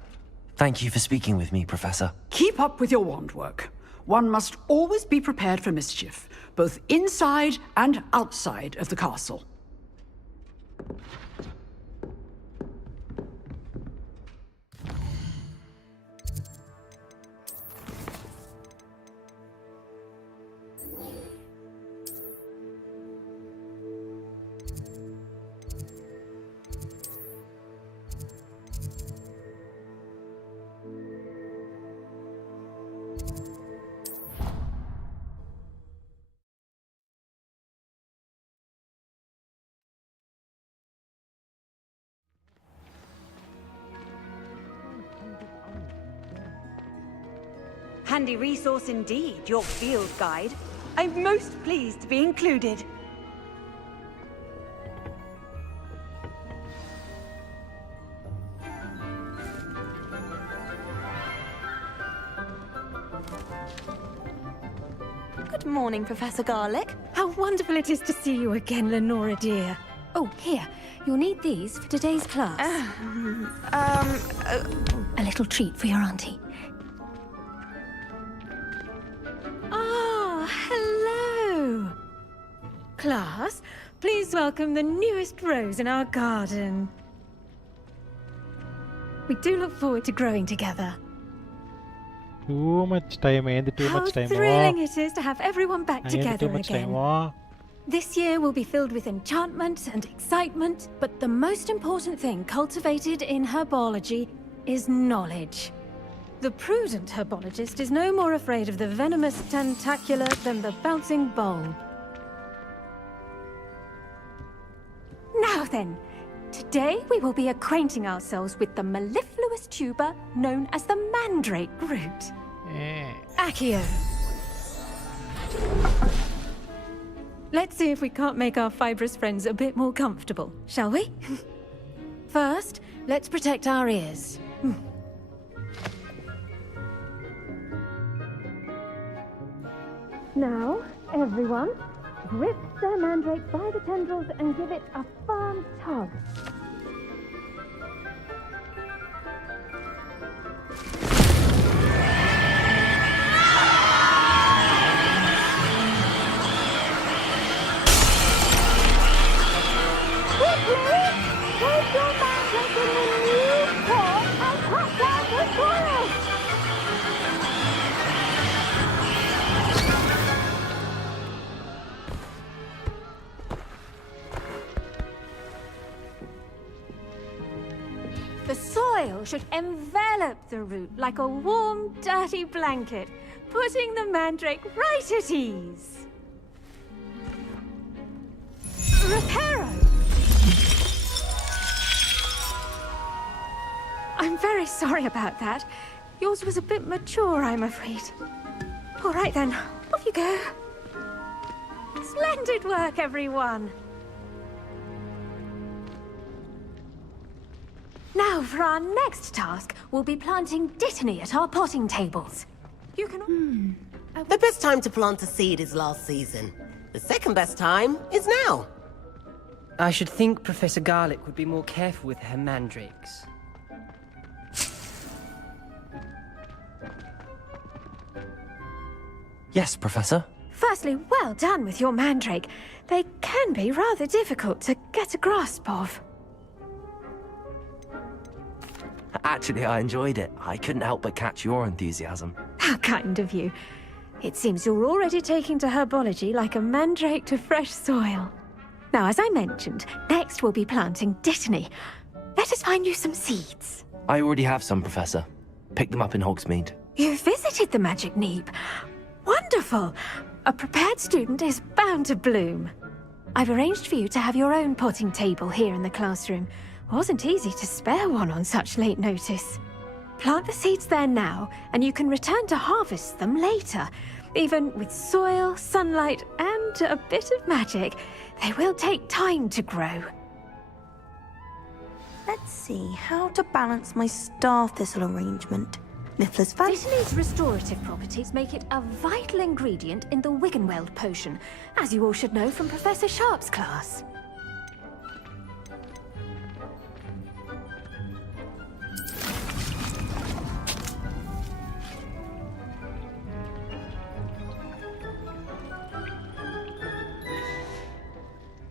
Thank you for speaking with me, Professor. Keep up with your wand work. One must always be prepared for mischief, both inside and outside of the castle. Handy resource indeed, your field guide. I'm most pleased to be included. Good morning, Professor Garlick. How wonderful it is to see you again, Lenora dear. Oh, here. You'll need these for today's class. A little treat for your auntie. Hello! Class, please welcome the newest rose in our garden. We do look forward to growing together. Too much time, How thrilling it is to have everyone back together again. This year will be filled with enchantment and excitement, but the most important thing cultivated in herbology is knowledge. The prudent herbologist is no more afraid of the venomous tentacular than the bouncing bulb. Now then, today we will be acquainting ourselves with the mellifluous tuber known as the mandrake root. Accio. Let's see if we can't make our fibrous friends a bit more comfortable, shall we? First, let's protect our ears. Now, everyone, grip the mandrake by the tendrils and give it a firm tug. Quickly, take your mandrake in the new pot and cut down the soil. The soil should envelop the root like a warm, dirty blanket, putting the mandrake right at ease. Reparo! I'm very sorry about that. Yours was a bit mature, I'm afraid. All right then, off you go. Splendid work, everyone. Now, for our next task, we'll be planting dittany at our potting tables. You can... The best time to plant a seed is last season. The second best time is now. I should think Professor Garlick would be more careful with her mandrakes. Yes, Professor? Firstly, well done with your mandrake. They can be rather difficult to get a grasp of. Actually, I enjoyed it. I couldn't help but catch your enthusiasm. How kind of you. It seems you're already taking to herbology like a mandrake to fresh soil. Now, as I mentioned, next we'll be planting dittany. Let us find you some seeds. I already have some, Professor. Picked them up in Hogsmeade. You visited the Magic Neep. Wonderful! A prepared student is bound to bloom. I've arranged for you to have your own potting table here in the classroom. Wasn't easy to spare one on such late notice. Plant the seeds there now, and you can return to harvest them later. Even with soil, sunlight, and a bit of magic, they will take time to grow. Let's see how to balance my star thistle arrangement. Miffler's fan. Dittany's restorative properties make it a vital ingredient in the Wiggenweld potion, as you all should know from Professor Sharp's class.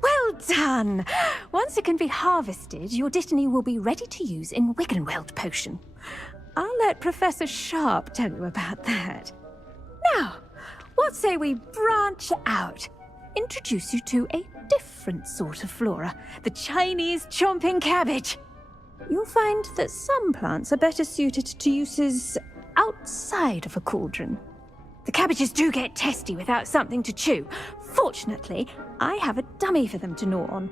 Well done! Once it can be harvested, your Dittany will be ready to use in Wiggenweld potion. I'll let Professor Sharp tell you about that. Now, what say we branch out? Introduce you to a different sort of flora, the Chinese chomping cabbage. You'll find that some plants are better suited to uses outside of a cauldron. The cabbages do get testy without something to chew. Fortunately, I have a dummy for them to gnaw on.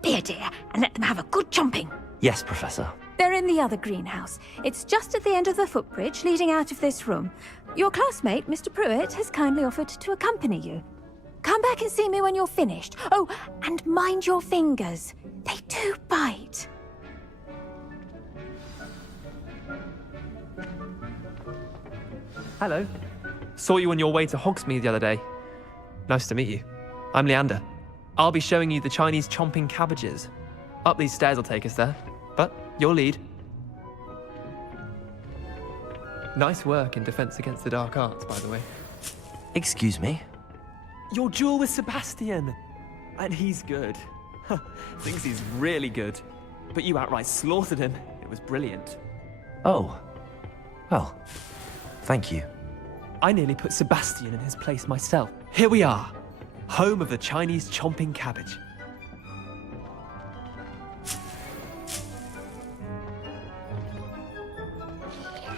Be a dear and let them have a good chomping. Yes, Professor. They're in the other greenhouse. It's just at the end of the footbridge leading out of this room. Your classmate, Mr. Pruitt, has kindly offered to accompany you. Come back and see me when you're finished. Oh, and mind your fingers. They do bite. Hello. Saw you on your way to Hogsmeade the other day. Nice to meet you. I'm Leander. I'll be showing you the Chinese chomping cabbages. Up these stairs will take us there, but you'll lead. Nice work in Defense Against the Dark Arts, by the way. Excuse me? Your duel with Sebastian! And he's good. Thinks he's really good. But you outright slaughtered him. It was brilliant. Oh. Well, thank you. I nearly put Sebastian in his place myself. Here we are, home of the Chinese chomping cabbage.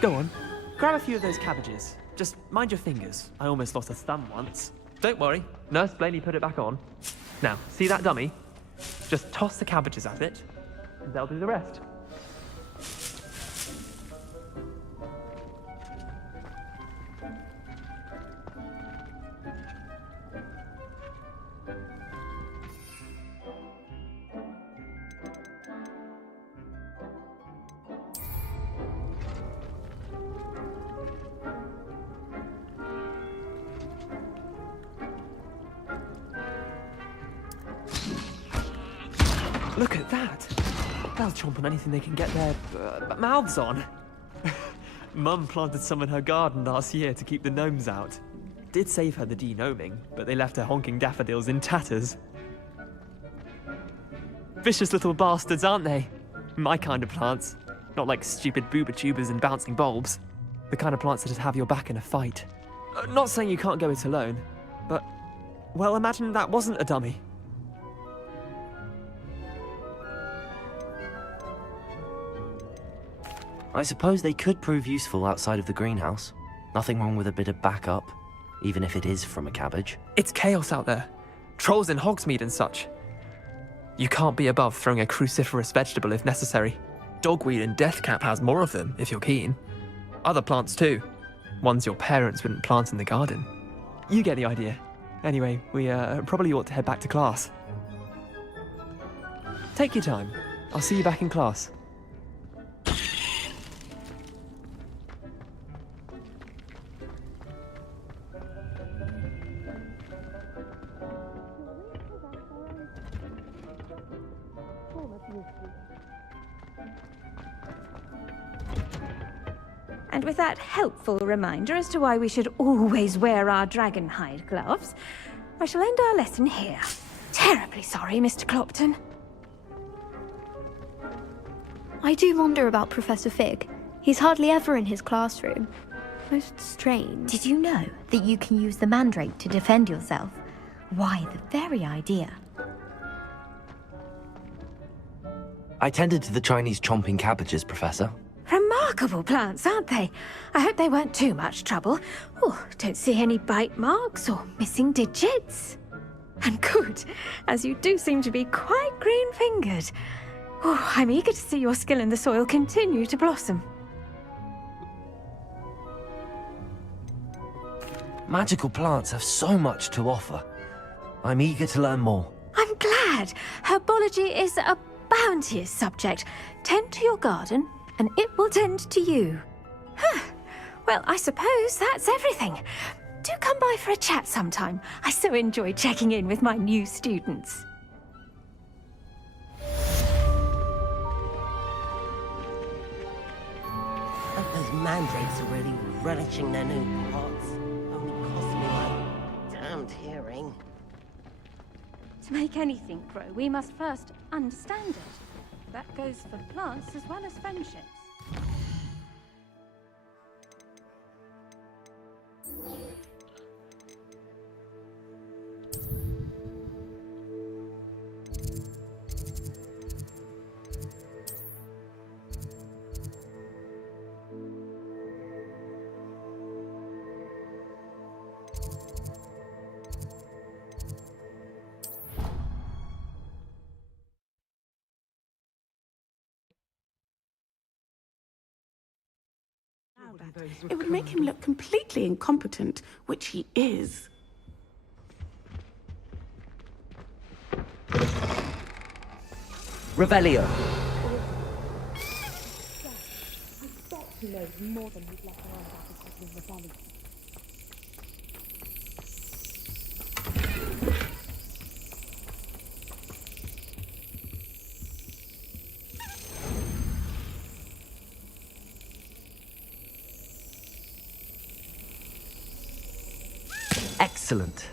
Go on, grab a few of those cabbages. Just mind your fingers. I almost lost a thumb once. Don't worry, Nurse Blaney put it back on. Now, see that dummy? Just toss the cabbages at it, and they'll do the rest. Look at that! They'll chomp on anything they can get their mouths on. Mum planted some in her garden last year to keep the gnomes out. Did save her the de-gnoming, but they left her honking daffodils in tatters. Vicious little bastards, aren't they? My kind of plants. Not like stupid booba tubers and bouncing bulbs. The kind of plants that'd have your back in a fight. Not saying you can't go it alone, but... well, imagine that wasn't a dummy. I suppose they could prove useful outside of the greenhouse. Nothing wrong with a bit of backup, even if it is from a cabbage. It's chaos out there. Trolls in Hogsmeade and such. You can't be above throwing a cruciferous vegetable if necessary. Dogweed and deathcap has more of them, if you're keen. Other plants too. Ones your parents wouldn't plant in the garden. You get the idea. Anyway, we probably ought to head back to class. Take your time. I'll see you back in class. And with that helpful reminder as to why we should always wear our dragon hide gloves, I shall end our lesson here. Terribly sorry, Mr. Clopton. I do wonder about Professor Fig. He's hardly ever in his classroom. Most strange. Did you know that you can use the mandrake to defend yourself? Why, the very idea. I tended to the Chinese chomping cabbages, Professor. Remarkable plants, aren't they? I hope they weren't too much trouble. Oh, don't see any bite marks or missing digits. And good, as you do seem to be quite green-fingered. Oh, I'm eager to see your skill in the soil continue to blossom. Magical plants have so much to offer. I'm eager to learn more. I'm glad. Herbology is a bounteous subject. Tend to your garden, and it will tend to you. Well, I suppose that's everything. Do come by for a chat sometime. I so enjoy checking in with my new students. Those mandrakes are really relishing their new pots. Only cost me my damned hearing. To make anything grow, we must first understand it. That goes for plants as well as friendships. It would make him look completely incompetent, which he is. Revelio. He knows more than he's let on about his husband's rebellion. Excellent.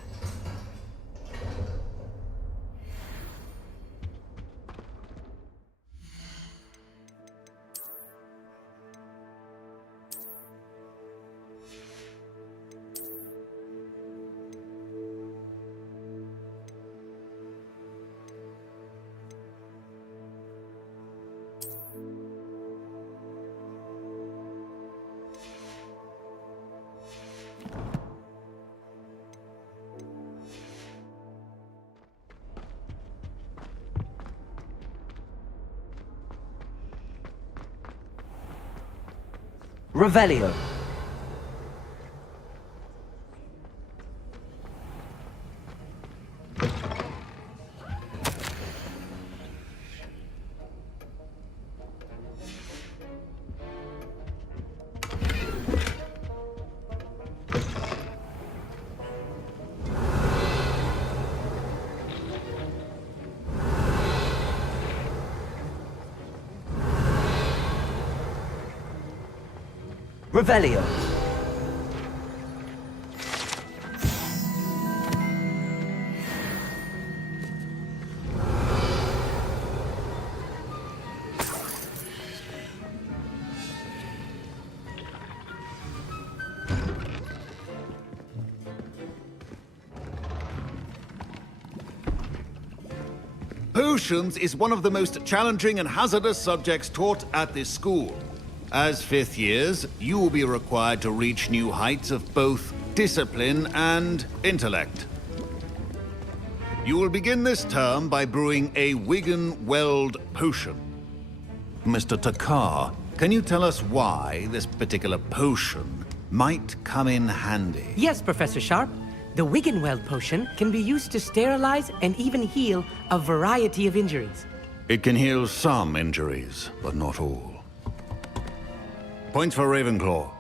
Revelio. Revelio. Potions is one of the most challenging and hazardous subjects taught at this school. As fifth years, you will be required to reach new heights of both discipline and intellect. You will begin this term by brewing a Wiggenweld potion. Mr. Takar, can you tell us why this particular potion might come in handy? Yes, Professor Sharp. The Wiggenweld potion can be used to sterilize and even heal a variety of injuries. It can heal some injuries, but not all. Points for Ravenclaw.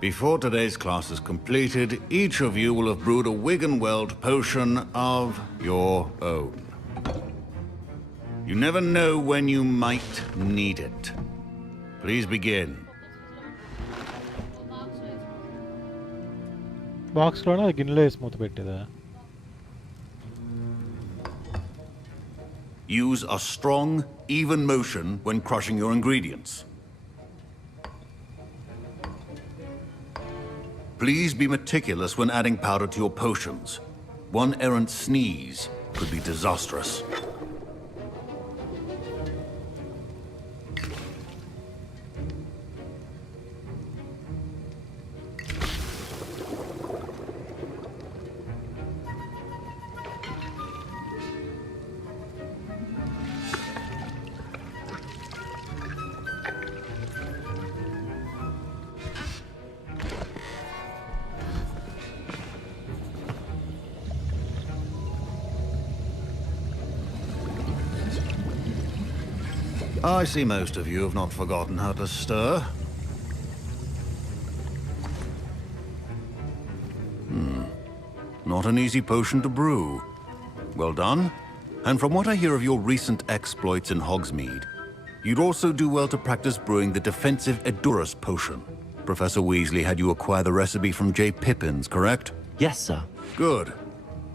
Before today's class is completed, each of you will have brewed a Wiggenweld potion of your own. You never know when you might need it. Please begin. Box లోన గిన్నెలో వేసి మూత పెట్టేదా? Use a strong, even motion when crushing your ingredients. Please be meticulous when adding powder to your potions. One errant sneeze could be disastrous. I see most of you have not forgotten how to stir. Not an easy potion to brew. Well done. And from what I hear of your recent exploits in Hogsmeade, you'd also do well to practice brewing the defensive Aorus potion. Professor Weasley had you acquire the recipe from J. Pippin's, correct? Yes, sir. Good.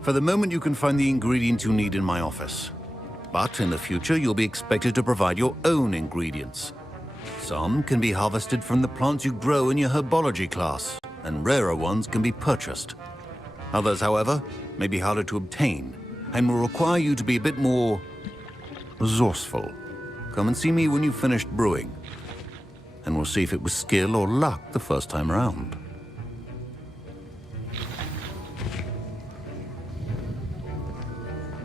For the moment, you can find the ingredients you need in my office. But in the future, you'll be expected to provide your own ingredients. Some can be harvested from the plants you grow in your herbology class, and rarer ones can be purchased. Others, however, may be harder to obtain, and will require you to be a bit more resourceful. Come and see me when you've finished brewing, and we'll see if it was skill or luck the first time around.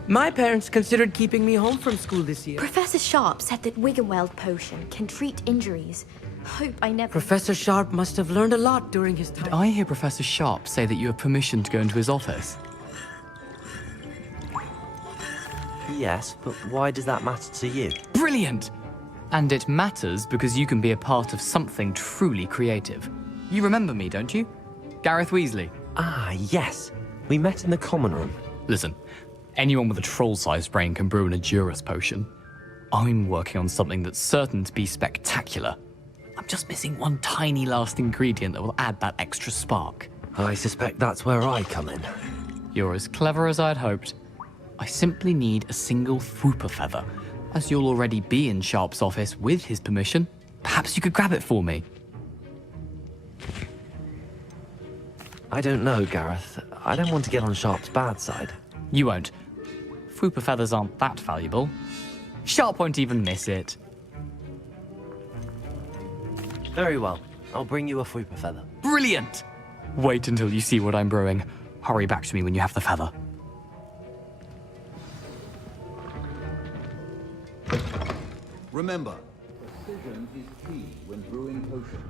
My parents considered keeping me home from school this year. Professor Sharp said that Wiggenweld potion can treat injuries. Hope I never... Professor Sharp must have learned a lot during his time. Did I hear Professor Sharp say that you have permission to go into his office? Yes, but why does that matter to you? Brilliant! And it matters because you can be a part of something truly creative. You remember me, don't you? Gareth Weasley. Ah, yes. We met in the common room. Listen, anyone with a troll-sized brain can brew an Aorus potion. I'm working on something that's certain to be spectacular. I'm just missing one tiny last ingredient that will add that extra spark. I suspect that's where I come in. You're as clever as I'd hoped. I simply need a single Fwooper feather. As you'll already be in Sharp's office with his permission, perhaps you could grab it for me. I don't know, Gareth. I don't want to get on Sharp's bad side. You won't. Fwooper feathers aren't that valuable. Sharp won't even miss it. Very well. I'll bring you a Fwooper feather. Brilliant! Wait until you see what I'm brewing. Hurry back to me when you have the feather. Remember, precision is key when brewing potions.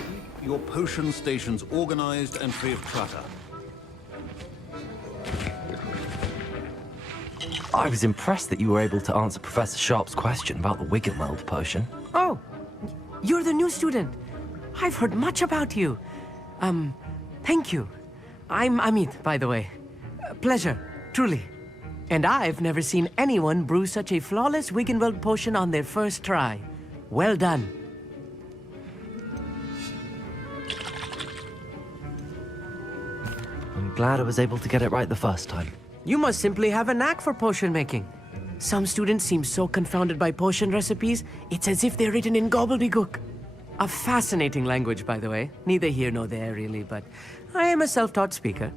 Keep your potion stations organized and free of clutter. I was impressed that you were able to answer Professor Sharp's question about the Wiggenweld potion. Oh, you're the new student. I've heard much about you. Thank you. I'm Amit, by the way. Pleasure, truly. And I've never seen anyone brew such a flawless Wiggenweld potion on their first try. Well done. I'm glad I was able to get it right the first time. You must simply have a knack for potion making. Some students seem so confounded by potion recipes, it's as if they're written in gobbledygook. A fascinating language, by the way. Neither here nor there, really, but I am a self-taught speaker.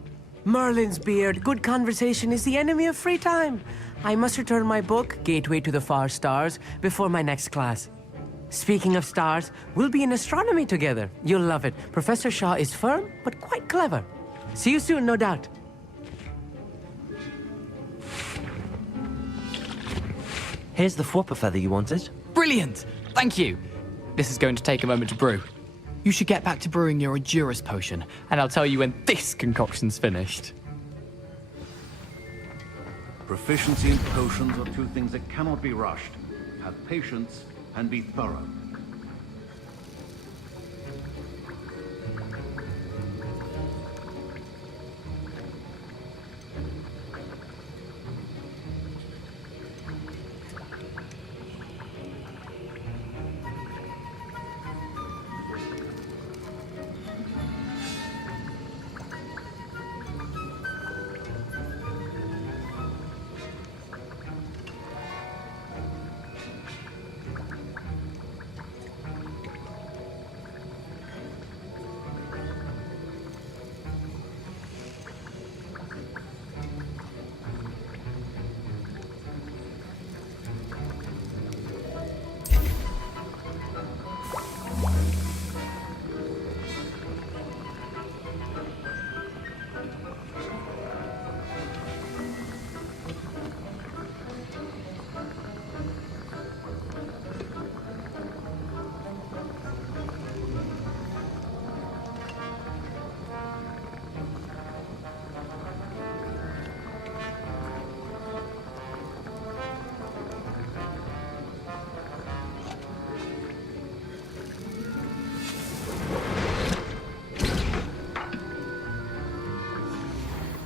Merlin's beard, good conversation is the enemy of free time. I must return my book, Gateway to the Far Stars, before my next class. Speaking of stars, we'll be in astronomy together. You'll love it. Professor Shaw is firm, but quite clever. See you soon, no doubt. Here's the Fwooper feather you wanted. Brilliant! Thank you! This is going to take a moment to brew. You should get back to brewing your Aorus potion, and I'll tell you when this concoction's finished. Proficiency in potions are two things that cannot be rushed. Have patience and be thorough.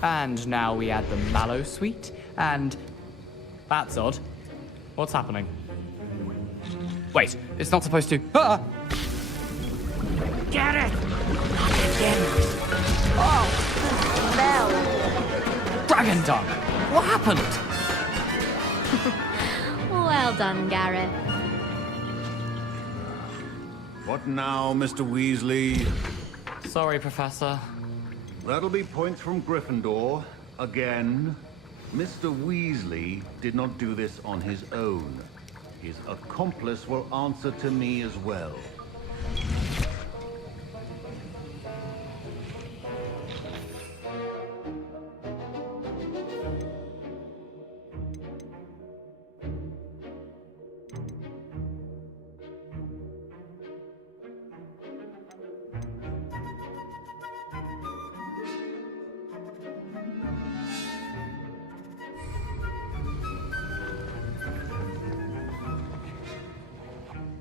And now we add the mallow sweet, and... That's odd. What's happening? Wait, it's not supposed to... Ah! Get it! Get it! Oh, the smell! Dragon dung! What happened? Well done, Gareth. What now, Mr. Weasley? Sorry, Professor. That'll be points from Gryffindor. Again. Mr. Weasley did not do this on his own. His accomplice will answer to me as well.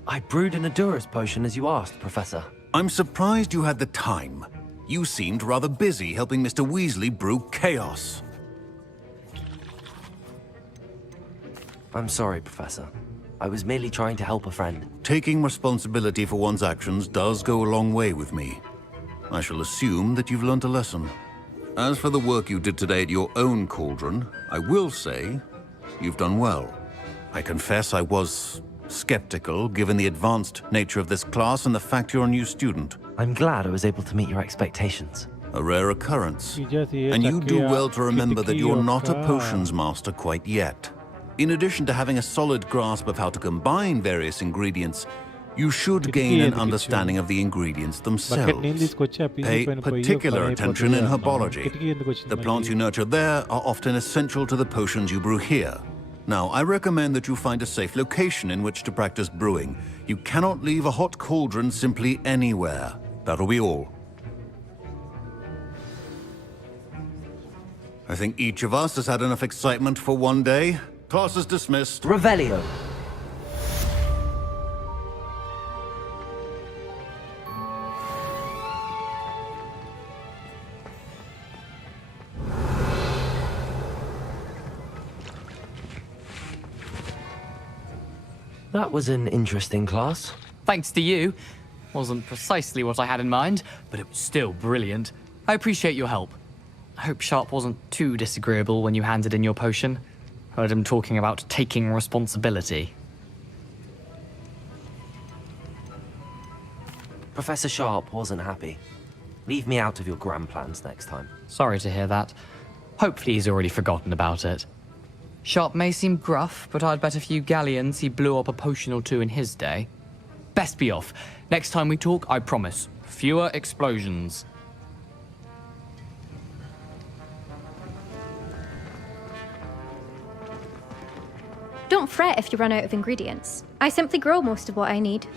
I brewed an Aorus potion as you asked, Professor. I'm surprised you had the time. You seemed rather busy helping Mr. Weasley brew chaos. I'm sorry, Professor. I was merely trying to help a friend. Taking responsibility for one's actions does go a long way with me. I shall assume that you've learnt a lesson. As for the work you did today at your own cauldron, I will say you've done well. I confess I was skeptical, given the advanced nature of this class and the fact you're a new student. I'm glad I was able to meet your expectations. A rare occurrence. And you do well to remember that you're not a potions master quite yet. In addition to having a solid grasp of how to combine various ingredients, you should gain an understanding of the ingredients themselves. Pay particular attention in herbology. The plants you nurture there are often essential to the potions you brew here. Now, I recommend that you find a safe location in which to practice brewing. You cannot leave a hot cauldron simply anywhere. That'll be all. I think each of us has had enough excitement for one day. Class is dismissed. Revelio. That was an interesting class. Thanks to you. Wasn't precisely what I had in mind, but it was still brilliant. I appreciate your help. I hope Sharp wasn't too disagreeable when you handed in your potion. Heard him talking about taking responsibility. Professor Sharp wasn't happy. Leave me out of your grand plans next time. Sorry to hear that. Hopefully he's already forgotten about it. Sharp may seem gruff, but I'd bet a few galleons he blew up a potion or two in his day. Best be off. Next time we talk, I promise. Fewer explosions. Don't fret if you run out of ingredients. I simply grow most of what I need.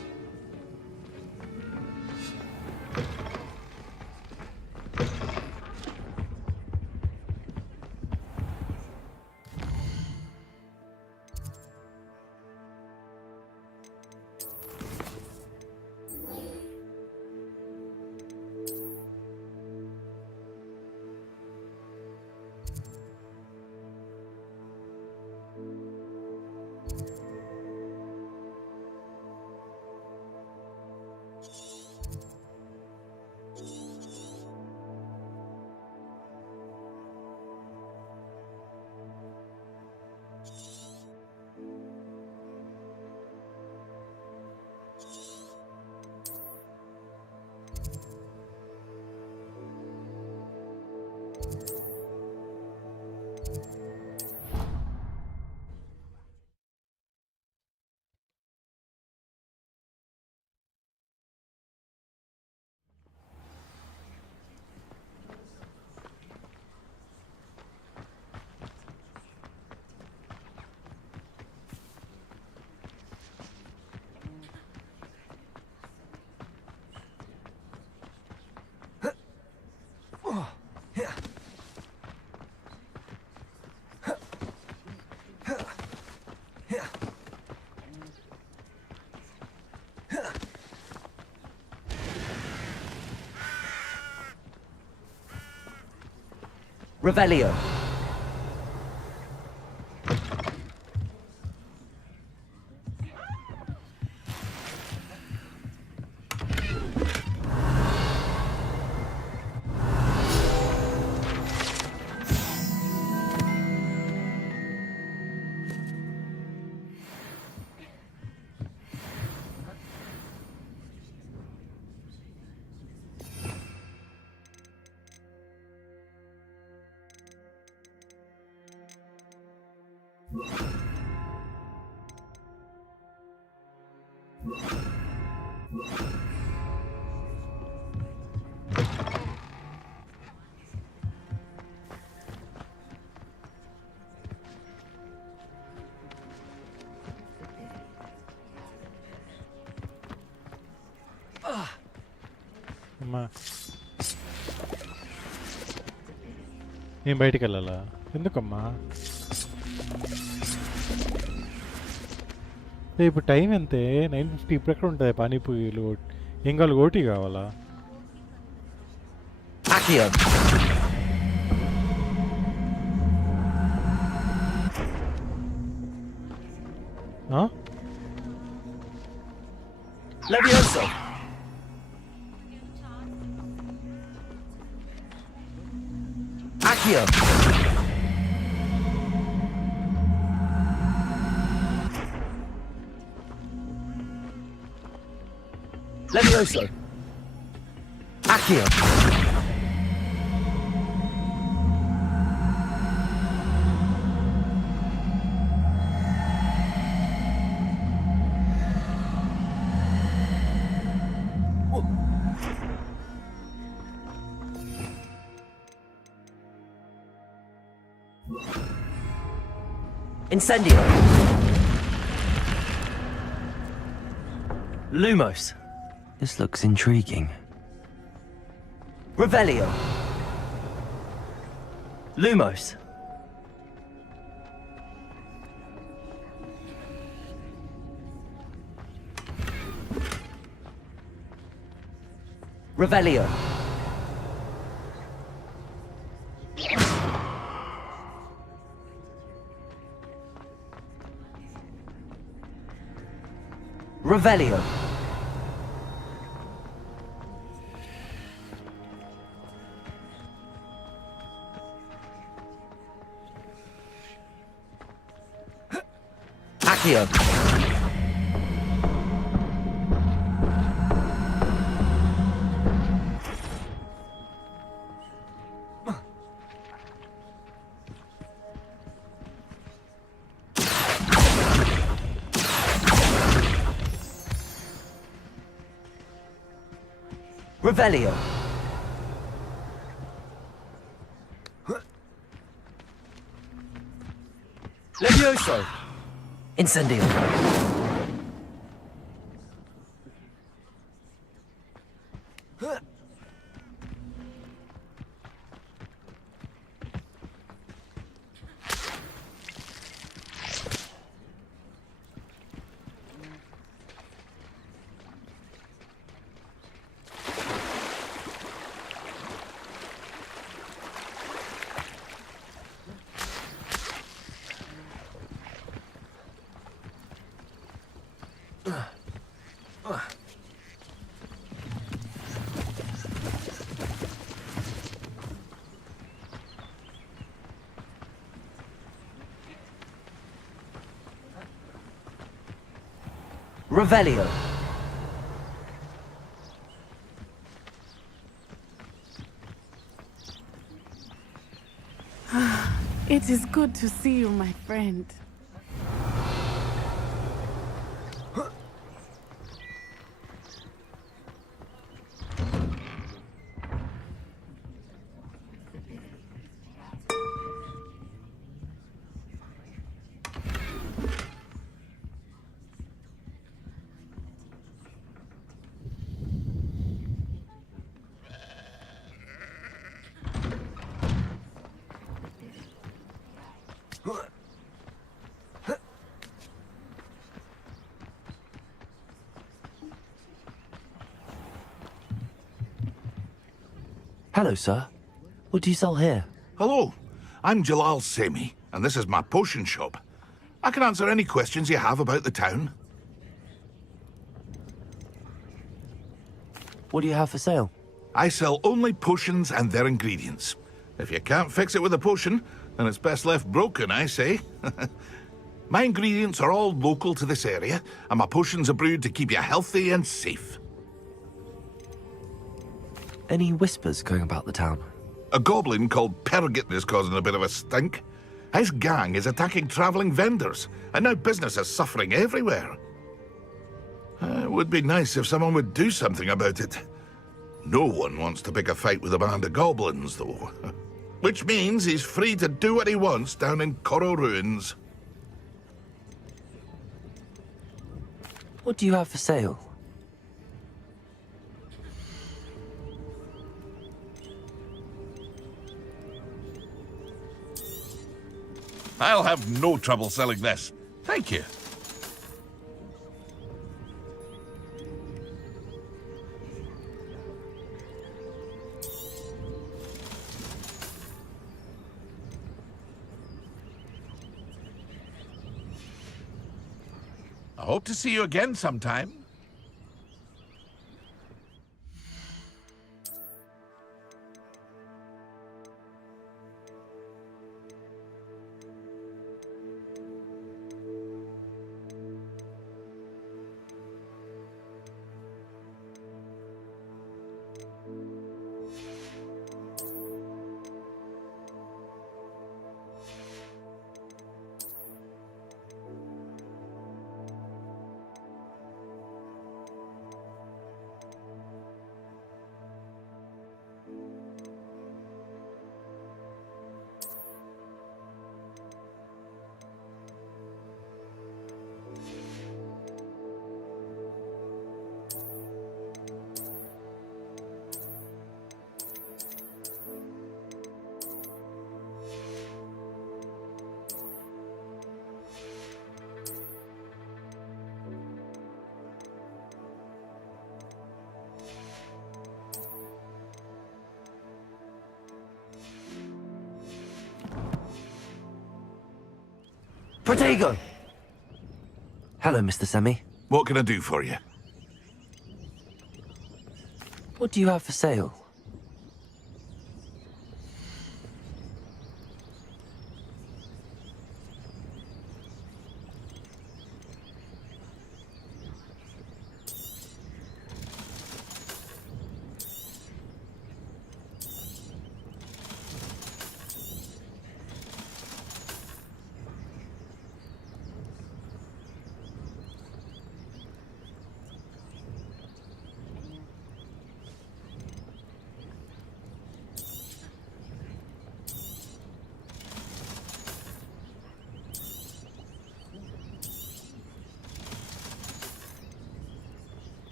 Revelio. అమ్మా ఏం బయటికి వెళ్ళాలా ఎందుకమ్మా ఇప్పుడు time ఎంతే 9:50 ఇప్పుడు ఎక్కడ ఉంటుంది పానీపూరీలు ఏం కావాలి ఓటీ కావాలా Levioso. Accio. Levioso. Accio. Incendio. Lumos. This looks intriguing. Revelio. Lumos. Revelio. Revelio. Accio. Revelio. Levioso. Incendio. Revelio. It is good to see you, my friend. Hello, sir. What do you sell here? Hello, I'm Jalal Semi, and this is my potion shop. I can answer any questions you have about the town. What do you have for sale? I sell only potions and their ingredients. If you can't fix it with a potion, then it's best left broken, I say. My ingredients are all local to this area, and my potions are brewed to keep you healthy and safe. Any whispers going about the town? A goblin called Pergit is causing a bit of a stink. His gang is attacking traveling vendors, and now business is suffering everywhere. It would be nice if someone would do something about it. No one wants to pick a fight with a band of goblins, though. Which means he's free to do what he wants down in Coral Ruins. What do you have for sale? I'll have no trouble selling this. Thank you. I hope to see you again sometime. Protego! Hello, Mr. Semi. What can I do for you? What do you have for sale?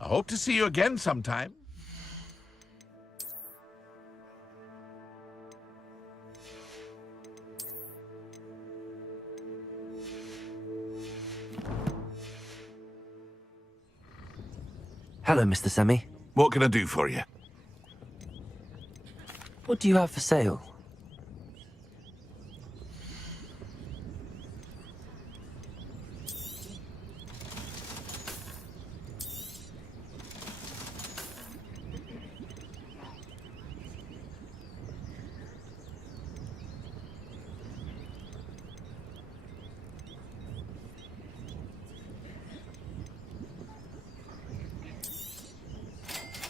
I hope to see you again sometime. Hello, Mr. Semi. What can I do for you? What do you have for sale?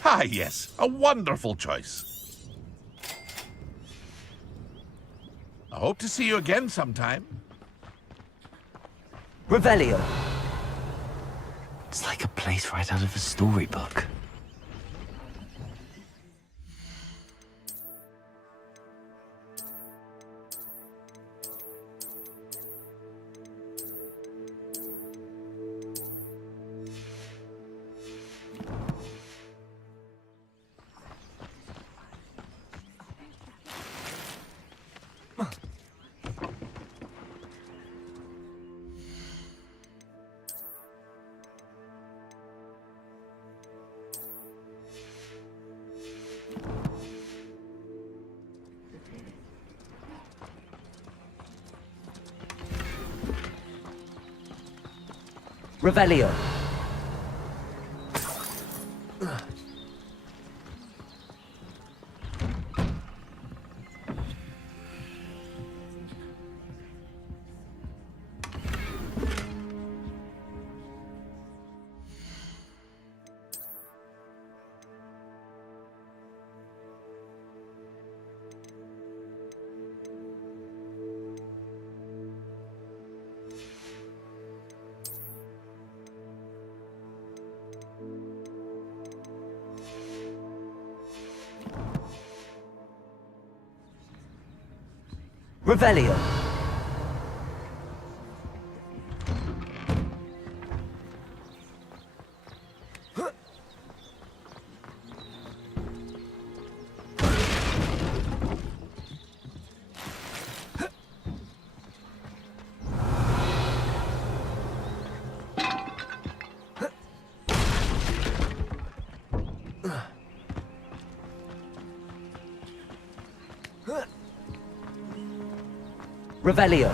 Ah, yes, a wonderful choice. I hope to see you again sometime. Revelio. It's like a place right out of a storybook. Revelio. Revelio. Revelio.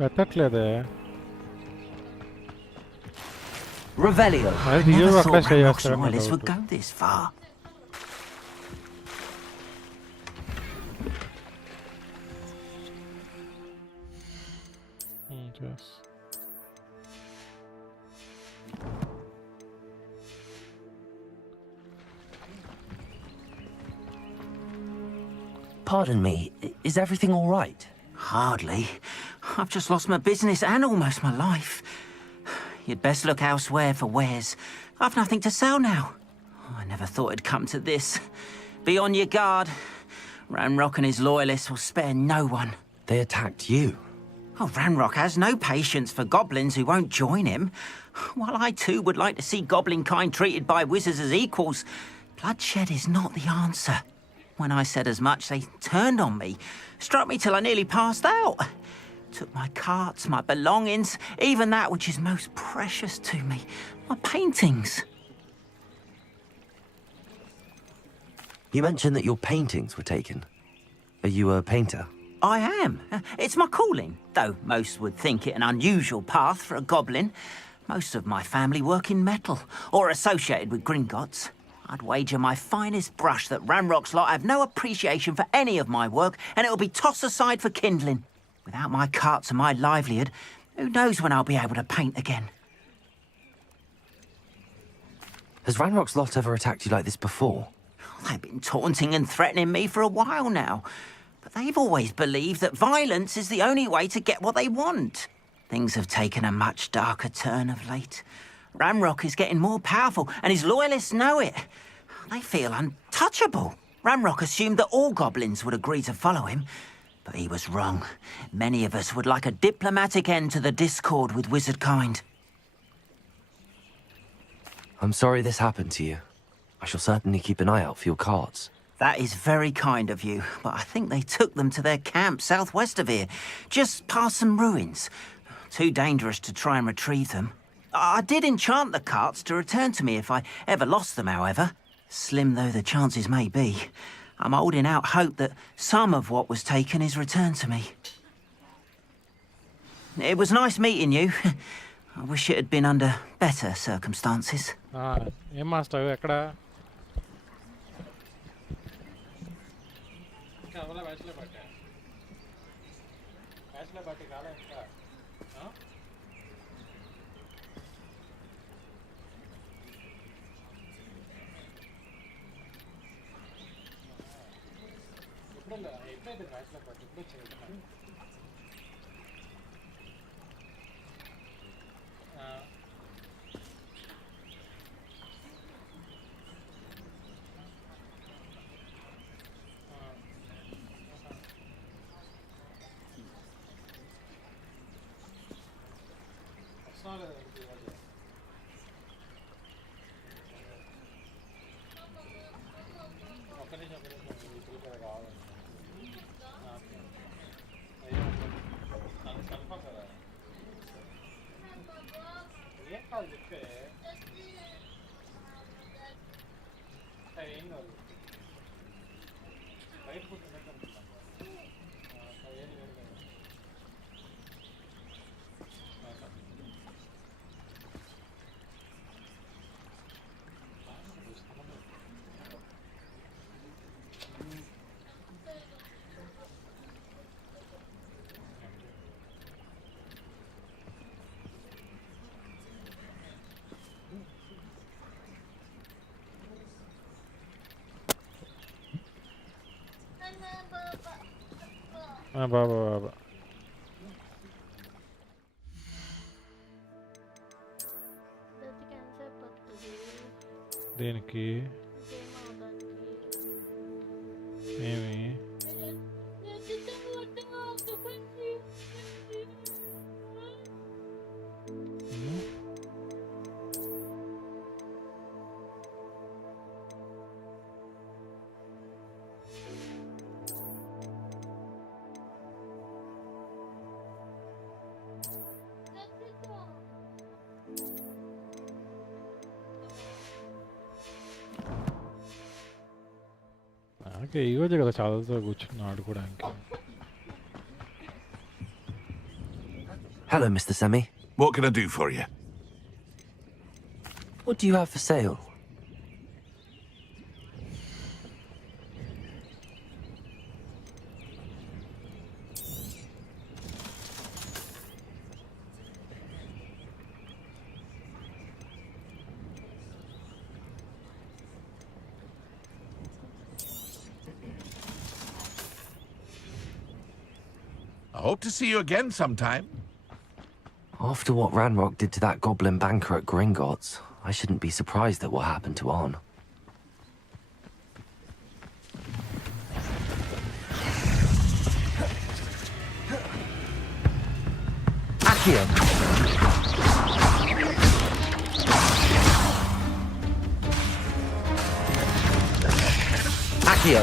వెతట్లేదే Revelio. అది Never hero thought అక్కడ stay Ranrock's చేస్తాడని loyalists would doubt go this far. Pardon me, is everything all right? Hardly. I've just lost my business and almost my life. You'd best look elsewhere for wares. I've nothing to sell now. I never thought it'd come to this. Be on your guard. Ranrock and his loyalists will spare no one. They attacked you. Oh, Ranrock has no patience for goblins who won't join him. While I too would like to see goblin kind treated by wizards as equals, bloodshed is not the answer. When I said as much, they turned on me, struck me till I nearly passed out. Took my carts, my belongings, even that which is most precious to me, my paintings. You mentioned that your paintings were taken. Are you a painter? I am. It's my calling, though most would think it an unusual path for a goblin. Most of my family work in metal, or associated with Gringotts. I'd wager my finest brush that Ranrock's lot have no appreciation for any of my work, and it'll be tossed aside for kindling. Without my carts and my livelihood, who knows when I'll be able to paint again? Has Ranrock's lot ever attacked you like this before? They've been taunting and threatening me for a while now. But they've always believed that violence is the only way to get what they want. Things have taken a much darker turn of late. Ranrock is getting more powerful, and his loyalists know it. They feel untouchable. Ranrock assumed that all goblins would agree to follow him, but he was wrong. Many of us would like a diplomatic end to the discord with wizard kind. I'm sorry this happened to you. I shall certainly keep an eye out for your cards. That is very kind of you, but I think they took them to their camp southwest of here, just past some ruins. Too dangerous to try and retrieve them. I did enchant the carts to return to me if I ever lost them, however. Slim though the chances may be, I'm holding out hope that some of what was taken is returned to me. It was nice meeting you. I wish it had been under better circumstances. ఏం master ఎక్కడ బాబా దేనికి ఏమి నాకే ఈ రోజే కదా చాలా కూర్చుని ఆడుకోవడానికి. Hello, Mr. Semi. What can I do for you? What do you have for sale? I hope to see you again sometime. After what Ranrock did to that goblin banker at Gringotts, I shouldn't be surprised at what happened to On. Accio! Accio!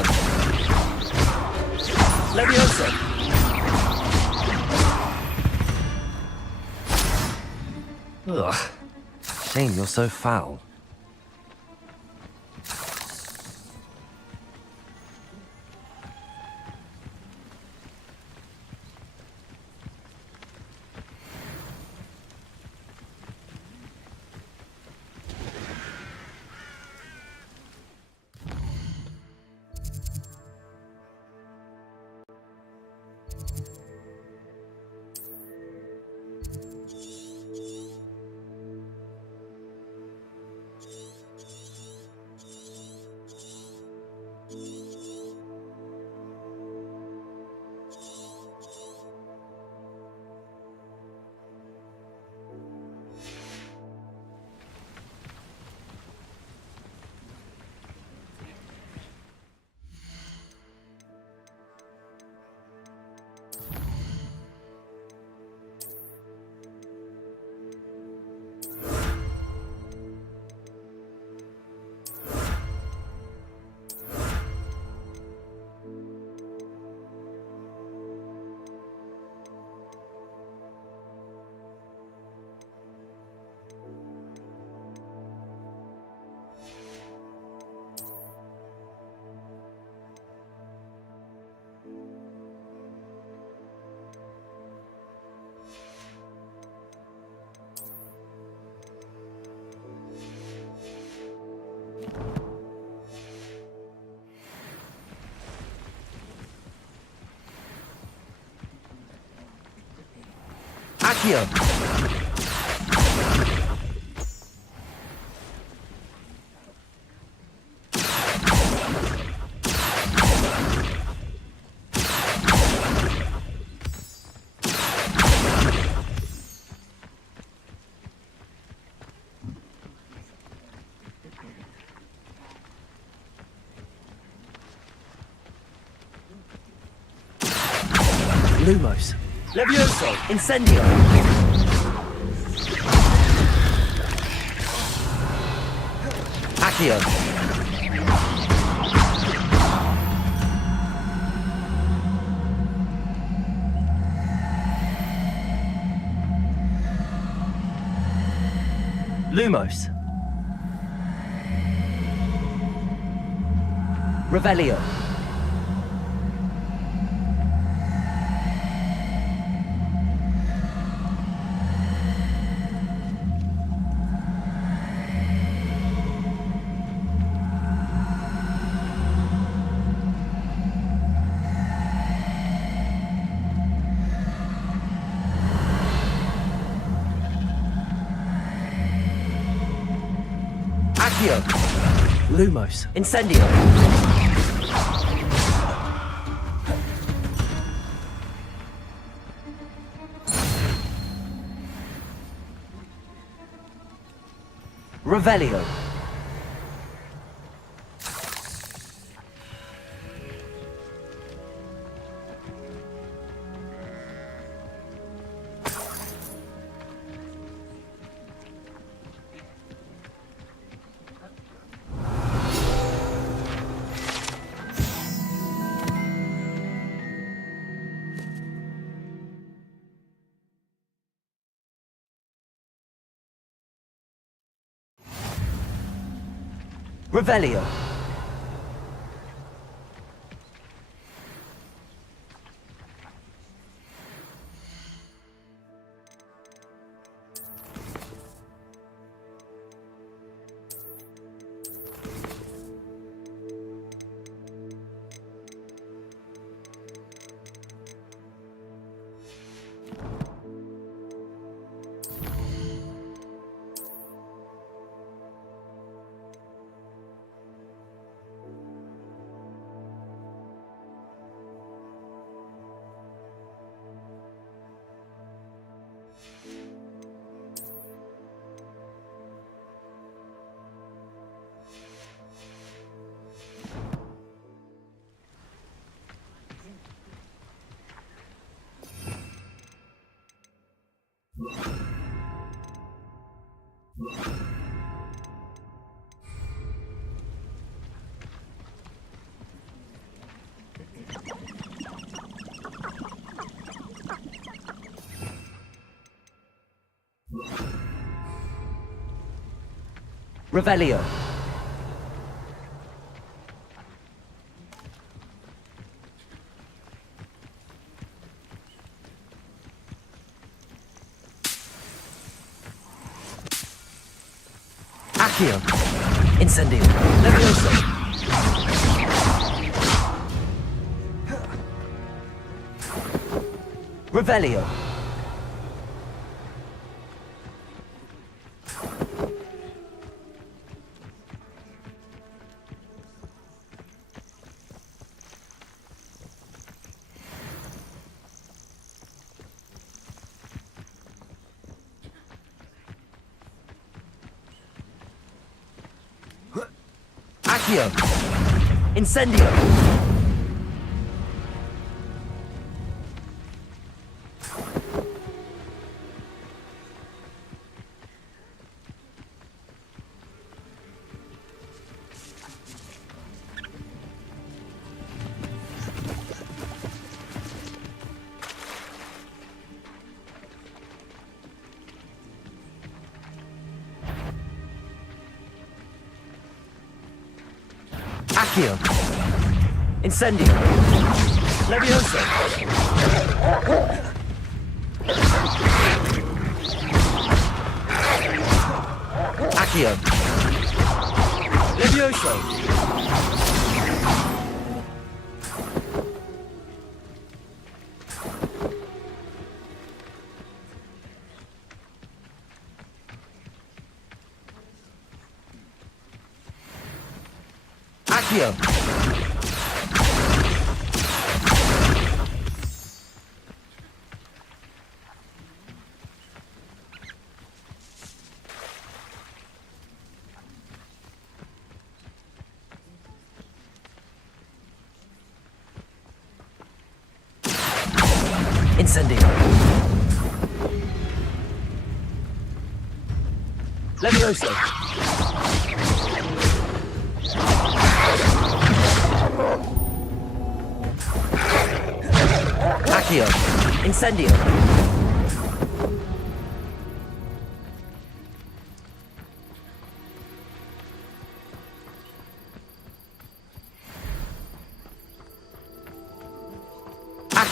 Leviosa! Ugh. Shame you're so foul. Accio! Lumos. Levioso! Incendio! Accio! Lumos. Revelio. Accio. Lumos. Incendio. Revelio. Revelio. Revelio. Accio. Incendio. Levioso. Revelio. Accio. Incendio. Accio. Incendio. Levioso. Accio. Levioso. Accio. Incendio. Levioso. Accio. Incendio.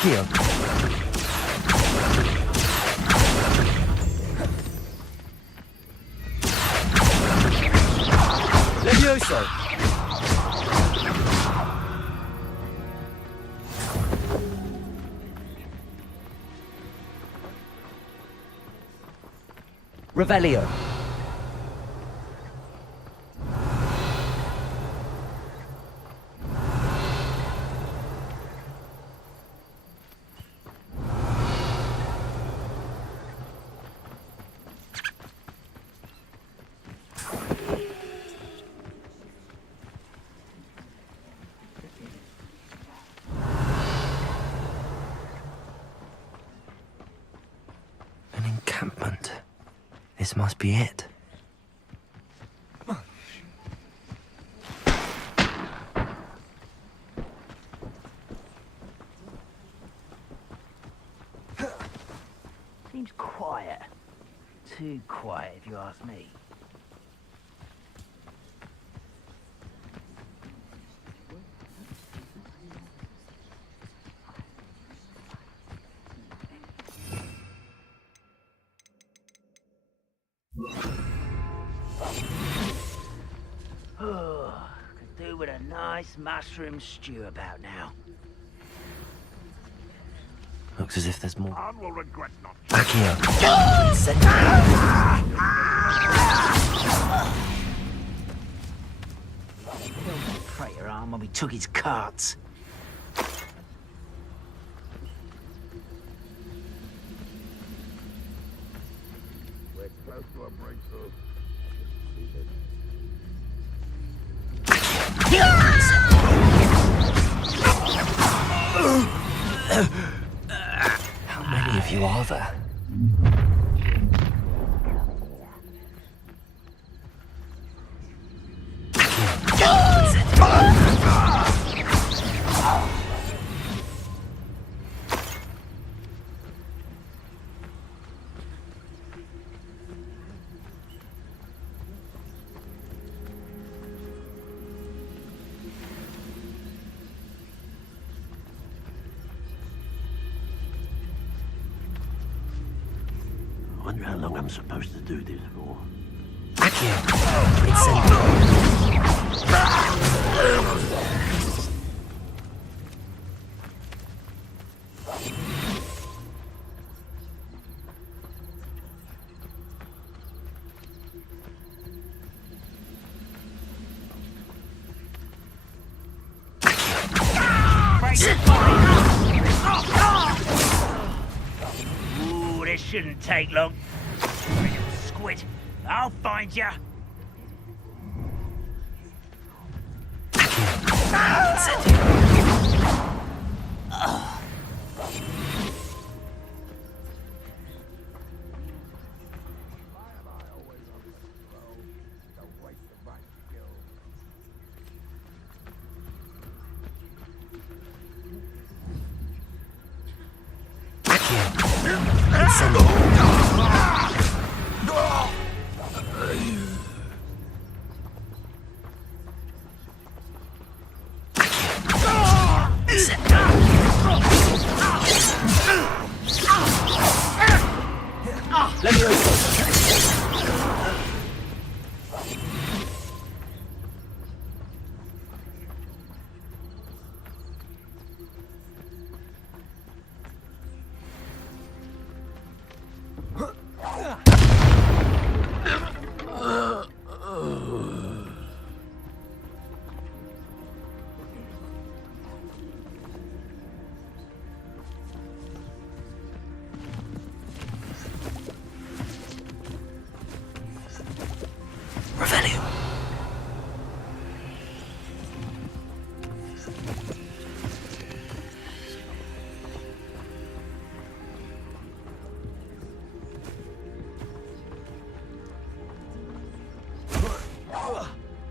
Accio. Levioso. Revelio. An encampment. This must be it. Seems quiet. Too quiet, if you ask me. Oh, could do with a nice mushroom stew about now. Looks as if there's more. I will regret not. Accio. Killed that traitor arm when we took his carts. We're close to a breakthrough. How many of you are there? I wonder how long I'm supposed to do this for. Accio. Ooh, this shouldn't take long. You squid, I'll find ya.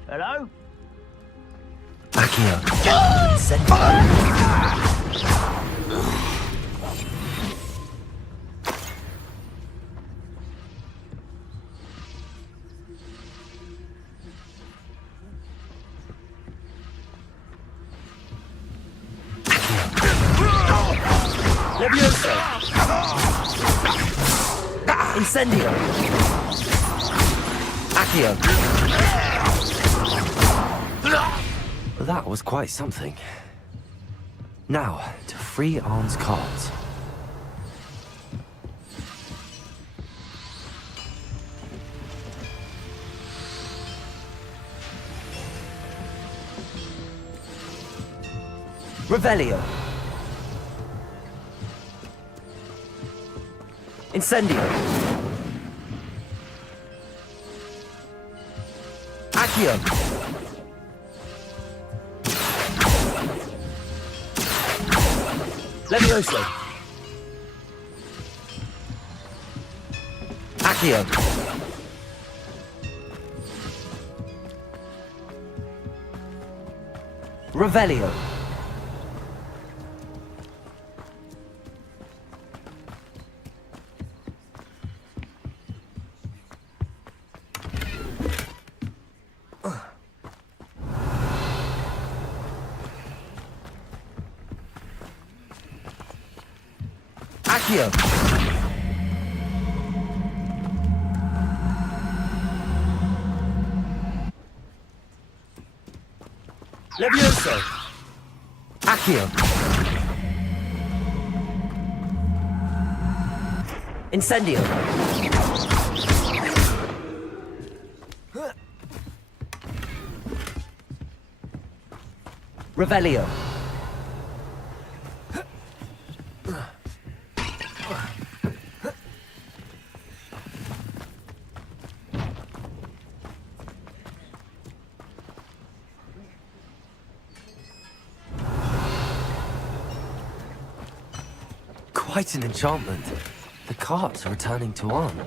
Hello? Accio. Levioso! Incendio! Accio! That was quite something. Now, to free Arn's cards. Revelio. Incendio. Accio. Levioso. Accio. Revelio. Accio. Levioso. Accio. Incendio. Revelio. Quite an enchantment. The carts are returning to Arn.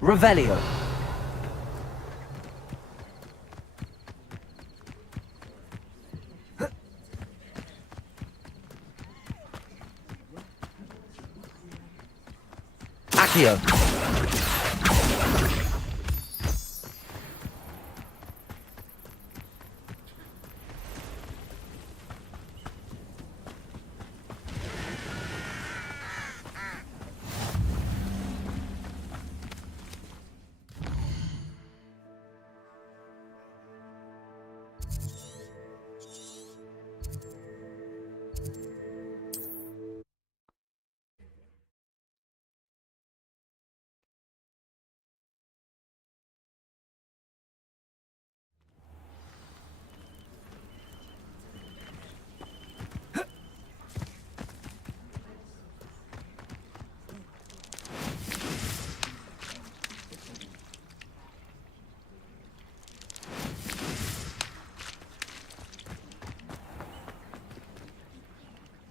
Revelio. Accio.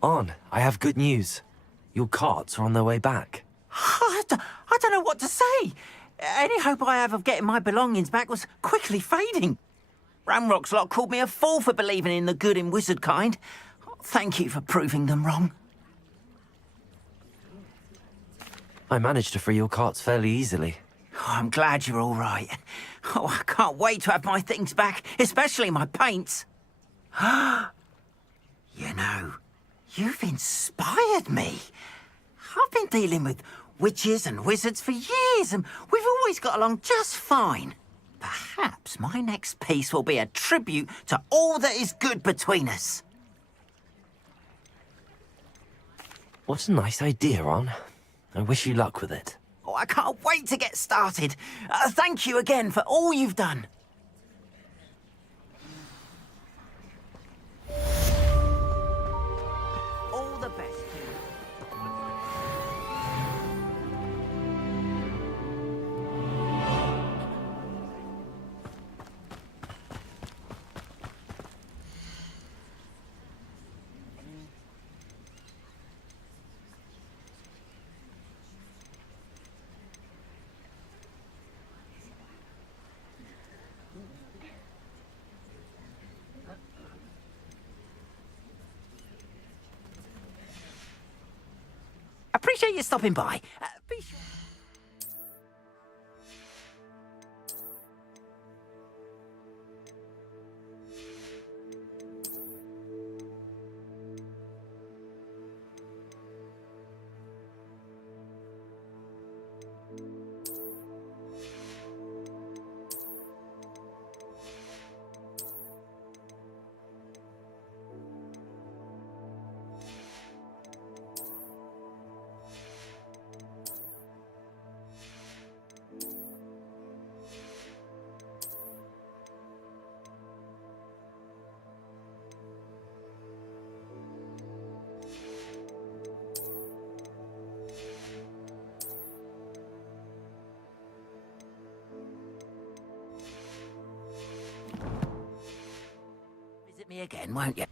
Arn, I have good news. Your carts are on their way back. what to say. Any hope I have of getting my belongings back was quickly fading. Ramrock's lot called me a fool for believing in the good in wizard kind. Thank you for proving them wrong. I managed to free your carts fairly easily. Oh, I'm glad you're all right. Oh, I can't wait to have my things back, especially my paints. You know, you've inspired me. I've been dealing with witches and wizards for years, and we've always got along just fine. Perhaps my next piece will be a tribute to all that is good between us. What a nice idea, Ron. I wish you luck with it. Oh, I can't wait to get started. Thank you again for all you've done. All the best. Appreciate you stopping by. Be sure. Visit me again, won't you?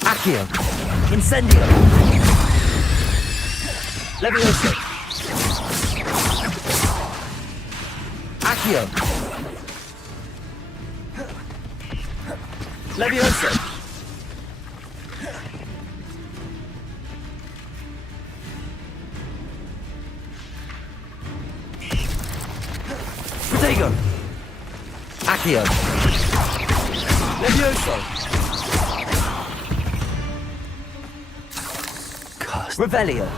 Accio! Incendio! Levioso! Accio! Levioso! Protego! Accio! Levioso! Revelio.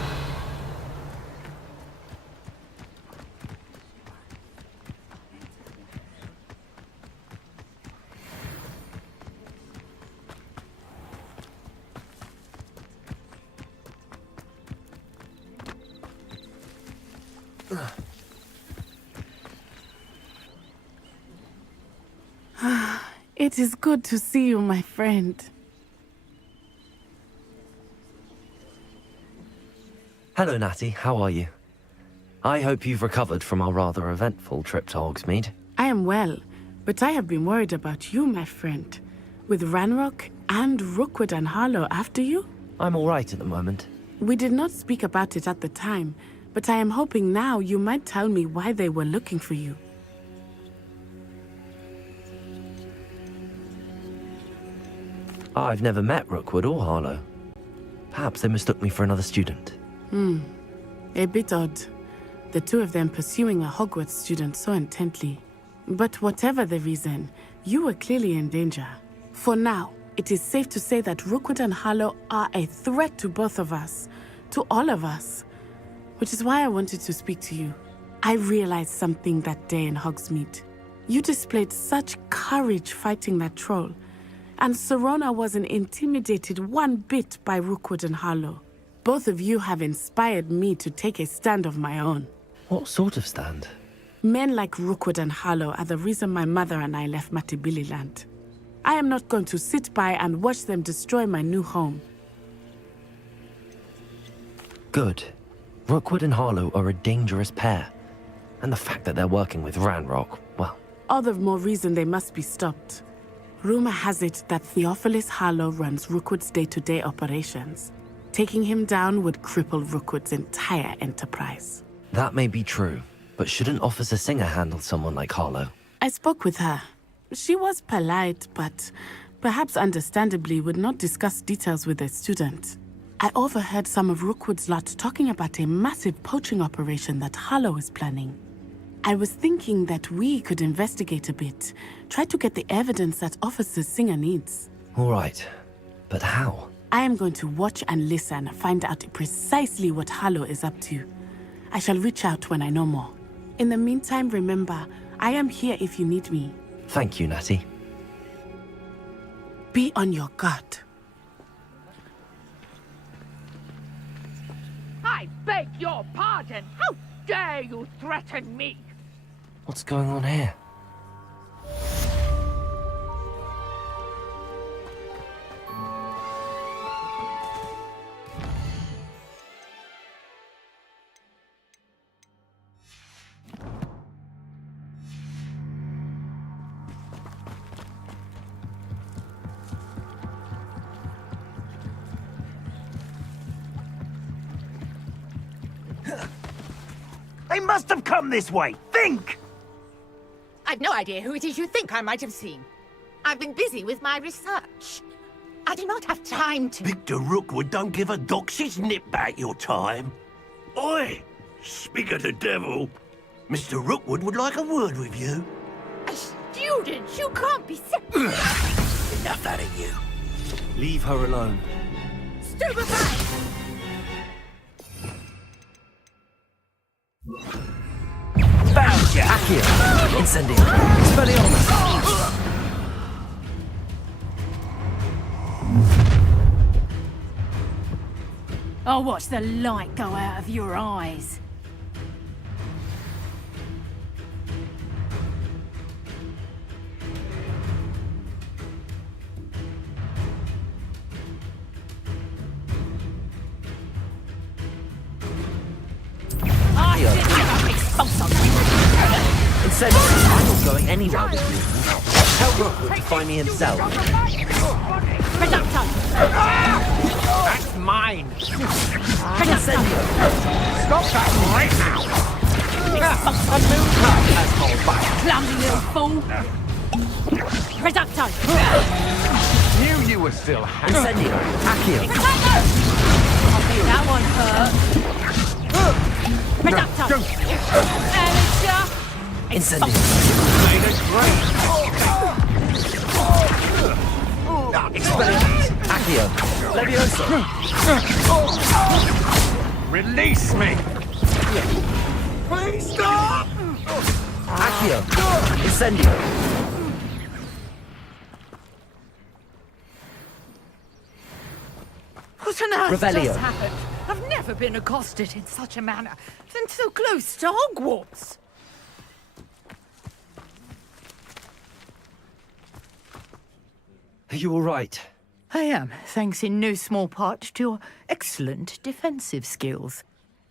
It is good to see you, my friend. Hello, Natty. How are you? I hope you've recovered from our rather eventful trip to Hogsmeade. I am well, but I have been worried about you, my friend. With Ranrock and Rookwood and Harlow after you? I'm all right at the moment. We did not speak about it at the time, but I am hoping now you might tell me why they were looking for you. I've never met Rookwood or Harlow. Perhaps they mistook me for another student. A bit odd. The two of them pursuing a Hogwarts student so intently. But whatever the reason, you were clearly in danger. For now, it is safe to say that Rookwood and Harlow are a threat to both of us. To all of us. Which is why I wanted to speak to you. I realized something that day in Hogsmeade. You displayed such courage fighting that troll. And Serona wasn't intimidated one bit by Rookwood and Harlow. Both of you have inspired me to take a stand of my own. What sort of stand? Men like Rookwood and Harlow are the reason my mother and I left Matibili-land. I am not going to sit by and watch them destroy my new home. Good. Rookwood and Harlow are a dangerous pair. And the fact that they're working with Ranrock, well... All the more reason they must be stopped. Rumor has it that Theophilus Harlow runs Rookwood's day-to-day operations. Taking him down would cripple Rookwood's entire enterprise. That may be true, but shouldn't Officer Singer handle someone like Harlow? I spoke with her. She was polite, but perhaps understandably would not discuss details with a student. I overheard some of Rookwood's lot talking about a massive poaching operation that Harlow is planning. I was thinking that we could investigate a bit, try to get the evidence that Officer Singer needs. All right, but how? I am going to watch and listen, find out precisely what Harlow is up to. I shall reach out when I know more. In the meantime, remember, I am here if you need me. Thank you, Natty. Be on your guard. I beg your pardon. How dare you threaten me? What's going on here? They must have come this way. Think! I've no idea who it is you think I might have seen. I've been busy with my research. I do not have time to... Victor Rookwood don't give a doxy's nip back your time. Oi! Speak of the devil. Mr. Rookwood would like a word with you. A student? You can't be... Enough out of you. Leave her alone. Stupefy! Found ya! Accio! Incendio! Expelliarmus! I'll watch the light go out of your eyes. Incendio! I'm not going anywhere with you. Tell Rookwood to find me himself. That's mine. Incendio! Stop that right now. A moon card has gone by. Clumsy little fool. Reducto! Knew you were still hanging. Incendio! Accio! That one hurt. Reducto! Amateur! Incendio! Made it great. Expelliarmus! Accio! Levioso! Release me! Please stop! Accio! Incendio! What on earth Revelio. just happened? I've never been accosted in such a manner, and so close to Hogwarts. Are you all right? I am, thanks in no small part to your excellent defensive skills.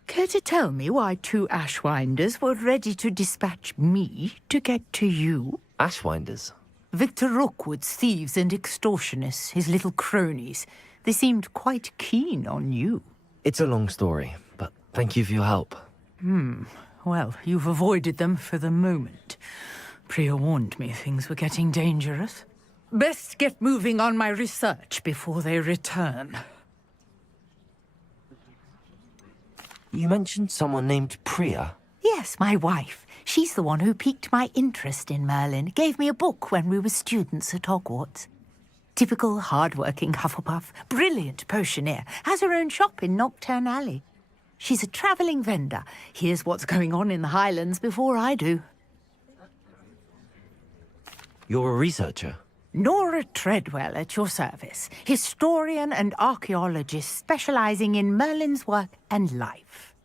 Care to tell me why two Ashwinders were ready to dispatch me to get to you? Ashwinders? Victor Rookwood's thieves and extortionists, his little cronies. They seemed quite keen on you. It's a long story, but thank you for your help. Well, you've avoided them for the moment. Priya warned me things were getting dangerous. Best get moving on my research before they return. You mentioned someone named Priya. Yes, my wife. She's the one who piqued my interest in Merlin. Gave me a book when we were students at Hogwarts. Typical hard-working Hufflepuff, brilliant potioneer, has her own shop in Knockturn Alley. She's a travelling vendor. Hears what's going on in the Highlands before I do. You're a researcher? Nora Treadwell at your service, historian and archaeologist specialising in Merlin's work and life.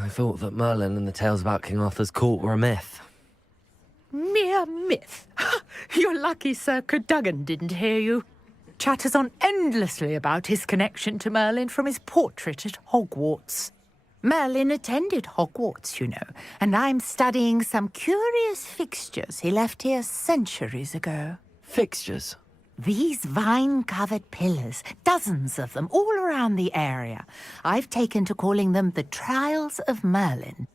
I thought that Merlin and the tales about King Arthur's court were a myth. Mere myth. You're lucky Sir Cadogan didn't hear you. Chatters on endlessly about his connection to Merlin from his portrait at Hogwarts. Merlin attended Hogwarts, you know, and I'm studying some curious fixtures he left here centuries ago. Fixtures? These vine-covered pillars, dozens of them, all around the area. I've taken to calling them the Trials of Merlin.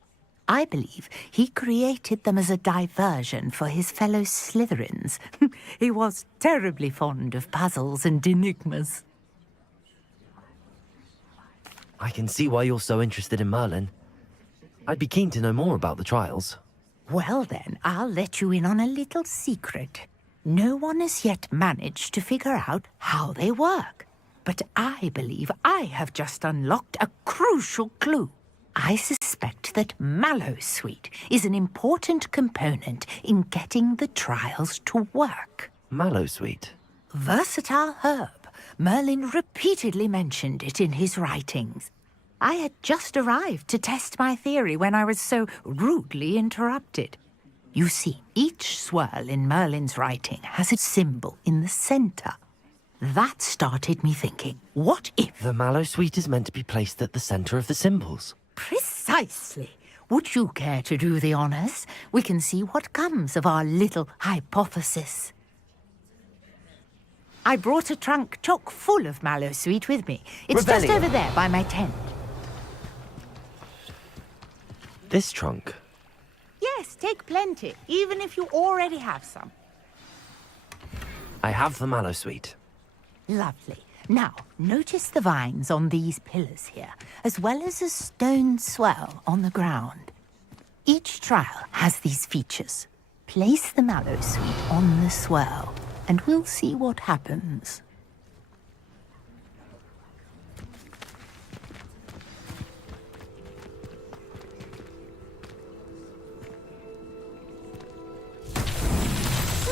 I believe he created them as a diversion for his fellow Slytherins. He was terribly fond of puzzles and enigmas. I can see why you're so interested in Merlin. I'd be keen to know more about the trials. Well then, I'll let you in on a little secret. No one has yet managed to figure out how they work. But I believe I have just unlocked a crucial clue. I suspect that Mallowsweet is an important component in getting the trials to work. Mallowsweet? Versatile herb. Merlin repeatedly mentioned it in his writings. I had just arrived to test my theory when I was so rudely interrupted. You see, each swirl in Merlin's writing has a symbol in the center. That started me thinking, what if... The Mallowsweet is meant to be placed at the center of the symbols. Precisely. Would you care to do the honors? We can see what comes of our little hypothesis. I brought a trunk chock full of Mallowsweet with me. It's just over there by my tent. This trunk? Yes, take plenty, even if you already have some. I have the Mallowsweet. Lovely. Now, notice the vines on these pillars here, as well as a stone swell on the ground. Each trial has these features. Place the Mallowsweet on the swell, and we'll see what happens.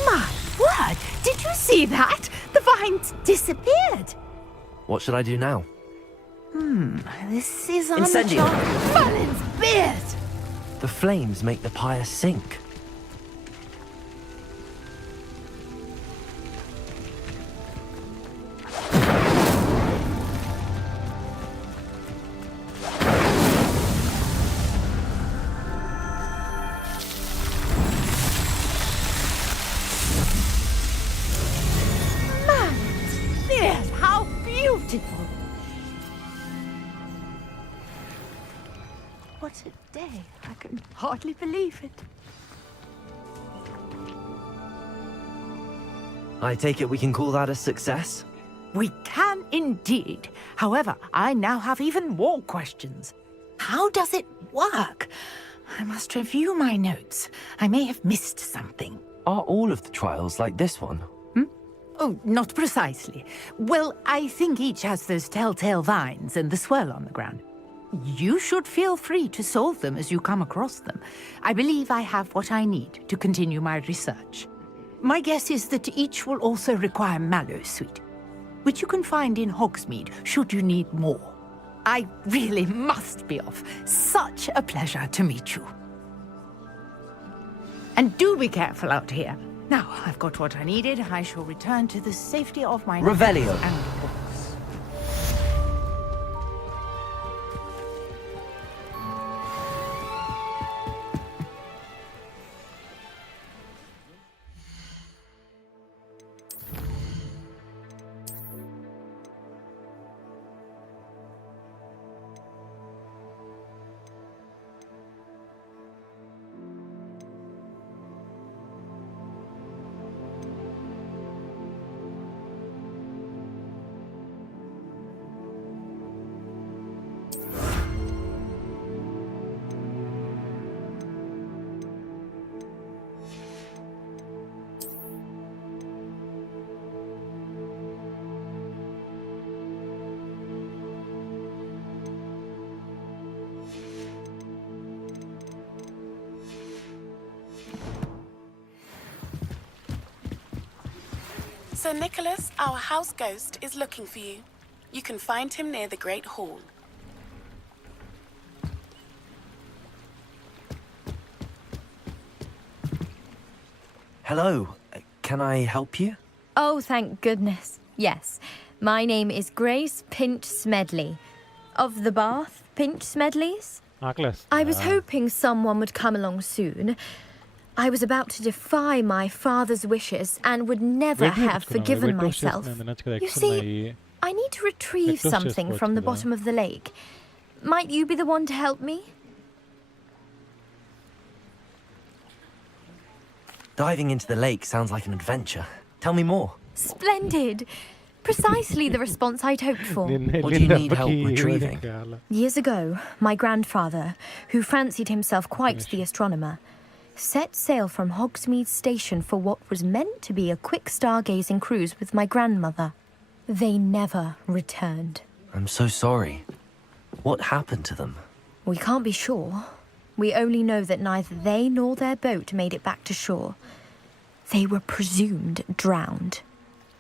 My word! Did you see that? The vines disappeared! What should I do now? This is Incendio. Merlin's beard! The flames make the pyre sink. Merlin's beard! How beautiful! What a day. I can hardly believe it. I take it we can call that a success? We can indeed. However, I now have even more questions. How does it work? I must review my notes. I may have missed something. Are all of the trials like this one? Oh, not precisely. Well, I think each has those telltale vines and the swirl on the ground. You should feel free to solve them as you come across them. I believe I have what I need to continue my research. My guess is that each will also require Mallowsweet, which you can find in Hogsmeade should you need more. I really must be off. Such a pleasure to meet you. And do be careful out here. Now, I've got what I needed. I shall return to the safety of my... Revelio. And Sir Nicholas, our house ghost, is looking for you. You can find him near the Great Hall. Hello. Can I help you? Oh, thank goodness. Yes. My name is Grace Pinch Smedley. Of the Bath Pinch Smedleys? I was hoping someone would come along soon. I was about to defy my father's wishes and would never have forgiven myself. You see, I need to retrieve something from the bottom of the lake. Might you be the one to help me? Diving into the lake sounds like an adventure. Tell me more. Splendid. Precisely the response I'd hoped for. What do you need help retrieving? Years ago, my grandfather, who fancied himself quite the astronomer, set sail from Hogsmeade Station for what was meant to be a quick stargazing cruise with my grandmother. They never returned. I'm so sorry. What happened to them? We can't be sure. We only know that neither they nor their boat made it back to shore. They were presumed drowned.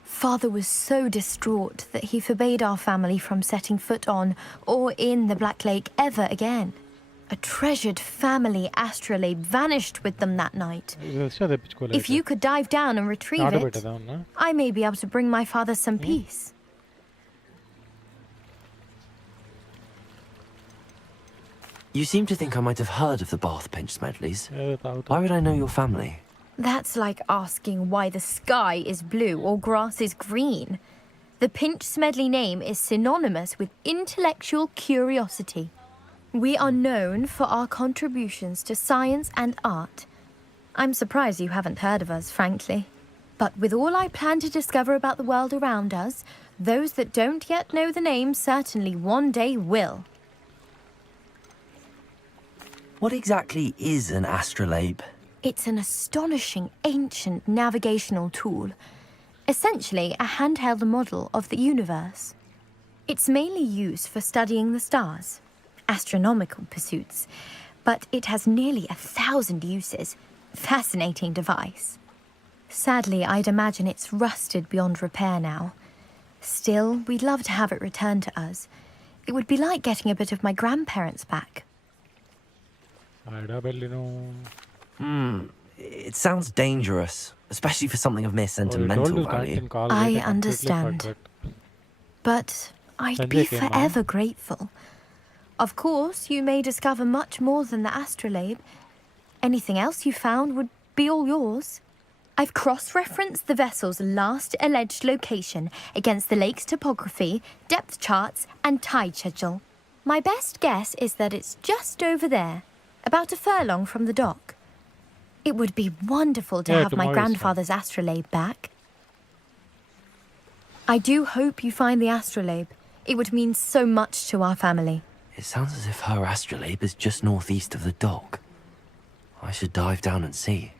Father was so distraught that he forbade our family from setting foot on or in the Black Lake ever again. A treasured family astrolabe vanished with them that night. If you could dive down and retrieve it, I may be able to bring my father some peace. You seem to think I might have heard of the Bath Pinch Smedleys. Why would I know your family? That's like asking why the sky is blue or grass is green. The Pinch Smedley name is synonymous with intellectual curiosity. We are known for our contributions to science and art. I'm surprised you haven't heard of us, frankly. But with all I plan to discover about the world around us, those that don't yet know the name certainly one day will. What exactly is an astrolabe? It's an astonishing ancient navigational tool. Essentially a handheld model of the universe. It's mainly used for studying the stars, astronomical pursuits, but it has nearly 1,000 uses. Fascinating device. Sadly, I'd imagine it's rusted beyond repair now. Still, we'd love to have it returned to us. It would be like getting a bit of my grandparents back. It sounds dangerous, especially for something of mere sentimental value. I understand. But I'd be forever grateful. Of course, you may discover much more than the astrolabe. Anything else you found would be all yours. I've cross-referenced the vessel's last alleged location against the lake's topography, depth charts, and tide schedule. My best guess is that it's just over there, about a furlong from the dock. It would be wonderful to have my grandfather's astrolabe back. I do hope you find the astrolabe. It would mean so much to our family. It sounds as if her astrolabe is just northeast of the dock. I should dive down and see.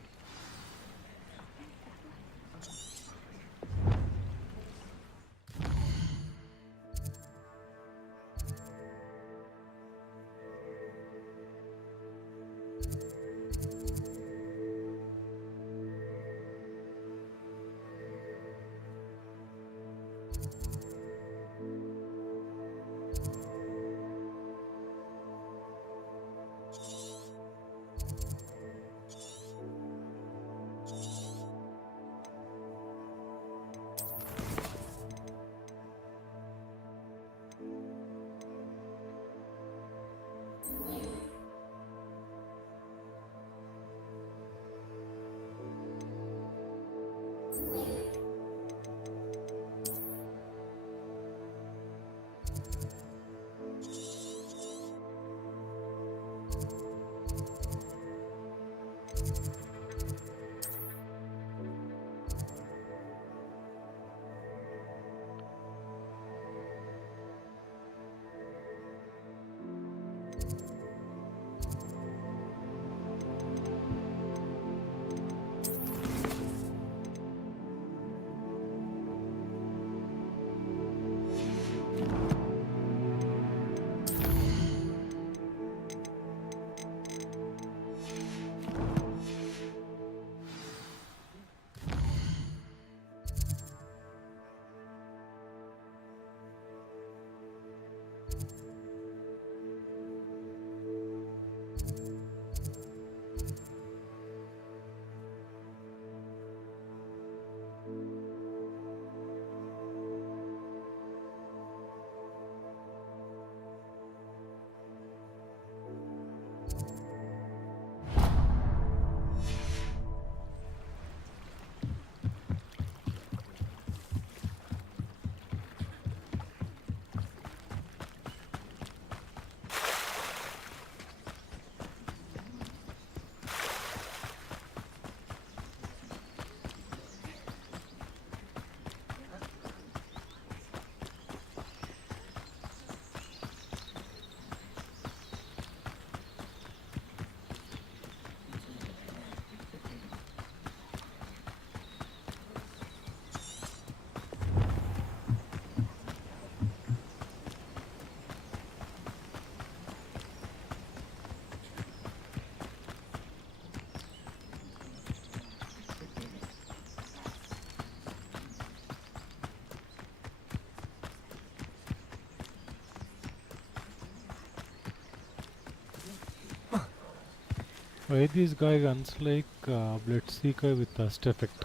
Why this guy guns like Bloodseeker with Dust Effect?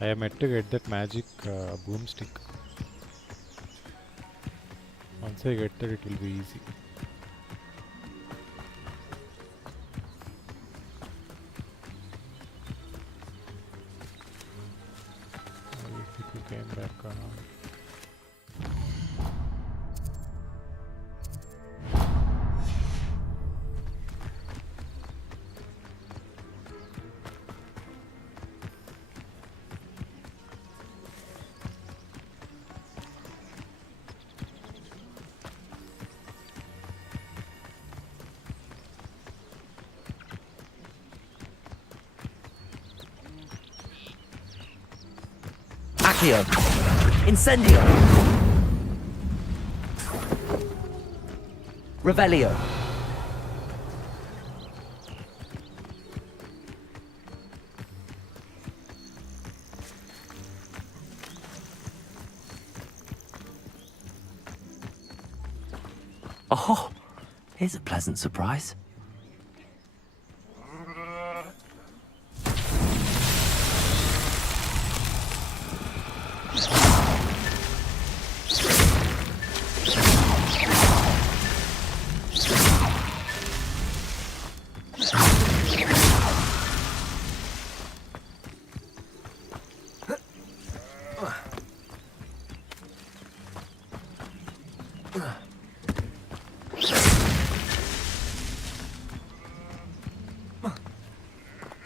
I am yet to get that magic boomstick. Once I get that, it will be easy. People came back around. Accio! Incendio! Revelio! Oh, here's a pleasant surprise.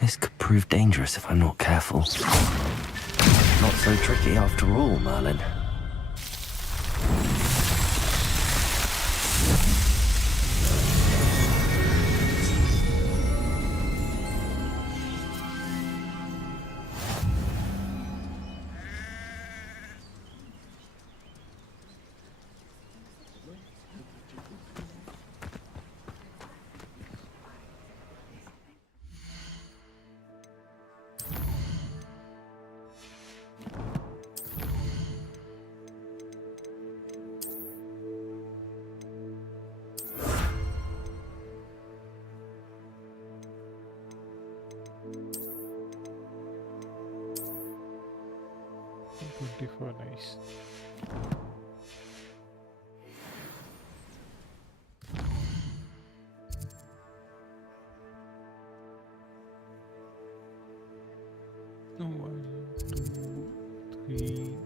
This could prove dangerous if I'm not careful. Not so tricky after all, Merlin. Nice. No, 1, 2, 3,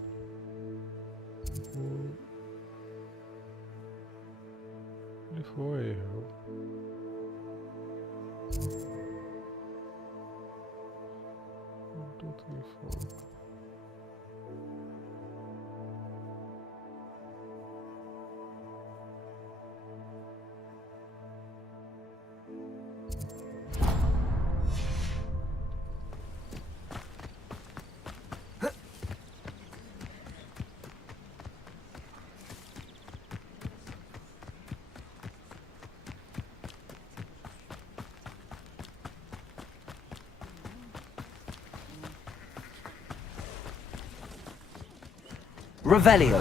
4. Only 4 I have. 1, 2, 3, 4. Revelio.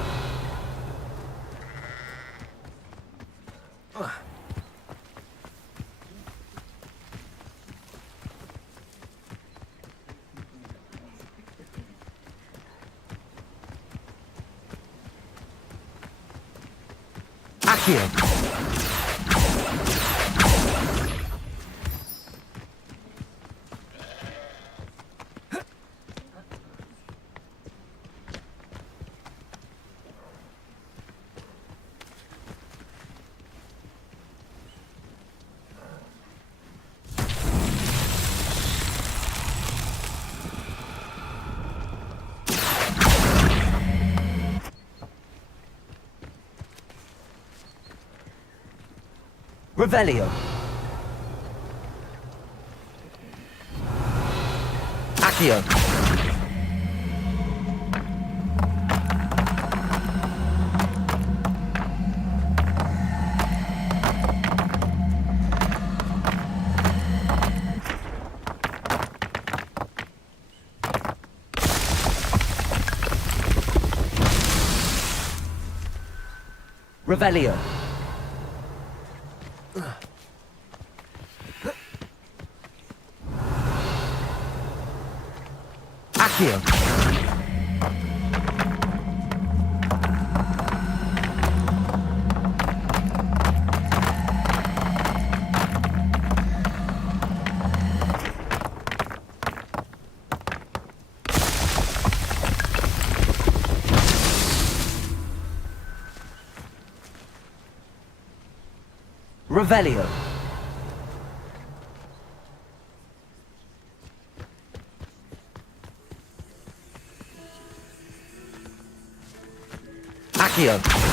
Accio. Revelio. Accio. Revelio. Accio. Revelio. Accio.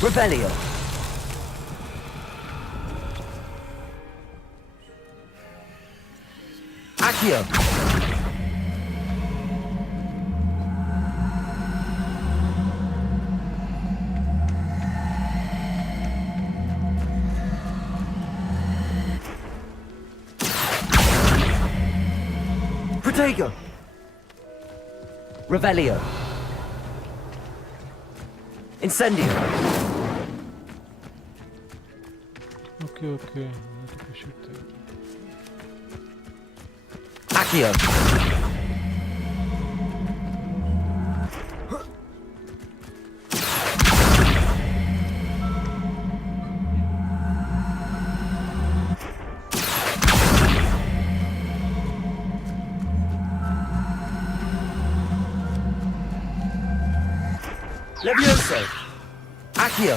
Revelio. Accio. Protego. Revelio. Incendio. Okay, okay. I have to push it there. Accio. Levioso. Accio.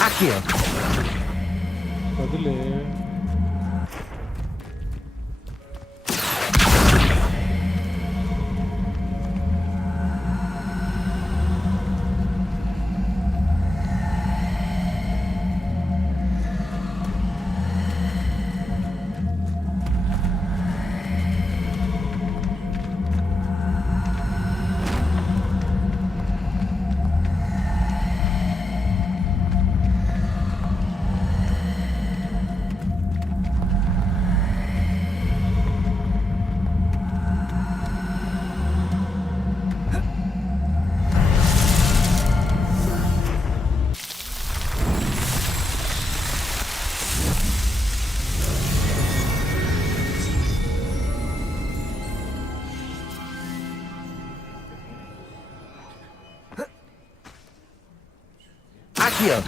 Accio. Padle. Accio.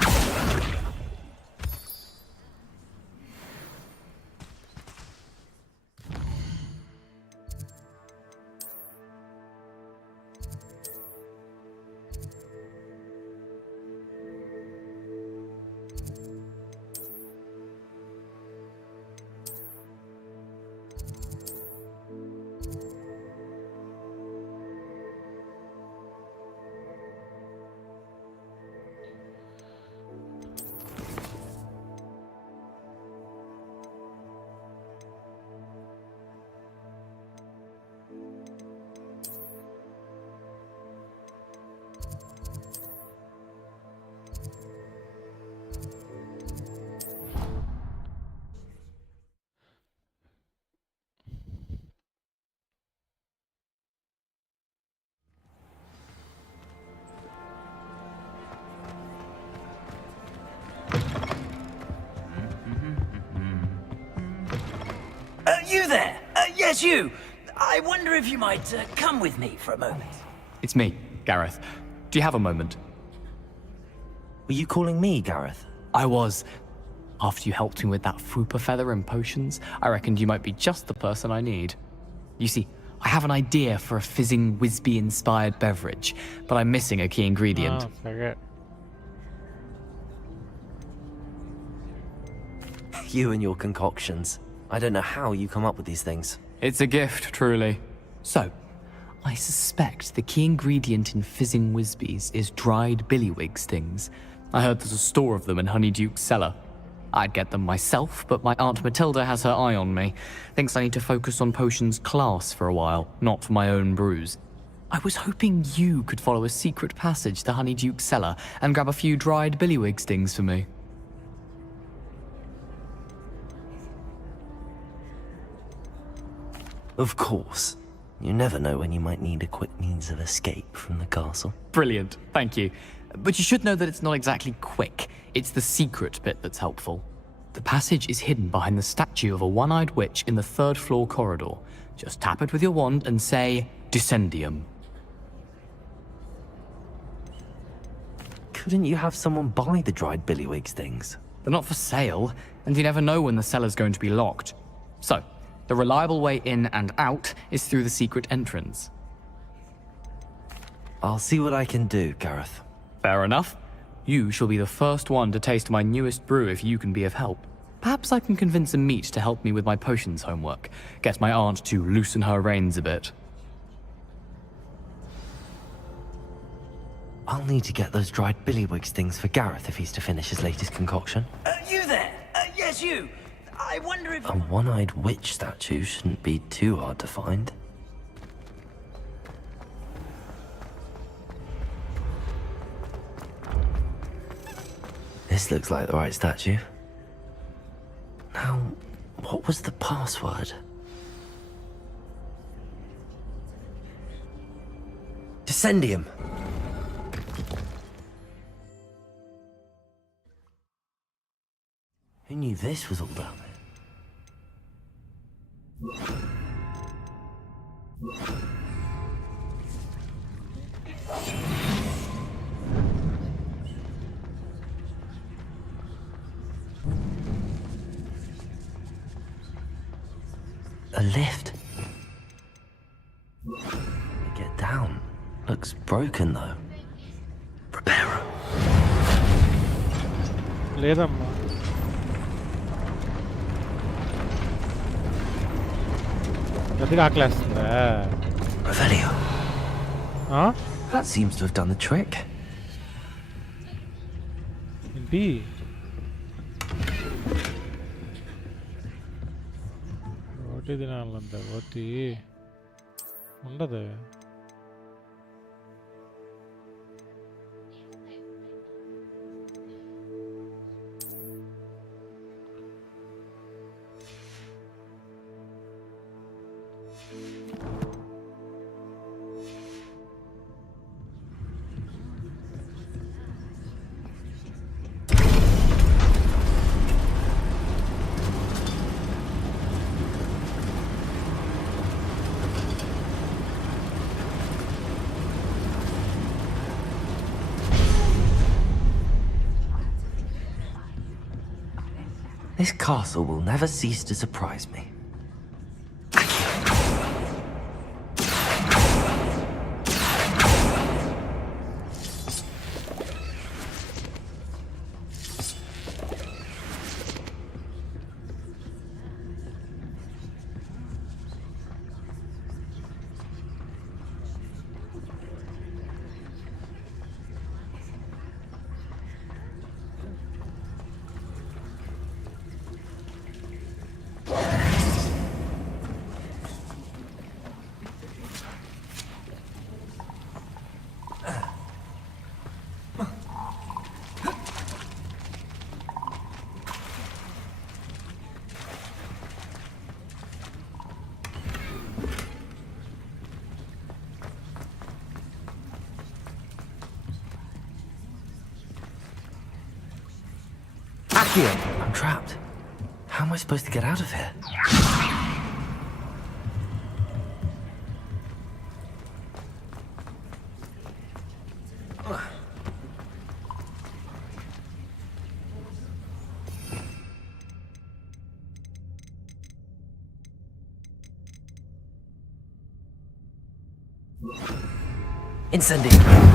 You there! Yes, you! I wonder if you might come with me for a moment. It's me, Gareth. Do you have a moment? Were you calling me, Gareth? I was. After you helped me with that fupa feather and potions, I reckoned you might be just the person I need. You see, I have an idea for a fizzing Whizbee-inspired beverage, but I'm missing a key ingredient. Forget. You and your concoctions. I don't know how you come up with these things. It's a gift, truly. So, I suspect the key ingredient in fizzing Whizbees is dried billywig stings. I heard there's a store of them in Honeyduke's cellar. I'd get them myself, but my Aunt Matilda has her eye on me. Thinks I need to focus on potions class for a while, not for my own brews. I was hoping you could follow a secret passage to Honeyduke's cellar and grab a few dried billywig stings for me. Of course. You never know when you might need a quick means of escape from the castle. Brilliant, thank you. But you should know that it's not exactly quick. It's the secret bit that's helpful. The passage is hidden behind the statue of a one-eyed witch in the 3rd floor corridor. Just tap it with your wand and say, Descendium. Couldn't you have someone buy the dried billywig stings? They're not for sale, and you never know when the cellar's going to be locked. So, the reliable way in and out is through the secret entrance. I'll see what I can do, Gareth. Fair enough. You shall be the first one to taste my newest brew if you can be of help. Perhaps I can convince a meat to help me with my potions homework. Get my aunt to loosen her reins a bit. I'll need to get those dried billywig stings for Gareth if he's to finish his latest concoction. You there! Yes, you! I wonder if... A one-eyed witch statue shouldn't be too hard to find. This looks like the right statue. Now, what was the password? Descendium! Who knew this was all down there? A lift. Get down. Looks broken though. Repair it. లేదమ్మా గట్టిగా ఆకలేస్తుందా? Revelio. Huh? That seems to have done the trick. ఏంటి? రోటీ తినాలంట రోటీ ఉండదు. This castle will never cease to surprise me. I'm trapped. How am I supposed to get out of here? Incendio.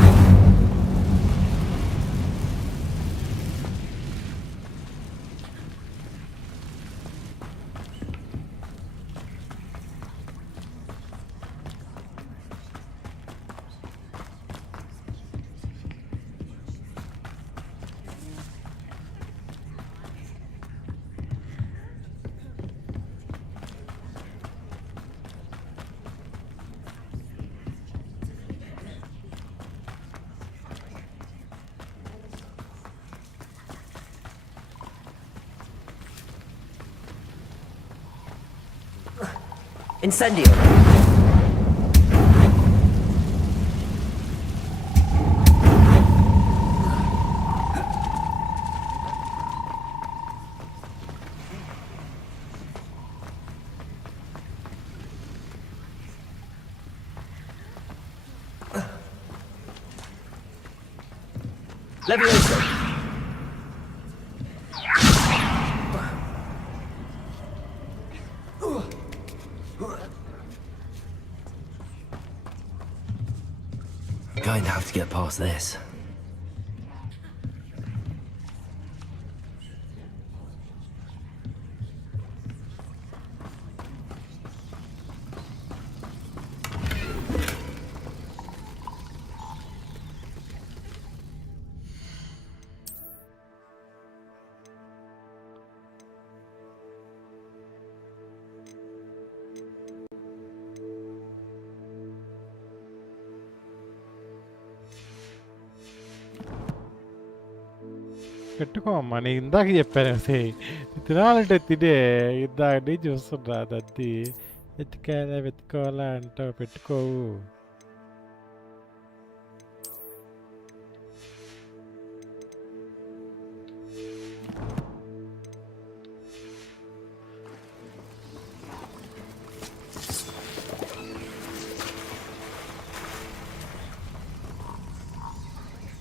Incendio. Levioso. Going to have to get past this. పెట్టుకోమ్మా నేను ఇందాక చెప్పాను సే తినాలంటే తినే ఇందాక నీ చూస్తుండ్రా దద్ది వెతుకోవాలా అంటావు పెట్టుకోవు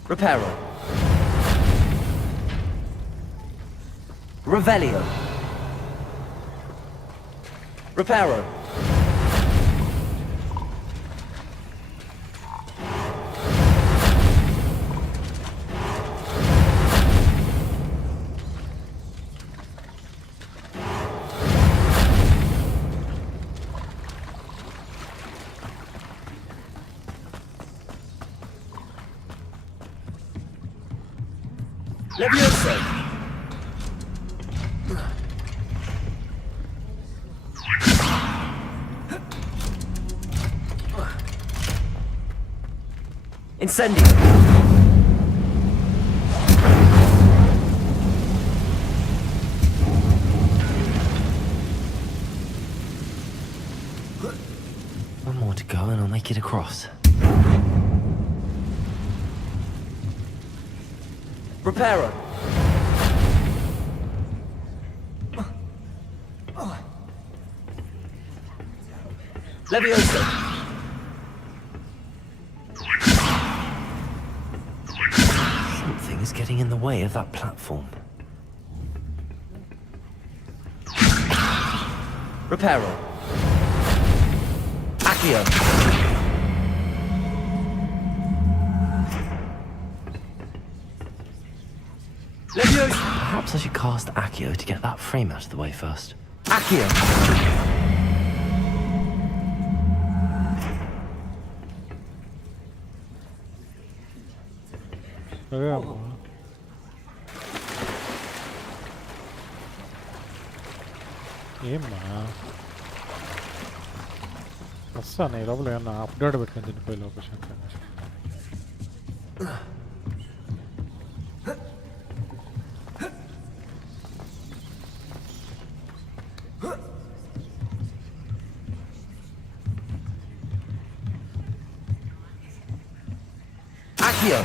Reparo. Revelio. Reparo. Levioso. Incendio. One more to go and I'll make it across. Reparo. Levioso. Something is getting in the way of that platform. Reparo. Accio. Levioso. Perhaps I should cast Accio to get that frame out of the way first. Accio. ఏమ్మా వస్తాను ఈ లోపల ఏమన్నా update పెట్టుకొని తినిపోయి location Accio.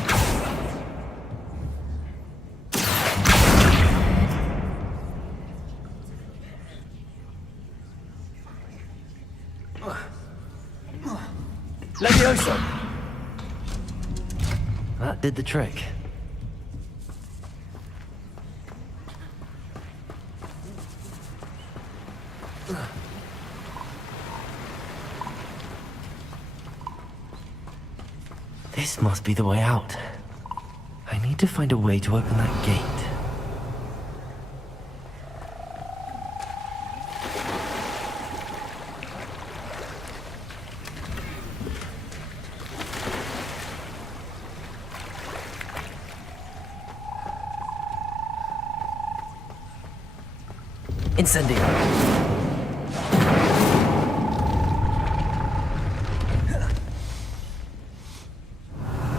Levioso. That did the trick. This must be the way out. I need to find a way to open that gate. Incendio.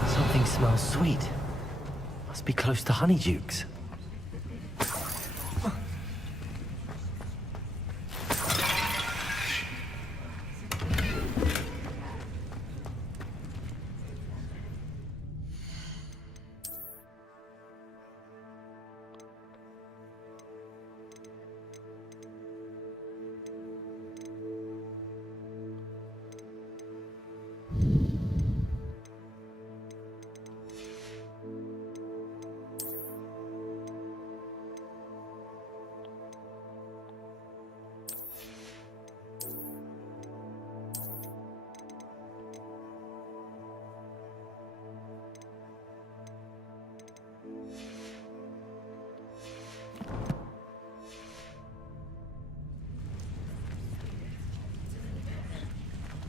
Something smells sweet. Must be close to honeydukes.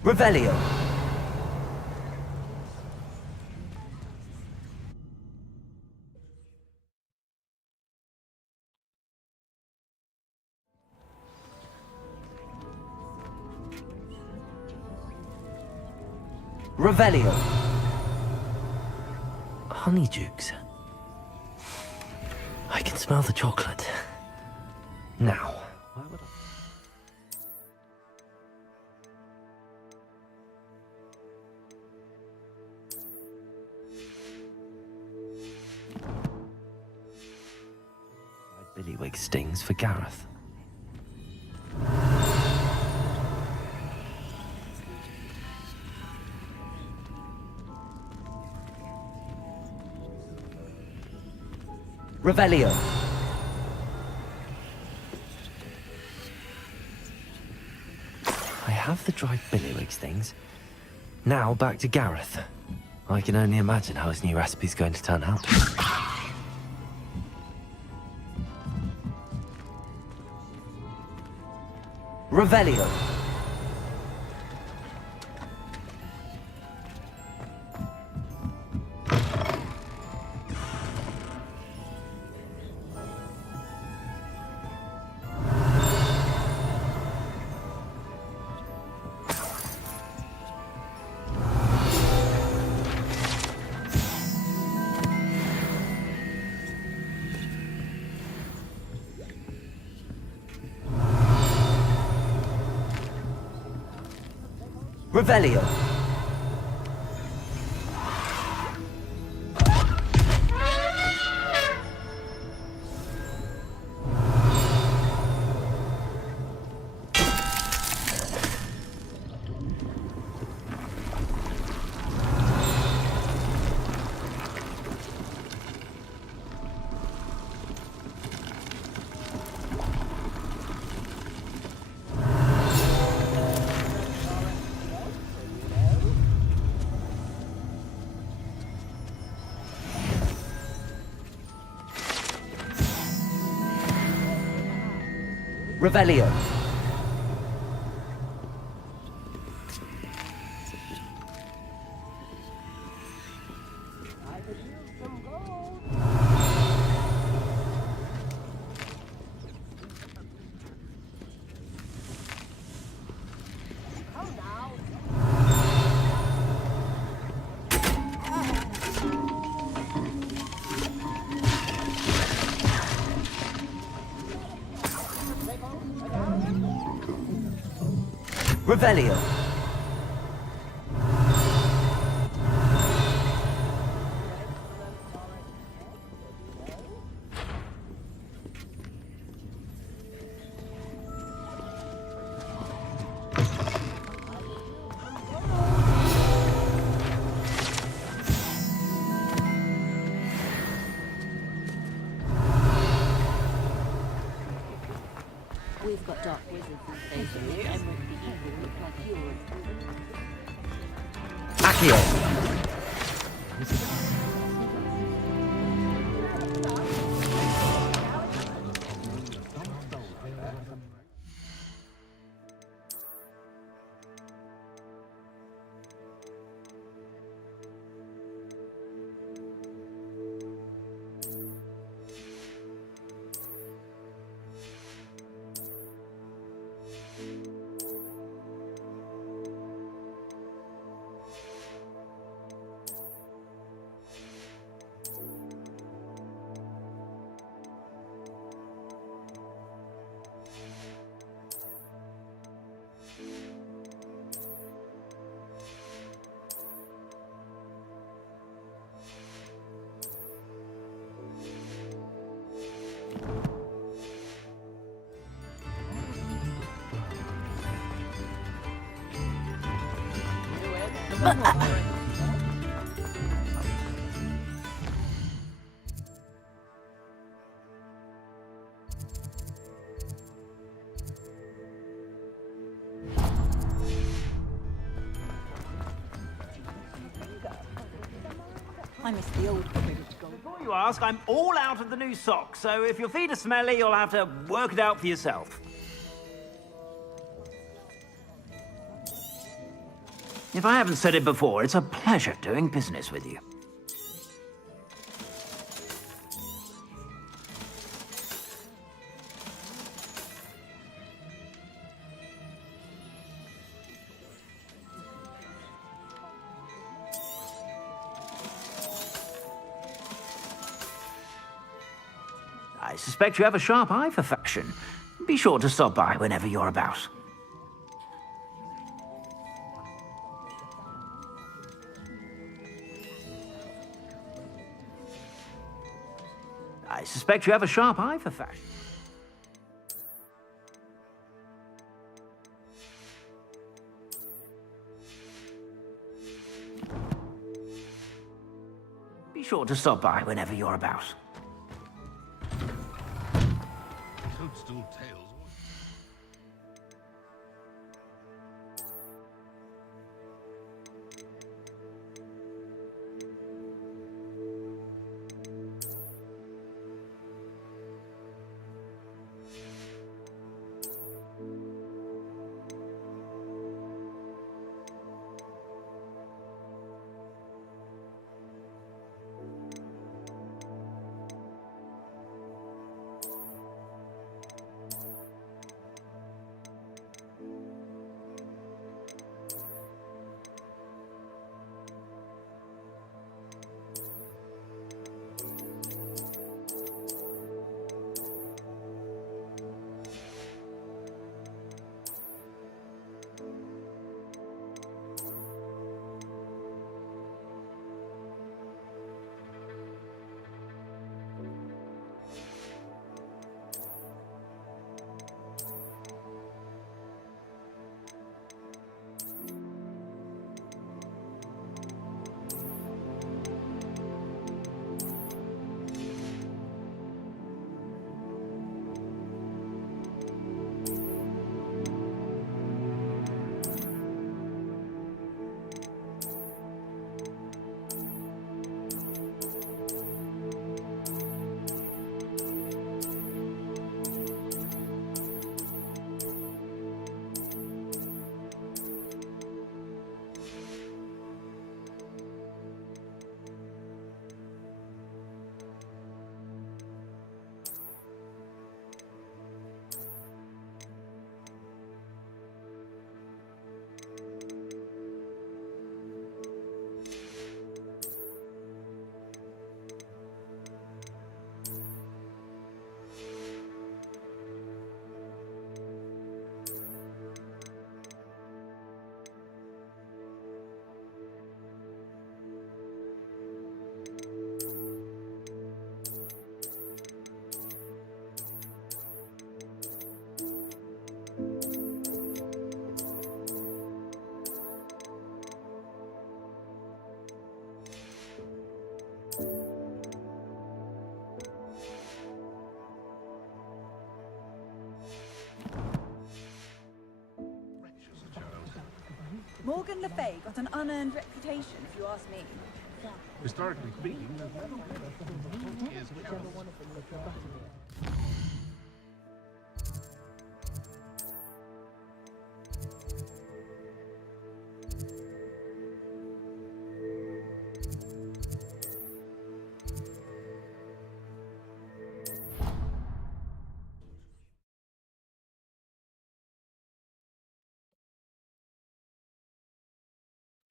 Revelio. Revelio. Honeydukes. I can smell the chocolate. Now, why would I? Billywig stings for Gareth. Revelio. I have the dried billywig stings. Now back to Gareth. I can only imagine how his new recipe's going to turn out. Revelio. Revelio. Revelio. Revelio. We've got dark wizards and things, and with the evil look like yours. Accio. I miss the old cricket. Before you ask, I'm all out of the new socks, so if your feet are smelly, you'll have to work it out for yourself. If I haven't said it before, it's a pleasure doing business with you. I suspect you have a sharp eye for fashion. Be sure to stop by whenever you're about. I suspect you have a sharp eye for fashion. Be sure to stop by whenever you're about. Toadstool tails. Morgan Le Fay got an unearned reputation, if you ask me. Historically speaking, there's never been a is whichever one of them looks better.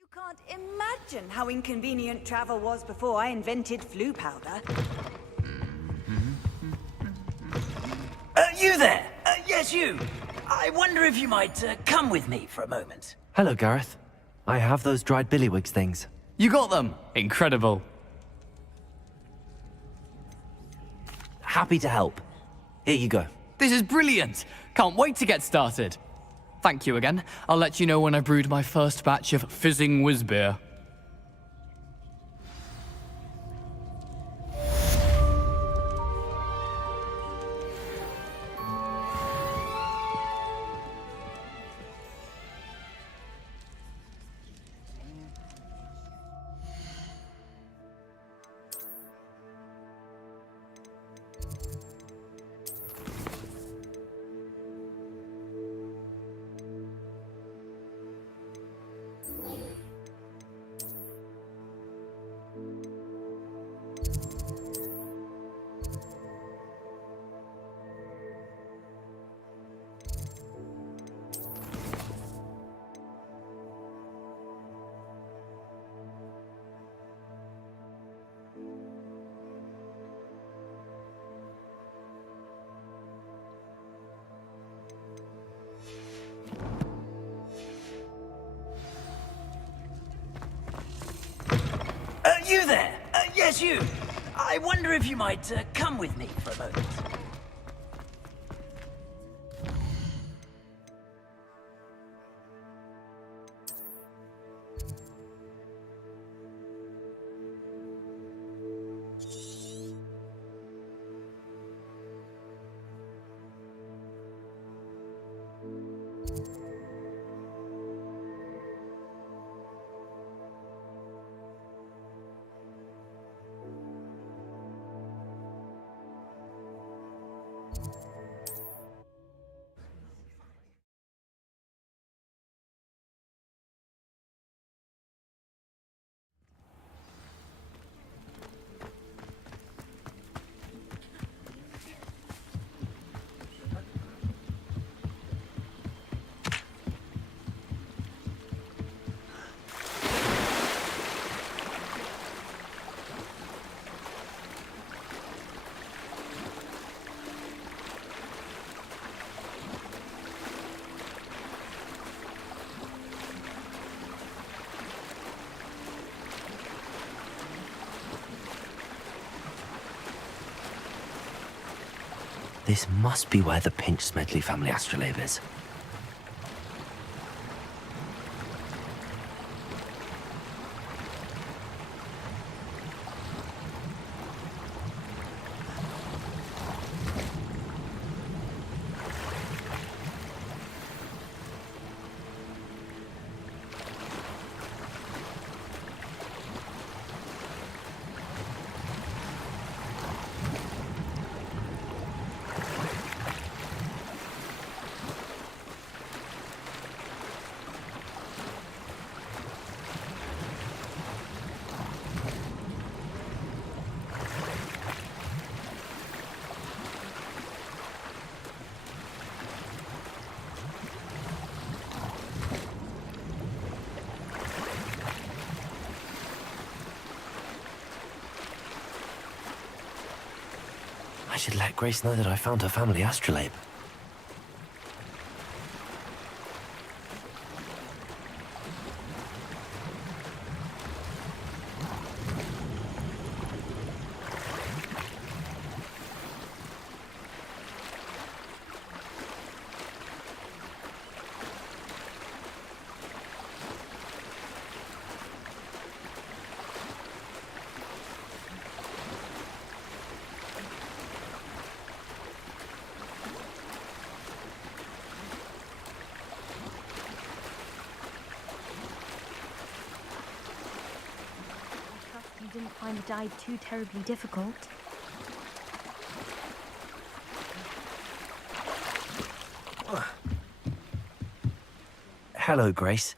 You can't imagine how inconvenient travel was before I invented flu powder. You there! Yes, you! I wonder if you might come with me for a moment. Hello, Gareth. I have those dried billywigs things. You got them! Incredible. Happy to help. Here you go. This is brilliant! Can't wait to get started. Thank you again. I'll let you know when I brewed my first batch of fizzing whiz beer. You there! Yes, you! I wonder if you might come with me for a moment. This must be where the Pinch Smedley family astrolabe is. I should let Grace know that I found her family astrolabe. died too terribly difficult. Hello, Grace.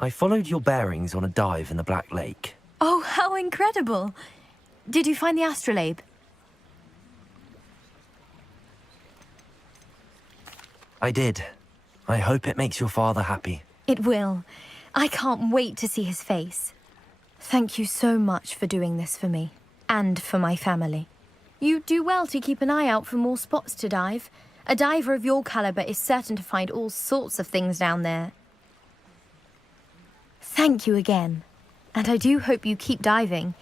I followed your bearings on a dive in the Black Lake. Oh, how incredible! Did you find the astrolabe? I did. I hope it makes your father happy. It will. I can't wait to see his face. Thank you so much for doing this for me, and for my family. You do well to keep an eye out for more spots to dive. A diver of your caliber is certain to find all sorts of things down there. Thank you again. And I do hope you keep diving.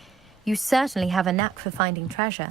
You certainly have a knack for finding treasure.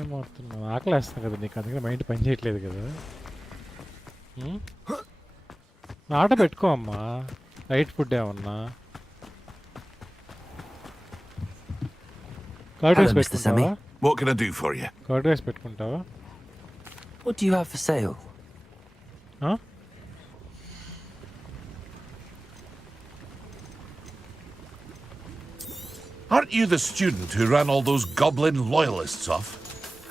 ఏమవుతున్నావు? ఆకలేస్తుంది కదా నీకు, అందుకని mind పని చేయట్లేదు కదా. ఆట పెట్టుకో అమ్మా, లైట్ ఫుడ్ ఏమన్నా. కర్డ్ రైస్ పెట్టుకుంటావా? What can I do for you? Curd rice పెట్టుకుంటావా? What do you have for sale? Huh? Aren't you the student who ran all those goblin loyalists off?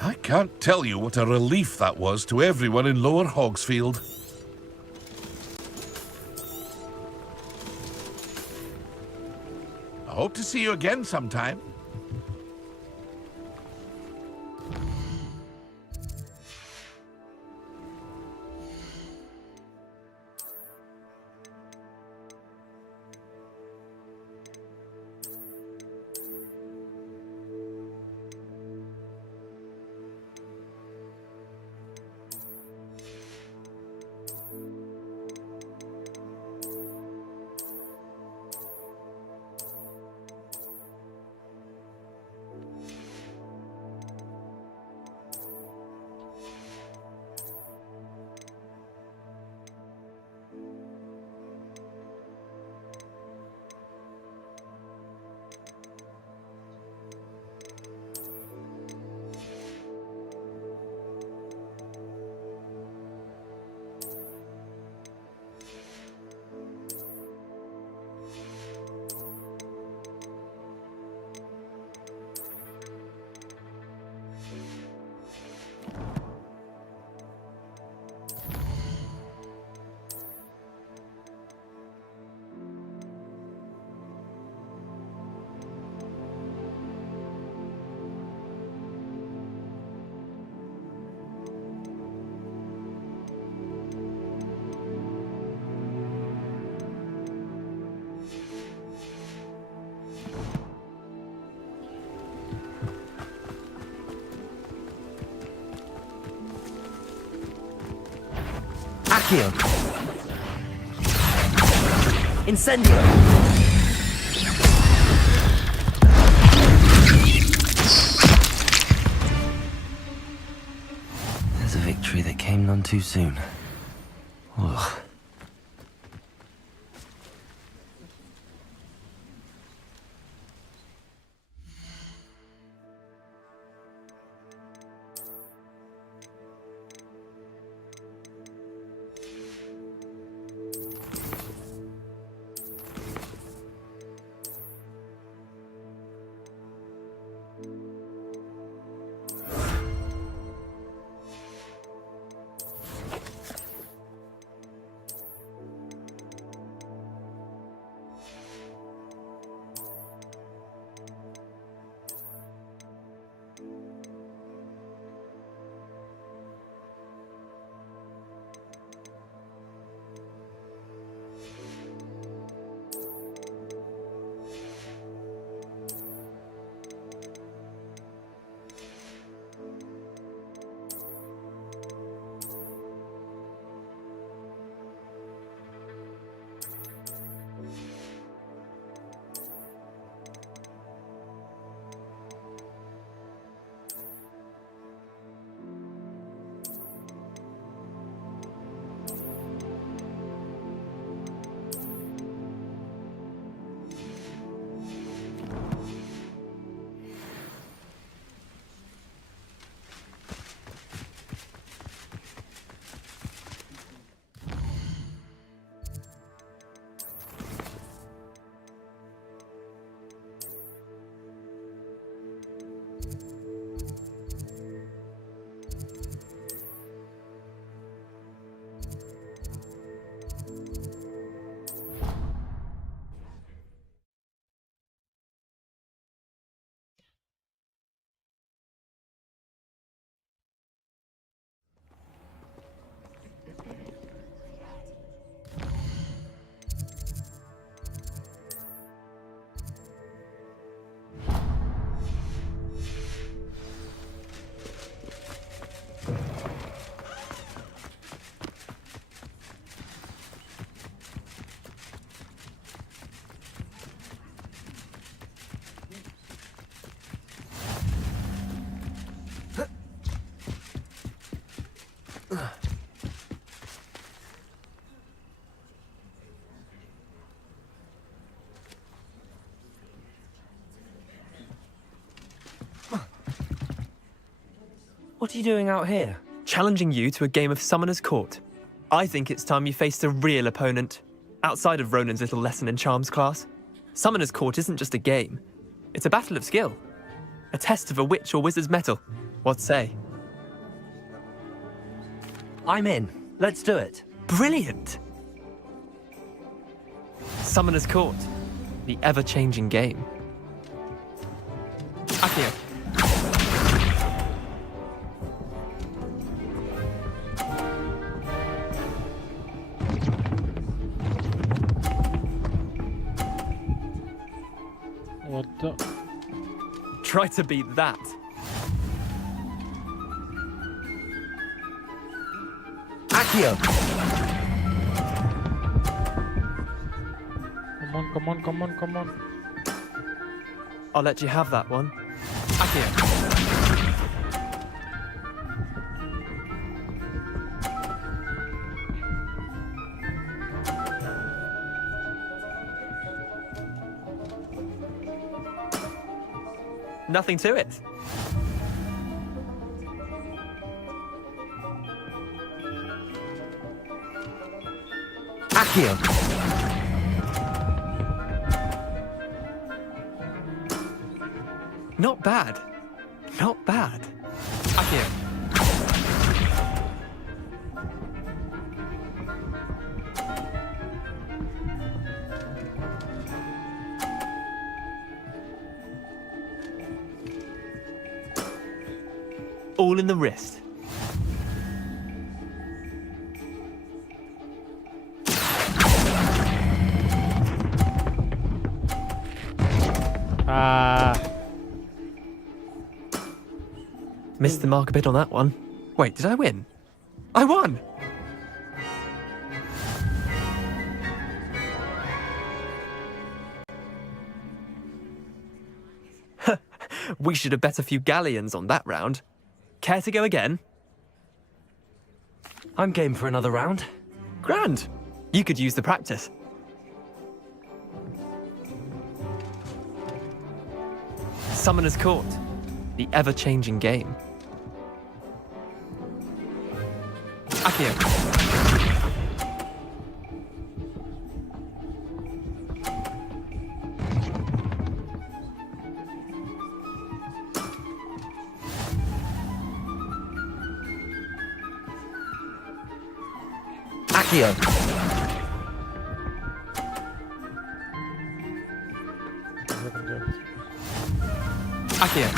I can't tell you what a relief that was to everyone in Lower Hogsfield. I hope to see you again sometime. Accio, Incendio! There's a victory that came none too soon. Ugh. What are you doing out here? Challenging you to a game of Summoner's Court. I think it's time you faced a real opponent, outside of Ronan's little lesson in charms class. Summoner's Court isn't just a game. It's a battle of skill. A test of a witch or wizard's mettle. What say? I'm in. Let's do it. Brilliant! Summoner's Court. The ever-changing game. Akio. What the? Try to beat that. Akio! Come on, come on, come on, come on. I'll let you have that one. Akio. Nothing to it. Akio! Not bad. Not bad. Akio. All in the wrist. Missed the mark a bit on that one. Wait, did I win? I won! We should have bet a few galleons on that round. Care to go again? I'm game for another round. Grand. You could use the practice. Summoner's Court. The ever-changing game. Akio. Akio. Akio.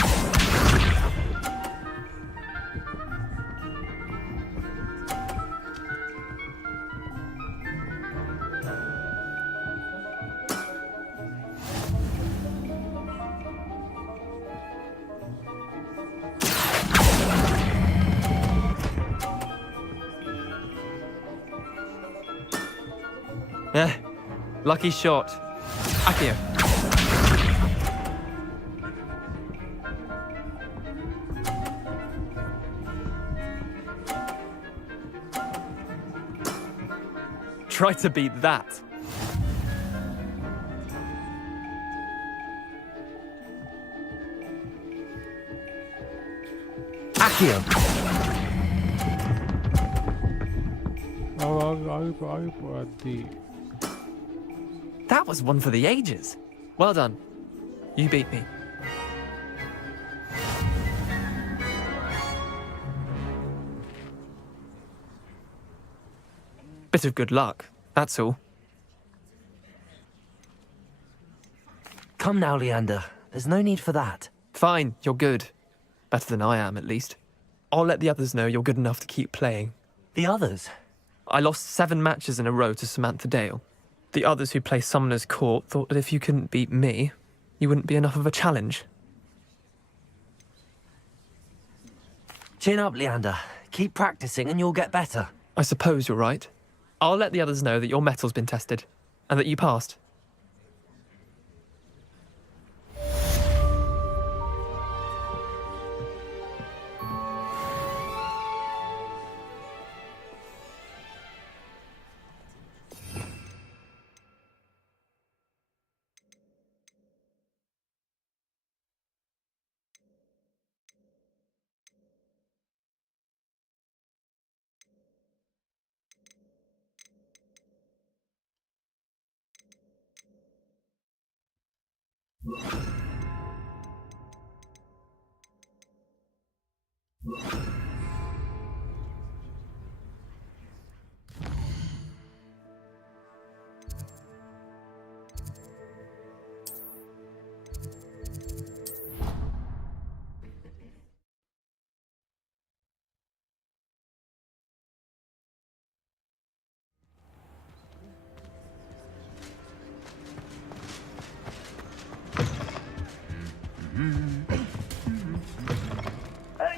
Lucky shot. Akio. Try to beat that. Akio. That was one for the ages. Well done. You beat me. Bit of good luck, that's all. Come now, Leander. There's no need for that. Fine, you're good. Better than I am, at least. I'll let the others know you're good enough to keep playing. The others? I lost 7 matches in a row to Samantha Dale. The others who play Summoner's Court thought that if you couldn't beat me, you wouldn't be enough of a challenge. Chin up, Leander. Keep practicing and you'll get better. I suppose you're right. I'll let the others know that your metal's been tested, and that you passed.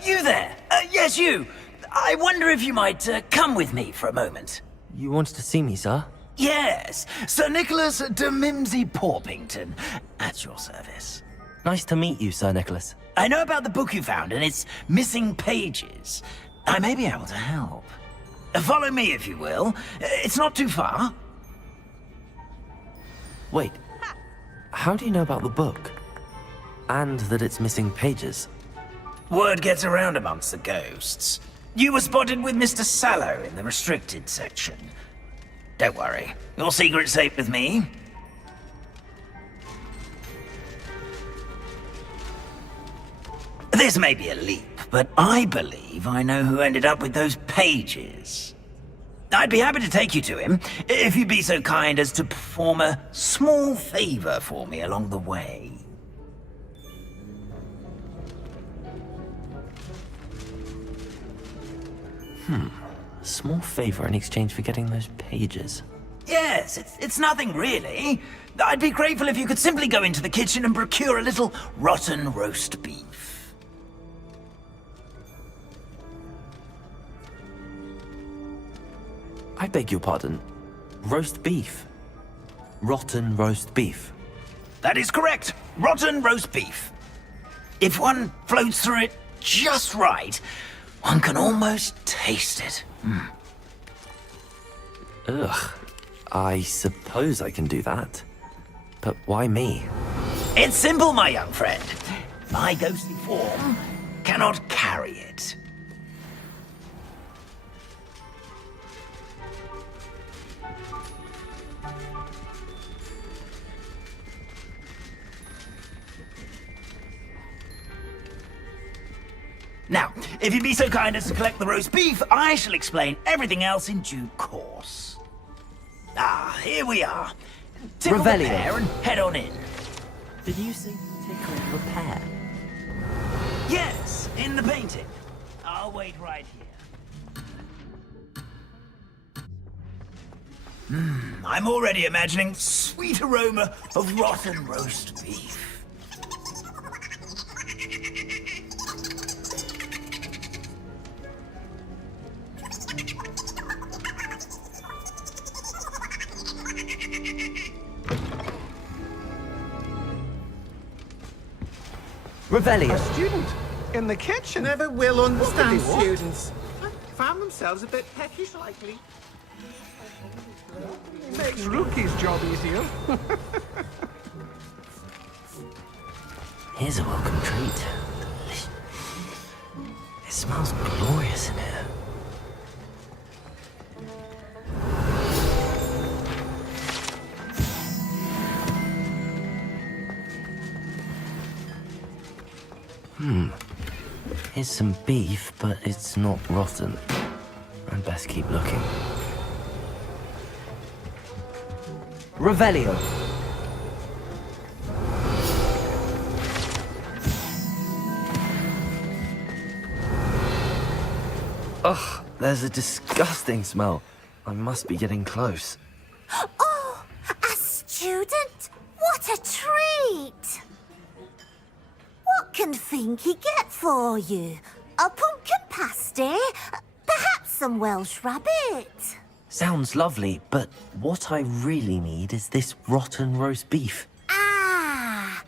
You there? Yes, you. I wonder if you might come with me for a moment. You wanted to see me, sir? Yes, Sir Nicholas de Mimsey Porpington, at your service. Nice to meet you, Sir Nicholas. I know about the book you found and its missing pages. I may be able to help. Follow me, if you will. It's not too far. Wait. How do you know about the book? And that it's missing pages? Word gets around amongst the ghosts. You were spotted with Mr. Sallow in the restricted section. Don't worry, your secret's safe with me. This may be a leap, but I believe I know who ended up with those pages. I'd be happy to take you to him, if you'd be so kind as to perform a small favor for me along the way. A small favor in exchange for getting those pages. Yes, it's nothing really. I'd be grateful if you could simply go into the kitchen and procure a little rotten roast beef. I beg your pardon. Roast beef? Rotten roast beef? That is correct. Rotten roast beef. If one floats through it just right, one can almost taste it. Ugh. I suppose I can do that. But why me? It's simple, my young friend. My ghostly form cannot carry it. Now, if you'd be so kind as to collect the roast beef, I shall explain everything else in due course. Ah, here we are. Tickle the pear and head on in. Did you say tickle the pear? Yes, in the painting. I'll wait right here. I'm already imagining sweet aroma of rotten roast beef. Revelio. A student in the kitchen. Never will understand What? students. Found themselves a bit peckish lately. Makes Rookie's job easier. Here's a welcome treat. It smells glorious in here. Here's some beef, but it's not rotten. I'd best keep looking. Revelio. Ugh, there's a disgusting smell. I must be getting close. Oh, a student? What a treat! What can Finky get for you? A pumpkin pasty? Perhaps some Welsh rabbit? Sounds lovely, but what I really need is this rotten roast beef. Ah,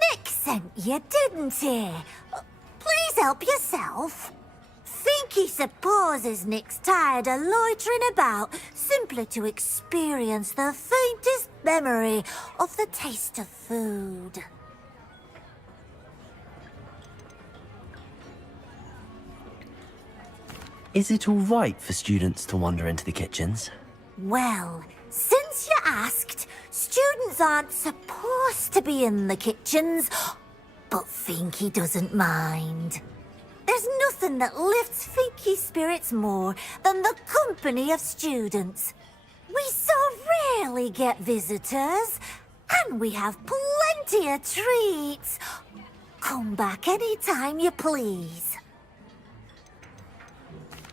Nick sent you, didn't he? Please help yourself. Finky supposes Nick's tired of loitering about simply to experience the faintest memory of the taste of food. Is it all right for students to wander into the kitchens? Well, since you asked, students aren't supposed to be in the kitchens, but Finky doesn't mind. There's nothing that lifts Finky's spirits more than the company of students. We so rarely get visitors, and we have plenty of treats. Come back any time you please.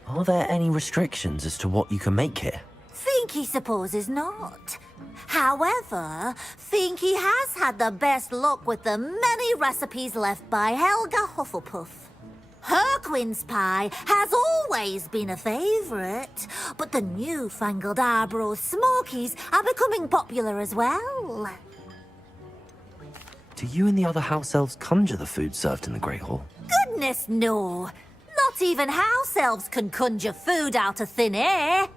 Are there any restrictions as to what you can make here? Finky supposes not. However, Finky has had the best luck with the many recipes left by Helga Hufflepuff. Her quince pie has always been a favourite, but the newfangled Arborough Smokies are becoming popular as well. Do you and the other house elves conjure the food served in the Great Hall? Goodness no! Not even house elves can conjure food out of thin air.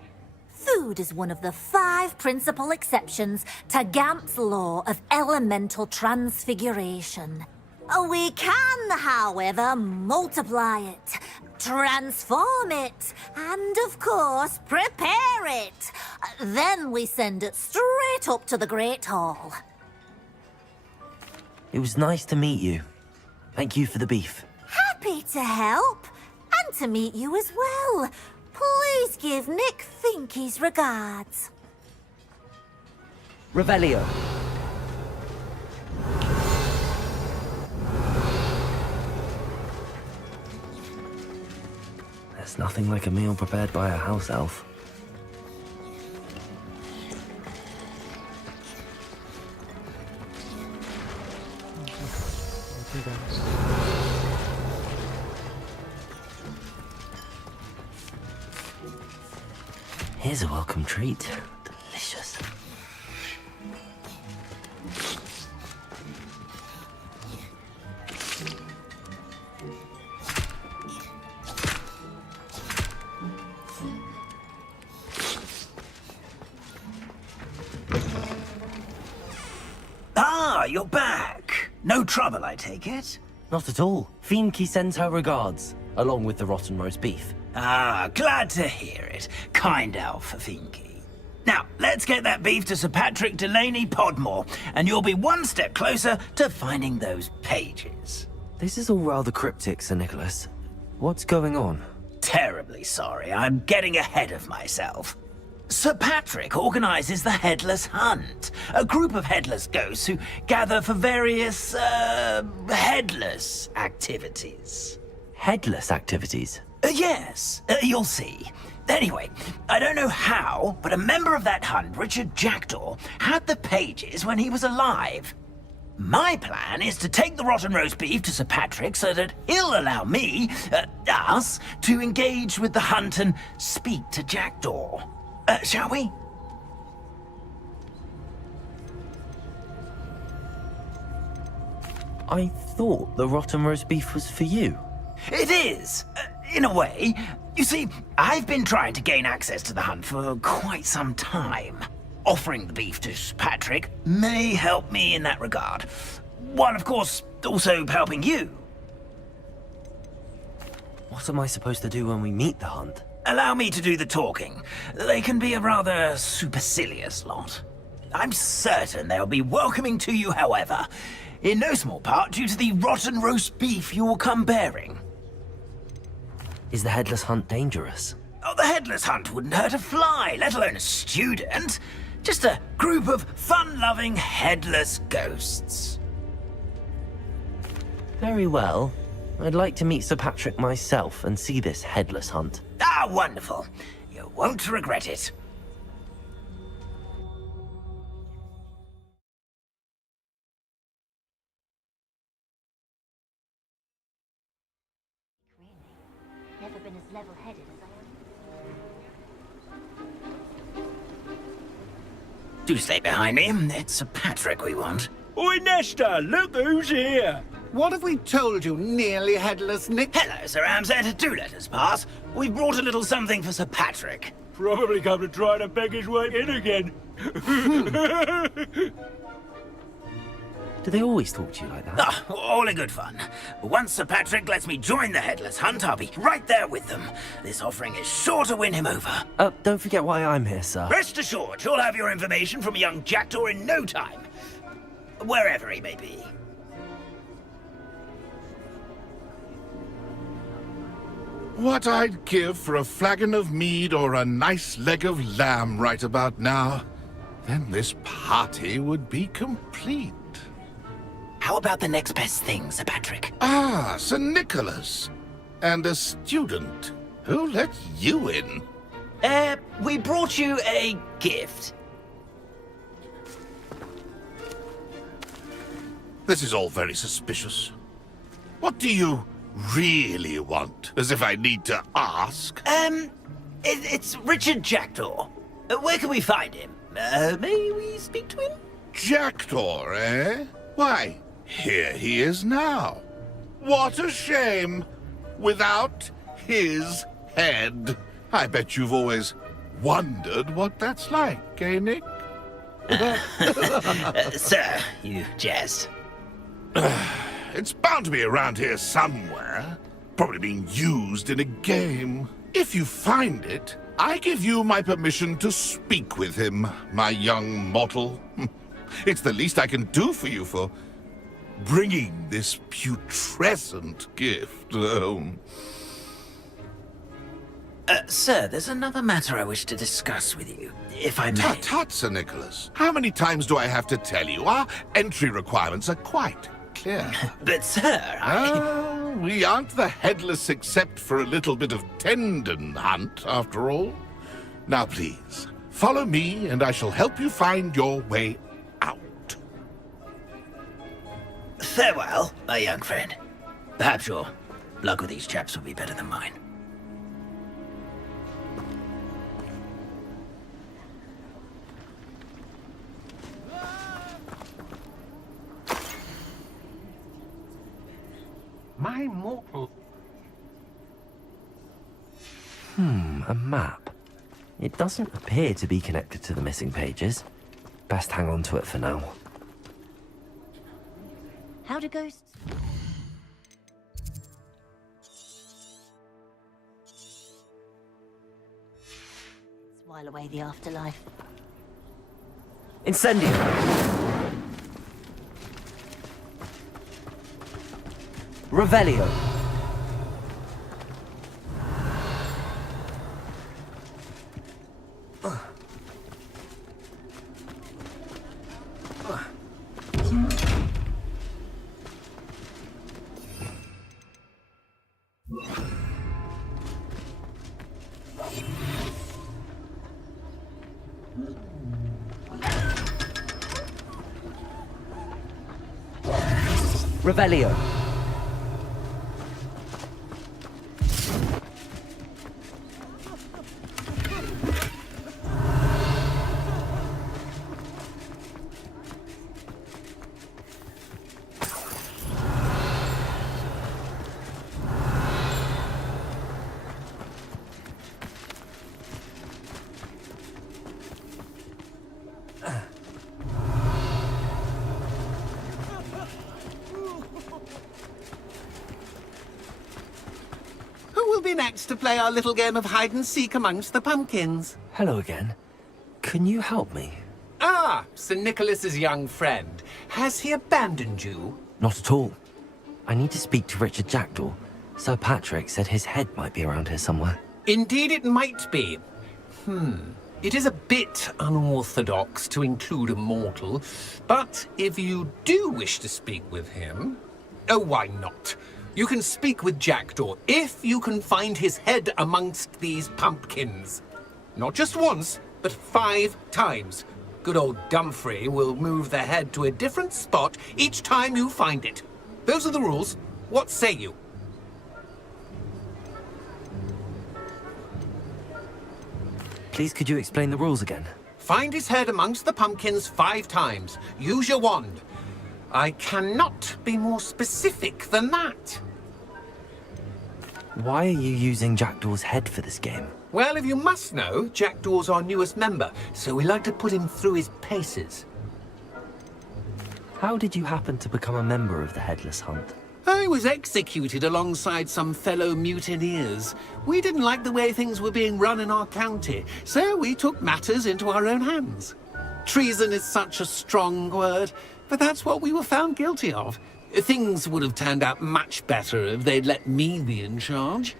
Food is one of the 5 principal exceptions to Gamp's law of elemental transfiguration. We can, however, multiply it, transform it, and, of course, prepare it. Then we send it straight up to the Great Hall. It was nice to meet you. Thank you for the beef. Happy to help, and to meet you as well. Please give Nick Finky's regards. Revelio. There's nothing like a meal prepared by a house elf. Here's a welcome treat. Delicious. you're back. No trouble, I take it? Not at all. Fienke sends her regards, along with the rotten roast beef. Ah, glad to hear it. Kind elf for Fienke. Now, let's get that beef to Sir Patrick Delaney Podmore, and you'll be one step closer to finding those pages. This is all rather cryptic, Sir Nicholas. What's going on? Terribly sorry, I'm getting ahead of myself. Sir Patrick organizes the Headless Hunt, a group of headless ghosts who gather for various, headless activities. Headless activities? Yes, you'll see. Anyway, I don't know how, but a member of that hunt, Richard Jackdaw, had the pages when he was alive. My plan is to take the rotten roast beef to Sir Patrick so that he'll allow me, us, to engage with the hunt and speak to Jackdaw. Shall we? I thought the rotten roast beef was for you. It is, in a way. You see, I've been trying to gain access to the hunt for quite some time. Offering the beef to Sir Patrick may help me in that regard. While, of course, also helping you. What am I supposed to do when we meet the hunt? Allow me to do the talking. They can be a rather supercilious lot. I'm certain they'll be welcoming to you, however, in no small part due to the rotten roast beef you will come bearing. Is the Headless Hunt dangerous? Oh, the Headless Hunt wouldn't hurt a fly, let alone a student. Just a group of fun-loving headless ghosts. Very well. I'd like to meet Sir Patrick myself and see this Headless Hunt. Ah, wonderful. You won't regret it. Never been as level-headed as I am. Do stay behind me. It's Sir Patrick we want. Oi, Nesta, look who's here. What have we told you, nearly headless Nick? Hello, Sir Ramsed. Do let us pass. We've brought a little something for Sir Patrick. Probably come to try to beg his way in again. Do they always talk to you like that? Ah, all in good fun. Once Sir Patrick lets me join the Headless Hunt, I'll be right there with them. This offering is sure to win him over. Don't forget why I'm here, sir. Rest assured, you'll have your information from a young Jackdaw in no time. Wherever he may be. What I'd give for a flagon of mead or a nice leg of lamb right about now. Then this party would be complete. How about the next best thing, Sir Patrick? Ah, Sir Nicholas. And a student. Who let you in? We brought you a gift. This is all very suspicious. What do you really want? As if I need to ask. It's Richard Jackdaw. Where can we find him? May we speak to him? Jackdaw, eh? Why, here he is now. What a shame. Without his head. I bet you've always wondered what that's like, eh, Nick? Sir, you jest. It's bound to be around here somewhere. Probably being used in a game. If you find it, I give you my permission to speak with him, my young mortal. It's the least I can do for you for bringing this putrescent gift home. Sir, there's another matter I wish to discuss with you, if I may. Tut, Sir Nicholas. How many times do I have to tell you? Our entry requirements are quite clear. But, sir, we aren't the headless except for a little bit of tendon hunt, after all. Now, please, follow me, and I shall help you find your way out. Farewell, my young friend. Perhaps your luck with these chaps will be better than mine. My mortal. A map. It doesn't appear to be connected to the missing pages. Best hang on to it for now. How do ghosts... while away the afterlife. Incendio. Revelio. Revelio. Next to play our little game of hide and seek amongst the pumpkins. Hello again. Can you help me? Ah, Sir Nicholas's young friend. Has he abandoned you? Not at all. I need to speak to Richard Jackdaw. Sir Patrick said his head might be around here somewhere. Indeed it might be. It is a bit unorthodox to include a mortal, but if you do wish to speak with him... Oh, why not? You can speak with Jackdaw if you can find his head amongst these pumpkins. Not just once, but 5 times. Good old Dumfrey will move the head to a different spot each time you find it. Those are the rules. What say you? Please, could you explain the rules again? Find his head amongst the pumpkins 5 times. Use your wand. I cannot be more specific than that. Why are you using Jackdaw's head for this game? Well, if you must know, Jackdaw's our newest member, so we like to put him through his paces. How did you happen to become a member of the Headless Hunt? I was executed alongside some fellow mutineers. We didn't like the way things were being run in our county, so we took matters into our own hands. Treason is such a strong word, but that's what we were found guilty of. Things would have turned out much better if they'd let me be in charge.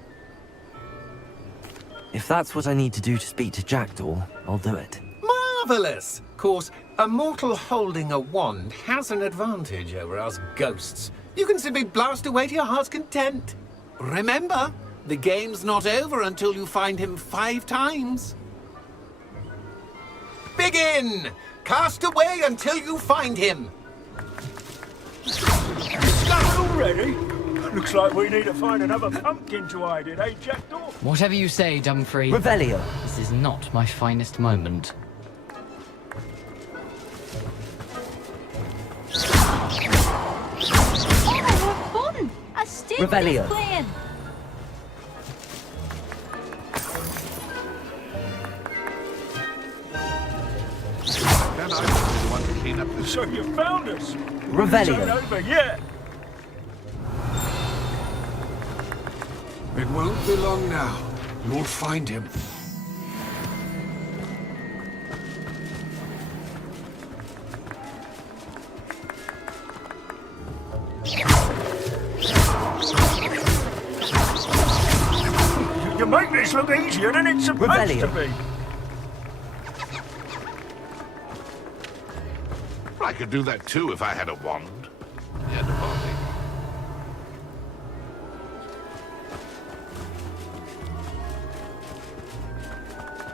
If that's what I need to do to speak to Jackdaw, I'll do it. Marvellous! Of course, a mortal holding a wand has an advantage over us ghosts. You can simply blast away to your heart's content. Remember, the game's not over until you find him 5 times. Begin! Cast away until you find him. Stuck already? Looks like we need to find another pumpkin to hide in, eh, Jackdaw? Whatever you say, Dumfrey. Revelio. This is not my finest moment. Oh, what fun! A student Revelio. is playing! Then I was the one to clean up this. So you found us? Revelio. It's not over yet. It won't be long now. You'll find him. You make this look easier than it's supposed Revelio. to be. I could do that too if I had a wand. Yeah, the party.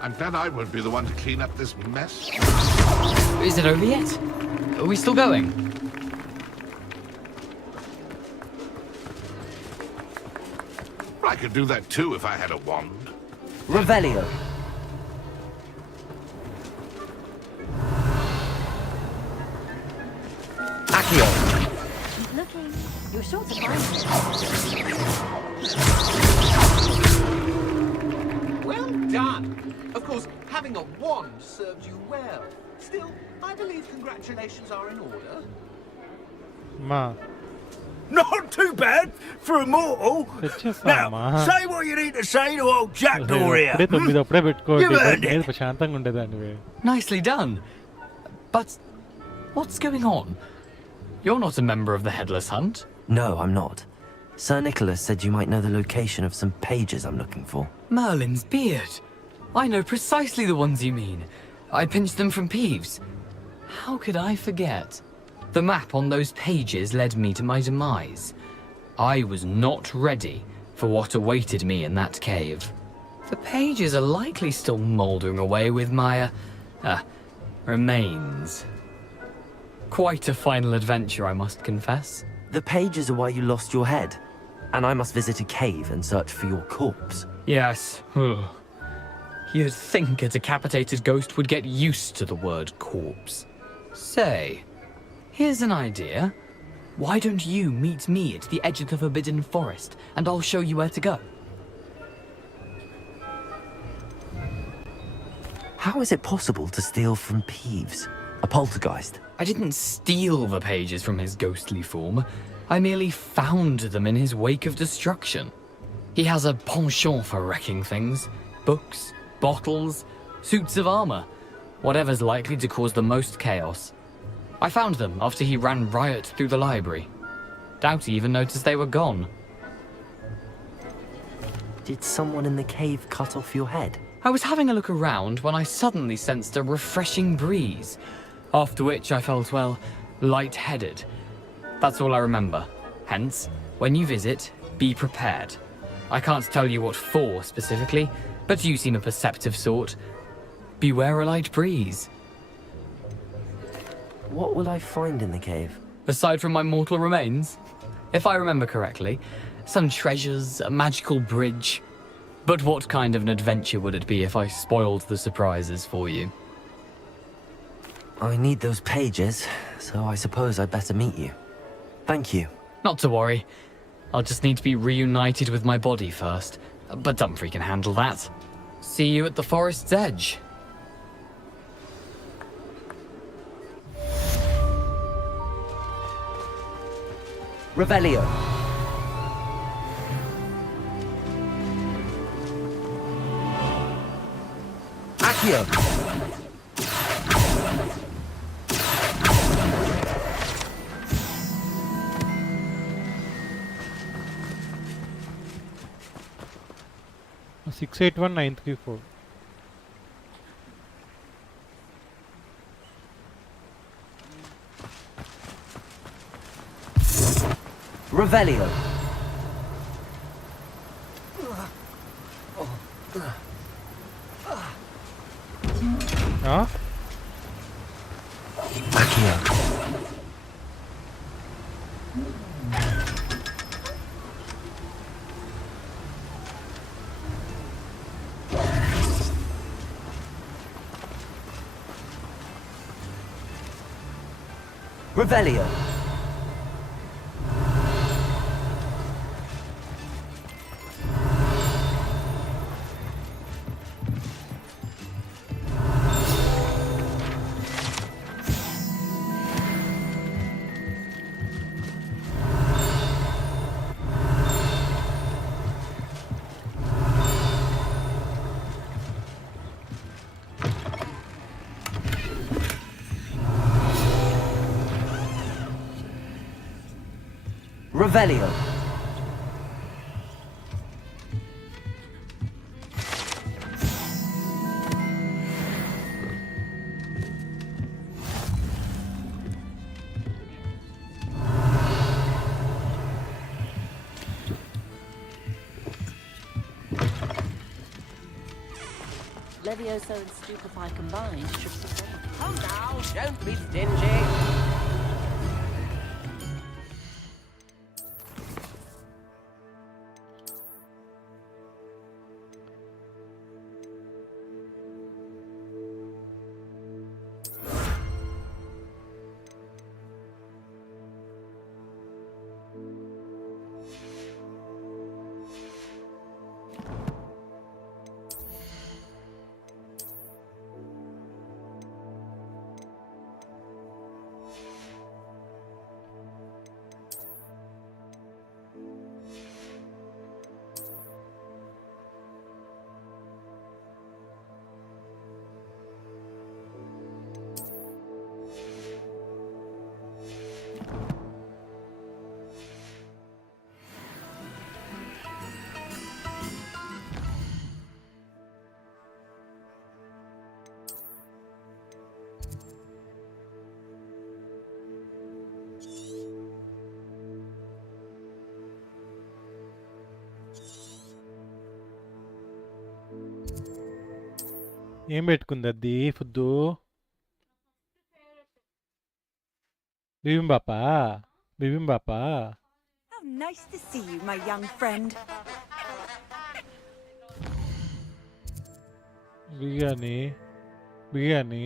I'm glad I won't be the one to clean up this mess. Is it over yet? Are we still going? I could do that too if I had a wand. Revelio. Accio. Keep looking. You're sure to find it. Well done. Of course, having a wand served you well. Still, I believe congratulations are in order. Ma, Not too bad for a mortal. Now, say what you need to say to old Jackdaw here. You've earned it. Nicely done. But what's going on? You're not a member of the Headless Hunt. No, I'm not. Sir Nicholas said you might know the location of some pages I'm looking for. Merlin's beard. I know precisely the ones you mean. I pinched them from Peeves. How could I forget? The map on those pages led me to my demise. I was not ready for what awaited me in that cave. The pages are likely still mouldering away with my, remains. Quite a final adventure, I must confess. The pages are why you lost your head, and I must visit a cave and search for your corpse. Yes. You'd think a decapitated ghost would get used to the word corpse. Say, here's an idea. Why don't you meet me at the edge of the Forbidden Forest, and I'll show you where to go? How is it possible to steal from Peeves? A poltergeist? I didn't steal the pages from his ghostly form. I merely found them in his wake of destruction. He has a penchant for wrecking things. Books, bottles, suits of armor. Whatever's likely to cause the most chaos. I found them after he ran riot through the library. Doubt he even noticed they were gone. Did someone in the cave cut off your head? I was having a look around when I suddenly sensed a refreshing breeze, after which I felt, well, lightheaded. That's all I remember. Hence, when you visit, be prepared. I can't tell you what for specifically, but you seem a perceptive sort. Beware a light breeze. What will I find in the cave? Aside from my mortal remains, if I remember correctly, some treasures, a magical bridge. But what kind of an adventure would it be if I spoiled the surprises for you? I need those pages, so I suppose I'd better meet you. Thank you. Not to worry. I'll just need to be reunited with my body first. But Dumfries can handle that. See you at the forest's edge. Revelio. Accio. A 681934. Revelio. Huh? Accio. Revelio. Revelio. Levioso and Stupefy combined should sustain. Come now, don't be stingy. ఏం పెట్టుకుంది అది food bibimbap bibimbap How nice to see you, my young friend. Biryani biryani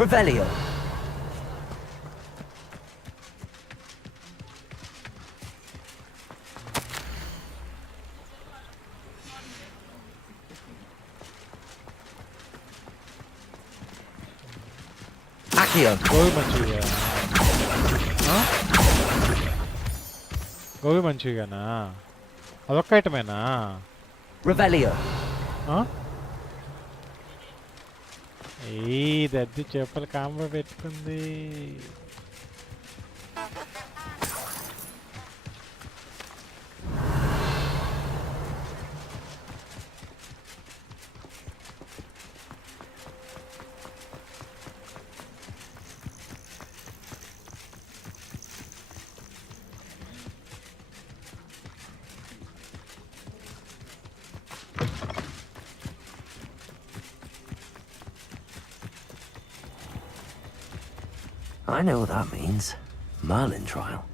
Revelio. Accio. Gobi manchurian gobi మంచూరియానా అదొక్క ఐటమేనా Revelio. ఏ దద్ది చేపల combo పెట్టుకుంది I know what that means. Merlin trial.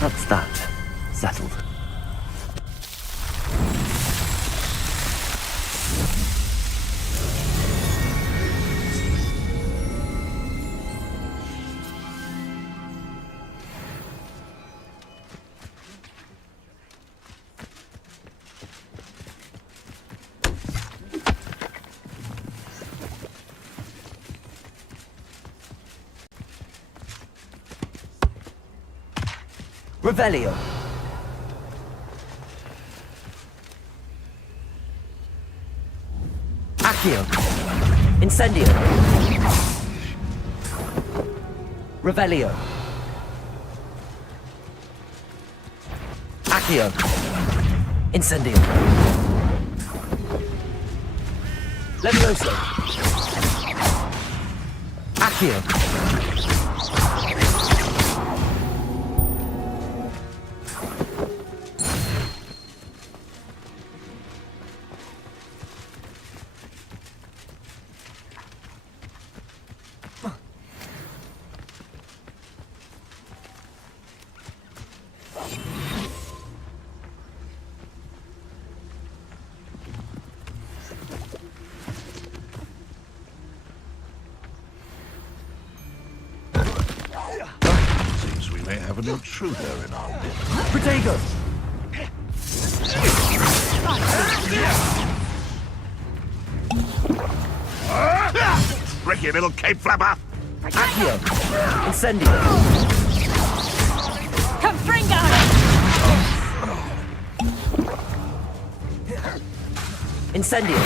That's that. Settled. Revelio. Accio. Incendio. Revelio. Accio. Incendio. Levioso. Accio. Seems we may have an intruder in our midst. Protego! Ricky, little cape flapper! Accio! Incendio! Confringo! Incendio!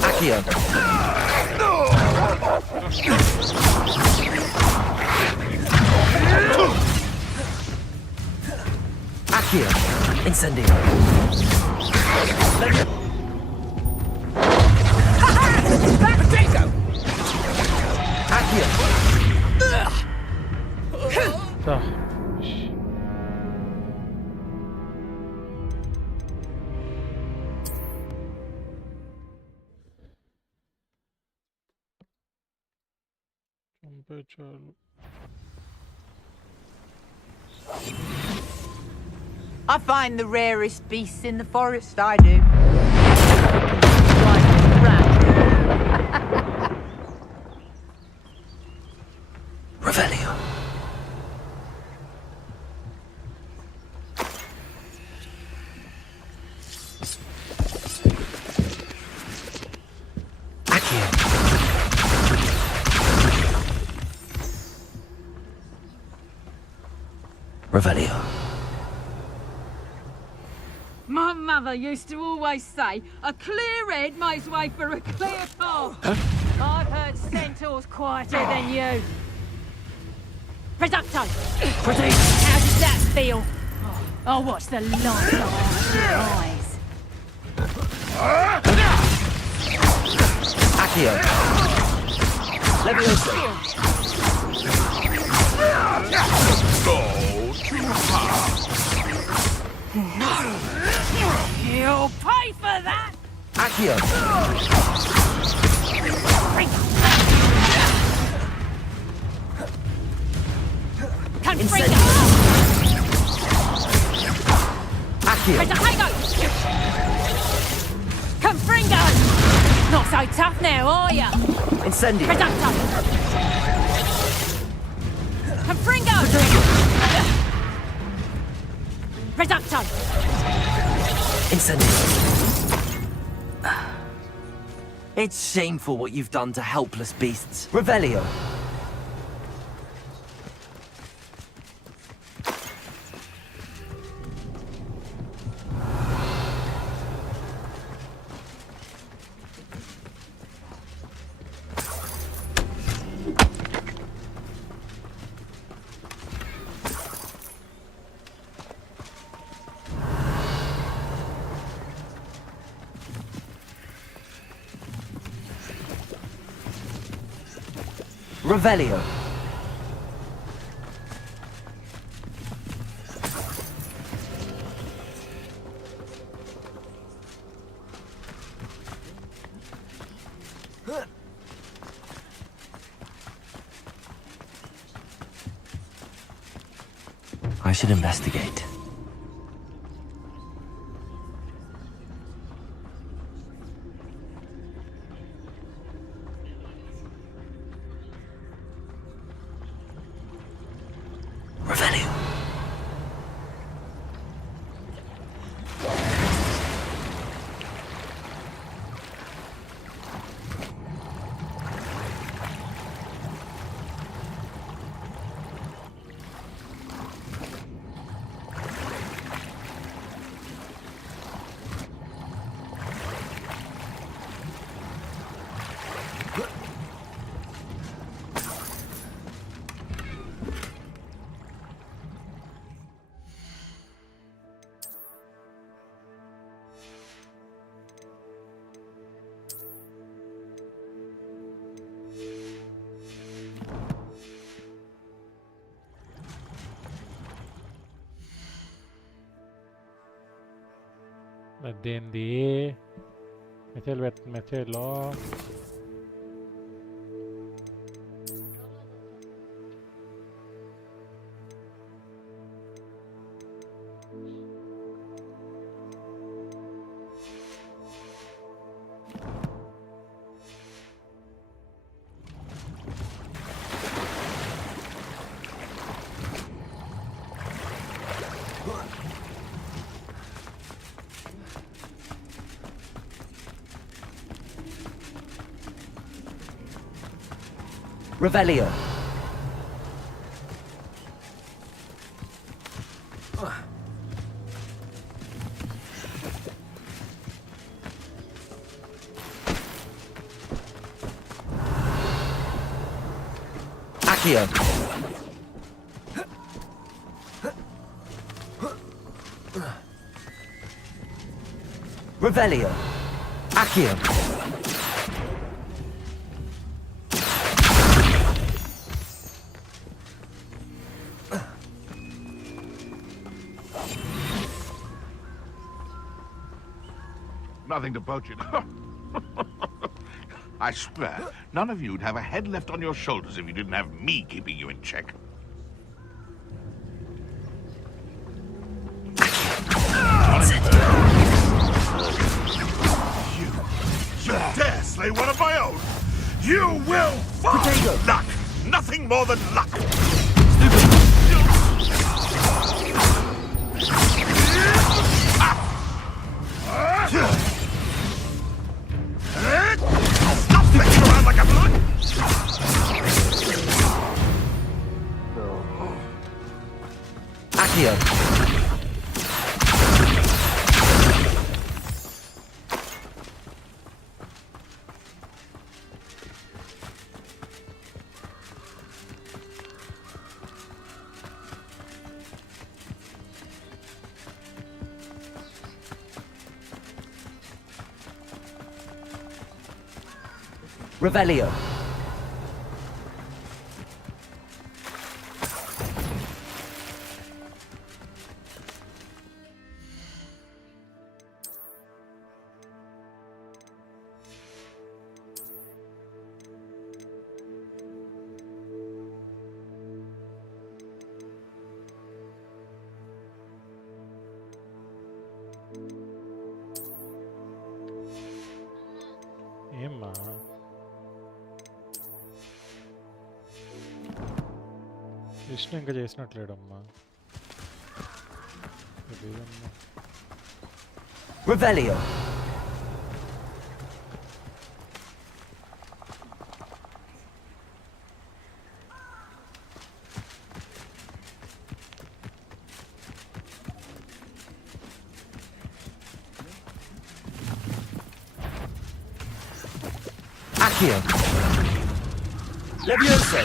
Accio! Accio! Incendio! Potato! Accio! I find the rarest beasts in the forest, I do. Revelio. Accio. Revelio. Mamma mother used to always say, a clear head makes way for a clear path. I've heard centaurs quieter than you. Risotto! Pretty! How does that feel? Oh, what's the light of your eyes? Accio. Levioso. Go too far. You'll pay for that! Accio. Confringo! Accio. Confringo! Not so tough now, are ya? Incendio. Risotto! Confringo! Risotto! Incendio. It's shameful what you've done to helpless beasts. Revelio. Revelio. I should investigate. అదేంది మెసేజ్లో Revelio. Accio. Revelio. Accio. Nothing to poach it. I swear, none of you'd have a head left on your shoulders if you didn't have me keeping you in check. You dare slay one of my own? You will find luck! Nothing more than luck! Stop flicking around like a blood! Accio. Revelio. ఏమ్మా విష్ణు ఇంకా చేసినట్లేడమ్మా ఇదేదమ్మా Revelio. Accio. Levioso.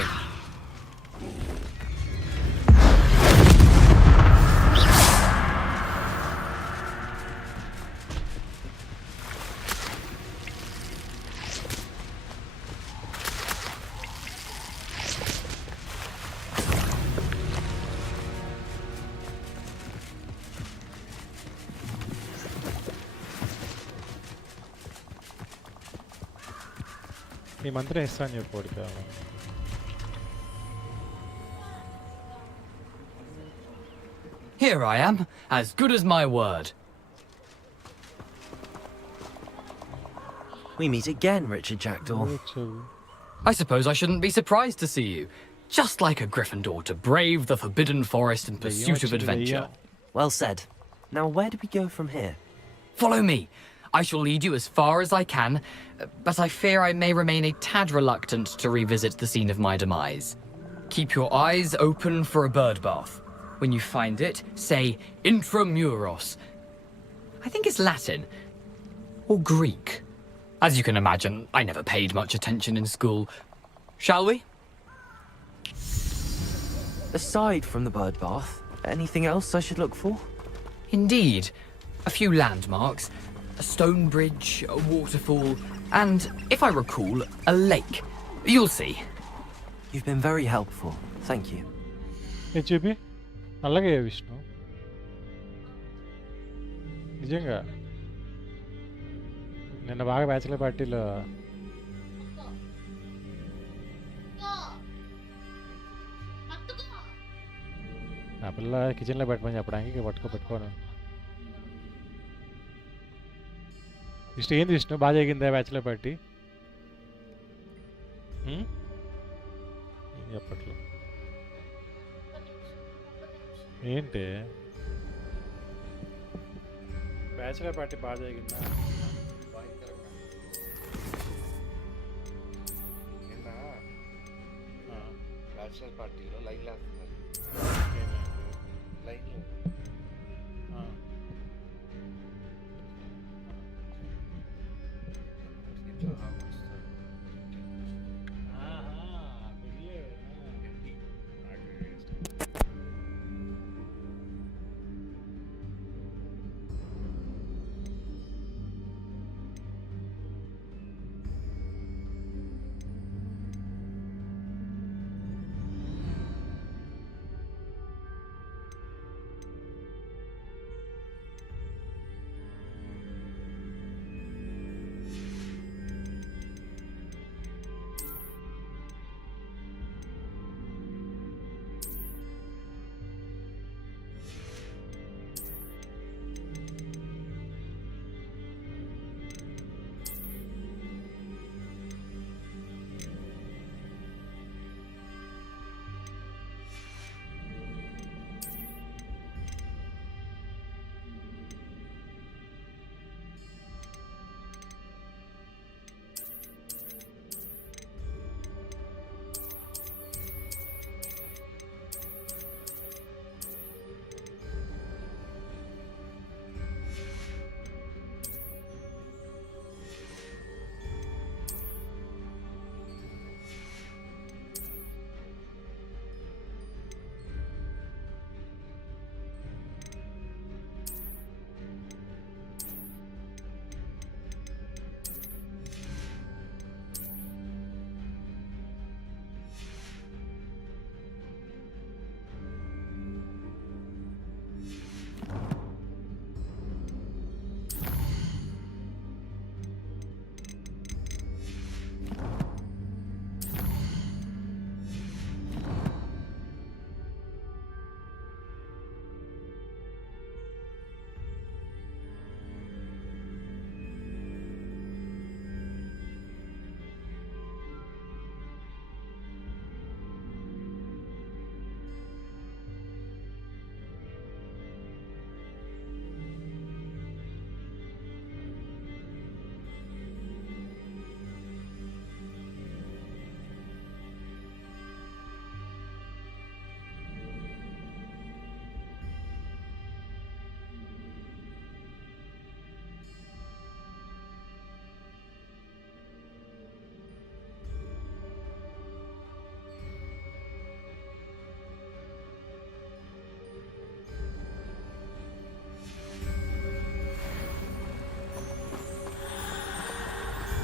ఈ మంత్రం ఇస్తాను చెప్పు వాడికి. Here I am, as good as my word. We meet again, Richard Jackdaw. I suppose I shouldn't be surprised to see you. Just like a Gryffindor to brave the Forbidden Forest in pursuit of adventure. Well said. Now where do we go from here? Follow me. I shall lead you as far as I can, but I fear I may remain a tad reluctant to revisit the scene of my demise. Keep your eyes open for a bird bath. When you find it, say intramuros. I think it's Latin. Or Greek. As you can imagine, I never paid much attention in school. Shall we? Aside from the bird bath, anything else I should look for? Indeed. A few landmarks. A stone bridge, a waterfall, and, if I recall, a lake. You'll see. You've been very helpful. Thank you. ఏ చూపి అలాగే విష్ణు నిజంగా నిన్న బాగా bachelor పార్టీలో నా పిల్ల కిచెన్లో పెట్టమని చెప్పడానికి పట్టుకోను విష్ణు ఏంది విష్ణు బాగా జరిగిందా బ్యాచులర్ పార్టీ చెప్పట్లో ఏంటి బ్యాచులర్ పార్టీ బాగా జరిగిందా నిన్న బ్యాచులర్ పార్టీలో లైన్ లేస్తున్నారు లైన్లో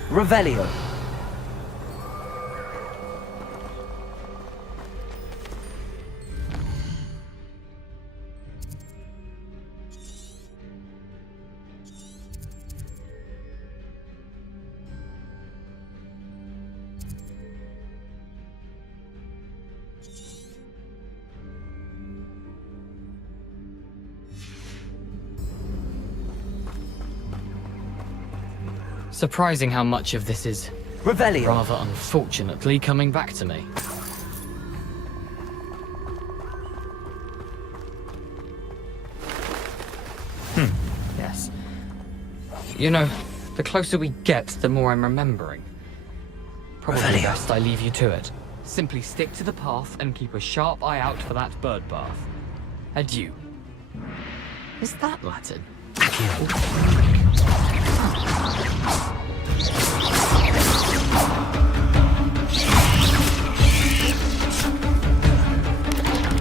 Revelio. Surprising how much of this is Revelio. rather unfortunately coming back to me. Yes. You know, the closer we get, the more I'm remembering. Probably Revelio. best I leave you to it. Simply stick to the path and keep a sharp eye out for that bird bath. Adieu. Is that Latin?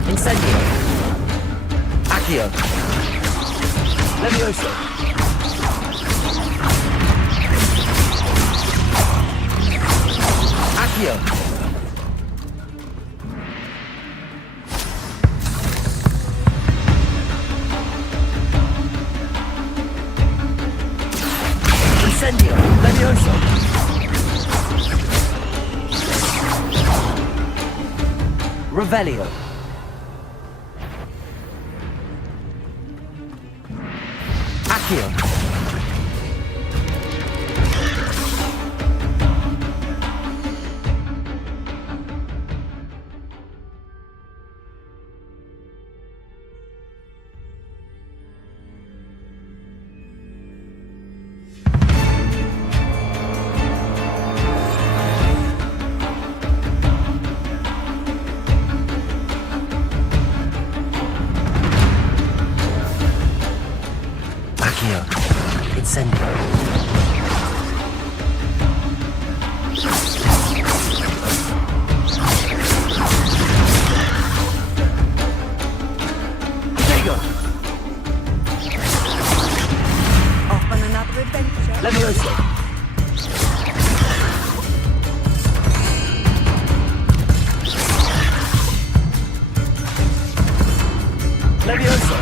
Incendio. Accio. Levioso. Accio. Incendio. Levioso. Revelio. Accio. Incendio. Diego. Off on another adventure. Levioso. Levioso.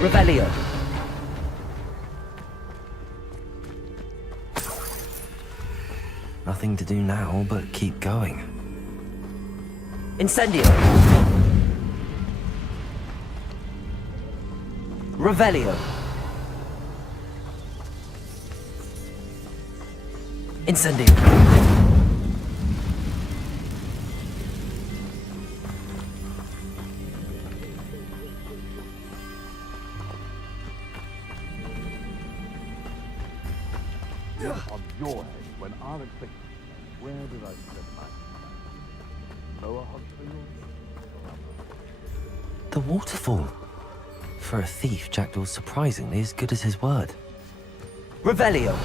Revelio. Nothing to do now but keep going. Incendio. Revelio. Incendio. On your head when I'm expecting. Where did I set my lower hospital? The waterfall. For a thief, Jackdaw's surprisingly as good as his word. Revelio.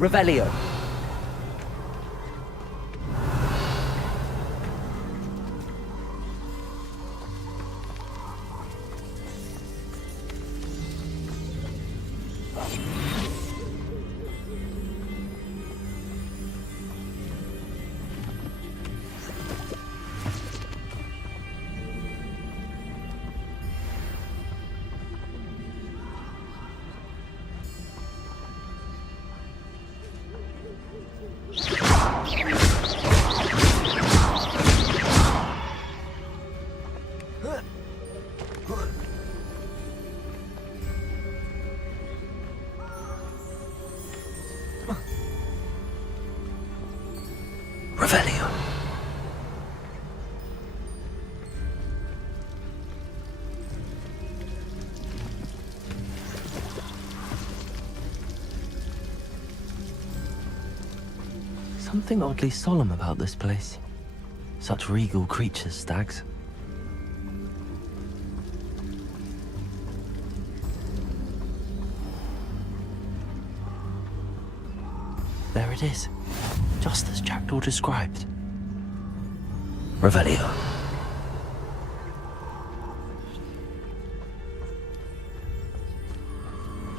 Revelio. Revelio. Something oddly solemn about this place. Such regal creatures, stags. There it is, just as Jackdaw described. Revelio.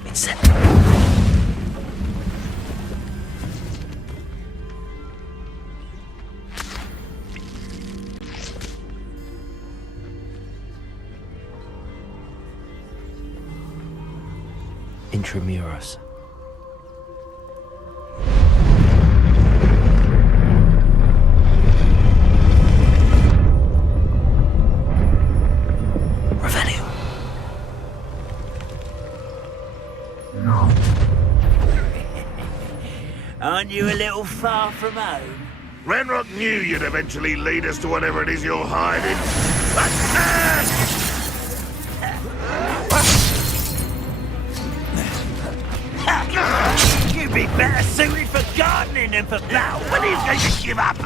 It's set. Intramuros. Revelio. Aren't you a little far from home? Ranrock knew you'd eventually lead us to whatever it is you're hiding. You'd be better suited for gardening than for battle. When are you going to give up?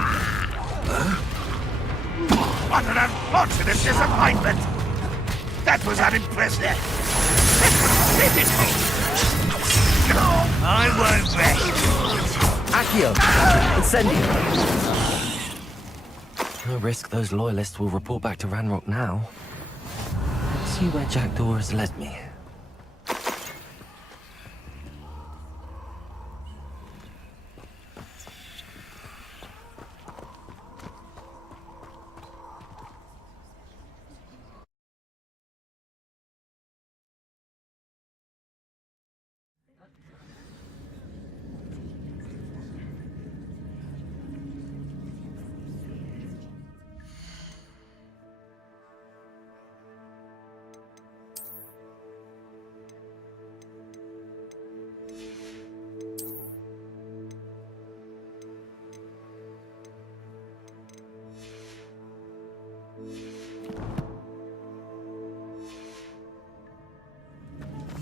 What an unfortunate disappointment! That was unimpressive. I won't rest. Accio. Incendio. No risk those loyalists will report back to Ranrock now. Let's see where Jackdaw has led me.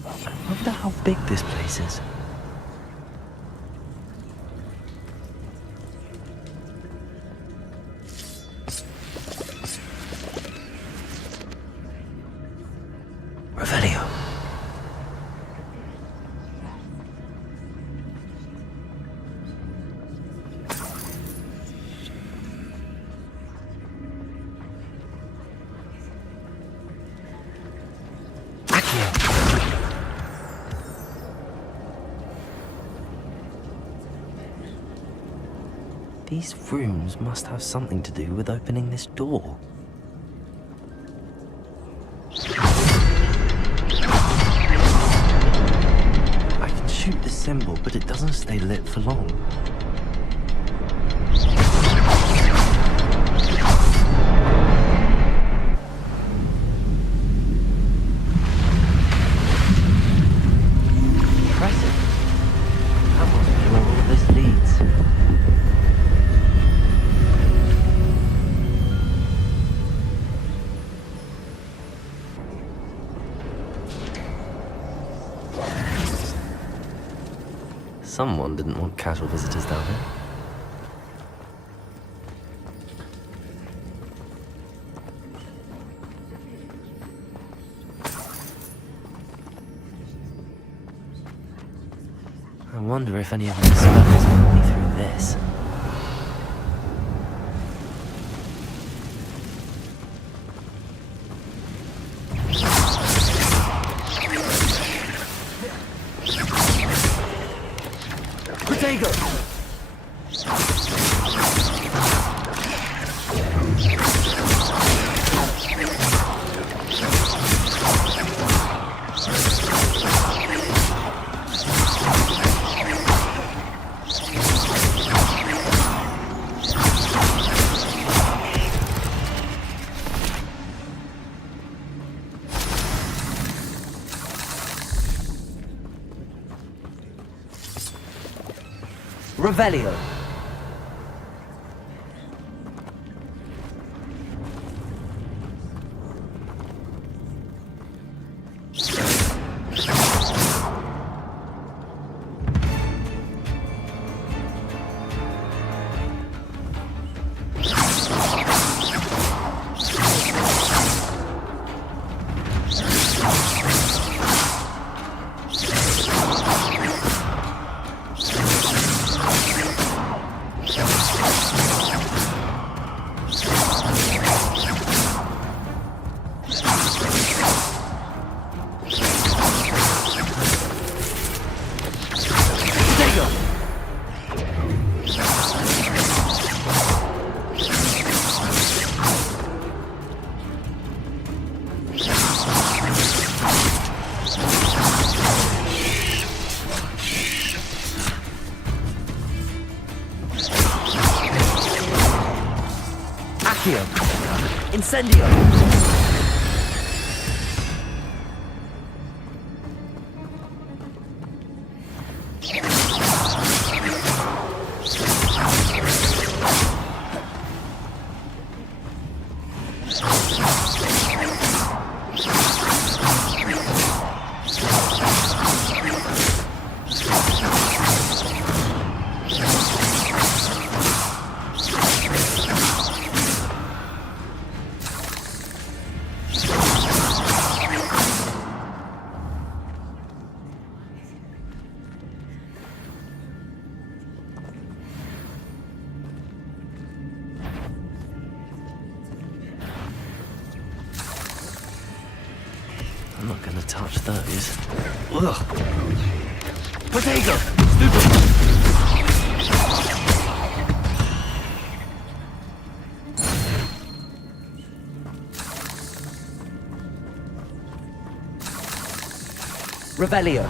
I wonder how big this place is. Revelio. These rooms must have something to do with opening this door. I can shoot the symbol, but it doesn't stay lit for long. Impressive. That must be where all of this leads. Someone didn't want casual visitors down here. I wonder if any of my spells will me through this. Potato! Revelio. Incendio! I'm not gonna touch those. Ugh. Potato! Stupid! Revelio.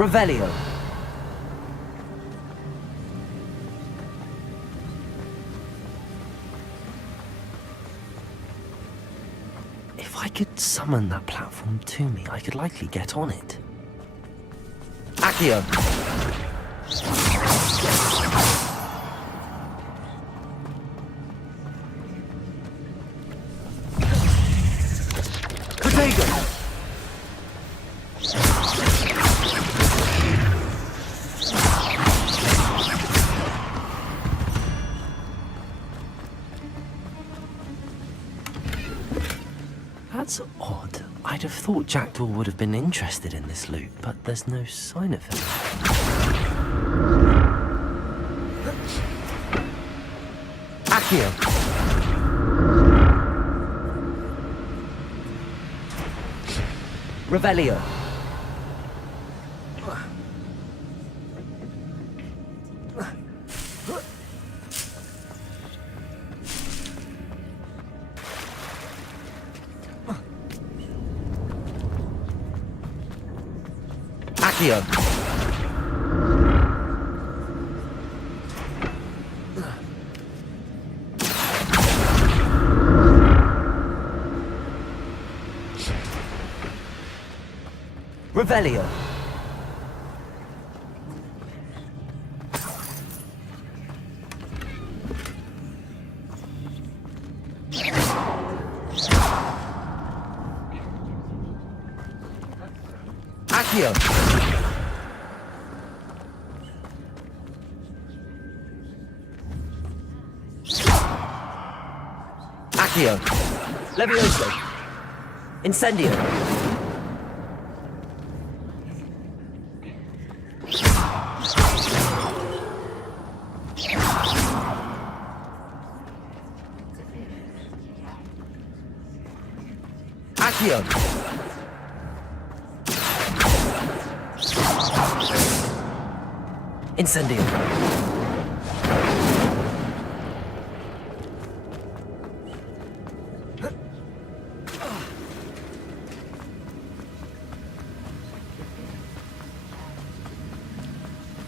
Revelio. If I could summon that platform to me, I could likely get on it. Accio! Potato! That's odd. I'd have thought Jackdaw would have been interested in this loot, but there's no sign of him. Accio! Revelio! Accio! Revelio! Accio! Accio! Levioso! Incendio! Accio! Incendio!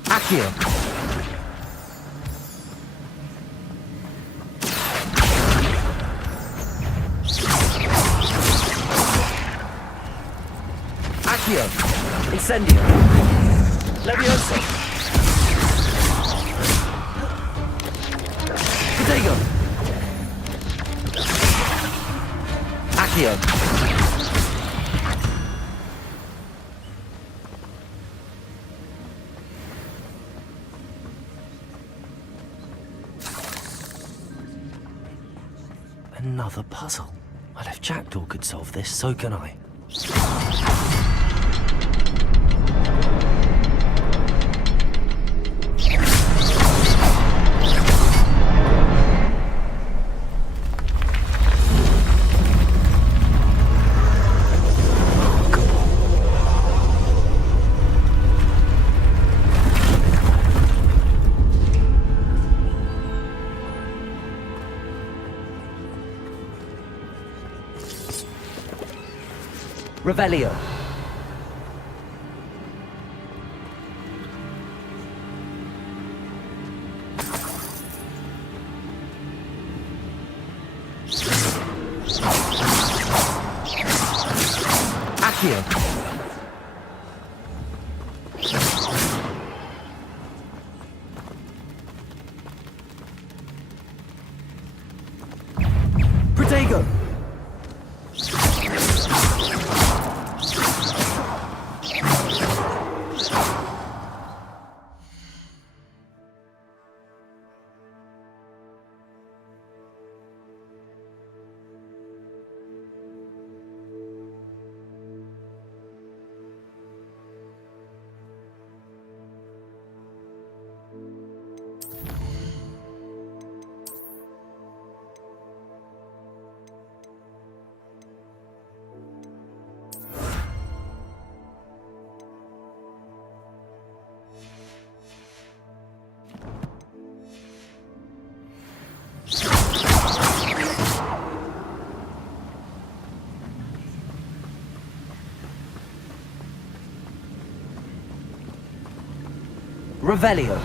Accio! Accio! Incendio! Levioso! Protego! Accio! Another puzzle. Well, if Jackdaw could solve this, so can I. Revelio. Accio. Protego. Revelio.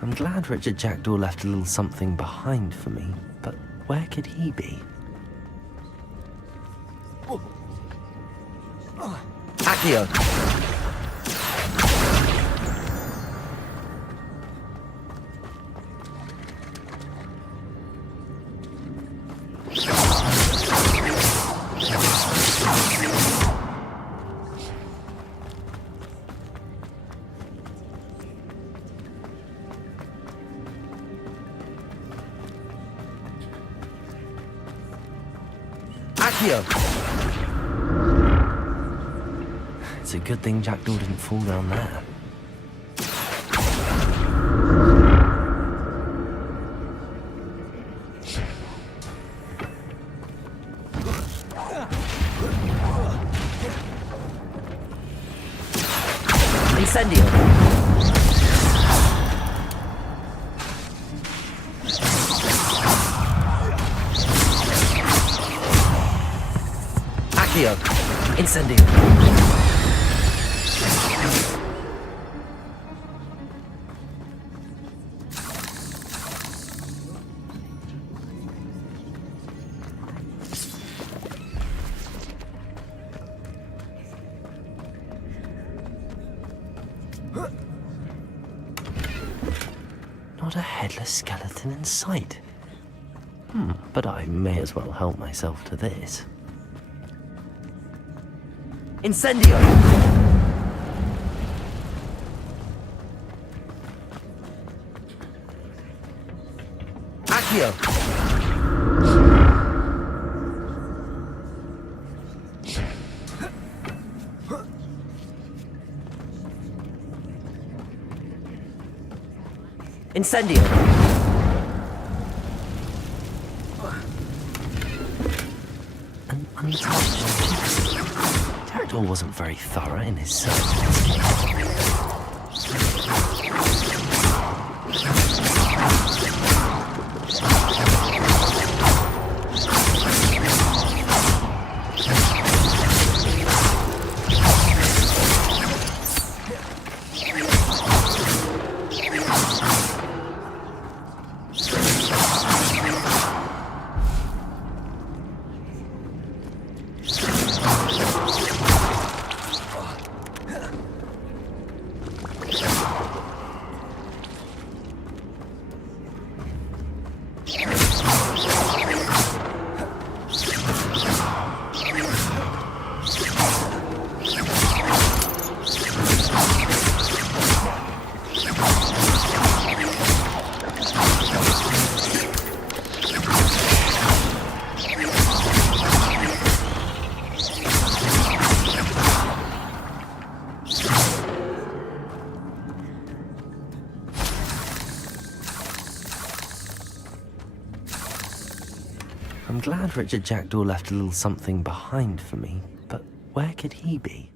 I'm glad Richard Jackdaw left a little something behind for me, but where could he be? Accio. Accio! It's a good thing Jackdaw didn't fall down there. Incendio! Accio! Incendio! Not a headless skeleton in sight. But I may as well help myself to this. Incendio! Accio! Incendio! An untouched. Jackdaw wasn't very thorough in his search. I'm glad Richard Jackdaw left a little something behind for me, but where could he be?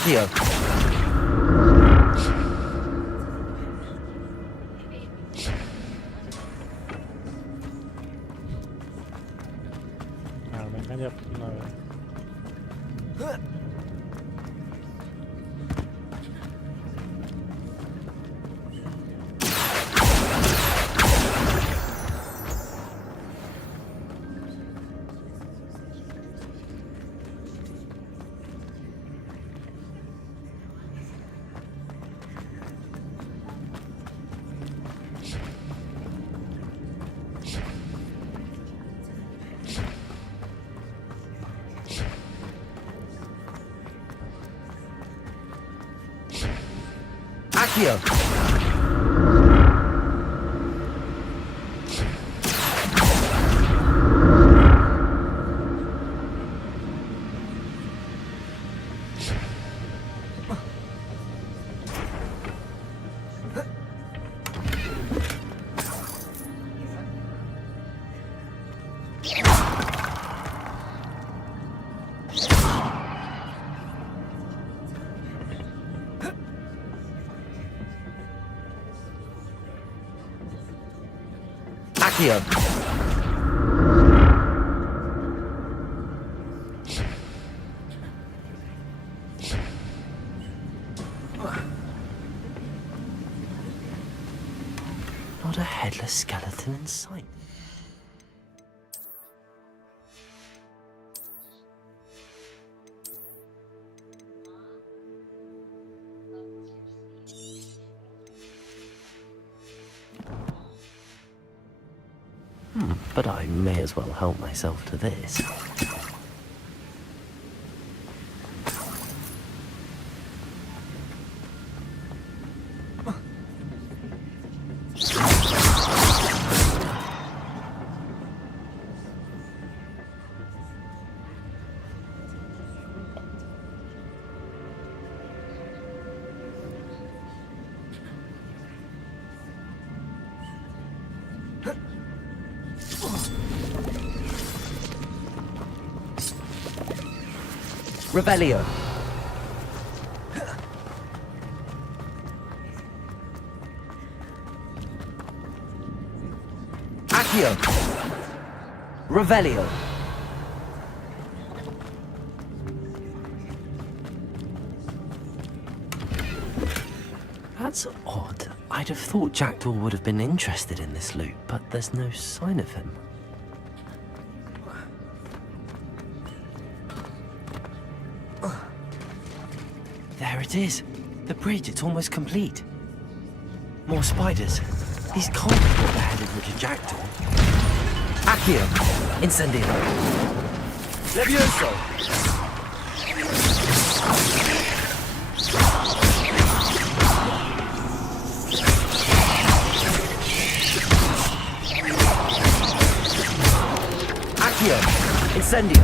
Accio. Mereka చెప్తున్నారు. Accio. Accio. Not a headless skeleton in sight. But I may as well help myself to this. Revelio. Accio. Revelio. That's odd. I'd have thought Jackdaw would have been interested in this loot, but there's no sign of him. There it is. The bridge, it's almost complete. More spiders. These can't be what they're headed with a Jackdaw. Accio. Incendio. Levioso. Accio. Incendio.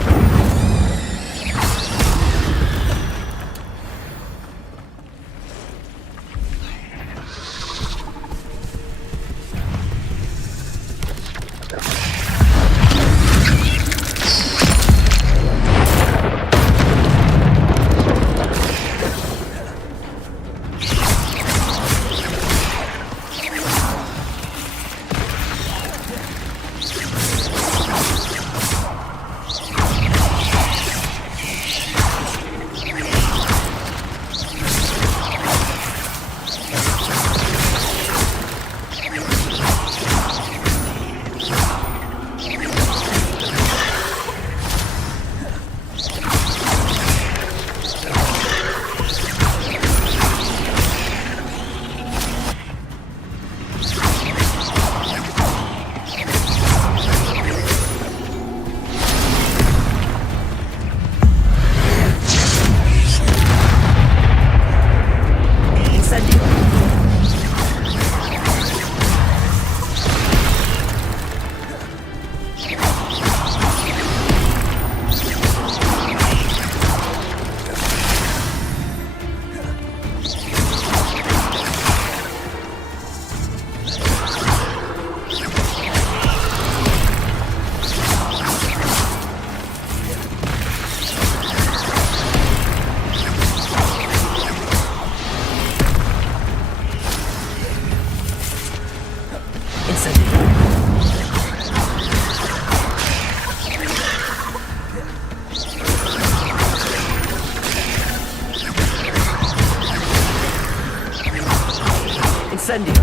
Incendio.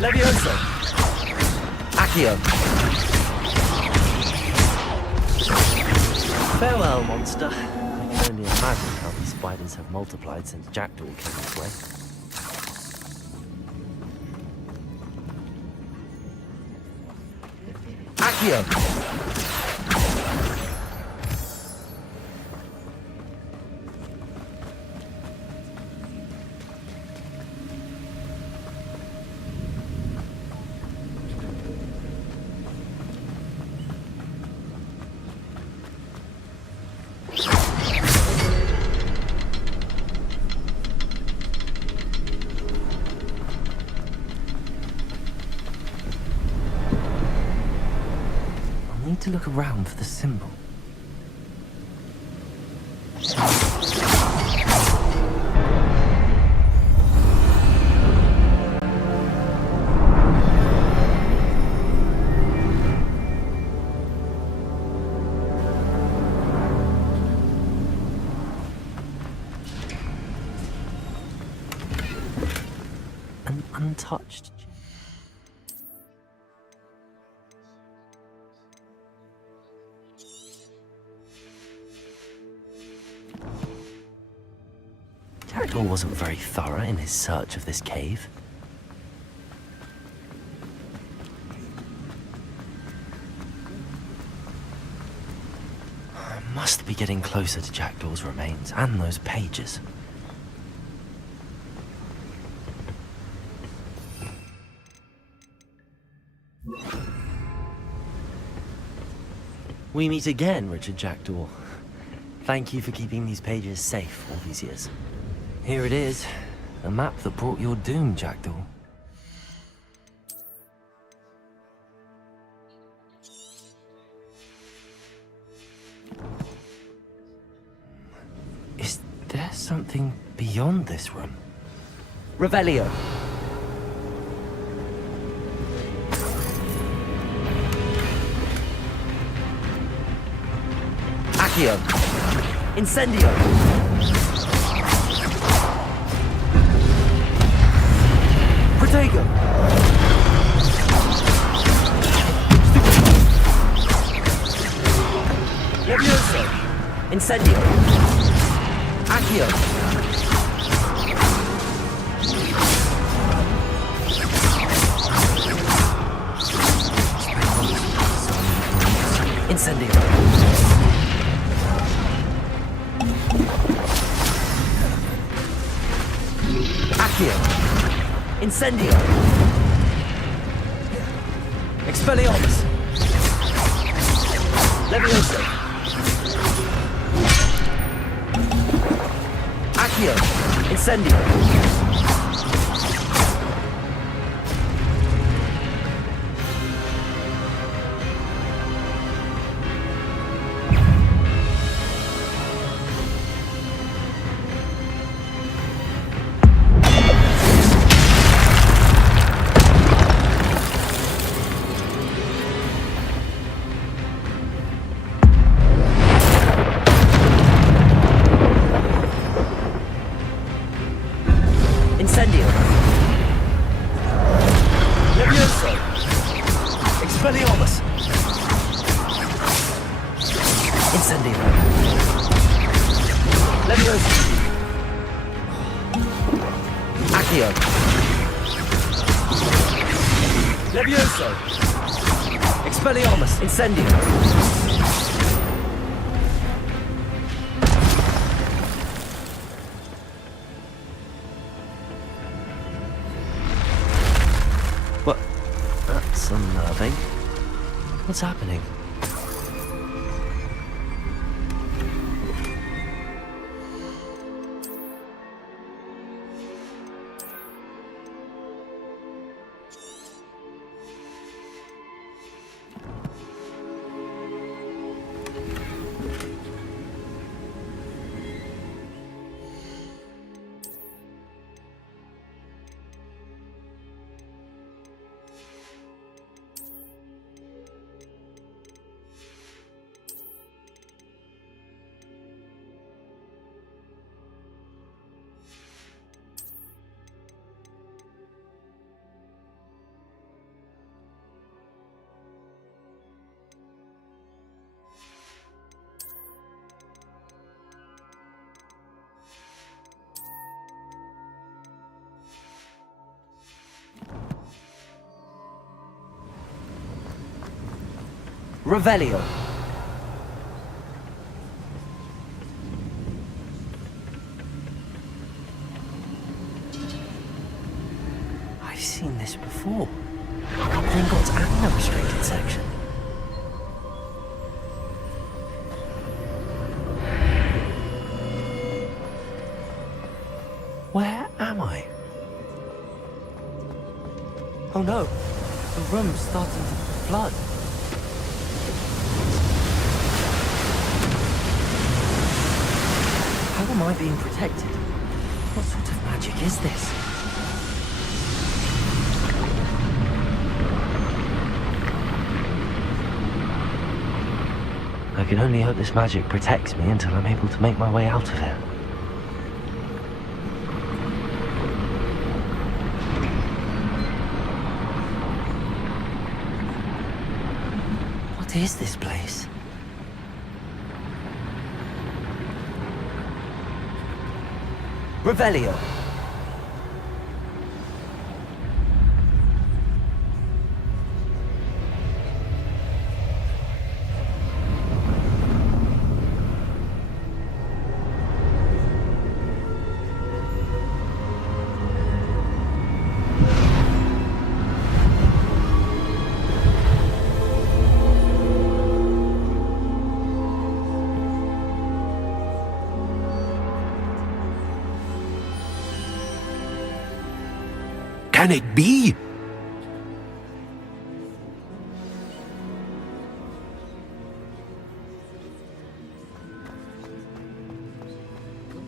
Levioso. Accio. Farewell, monster. I can only imagine how these spiders have multiplied since Jackdaw came this way. Accio. To look around for the symbol. An untouched. Jackdaw wasn't very thorough in his search of this cave. I must be getting closer to Jackdaw's remains and those pages. We meet again, Richard Jackdaw. Thank you for keeping these pages safe all these years. Here it is, a map that brought your doom, Jackdaw. Is there something beyond this room? Revelio. Accio. Incendio. Protego. Levioso. Incendio. Accio. Incendio. Accio. Incendio. Expelliarmus. Levioso. Accio. Incendio. Incendio. Levioso. Expelliarmus. Incendio. Levioso. Accio. Levioso. Expelliarmus. Incendio. What? That's unnerving. What's happening? Revelio. I've seen this before. Gringotts and illustrated section. Where am I? Oh no, the room's starting to flood. How am I being protected? What sort of magic is this? I can only hope this magic protects me until I'm able to make my way out of here. What is this place? Revelio. Can it be?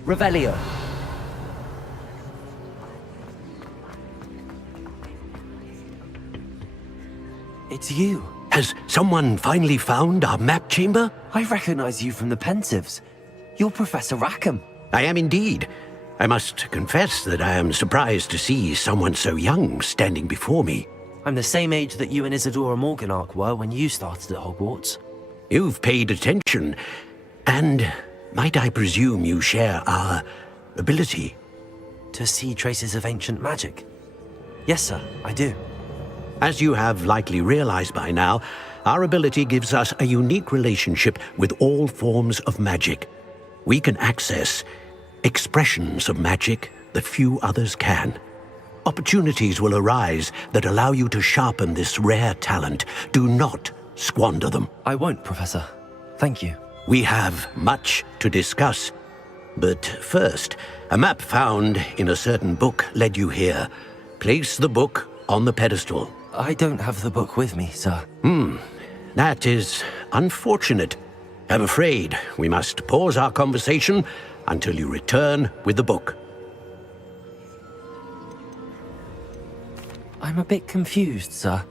Revelio. It's you. Has someone finally found our map chamber? I recognize you from the Pensives. You're Professor Rackham. I am indeed. I must confess that I am surprised to see someone so young standing before me. I'm the same age that you and Isadora Morganach were when you started at Hogwarts. You've paid attention, and might I presume you share our ability? To see traces of ancient magic? Yes, sir, I do. As you have likely realized by now, our ability gives us a unique relationship with all forms of magic. We can access expressions of magic that few others can. Opportunities will arise that allow you to sharpen this rare talent. Do not squander them. I won't, Professor. Thank you. We have much to discuss. But first, a map found in a certain book led you here. Place the book on the pedestal. I don't have the book with me, sir. That is unfortunate. I'm afraid we must pause our conversation until you return with the book. I'm a bit confused, sir.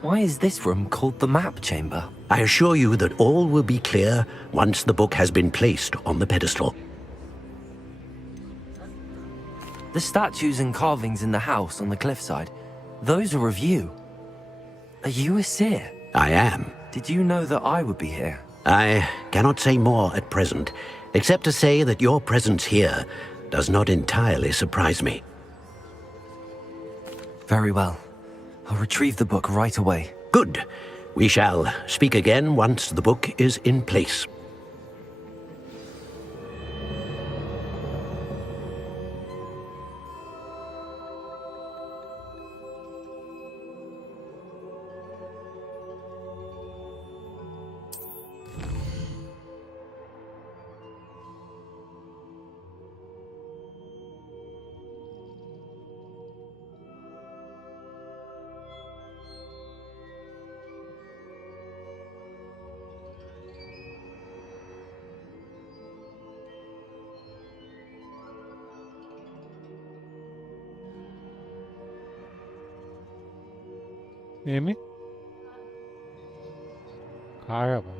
Why is this room called the map chamber? I assure you that all will be clear once the book has been placed on the pedestal. The statues and carvings in the house on the cliffside, those are of you. Are you a seer? I am. Did you know that I would be here? I cannot say more at present, except to say that your presence here does not entirely surprise me. Very well. I'll retrieve the book right away. Good. We shall speak again once the book is in place. Amy? Kaya ba?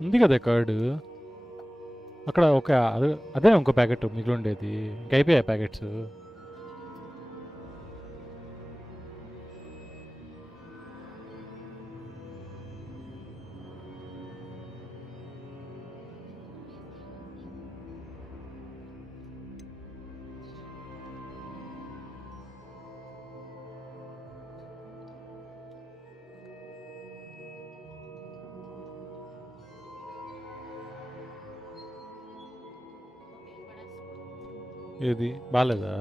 ఉంది కదా curd అక్కడ ఒక అదే ఇంకో packet మిగిలి ఉండేది ఇంక అయిపోయాయి ప్యాకెట్స్ ఏది బాగాలేదా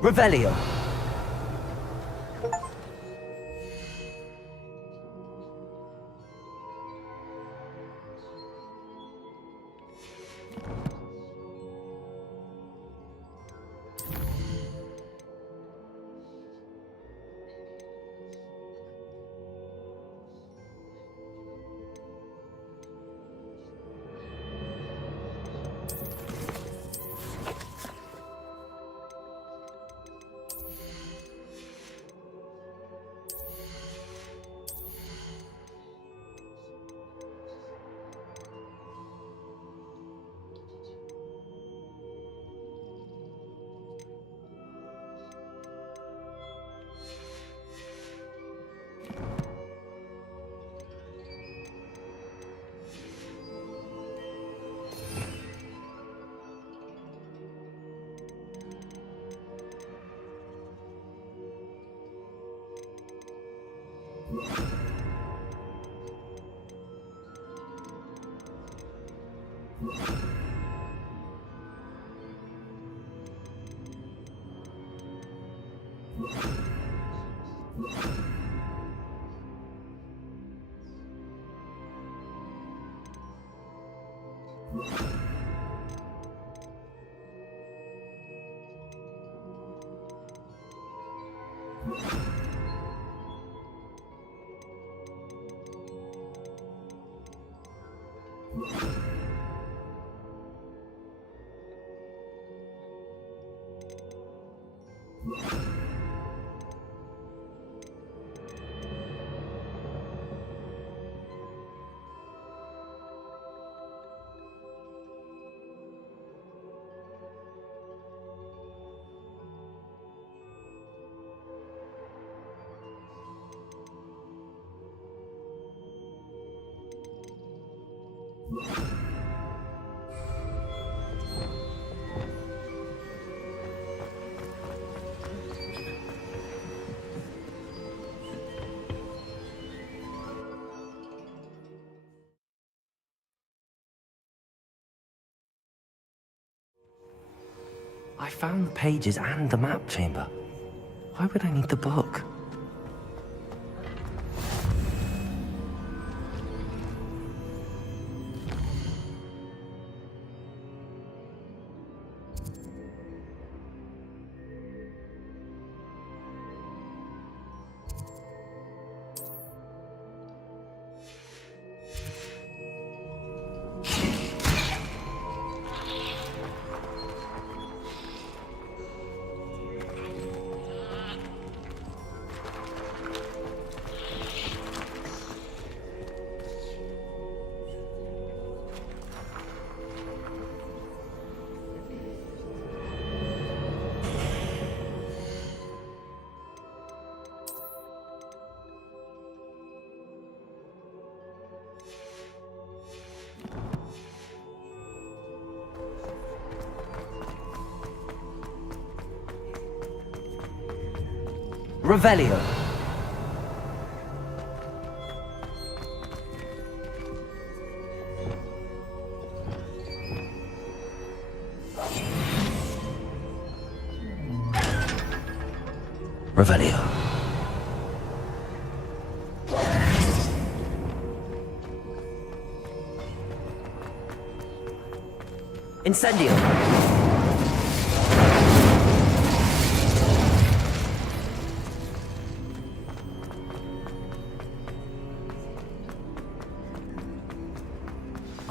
Revelio. I found the pages and the map chamber. Why would I need the book? Revelio. Revelio. Incendio.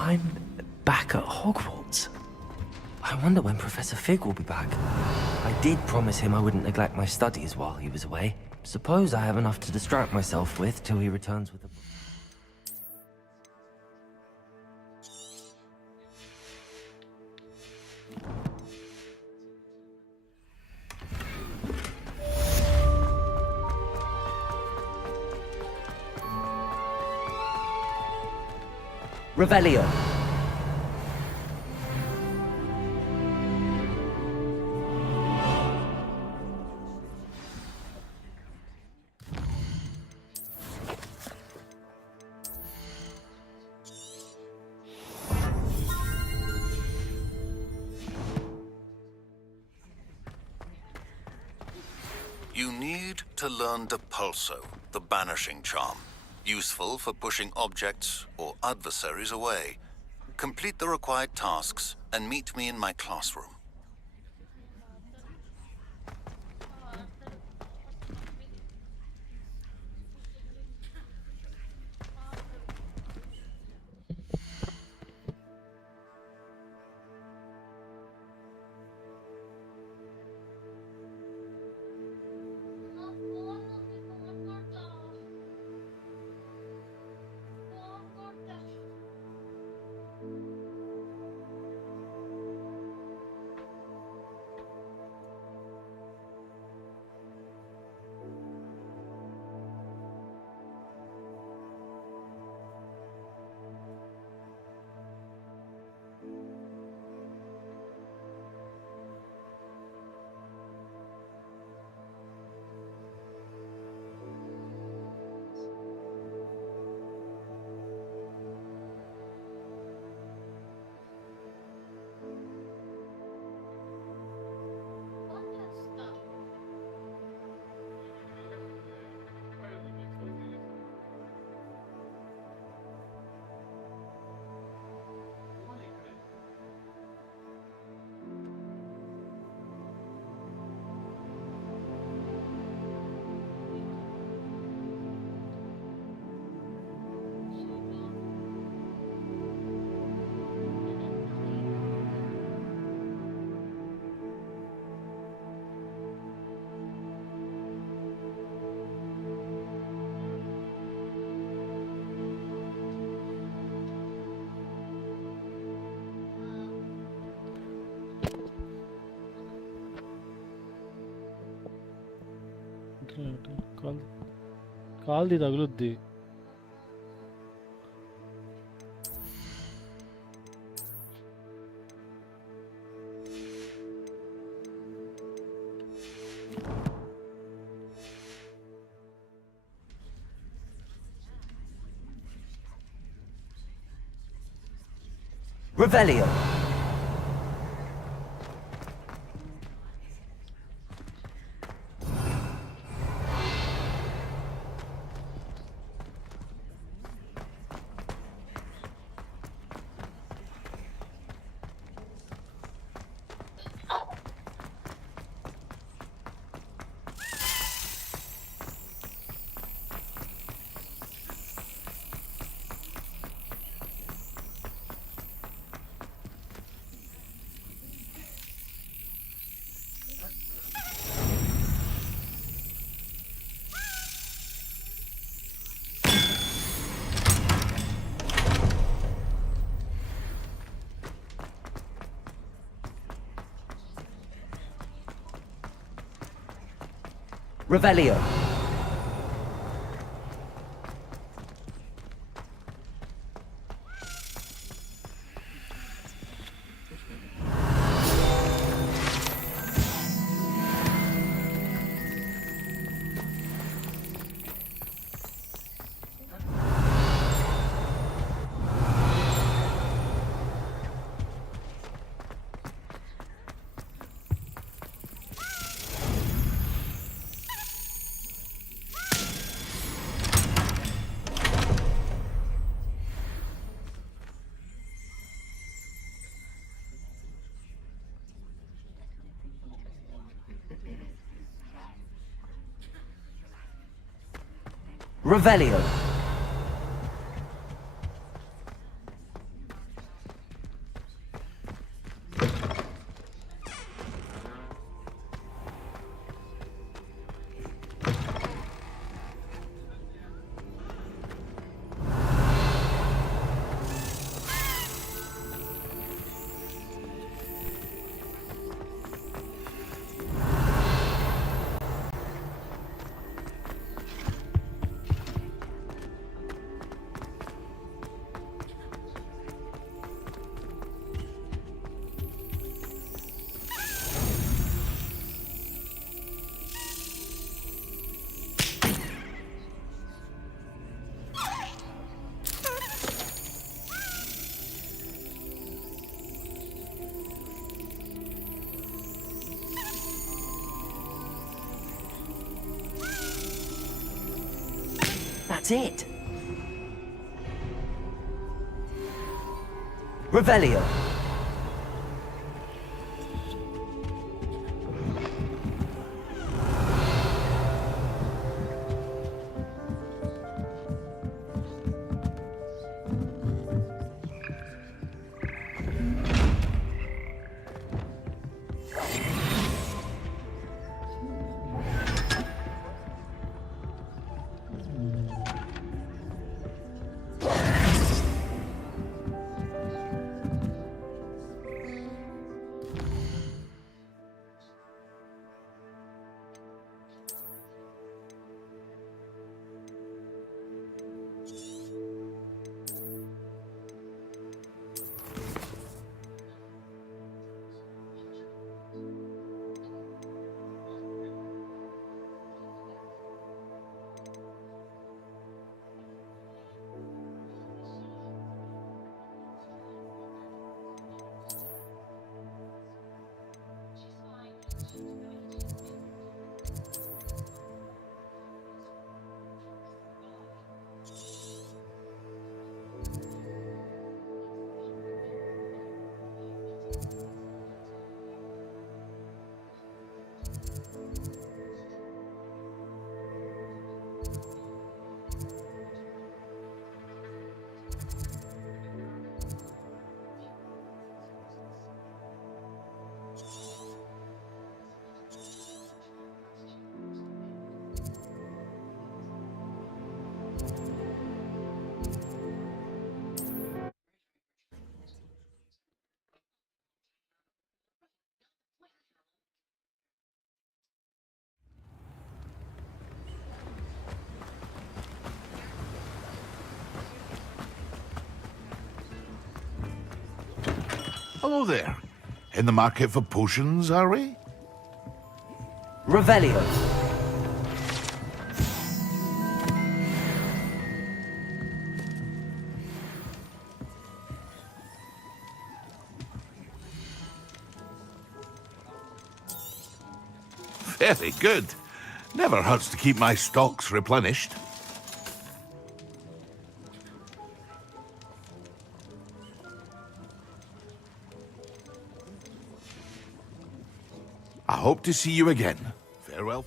I'm back at Hogwarts. I wonder when Professor Fig will be back. I did promise him I wouldn't neglect my studies while he was away. Suppose I have enough to distract myself with till he returns with a book. Revelio. You need to learn Depulso, the banishing charm. Useful for pushing objects or adversaries away. Complete the required tasks and meet me in my classroom. కాల్ది తగులుద్ది. Revelio. Revelio. Revelio. That's it. Revelio. Hello there. In the market for potions, are we? Revelio. Very good. Never hurts to keep my stocks replenished. I hope to see you again. Farewell.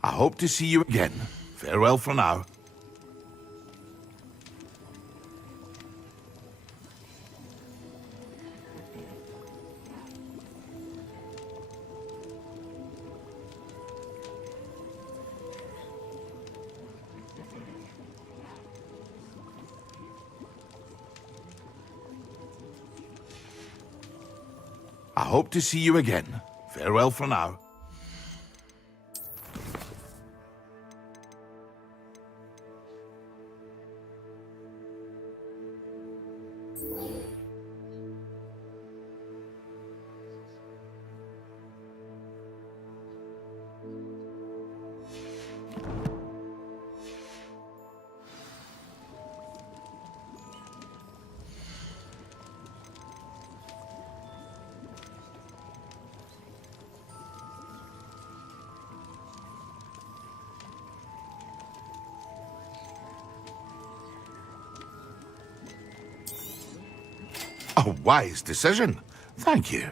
I hope to see you again. Farewell for now. I hope to see you again. Farewell for now. A wise decision. Thank you.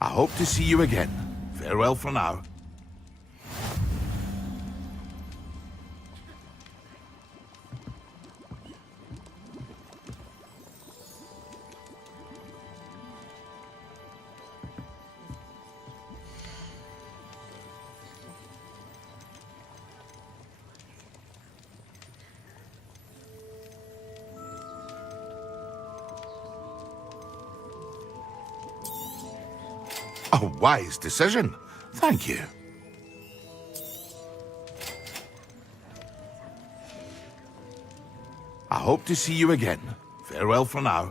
I hope to see you again. Farewell for now. A wise decision. Thank you. I hope to see you again. Farewell for now.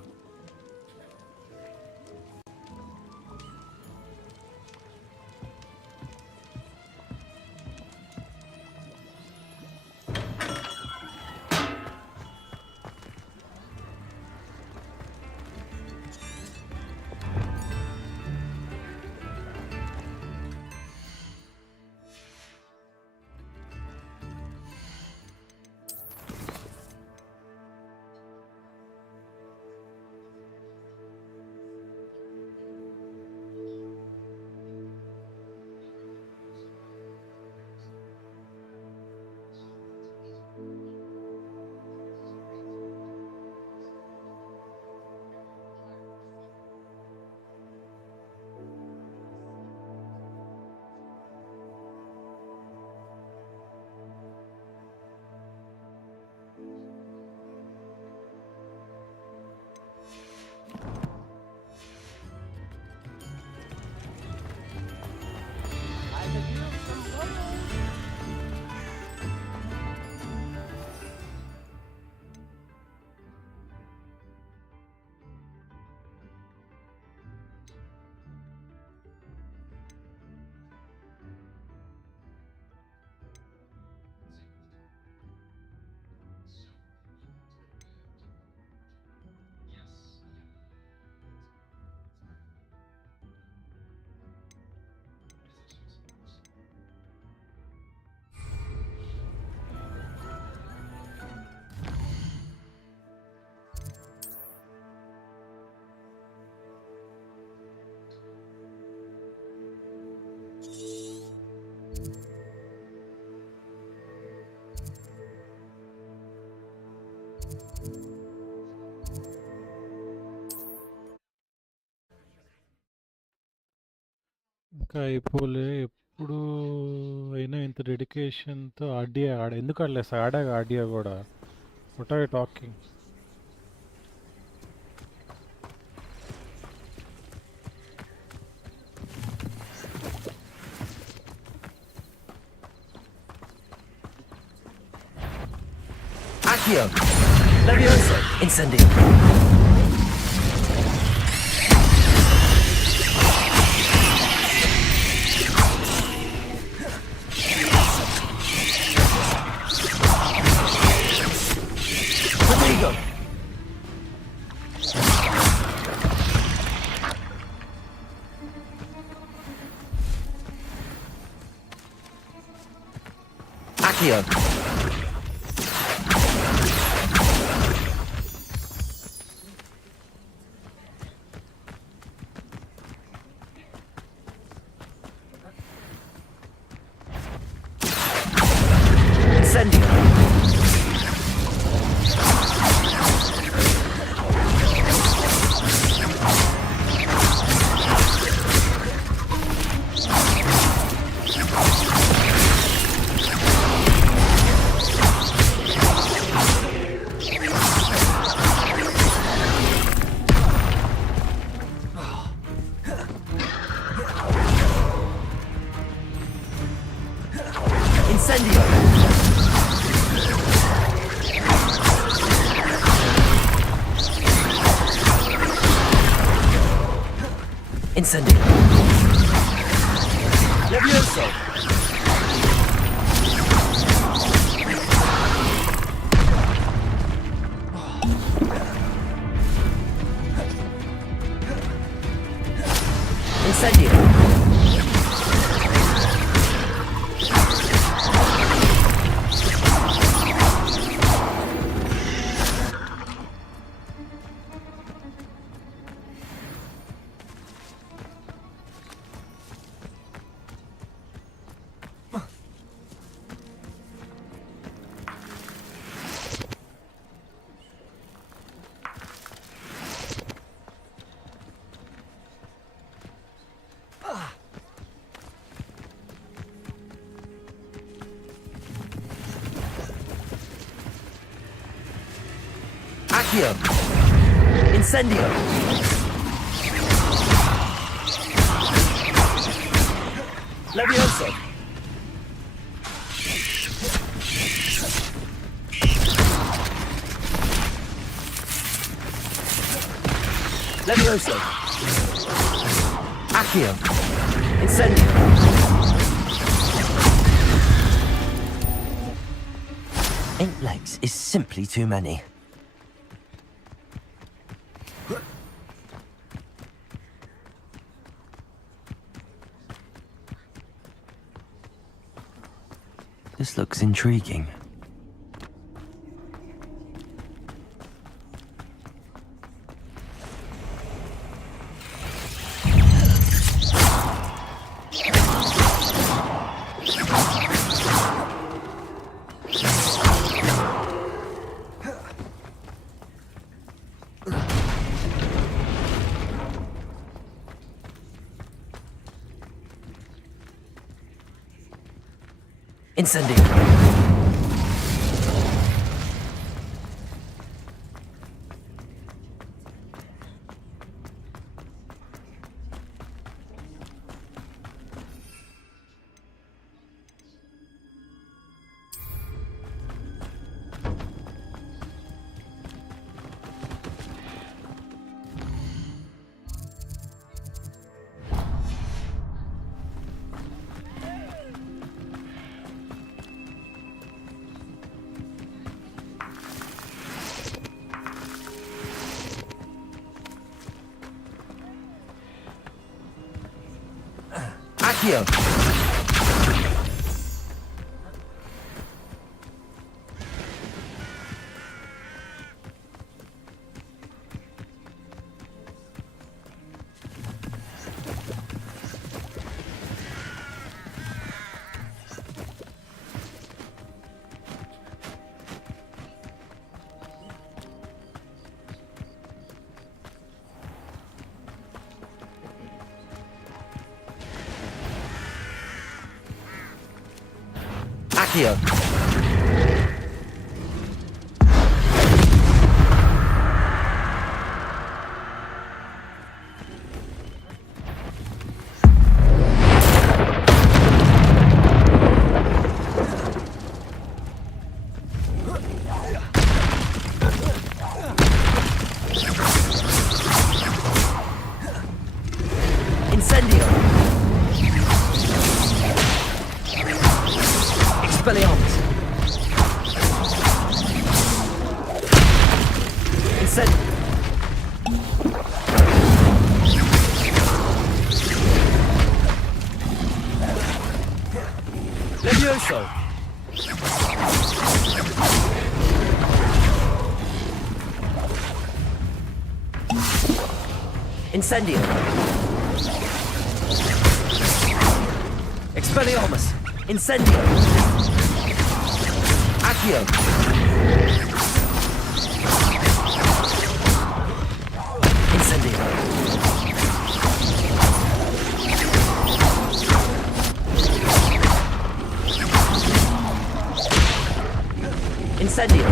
ఇంకా అయిపోలే. ఎప్పుడు అయినా ఇంత డెడికేషన్తో ఆర్డియా ఎందుకు ఆడలేదు sir? ఆడాక ఆర్డియా కూడా. What are you talking? Accio! Levioso! Incendio! Rodrigo! Accio! Incendio! Incendio! Incendio! Levioso! Incendio! Accio! Incendio! Levioso! Levioso! Accio! Incendio! 8 legs is simply too many. This looks intriguing. Incendio! Accio! Accio! Incendio! Expelliarmus! Incendio! Levioso! Incendio! Expelliarmus! Incendio! Accio! Incendio! Incendio!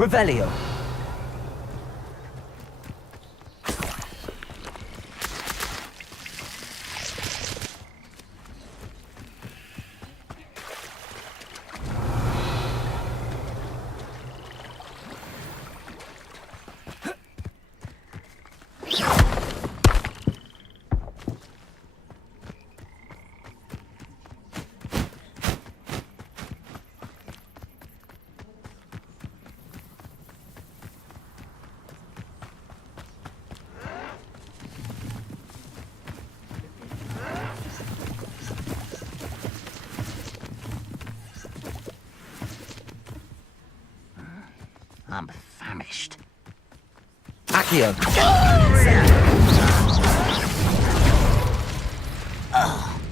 Revelio. I'm famished. Accio.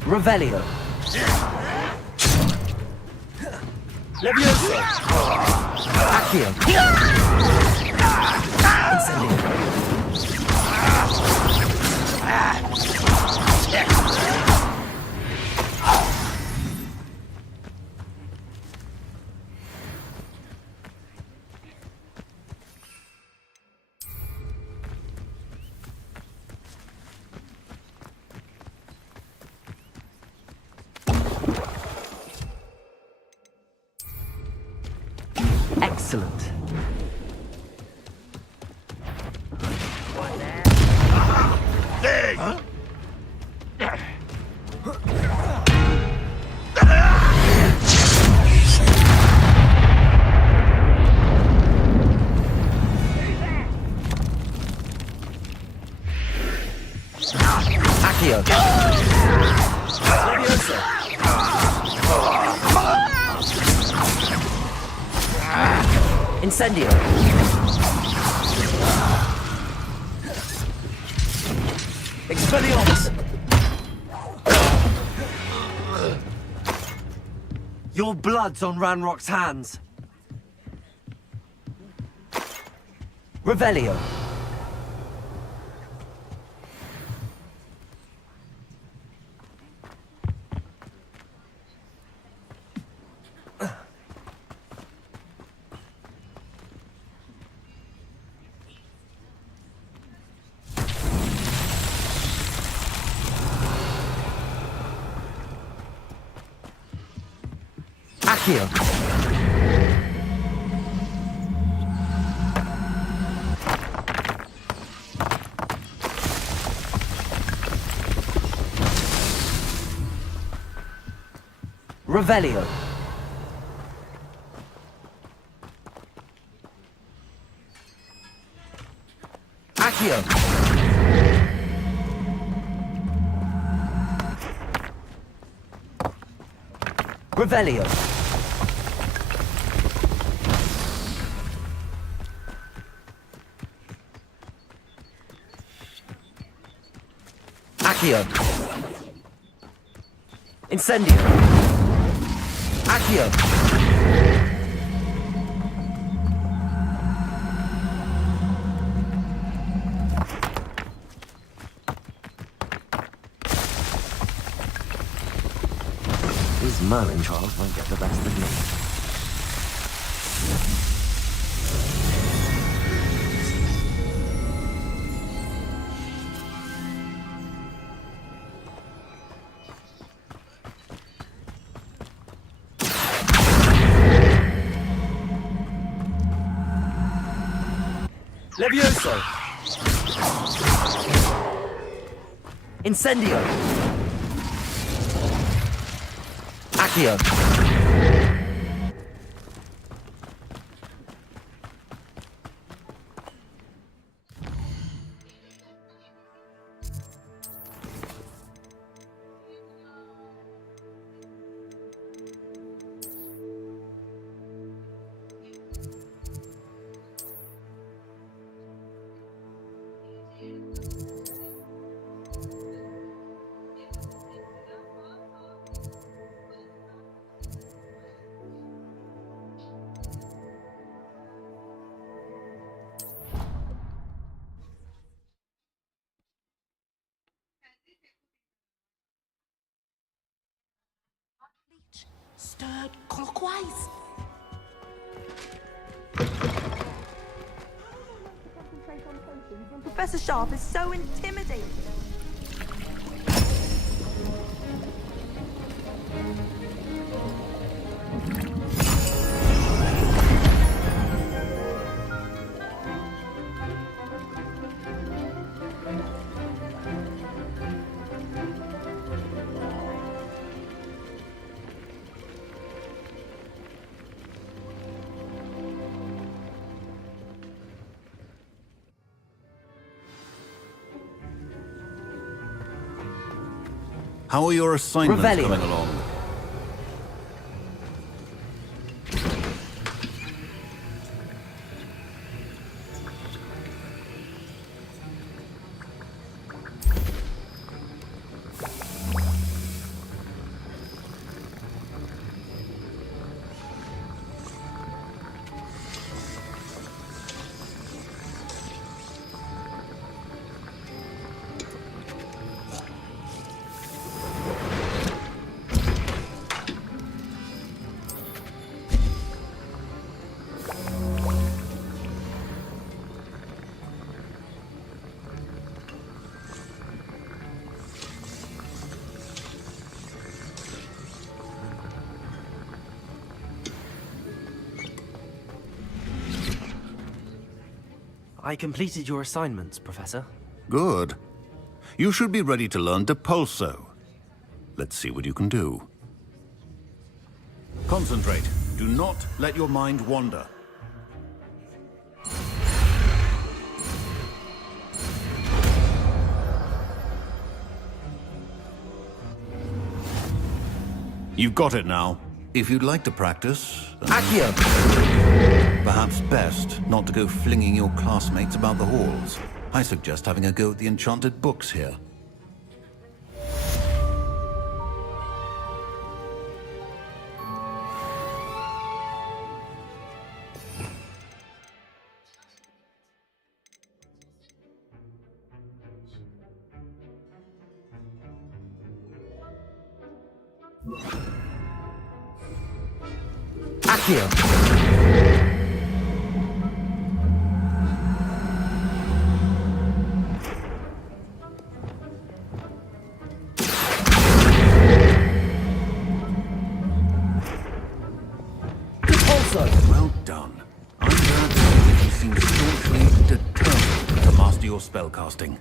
Revelio. Levioso. Accio. Incendio. Excellent. Hey! Huh? Accio. Incendio. Expelliarmus. Your blood's on Ranrock's hands. Revelio. Accio. Revelio. Accio. Revelio. Accio. Incendio. Accio. These Merlin trials won't get the best of me. Levioso. Incendio. Accio. Stirred clockwise. when Professor Sharp is so intimidating. How are your assignments Revelio. coming along? I completed your assignments, Professor. Good. You should be ready to learn Depulso. Let's see what you can do. Concentrate. Do not let your mind wander. You've got it now. If you'd like to practice... Accio! Perhaps best not to go flinging your classmates about the halls. I suggest having a go at the enchanted books here. Accio! Well done. I'm glad to see that you seem staunchly determined to master your spellcasting.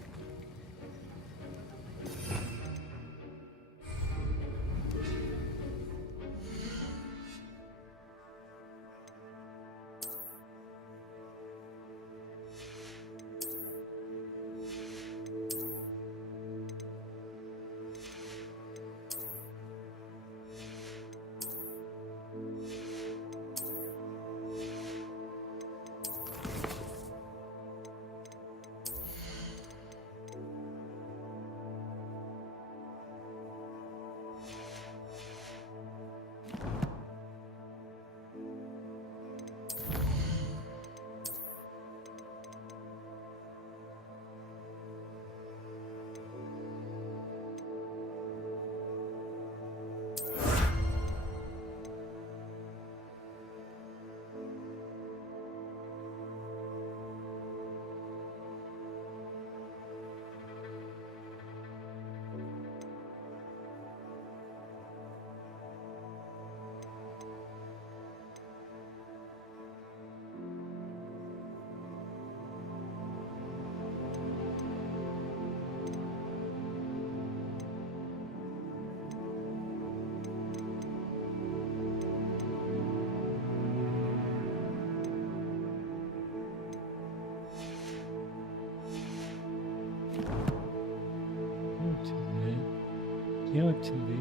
ఏమొచ్చింది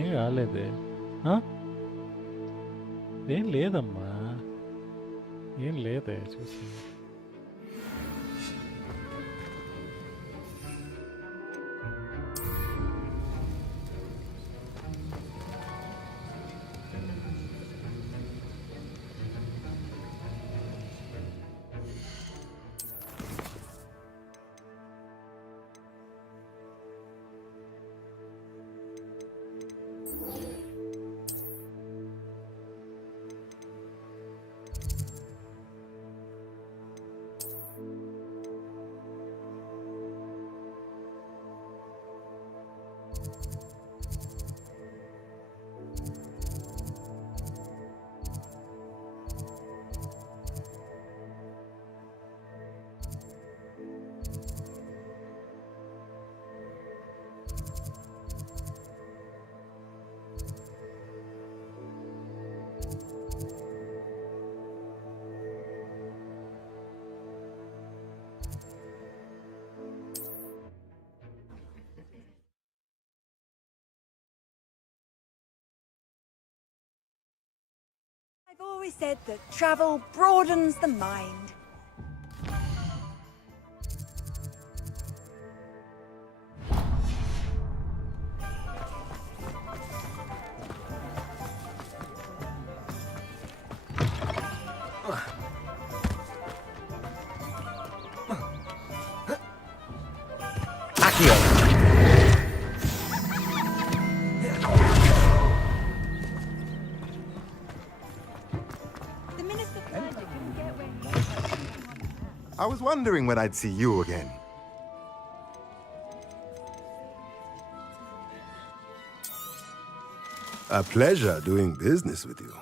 ఏం కాలేదే ఆ? ఏం లేదమ్మా ఏం లేదే చూసి I've always said that travel broadens the mind. I was wondering when I'd see you again. A pleasure doing business with you.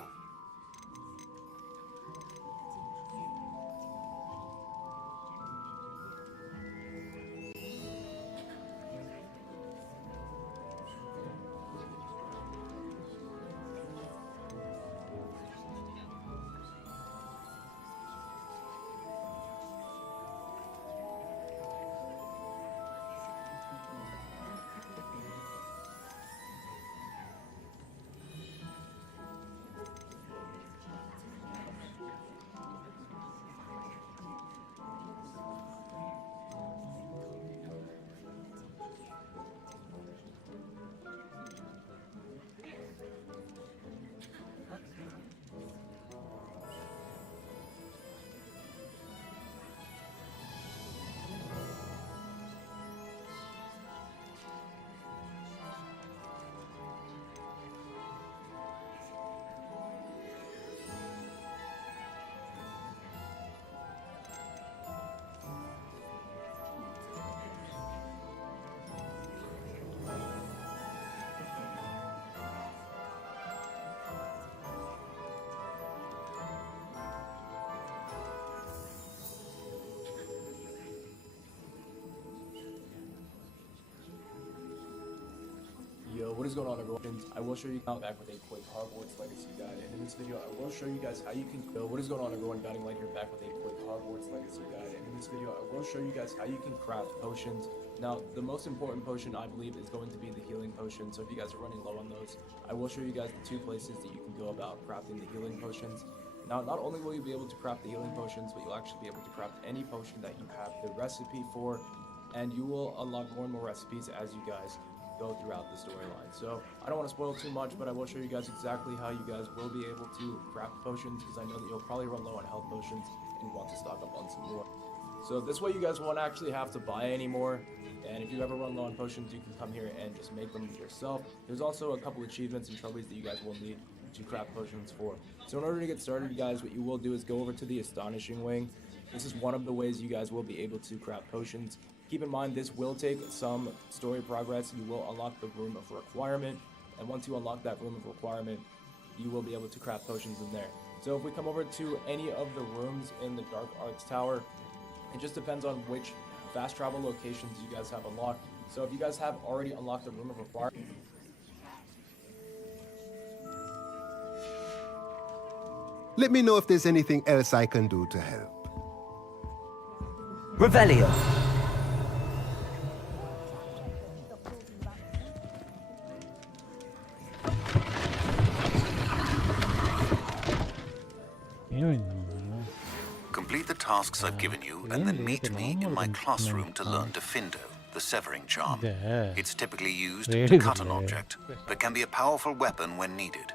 Yo, what is going on, everyone? I will show you now back with a quick Hogwarts Legacy guide, and in this video I will show you guys how you can what is going on, everyone? Guiding Light here, back with a quick Hogwarts Legacy guide, and in this video I will show you guys how you can craft potions. Now, the most important potion I believe is going to be the healing potion, so if you guys are running low on those, I will show you guys the two places that you can go about crafting the healing potions. Now, not only will you be able to craft the healing potions, but you'll actually be able to craft any potion that you have the recipe for, and you will unlock more and more recipes as you guys go throughout the storyline. So I don't want to spoil too much, but I will show you guys exactly how you guys will be able to craft potions, because I know that you'll probably run low on health potions and want to stock up on some more. So this way you guys won't actually have to buy anymore, and if you ever run low on potions, you can come here and just make them yourself. There's also a couple achievements and trophies that you guys will need to craft potions for. So in order to get started, you guys, what you will do is go over to the Astonishing Wing. This is one of the ways you guys will be able to craft potions. Keep in mind, this will take some story progress. You will unlock the Room of Requirement, and once you unlock that Room of Requirement, you will be able to craft potions in there. So if we come over to any of the rooms in the Dark Arts Tower, it just depends on which fast travel locations you guys have unlocked. So if you guys have already unlocked the Room of Requirement, let me know if there's anything else I can do to help. Revelio. Complete the tasks I've given you, and then meet me in my classroom to learn Defindo, the severing charm. It's typically used to cut an object, but can be a powerful weapon when needed.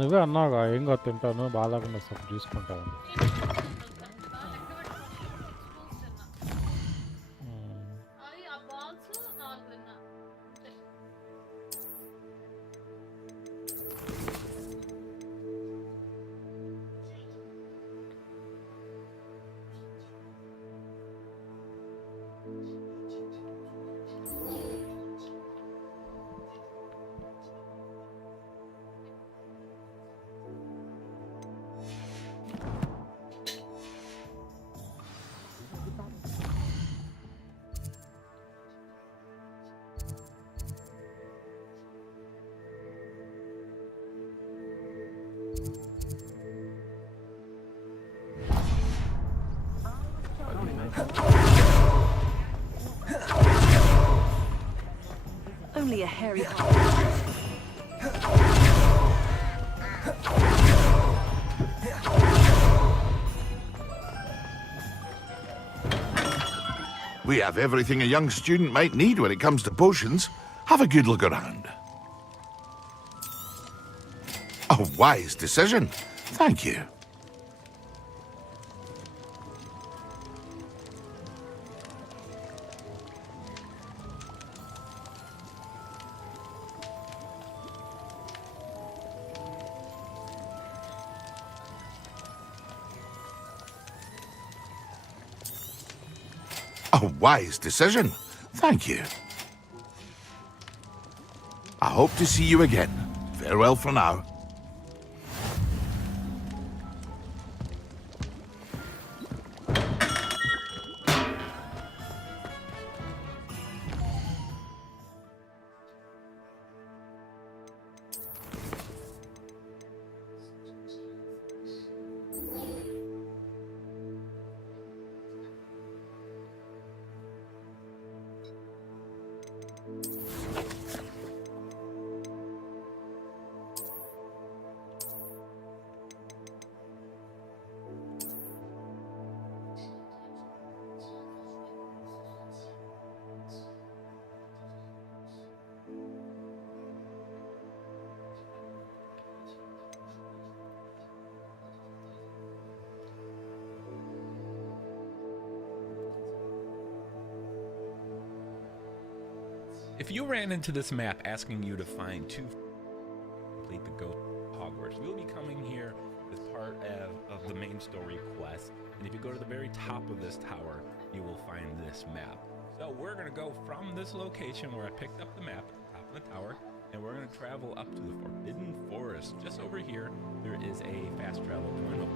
నువ్వే అన్నావుగా ఏం కాదు తింటాను బాగాలేకుండా sub చూసుకుంటాను. Only a hairy heart. We have everything a young student might need when it comes to potions. Have a good look around. A wise decision. Thank you. A wise decision. Thank you. I hope to see you again. Farewell for now. If you ran into this map asking you to find two complete the Go Hogwarts, we'll be coming here as part of the main story quest. And if you go to the very top of this tower, you will find this map. So we're going to go from this location where I picked up the map at the top of the tower, and we're going to travel up to the Forbidden Forest. Just over here, there is a fast travel point.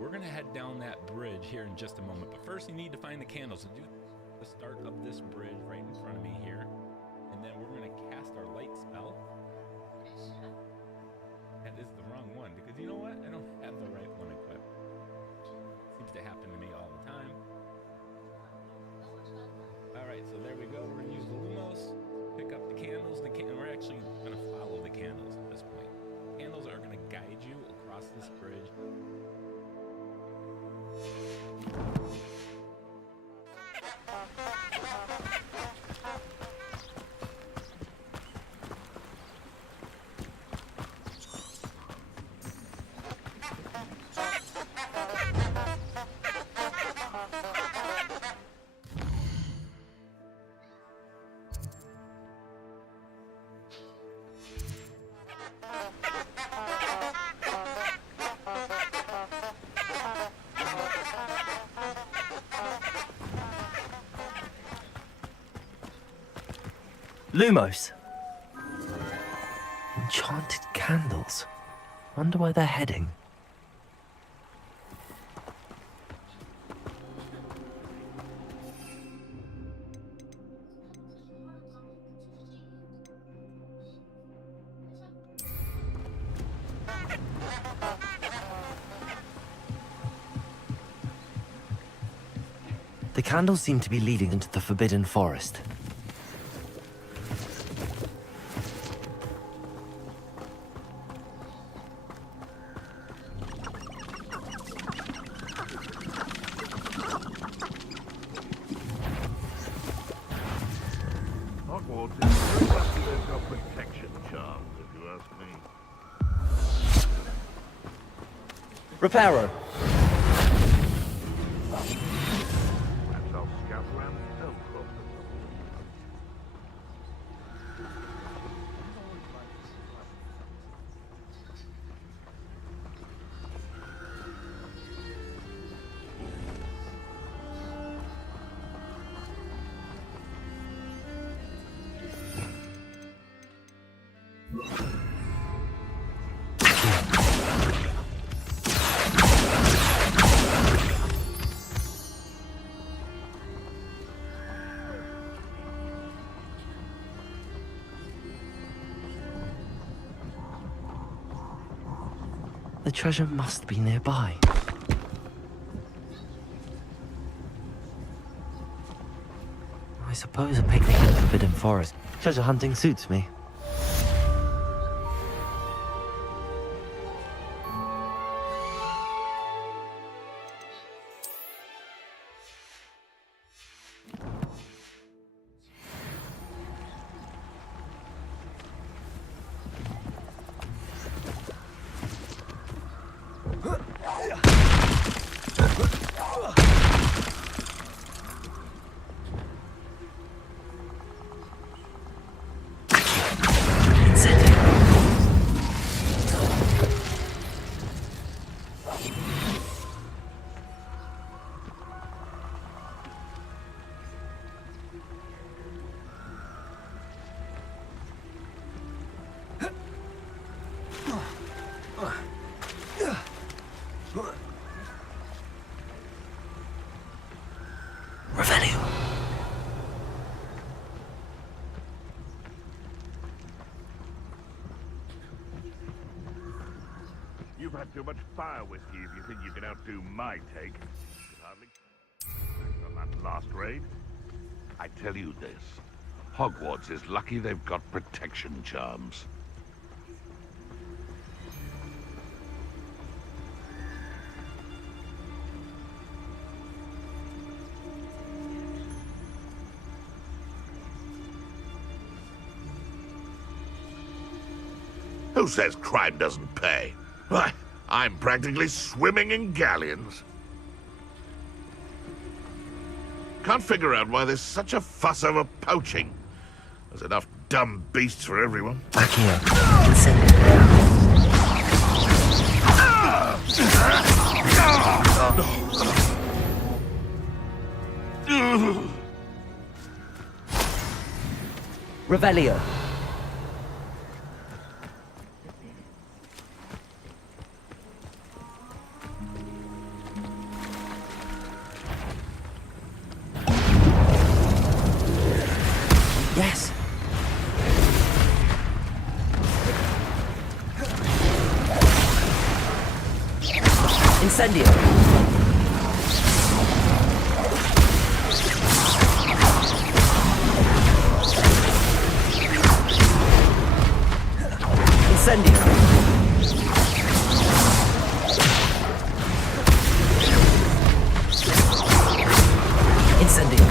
We're going to head down that bridge here in just a moment, but first you need to find the candles. So do the start of this bridge right in front of me here, and then we're going to cast our light spell. That is the wrong one, because you know what? I don't have the right one equipped. Seems to happen to me all the time. Alright, so there we go. We're going to use the Lumos, pick up the candles, and we're actually going to follow the candles at this point. Candles are going to guide you across this bridge. Lumos. Enchanted candles. Wonder where they're heading. The candles seem to be leading into the Forbidden Forest. Hogwarts is very much their protection charms, if you ask me. Reparo. Perhaps I'll scout around Elcroft. The treasure must be nearby. I suppose a picnic in the Forbidden Forest. Treasure hunting suits me. You've had too much fire whiskey if you think you can outdo my take. Hardly on that last raid. I tell you this, Hogwarts is lucky they've got protection charms. Who says crime doesn't pay? Why, I'm practically swimming in galleons. Can't figure out why there's such a fuss over poaching. There's enough dumb beasts for everyone. Back here. Revelio. Yes. Incendio. Incendio. Incendio.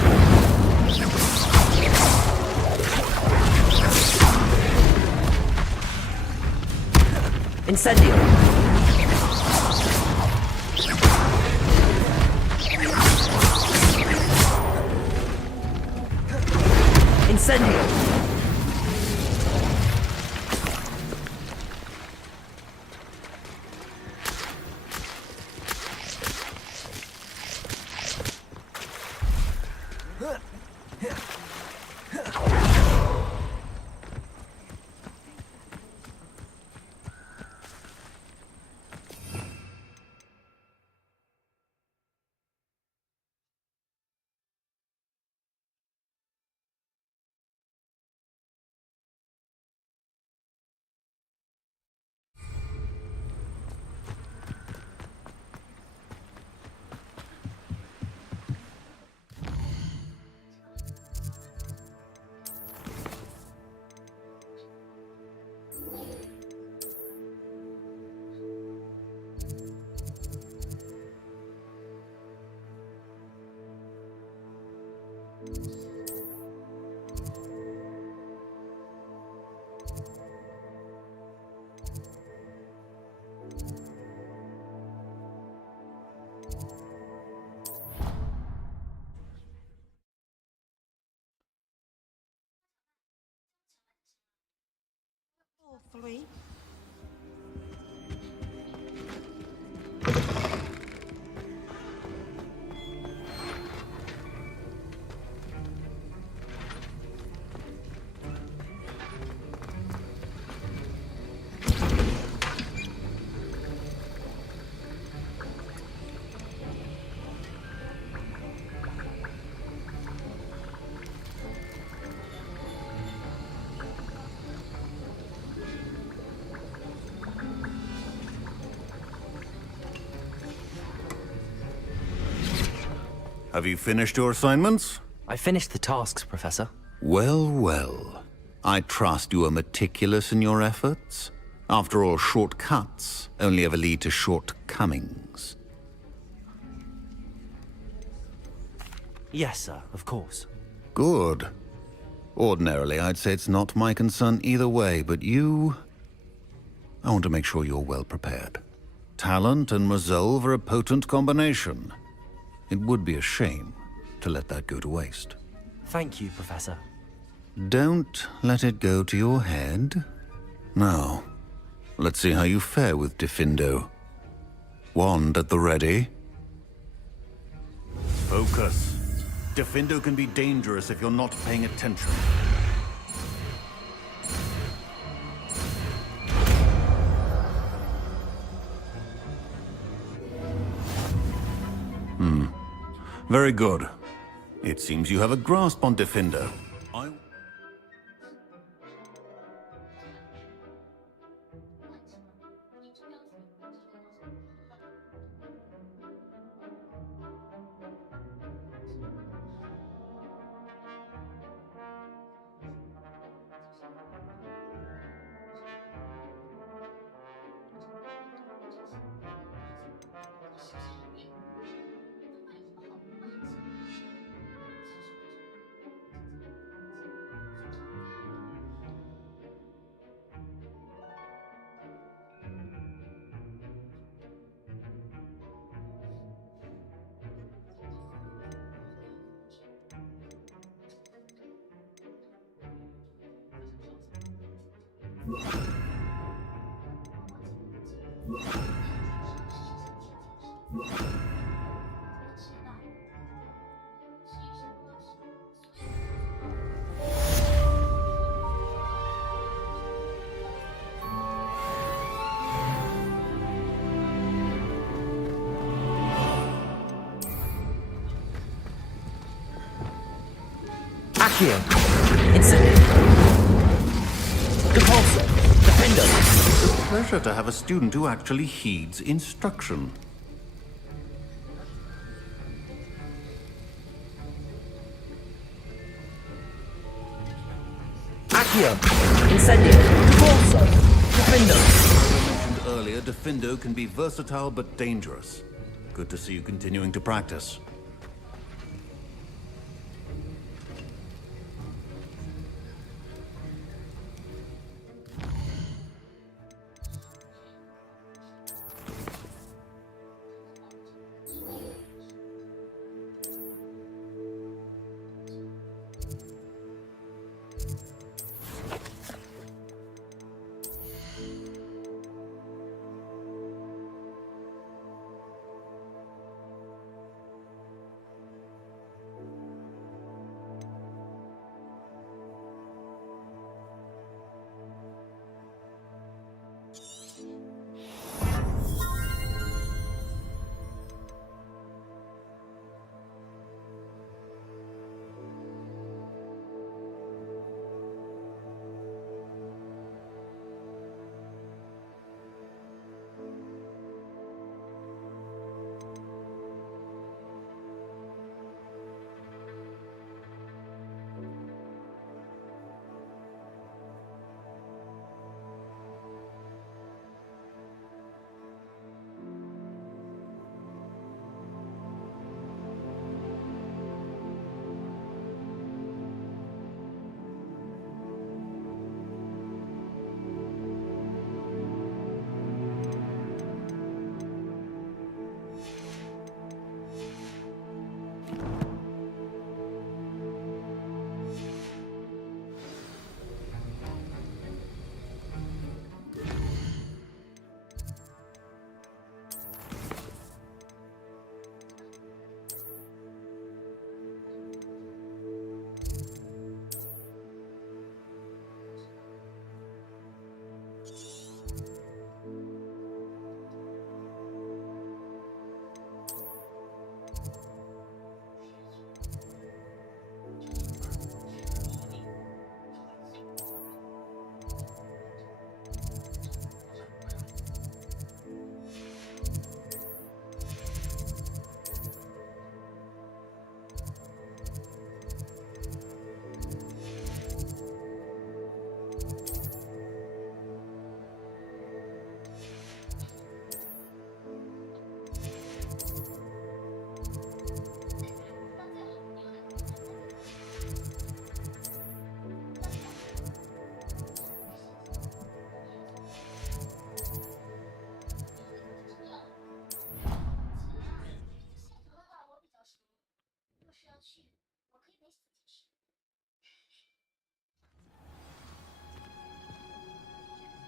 Incendio. Incendio. Three. Have you finished your assignments? I finished the tasks, Professor. Well, well. I trust you are meticulous in your efforts. After all, shortcuts only ever lead to shortcomings. Yes, sir, of course. Good. Ordinarily, I'd say it's not my concern either way, but you... I want to make sure you're well prepared. Talent and resolve are a potent combination. It would be a shame to let that go to waste. Thank you, Professor. Don't let it go to your head. Now, let's see how you fare with Diffindo. Wand at the ready. Focus. Diffindo can be dangerous if you're not paying attention. Very good. It seems you have a grasp on Diffindo. Accio. Incendio. Repulsor. Defender. It's a pleasure to have a student who actually heeds instruction. Accio. Incendio. Repulsor. Defender. As I mentioned earlier, Diffindo can be versatile but dangerous. Good to see you continuing to practice.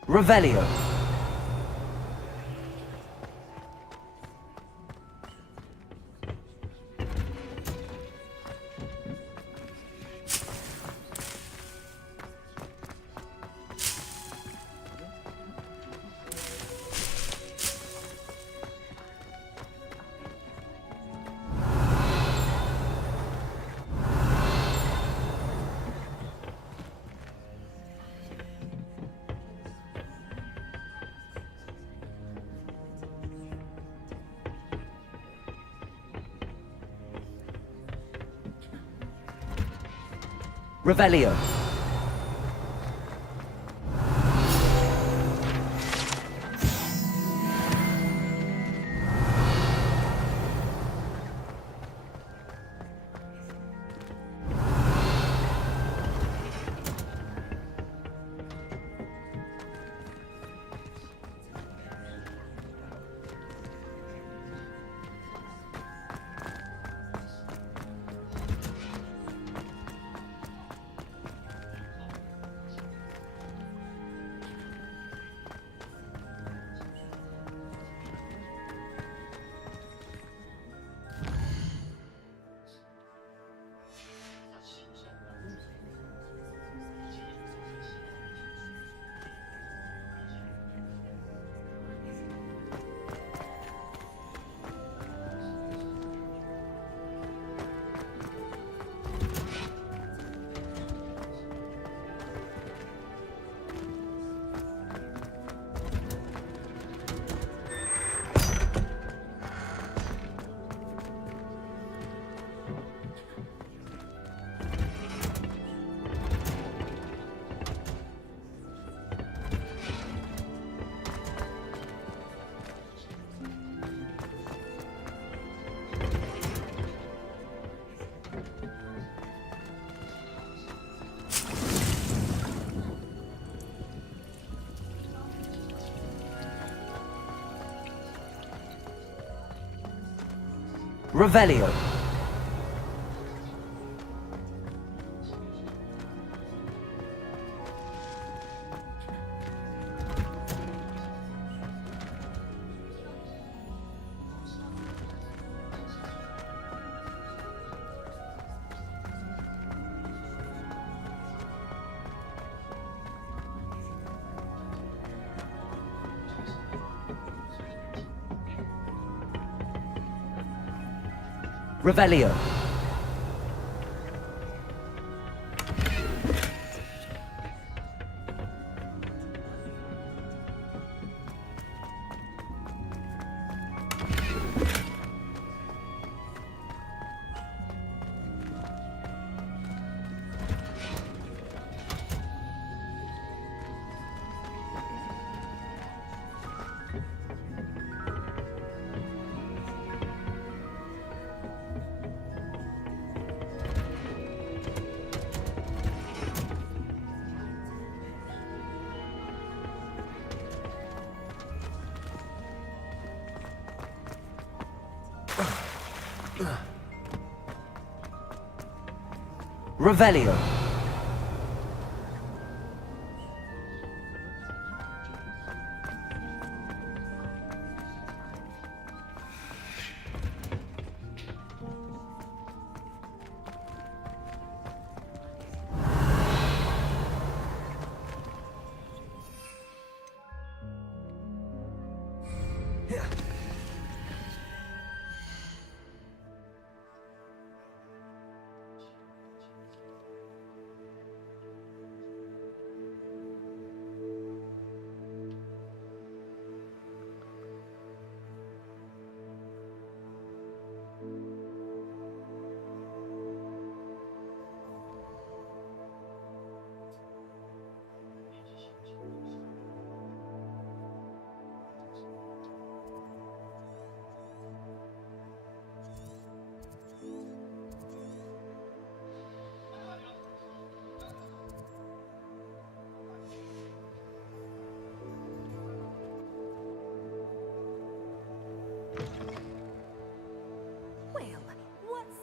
Revelio. Revelio. Revelio. Revelio. Revelio.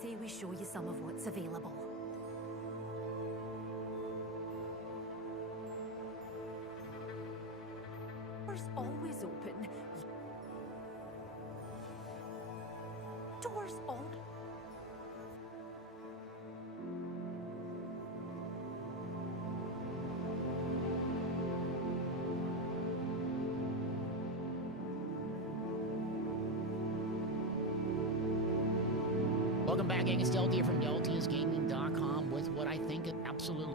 Say we show you some of what's available. always open. Doors all. Welcome back, gang. It's Deltia from DeltiaSgaming.com with what I think is absolute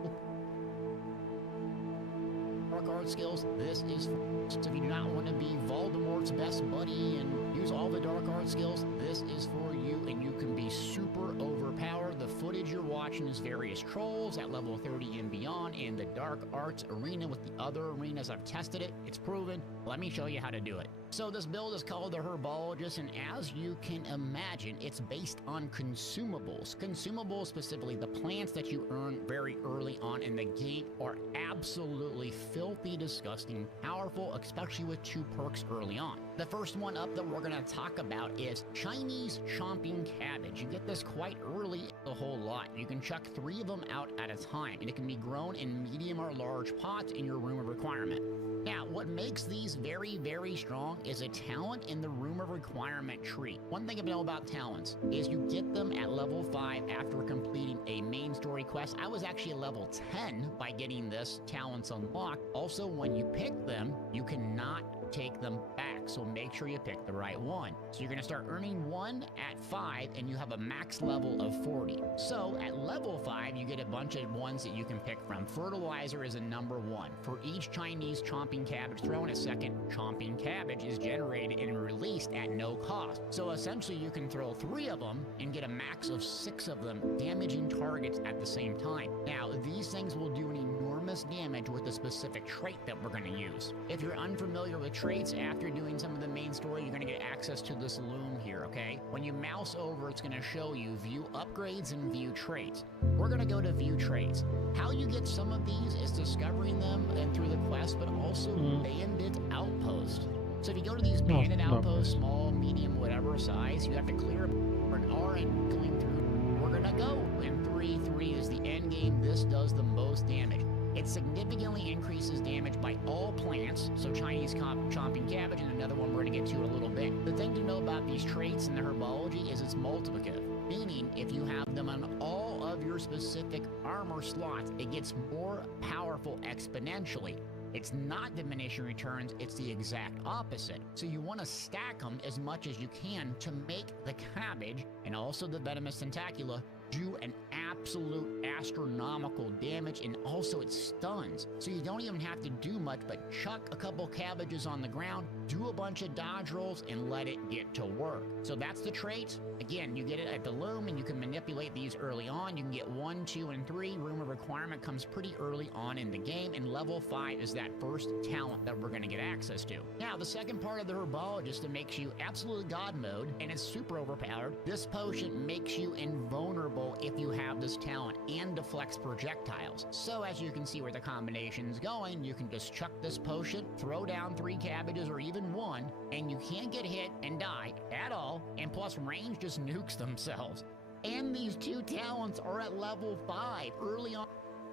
dark art skills. This is so if you do not want to be Voldemort's best buddy and use all the dark art skills, this is for you, and you can be super overpowered. The footage you're watching is various trolls at level 30 and beyond in the dark arts arena with the other arenas. I've tested it. It's proven. Let me show you how to do it. So this build is called the Herbologist, and as you can imagine, it's based on consumables. Consumables, specifically the plants that you earn very early on in the game, are absolutely filthy, disgusting, powerful, especially with 2 perks early on. The first one up that we're going to talk about is Chinese Chomping Cabbage. You get this quite early, a whole lot. You can chuck 3 of them out at a time, and it can be grown in medium or large pots in your room of requirement. Now, what makes these very, very strong is a talent in the room of requirement tree. One thing I know about talents is you get them at level 5 after completing a main story quest. I was actually at level 10 by getting this talents unlocked. Also, when you pick them, you cannot take them back, so make sure you pick the right one. So you're going to start earning 1 at 5, and you have a max level of 40. So at level 5, you get a bunch of ones that you can pick from. Fertilizer is a number 1. For each Chinese chomping cabbage thrown, a second chomping cabbage is generated and released at no cost. So essentially you can throw 3 of them and get a max of 6 of them, damaging targets at the same time. Now, these things will do an enormous damage with a specific trait that we're going to use. If you're unfamiliar with traits, after doing some of the main story, you're going to get access to this loom here, okay? When you mouse over, it's going to show you view upgrades and view traits. We're going to go to view traits. How you get some of these is discovering them and through the quest, but also bandit outpost. So if you go to these bandit outposts, small, medium, whatever size, you have to clear an R and going through. We're going to go in 3 is the end game. This does the most damage. It significantly increases damage by all plants, so Chinese chomping cabbage, and another one we're going to get to in a little bit. The thing to know about these traits in the herbology is it's multiplicative, meaning if you have them on all of your specific armor slots, it gets more powerful exponentially. It's not diminishing returns, it's the exact opposite. So you want to stack them as much as you can to make the cabbage and also the venomous tentacula do an absolute astronomical damage, and also it stuns. So you don't even have to do much but chuck a couple cabbages on the ground, do a bunch of dodge rolls, and let it get to work. So that's the trait. Again, you get it at the loom, and you can manipulate these early on. You can get 1, 2, and 3. Room of requirement comes pretty early on in the game, and level 5 is that first talent that we're going to get access to. Now, the second part of the herbologist that makes you absolute god mode, and it's super overpowered. This potion makes you invulnerable if you have this talent, and deflects projectiles. So as you can see where the combination's going, you can just chuck this potion, throw down 3 cabbages or even 1, and you can't get hit and die at all, and plus range just nukes themselves. And these 2 talents are at level 5 early on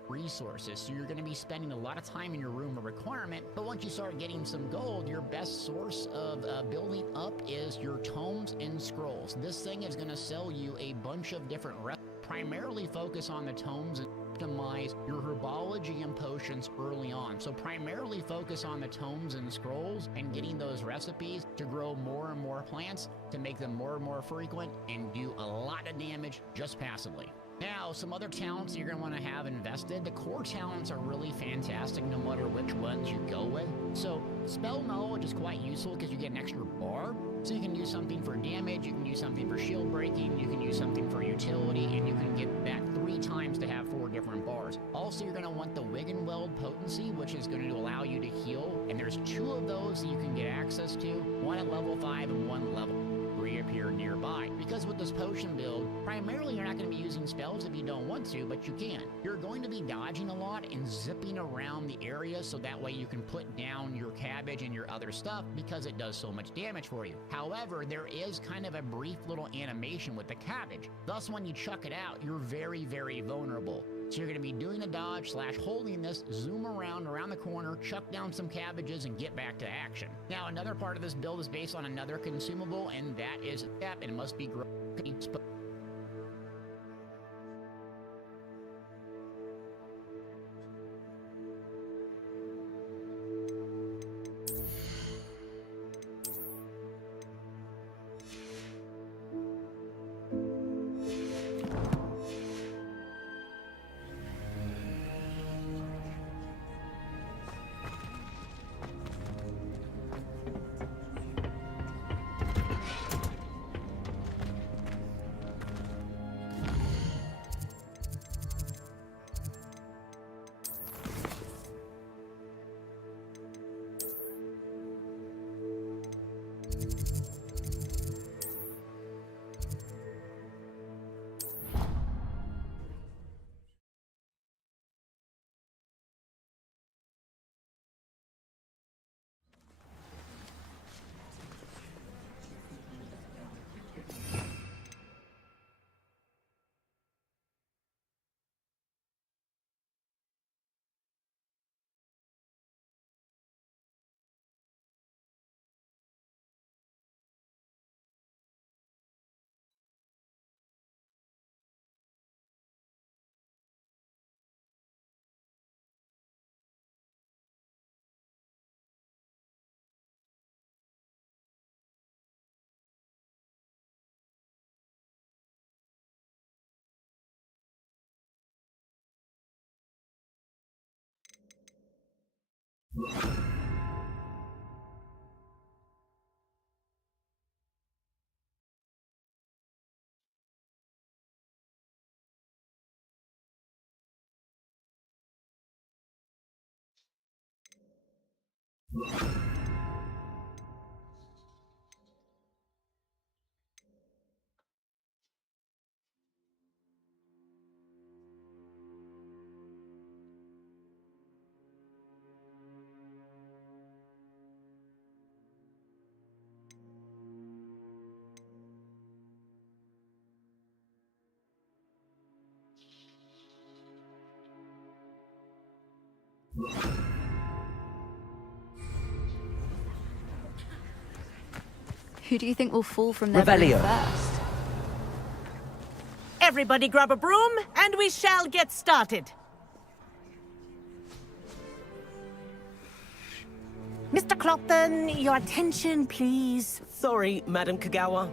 resources, so you're going to be spending a lot of time in your room of requirement. But once you start getting some gold, your best source of building up is your tomes and scrolls. This thing is going to sell you a bunch of different primarily focus on the tomes and optimize your herbology and potions early on. So primarily focus on the tomes and scrolls and getting those recipes to grow more and more plants, to make them more and more frequent and do a lot of damage just passively. Now, some other talents you're going to want to have invested. The core talents are really fantastic no matter which ones you go with. So spell knowledge is quite useful because you get an extra bar. So you can use something for damage, you can use something for shield breaking, you can use something for utility, and you can get that 3 times to have 4 different bars. Also, you're going to want the Wiggenweld potency, which is going to allow you to heal. And there's 2 of those that you can get access to, 1 at level 5 and 1 level reappear nearby. Because with this potion build, primarily you're not going to be using spells if you don't want to, but you can. You're going to be dodging a lot and zipping around the area, so that way you can put down your cabbage and your other stuff because it does so much damage for you. However, there is kind of a brief little animation with the cabbage. Thus, when you chuck it out, you're very, very vulnerable. So you're going to be doing the dodge / holding this, zoom around the corner, chuck down some cabbages, and get back to action. Now, another part of this build is based on another consumable, and that is a step, and it must be grown. Who do you think will fall from their broom first? Everybody grab a broom, and we shall get started. Mr. Clopton, your attention, please. Sorry, Madam Kagawa.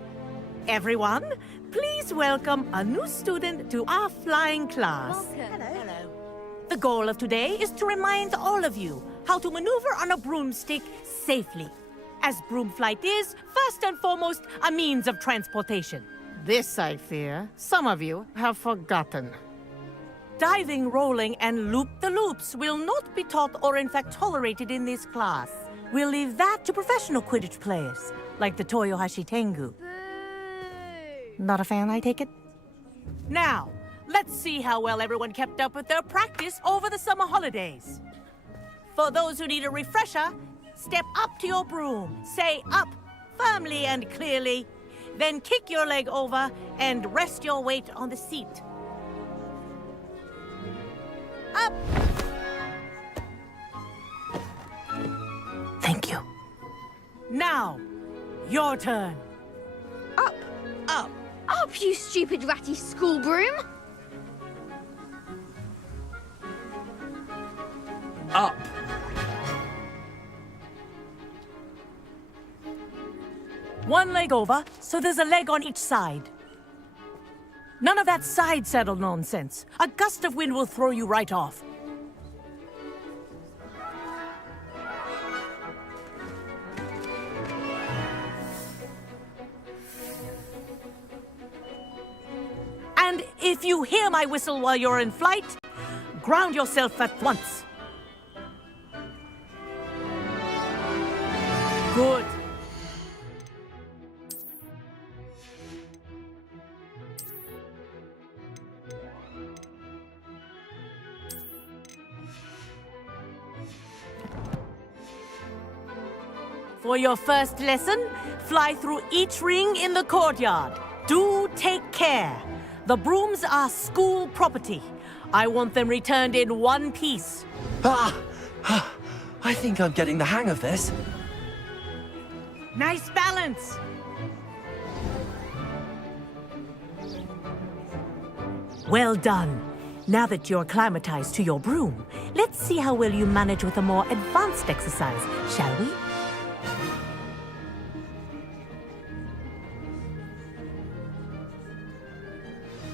Everyone, please welcome a new student to our flying class. Hello. The goal of today is to remind all of you how to maneuver on a broomstick safely, as broom flight is, first and foremost, a means of transportation. This, I fear, some of you have forgotten. Diving, rolling, and loop-the-loops will not be taught or in fact tolerated in this class. We'll leave that to professional Quidditch players, like the Toyohashi Tengu. Not a fan, I take it? Now, let's see how well everyone kept up with their practice over the summer holidays. For those who need a refresher, step up to your broom, say up firmly and clearly, then kick your leg over and rest your weight on the seat. Up! Thank you. Now, your turn. Up! Up! Up, you stupid ratty school broom! Up! One leg over, so there's a leg on each side. None of that side saddle nonsense. A gust of wind will throw you right off. And if you hear my whistle while you're in flight, ground yourself at once. Good. For your first lesson, fly through each ring in the courtyard. Do take care. The brooms are school property. I want them returned in one piece. I think I'm getting the hang of this. Nice balance. Well done. Now that you're acclimatized to your broom, let's see how well you manage with a more advanced exercise, shall we?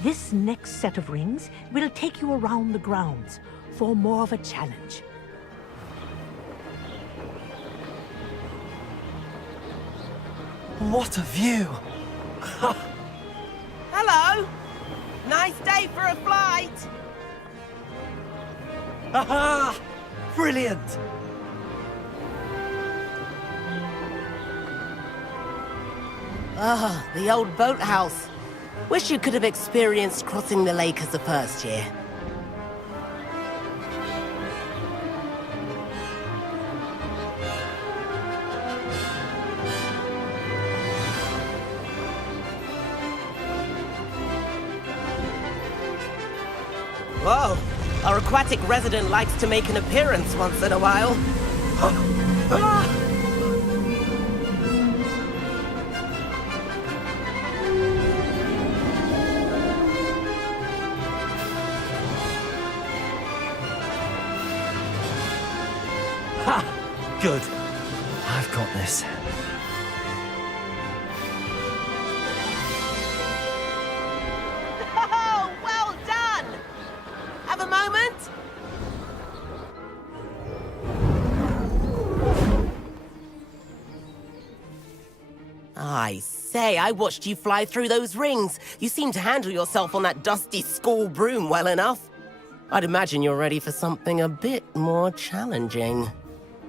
This next set of rings will take you around the grounds for more of a challenge. What a view! Hello! Nice day for a flight! Aha! Brilliant! Ah, the old boathouse. Wish you could have experienced crossing the lake as a first year. Whoa! Our aquatic resident likes to make an appearance once in a while. Good. I've got this. Oh, well done! Have a moment? I say, I watched you fly through those rings. You seem to handle yourself on that dusty school broom well enough. I'd imagine you're ready for something a bit more challenging.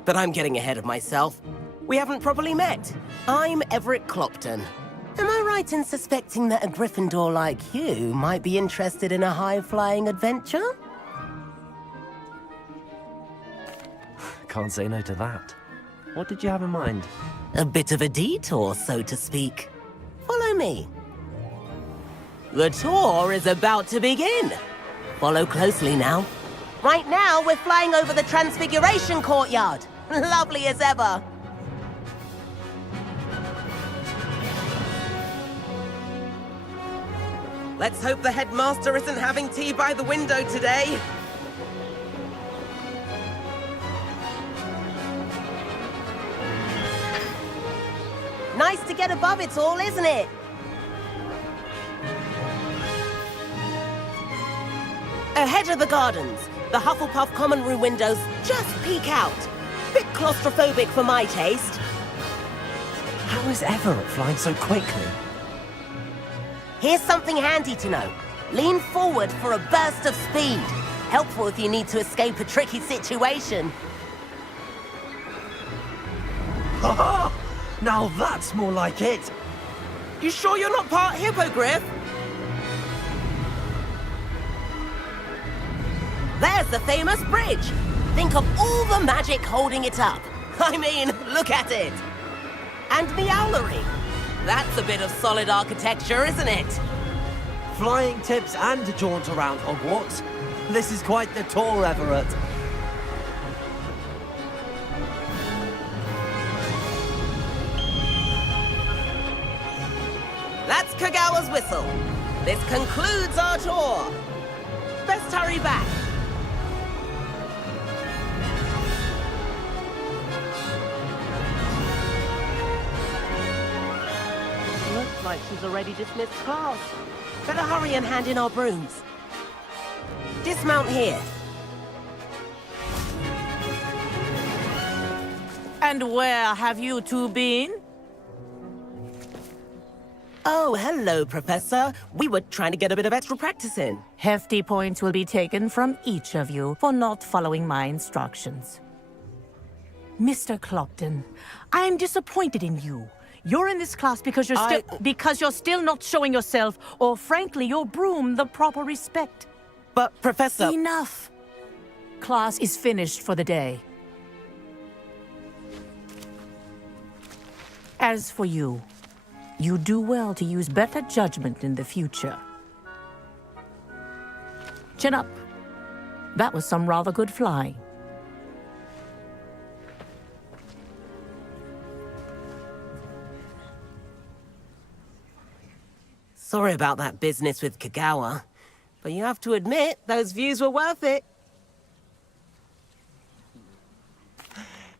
But I'm getting ahead of myself. We haven't properly met. I'm Everett Clopton. Am I right in suspecting that a Gryffindor like you might be interested in a high-flying adventure? Can't say no to that. What did you have in mind? A bit of a detour, so to speak. Follow me. The tour is about to begin. Follow closely now. Right now, we're flying over the Transfiguration Courtyard. Lovely as ever. Let's hope the headmaster isn't having tea by the window today. Nice to get above it all, isn't it? Ahead of the gardens, the Hufflepuff common room windows just peek out. Bit claustrophobic for my taste. How is Everett flying so quickly? Here's something handy to know. Lean forward for a burst of speed. Helpful if you need to escape a tricky situation. Now that's more like it. You sure you're not part hippogriff? There's the famous bridge. Think of all the magic holding it up. I mean, look at it. And the owlery. That's a bit of solid architecture, isn't it? Flying tips and a jaunt around Hogwarts. This is quite the tour, Everett. That's Kagawa's whistle. This concludes our tour. Best hurry back. Looks like she's already dismissed class. Better hurry and hand in our brooms. Dismount here. And where have you two been? Oh, hello, Professor. We were trying to get a bit of extra practice in. Hefty points will be taken from each of you for not following my instructions. Mr. Clopton, I'm disappointed in you. You're in this class because you're still not showing yourself, or frankly, your broom the proper respect. But, Professor... Enough. Class is finished for the day. As for you, you do well to use better judgment in the future. Chin up That was some rather good flying. Sorry about that business with Kagawa, but you have to admit, those views were worth it.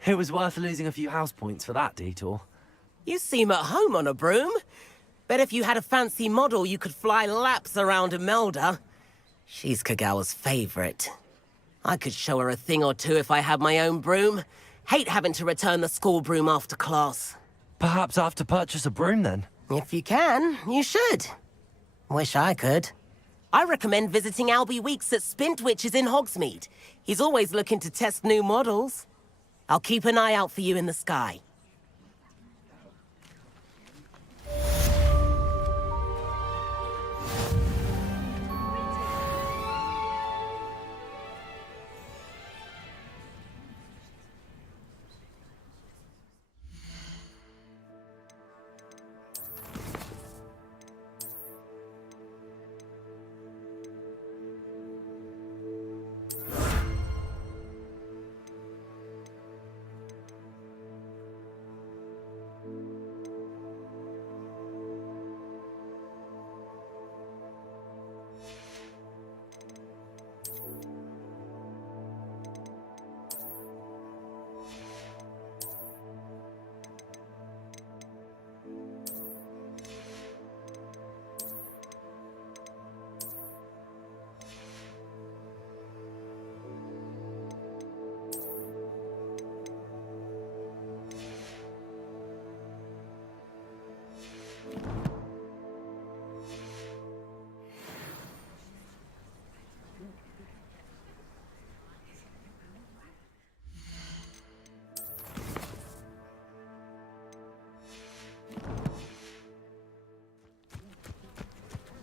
It was worth losing a few house points for that detour. You seem at home on a broom. Bet if you had a fancy model, you could fly laps around Imelda. She's Kagawa's favorite. I could show her a thing or two if I had my own broom. Hate having to return the school broom after class. Perhaps I have to purchase a broom then? If you can, you should. Wish I could. I recommend visiting Albie Weeks at Spintwitches in Hogsmeade. He's always looking to test new models. I'll keep an eye out for you in the sky.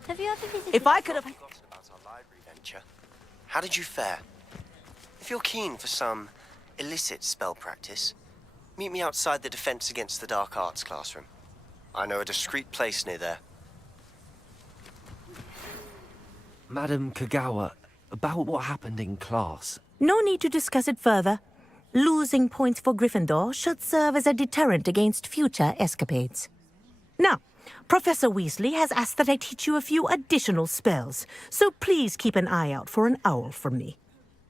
Have you ever visited? If I could have... About our library venture. How did you fare? If you're keen for some illicit spell practice, meet me outside the Defense Against the Dark Arts classroom. I know a discreet place near there. Madam Kagawa, about what happened in class. No need to discuss it further. Losing points for Gryffindor should serve as a deterrent against future escapades. Now, Professor Weasley has asked that I teach you a few additional spells, so please keep an eye out for an owl from me.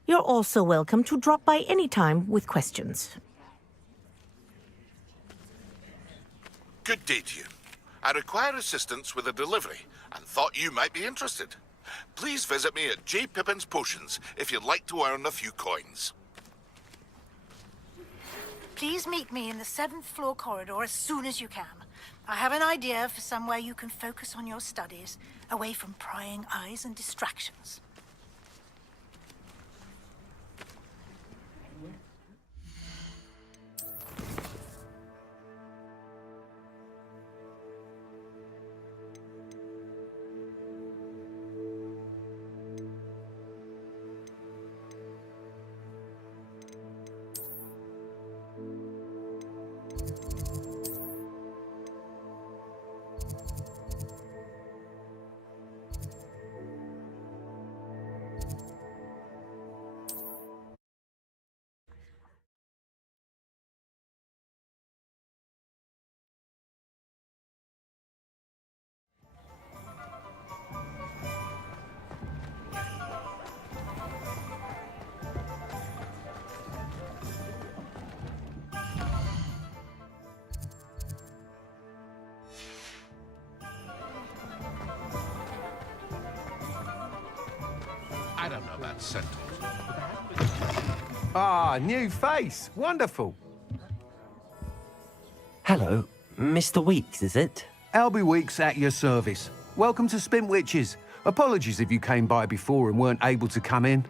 You're also welcome to drop by any time with questions. Good day to you. I require assistance with a delivery and thought you might be interested. Please visit me at J. Pippin's Potions if you'd like to earn a few coins. Please meet me in the 7th floor corridor as soon as you can. I have an idea for somewhere you can focus on your studies, away from prying eyes and distractions. I don't know that sentence. Ah, new face. Wonderful. Hello, Mr. Weeks, is it? Albie Weeks at your service. Welcome to Spintwitches. Apologies if you came by before and weren't able to come in.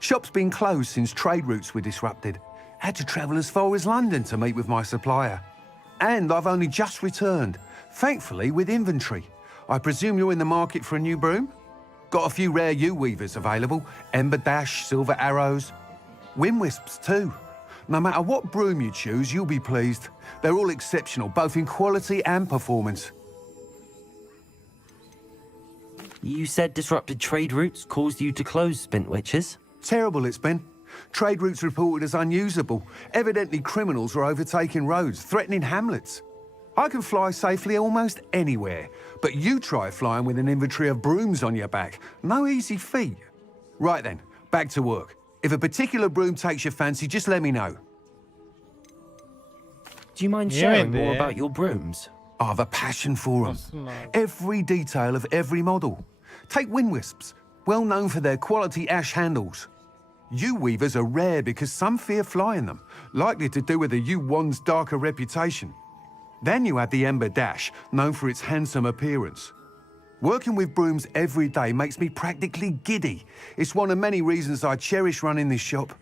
Shop's been closed since trade routes were disrupted. Had to travel as far as London to meet with my supplier. And I've only just returned, thankfully with inventory. I presume you're in the market for a new broom? Got a few rare U-weavers available, Ember Dash, Silver Arrows. Wind Wisps too. No matter what broom you choose, you'll be pleased. They're all exceptional, both in quality and performance. You said disrupted trade routes caused you to close Spintwitches? Terrible it's been. Trade routes reported as unusable. Evidently criminals are overtaking roads, threatening hamlets. I can fly safely almost anywhere, but you try flying with an inventory of brooms on your back. No easy feat. Right then, back to work. If a particular broom takes your fancy, just let me know. Do you mind sharing more about your brooms? I have a passion for them. Every detail of every model. Take wind wisps, well known for their quality ash handles. Yew weavers are rare because some fear flying them, likely to do with the yew wand's darker reputation. Then you have the Ember Dash, known for its handsome appearance. Working with brooms every day makes me practically giddy. It's one of many reasons I cherish running this shop.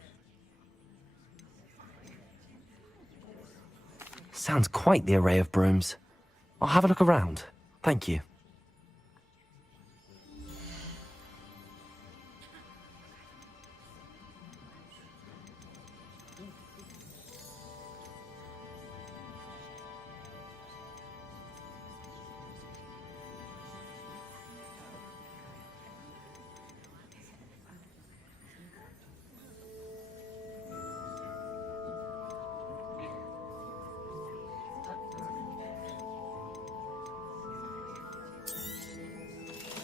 Sounds quite the array of brooms. I'll have a look around. Thank you.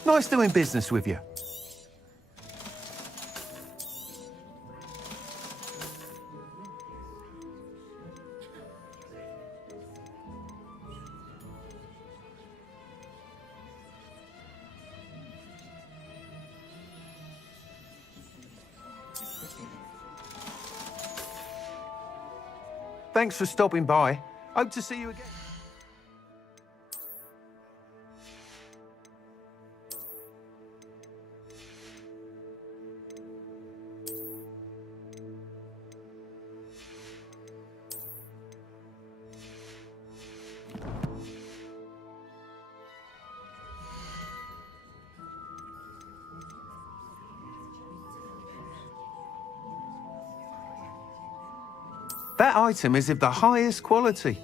Nice doing business with you. Thanks for stopping by. Hope to see you again. That item is of the highest quality.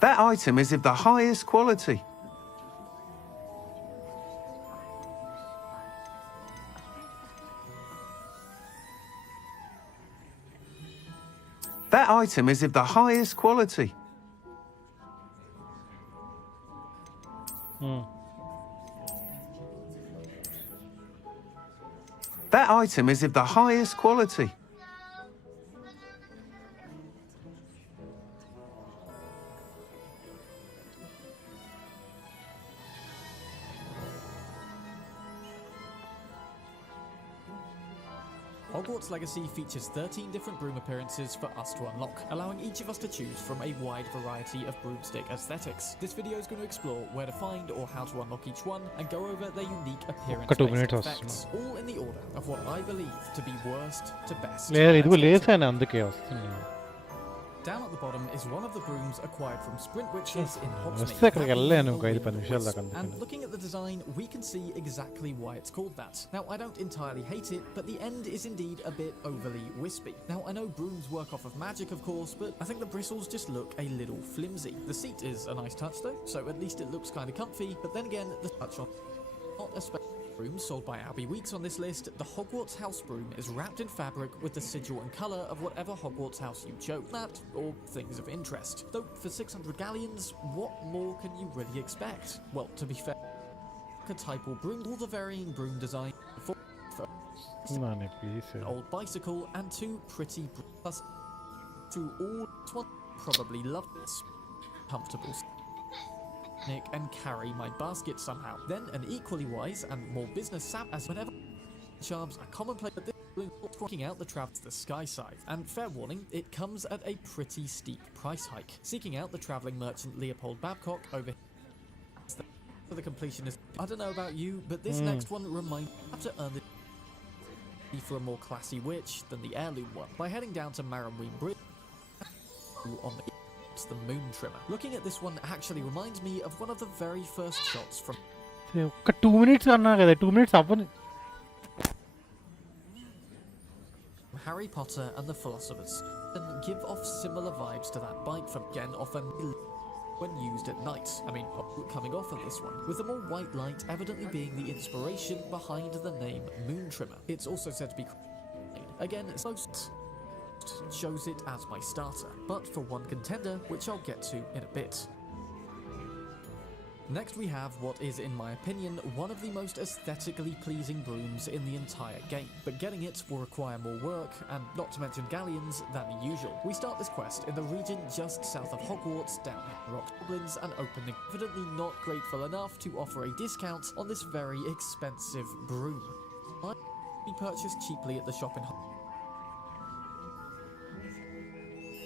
That item is of the highest quality. That item is of the highest quality. That item is of the highest quality. Hogwarts Legacy features 13 different broom appearances for us to unlock, allowing each of us to choose from a wide variety of broomstick aesthetics. This video is going to explore where to find or how to unlock each one and go over their unique appearance-based effects, all in the order of what I believe to be worst to best. Down at the bottom is one of the brooms acquired from Sprint Witches in Hogsmeade. And looking at the design, we can see exactly why it's called that. Now, I don't entirely hate it, but the end is indeed a bit overly wispy. Now, I know brooms work off of magic, of course, but I think the bristles just look a little flimsy. The seat is a nice touch, though, so at least it looks kind of comfy, but then again, the touch on not especially. Brooms sold by Albie Weeks on this list, the Hogwarts house broom is wrapped in fabric with the sigil and colour of whatever Hogwarts house you chose. That, or things of interest. Though, for 600 galleons, what more can you really expect? Well, to be fair, archetypal broom, all the varying broom design for an old bicycle and two pretty brooms. Through all, one probably love this. Comfortable and carry my basket somehow. Then an equally wise and more business sap as whenever charms are commonplace, but this balloon walking out the trap to the sky side. And fair warning, it comes at a pretty steep price hike. Seeking out the travelling merchant Leopold Babcock over for the completionist. I don't know about you, but this next one reminds me to earn the for a more classy witch than the heirloom one by heading down to Marramween Bridge on the the moon trimmer. Looking at this one actually reminds me of one of the very first shots from 2 minutes 2 minutes Harry Potter and the Philosopher's and give off similar vibes to that bite from again often when used at night. I mean, coming off of this one, with the more white light evidently being the inspiration behind the name Moon Trimmer. It's also said to be again, most shows it as my starter, but for one contender, which I'll get to in a bit. Next we have what is, in my opinion, one of the most aesthetically pleasing brooms in the entire game, but getting it will require more work, and not to mention galleons, than usual. We start this quest in the region just south of Hogwarts, down Rock Goblins, and opening evidently not grateful enough to offer a discount on this very expensive broom. Might be purchased cheaply at the shop in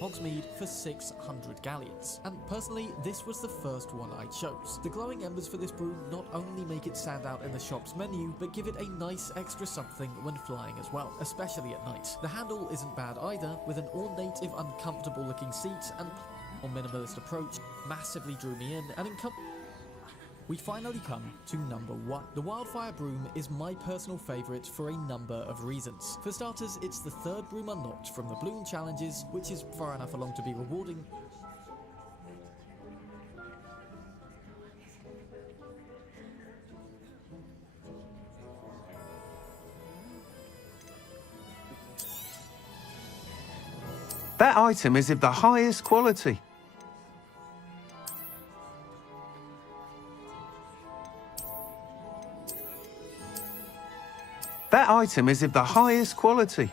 Hogsmeade for 600 galleons, and personally this was the first one I chose. The glowing embers for this broom not only make it stand out in the shop's menu, but give it a nice extra something when flying as well, especially at night. The handle isn't bad either, with an ornate if uncomfortable looking seat, and a minimalist approach massively drew me in, and we finally come to number 1. The Wildfire Broom is my personal favourite for a number of reasons. For starters, it's the third broom unlocked from the Bloom challenges, which is far enough along to be rewarding. That item is of the highest quality. That item is of the highest quality.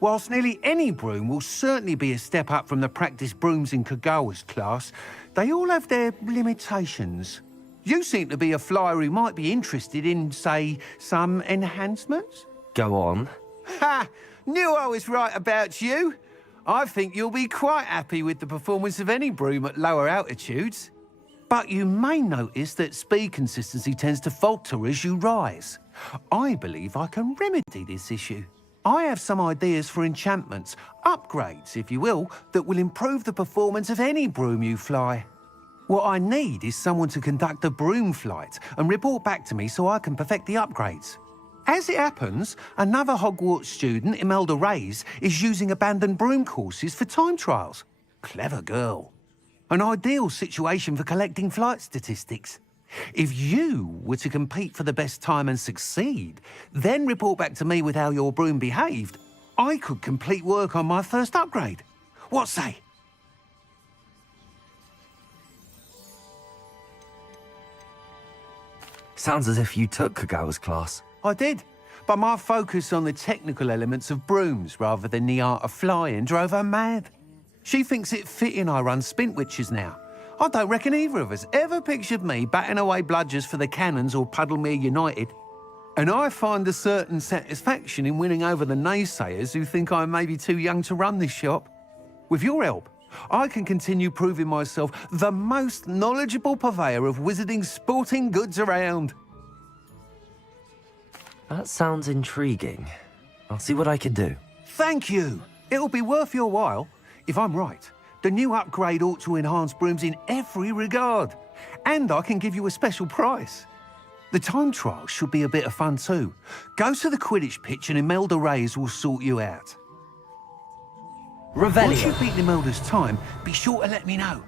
Whilst nearly any broom will certainly be a step up from the practice brooms in Kagawa's class, they all have their limitations. You seem to be a flyer who might be interested in, say, some enhancements? Go on. Ha! Knew I was right about you. I think you'll be quite happy with the performance of any broom at lower altitudes. But you may notice that speed consistency tends to falter as you rise. I believe I can remedy this issue. I have some ideas for enchantments, upgrades, if you will, that will improve the performance of any broom you fly. What I need is someone to conduct a broom flight and report back to me so I can perfect the upgrades. As it happens, another Hogwarts student, Imelda Reyes, is using abandoned broom courses for time trials. Clever girl. An ideal situation for collecting flight statistics. If you were to compete for the best time and succeed, then report back to me with how your broom behaved, I could complete work on my first upgrade. What say? Sounds as if you took Kagawa's class. I did, but my focus on the technical elements of brooms rather than the art of flying drove her mad. She thinks it fitting I run Spintwitches now. I don't reckon either of us ever pictured me batting away bludgers for the Cannons or Puddlemere United. And I find a certain satisfaction in winning over the naysayers who think I may be too young to run this shop. With your help, I can continue proving myself the most knowledgeable purveyor of wizarding sporting goods around. That sounds intriguing. I'll see what I can do. Thank you. It'll be worth your while. If I'm right, the new upgrade ought to enhance brooms in every regard. And I can give you a special price. The time trial should be a bit of fun too. Go to the Quidditch pitch and Imelda Reyes will sort you out. Revelio. Once you've beaten Imelda's time, be sure to let me know.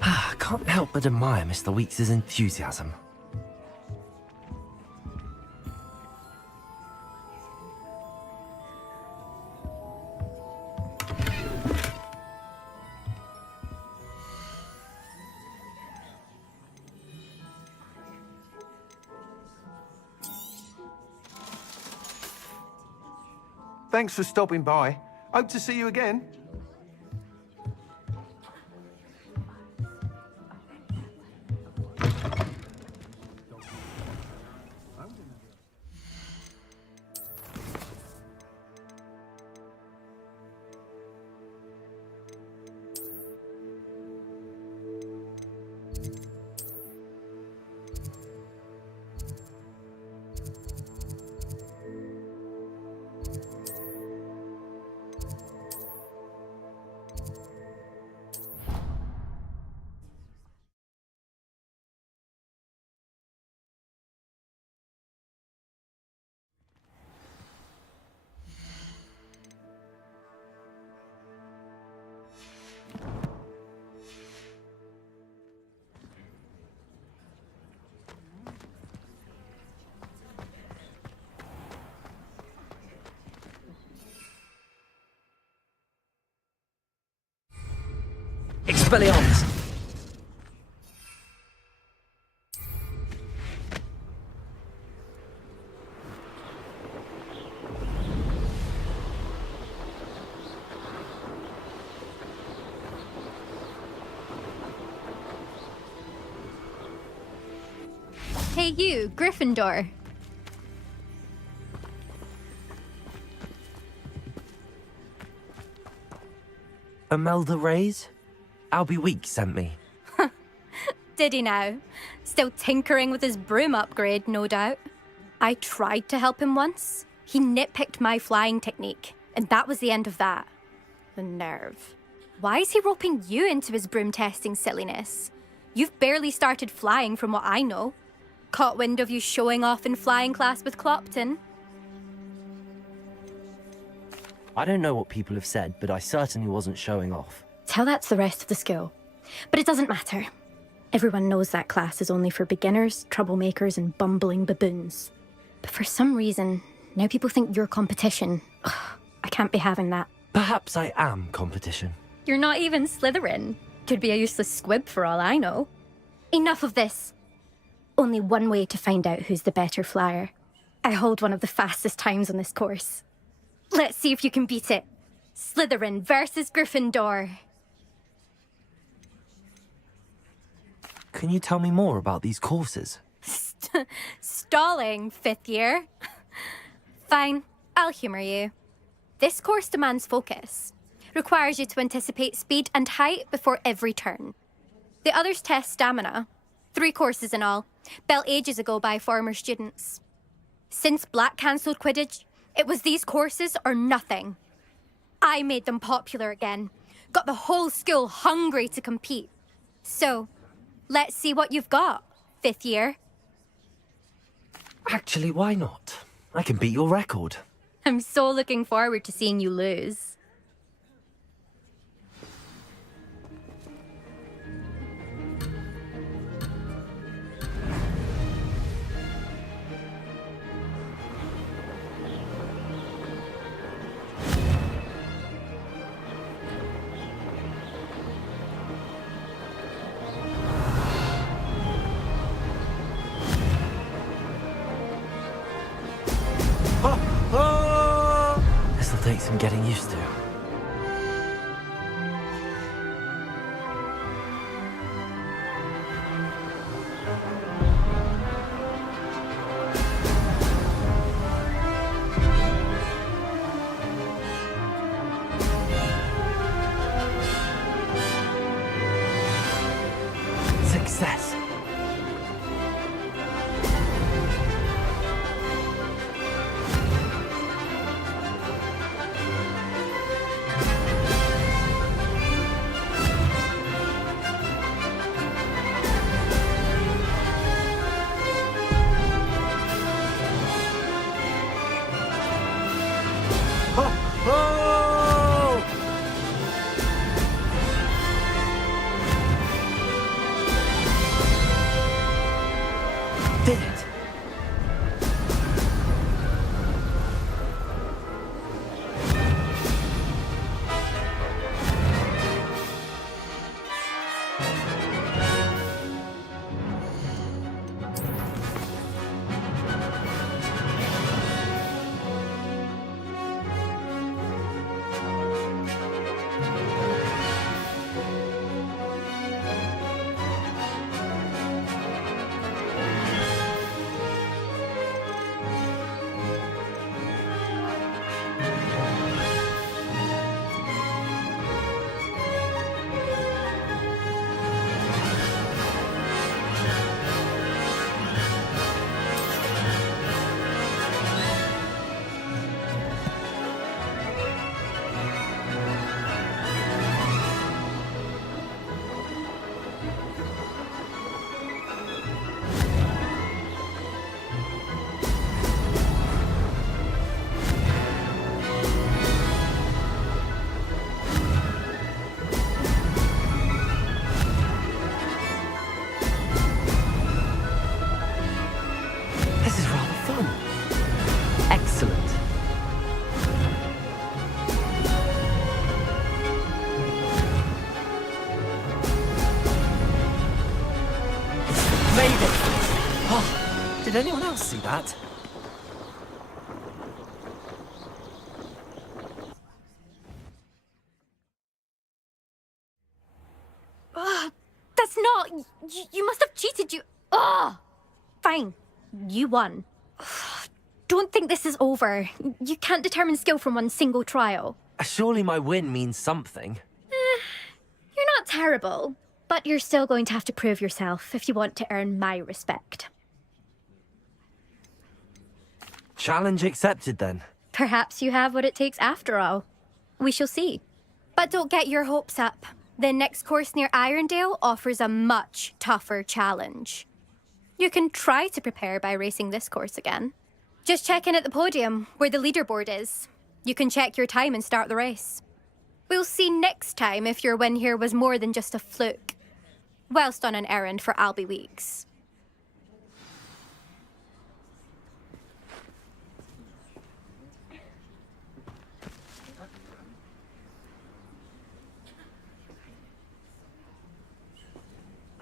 I can't help but admire Mr. Weeks' enthusiasm. Thanks for stopping by. Hope to see you again. Expelliarmus! Hey you, Gryffindor. Imelda Reyes? Albie Weeks sent me. Did he now? Still tinkering with his broom upgrade, no doubt. I tried to help him once. He nitpicked my flying technique, and that was the end of that. The nerve. Why is he roping you into his broom testing silliness? You've barely started flying from what I know. Caught wind of you showing off in flying class with Clopton. I don't know what people have said, but I certainly wasn't showing off. Tell that to the rest of the school. But it doesn't matter. Everyone knows that class is only for beginners, troublemakers, and bumbling baboons. But for some reason, now people think you're competition. Ugh, I can't be having that. Perhaps I am competition. You're not even Slytherin. Could be a useless squib for all I know. Enough of this. Only one way to find out who's the better flyer. I hold one of the fastest times on this course. Let's see if you can beat it. Slytherin versus Gryffindor. Can you tell me more about these courses? Stalling, 5th year. Fine, I'll humour you. This course demands focus. Requires you to anticipate speed and height before every turn. The others test stamina. 3 courses in all, built ages ago by former students. Since Black cancelled Quidditch, it was these courses or nothing. I made them popular again. Got the whole school hungry to compete. So, let's see what you've got, 5th year. Actually, why not? I can beat your record. I'm so looking forward to seeing you lose. This'll take some getting used to. Success. Did it? This is rather fun. Excellent. Made it! Oh, did anyone else see that? That's not... You must have cheated, you... Ugh! Fine. You won. Don't think this is over. You can't determine skill from one single trial. Surely my win means something. You're not terrible, but you're still going to have to prove yourself if you want to earn my respect. Challenge accepted then. Perhaps you have what it takes after all. We shall see. But don't get your hopes up. The next course near Irondale offers a much tougher challenge. You can try to prepare by racing this course again. Just check in at the podium, where the leaderboard is. You can check your time and start the race. We'll see next time if your win here was more than just a fluke. Whilst on an errand for Albie Weeks.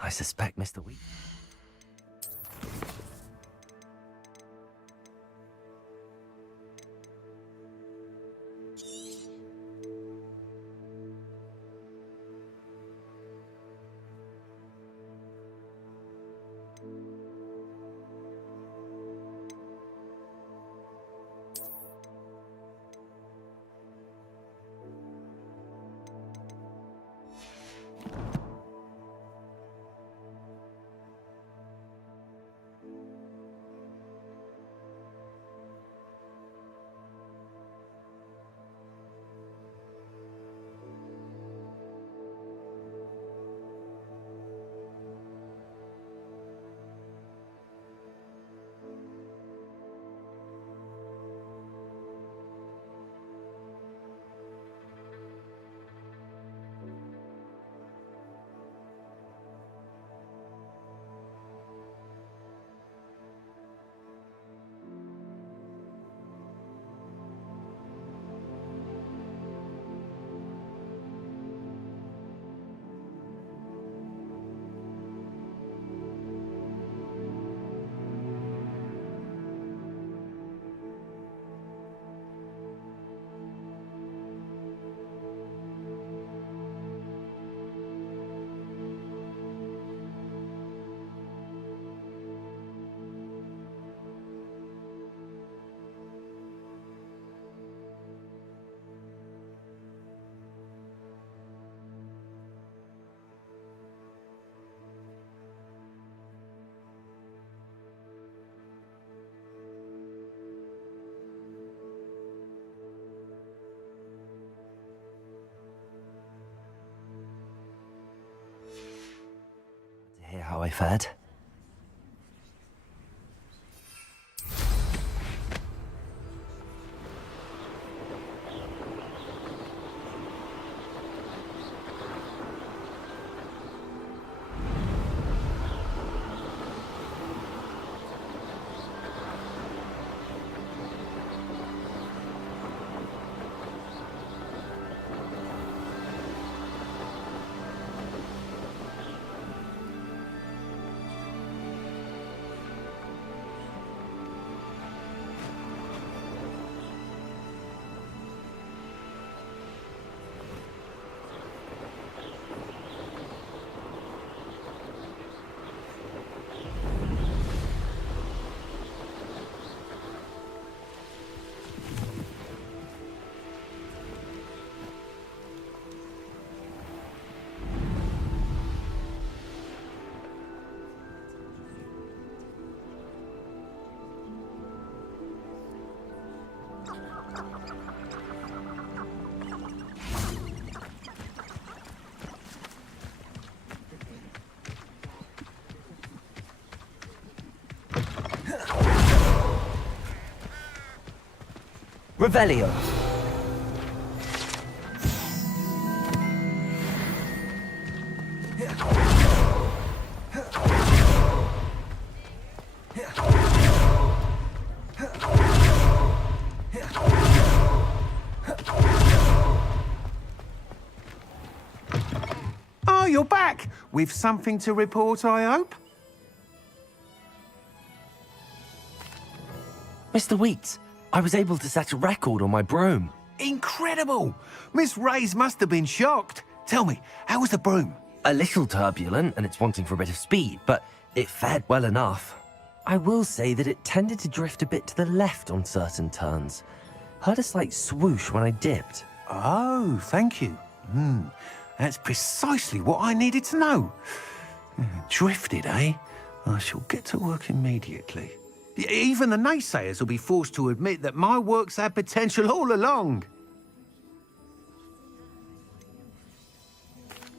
I suspect Mr. Wheat. Hear how I fared? Revelio. Oh, you're back! With something to report, I hope? Mr. Wheat, I was able to set a record on my broom. Incredible! Miss Ray's must have been shocked. Tell me, how was the broom? A little turbulent, and it's wanting for a bit of speed, but it fared well enough. I will say that it tended to drift a bit to the left on certain turns. Heard a slight swoosh when I dipped. Oh, thank you. That's precisely what I needed to know. Drifted, eh? I shall get to work immediately. Even the naysayers will be forced to admit that my work's had potential all along.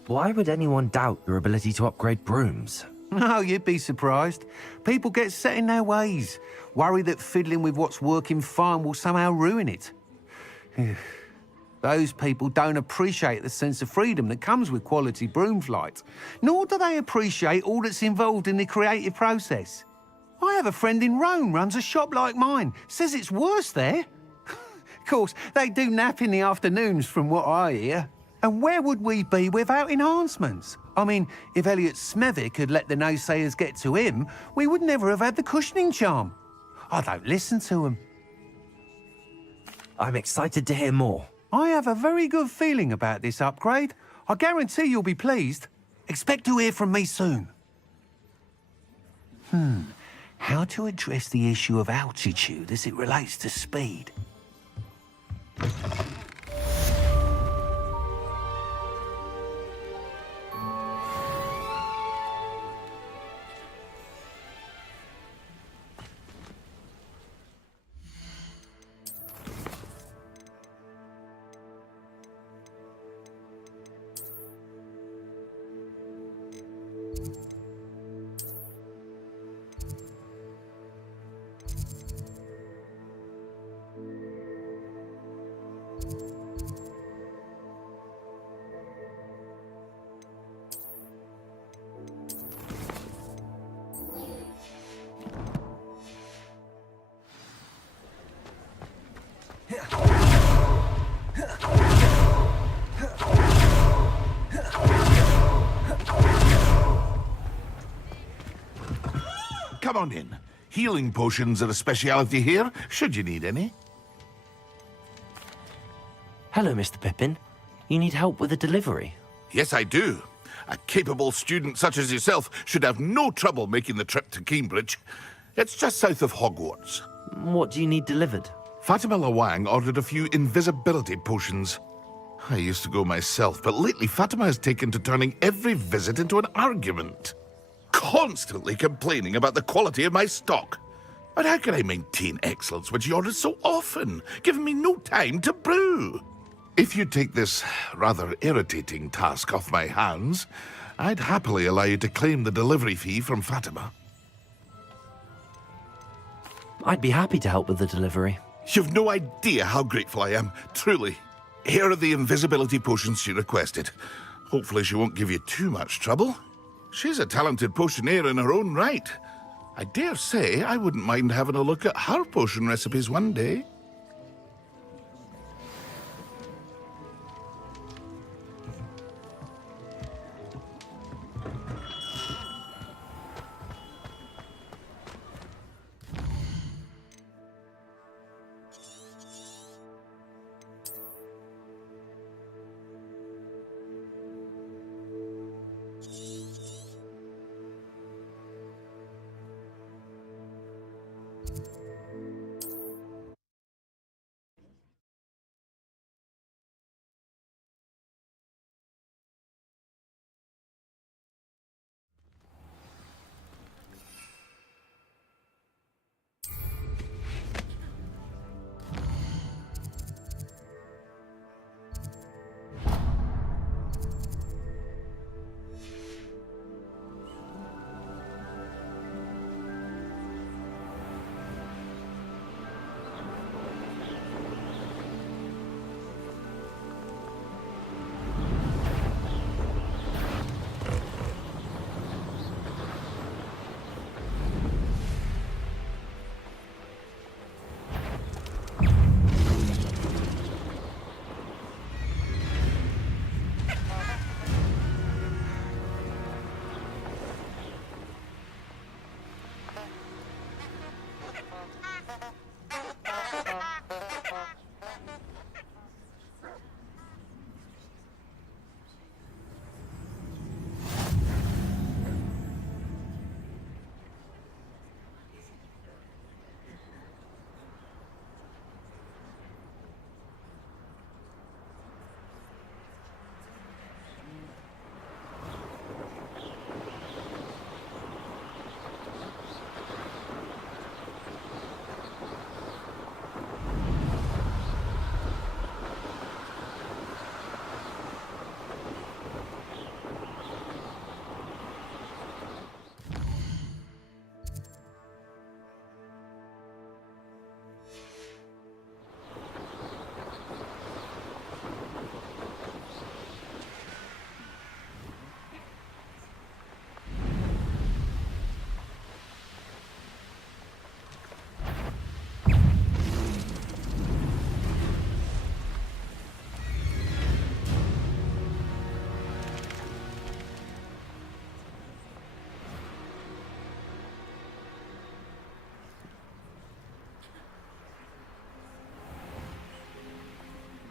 Why would anyone doubt your ability to upgrade brooms? No, you'd be surprised. People get set in their ways, worry that fiddling with what's working fine will somehow ruin it. Those people don't appreciate the sense of freedom that comes with quality broom flight, nor do they appreciate all that's involved in the creative process. I have a friend in Rome runs a shop like mine, says it's worse there. Of course, they do nap in the afternoons from what I hear. And where would we be without enhancements? I mean, if Elliot Smethwick had let the naysayers get to him, we would never have had the cushioning charm. I don't listen to them. I'm excited to hear more. I have a very good feeling about this upgrade. I guarantee you'll be pleased. Expect to hear from me soon. How to address the issue of altitude as it relates to speed? Come on in. Healing potions are a speciality here, should you need any. Hello, Mr. Pippin. You need help with a delivery? Yes, I do. A capable student such as yourself should have no trouble making the trip to Cambridge. It's just south of Hogwarts. What do you need delivered? Fatima Lawang ordered a few invisibility potions. I used to go myself, but lately Fatima has taken to turning every visit into an argument. Constantly complaining about the quality of my stock. But how can I maintain excellence when she orders so often, giving me no time to brew? If you take this rather irritating task off my hands, I'd happily allow you to claim the delivery fee from Fatima. I'd be happy to help with the delivery. You've no idea how grateful I am, truly. Here are the invisibility potions she requested. Hopefully she won't give you too much trouble. She's a talented potioneer in her own right. I dare say I wouldn't mind having a look at her potion recipes one day.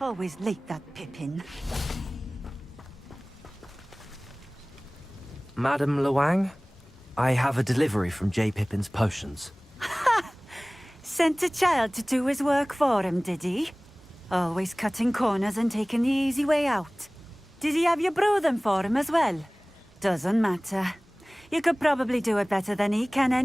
Always like that Pippin. Madam Luang, I have a delivery from J. Pippin's potions. Sent a child to do his work for him, did he? Always cutting corners and taking the easy way out. Did he have you brew them for him as well? Doesn't matter. You could probably do it better than he can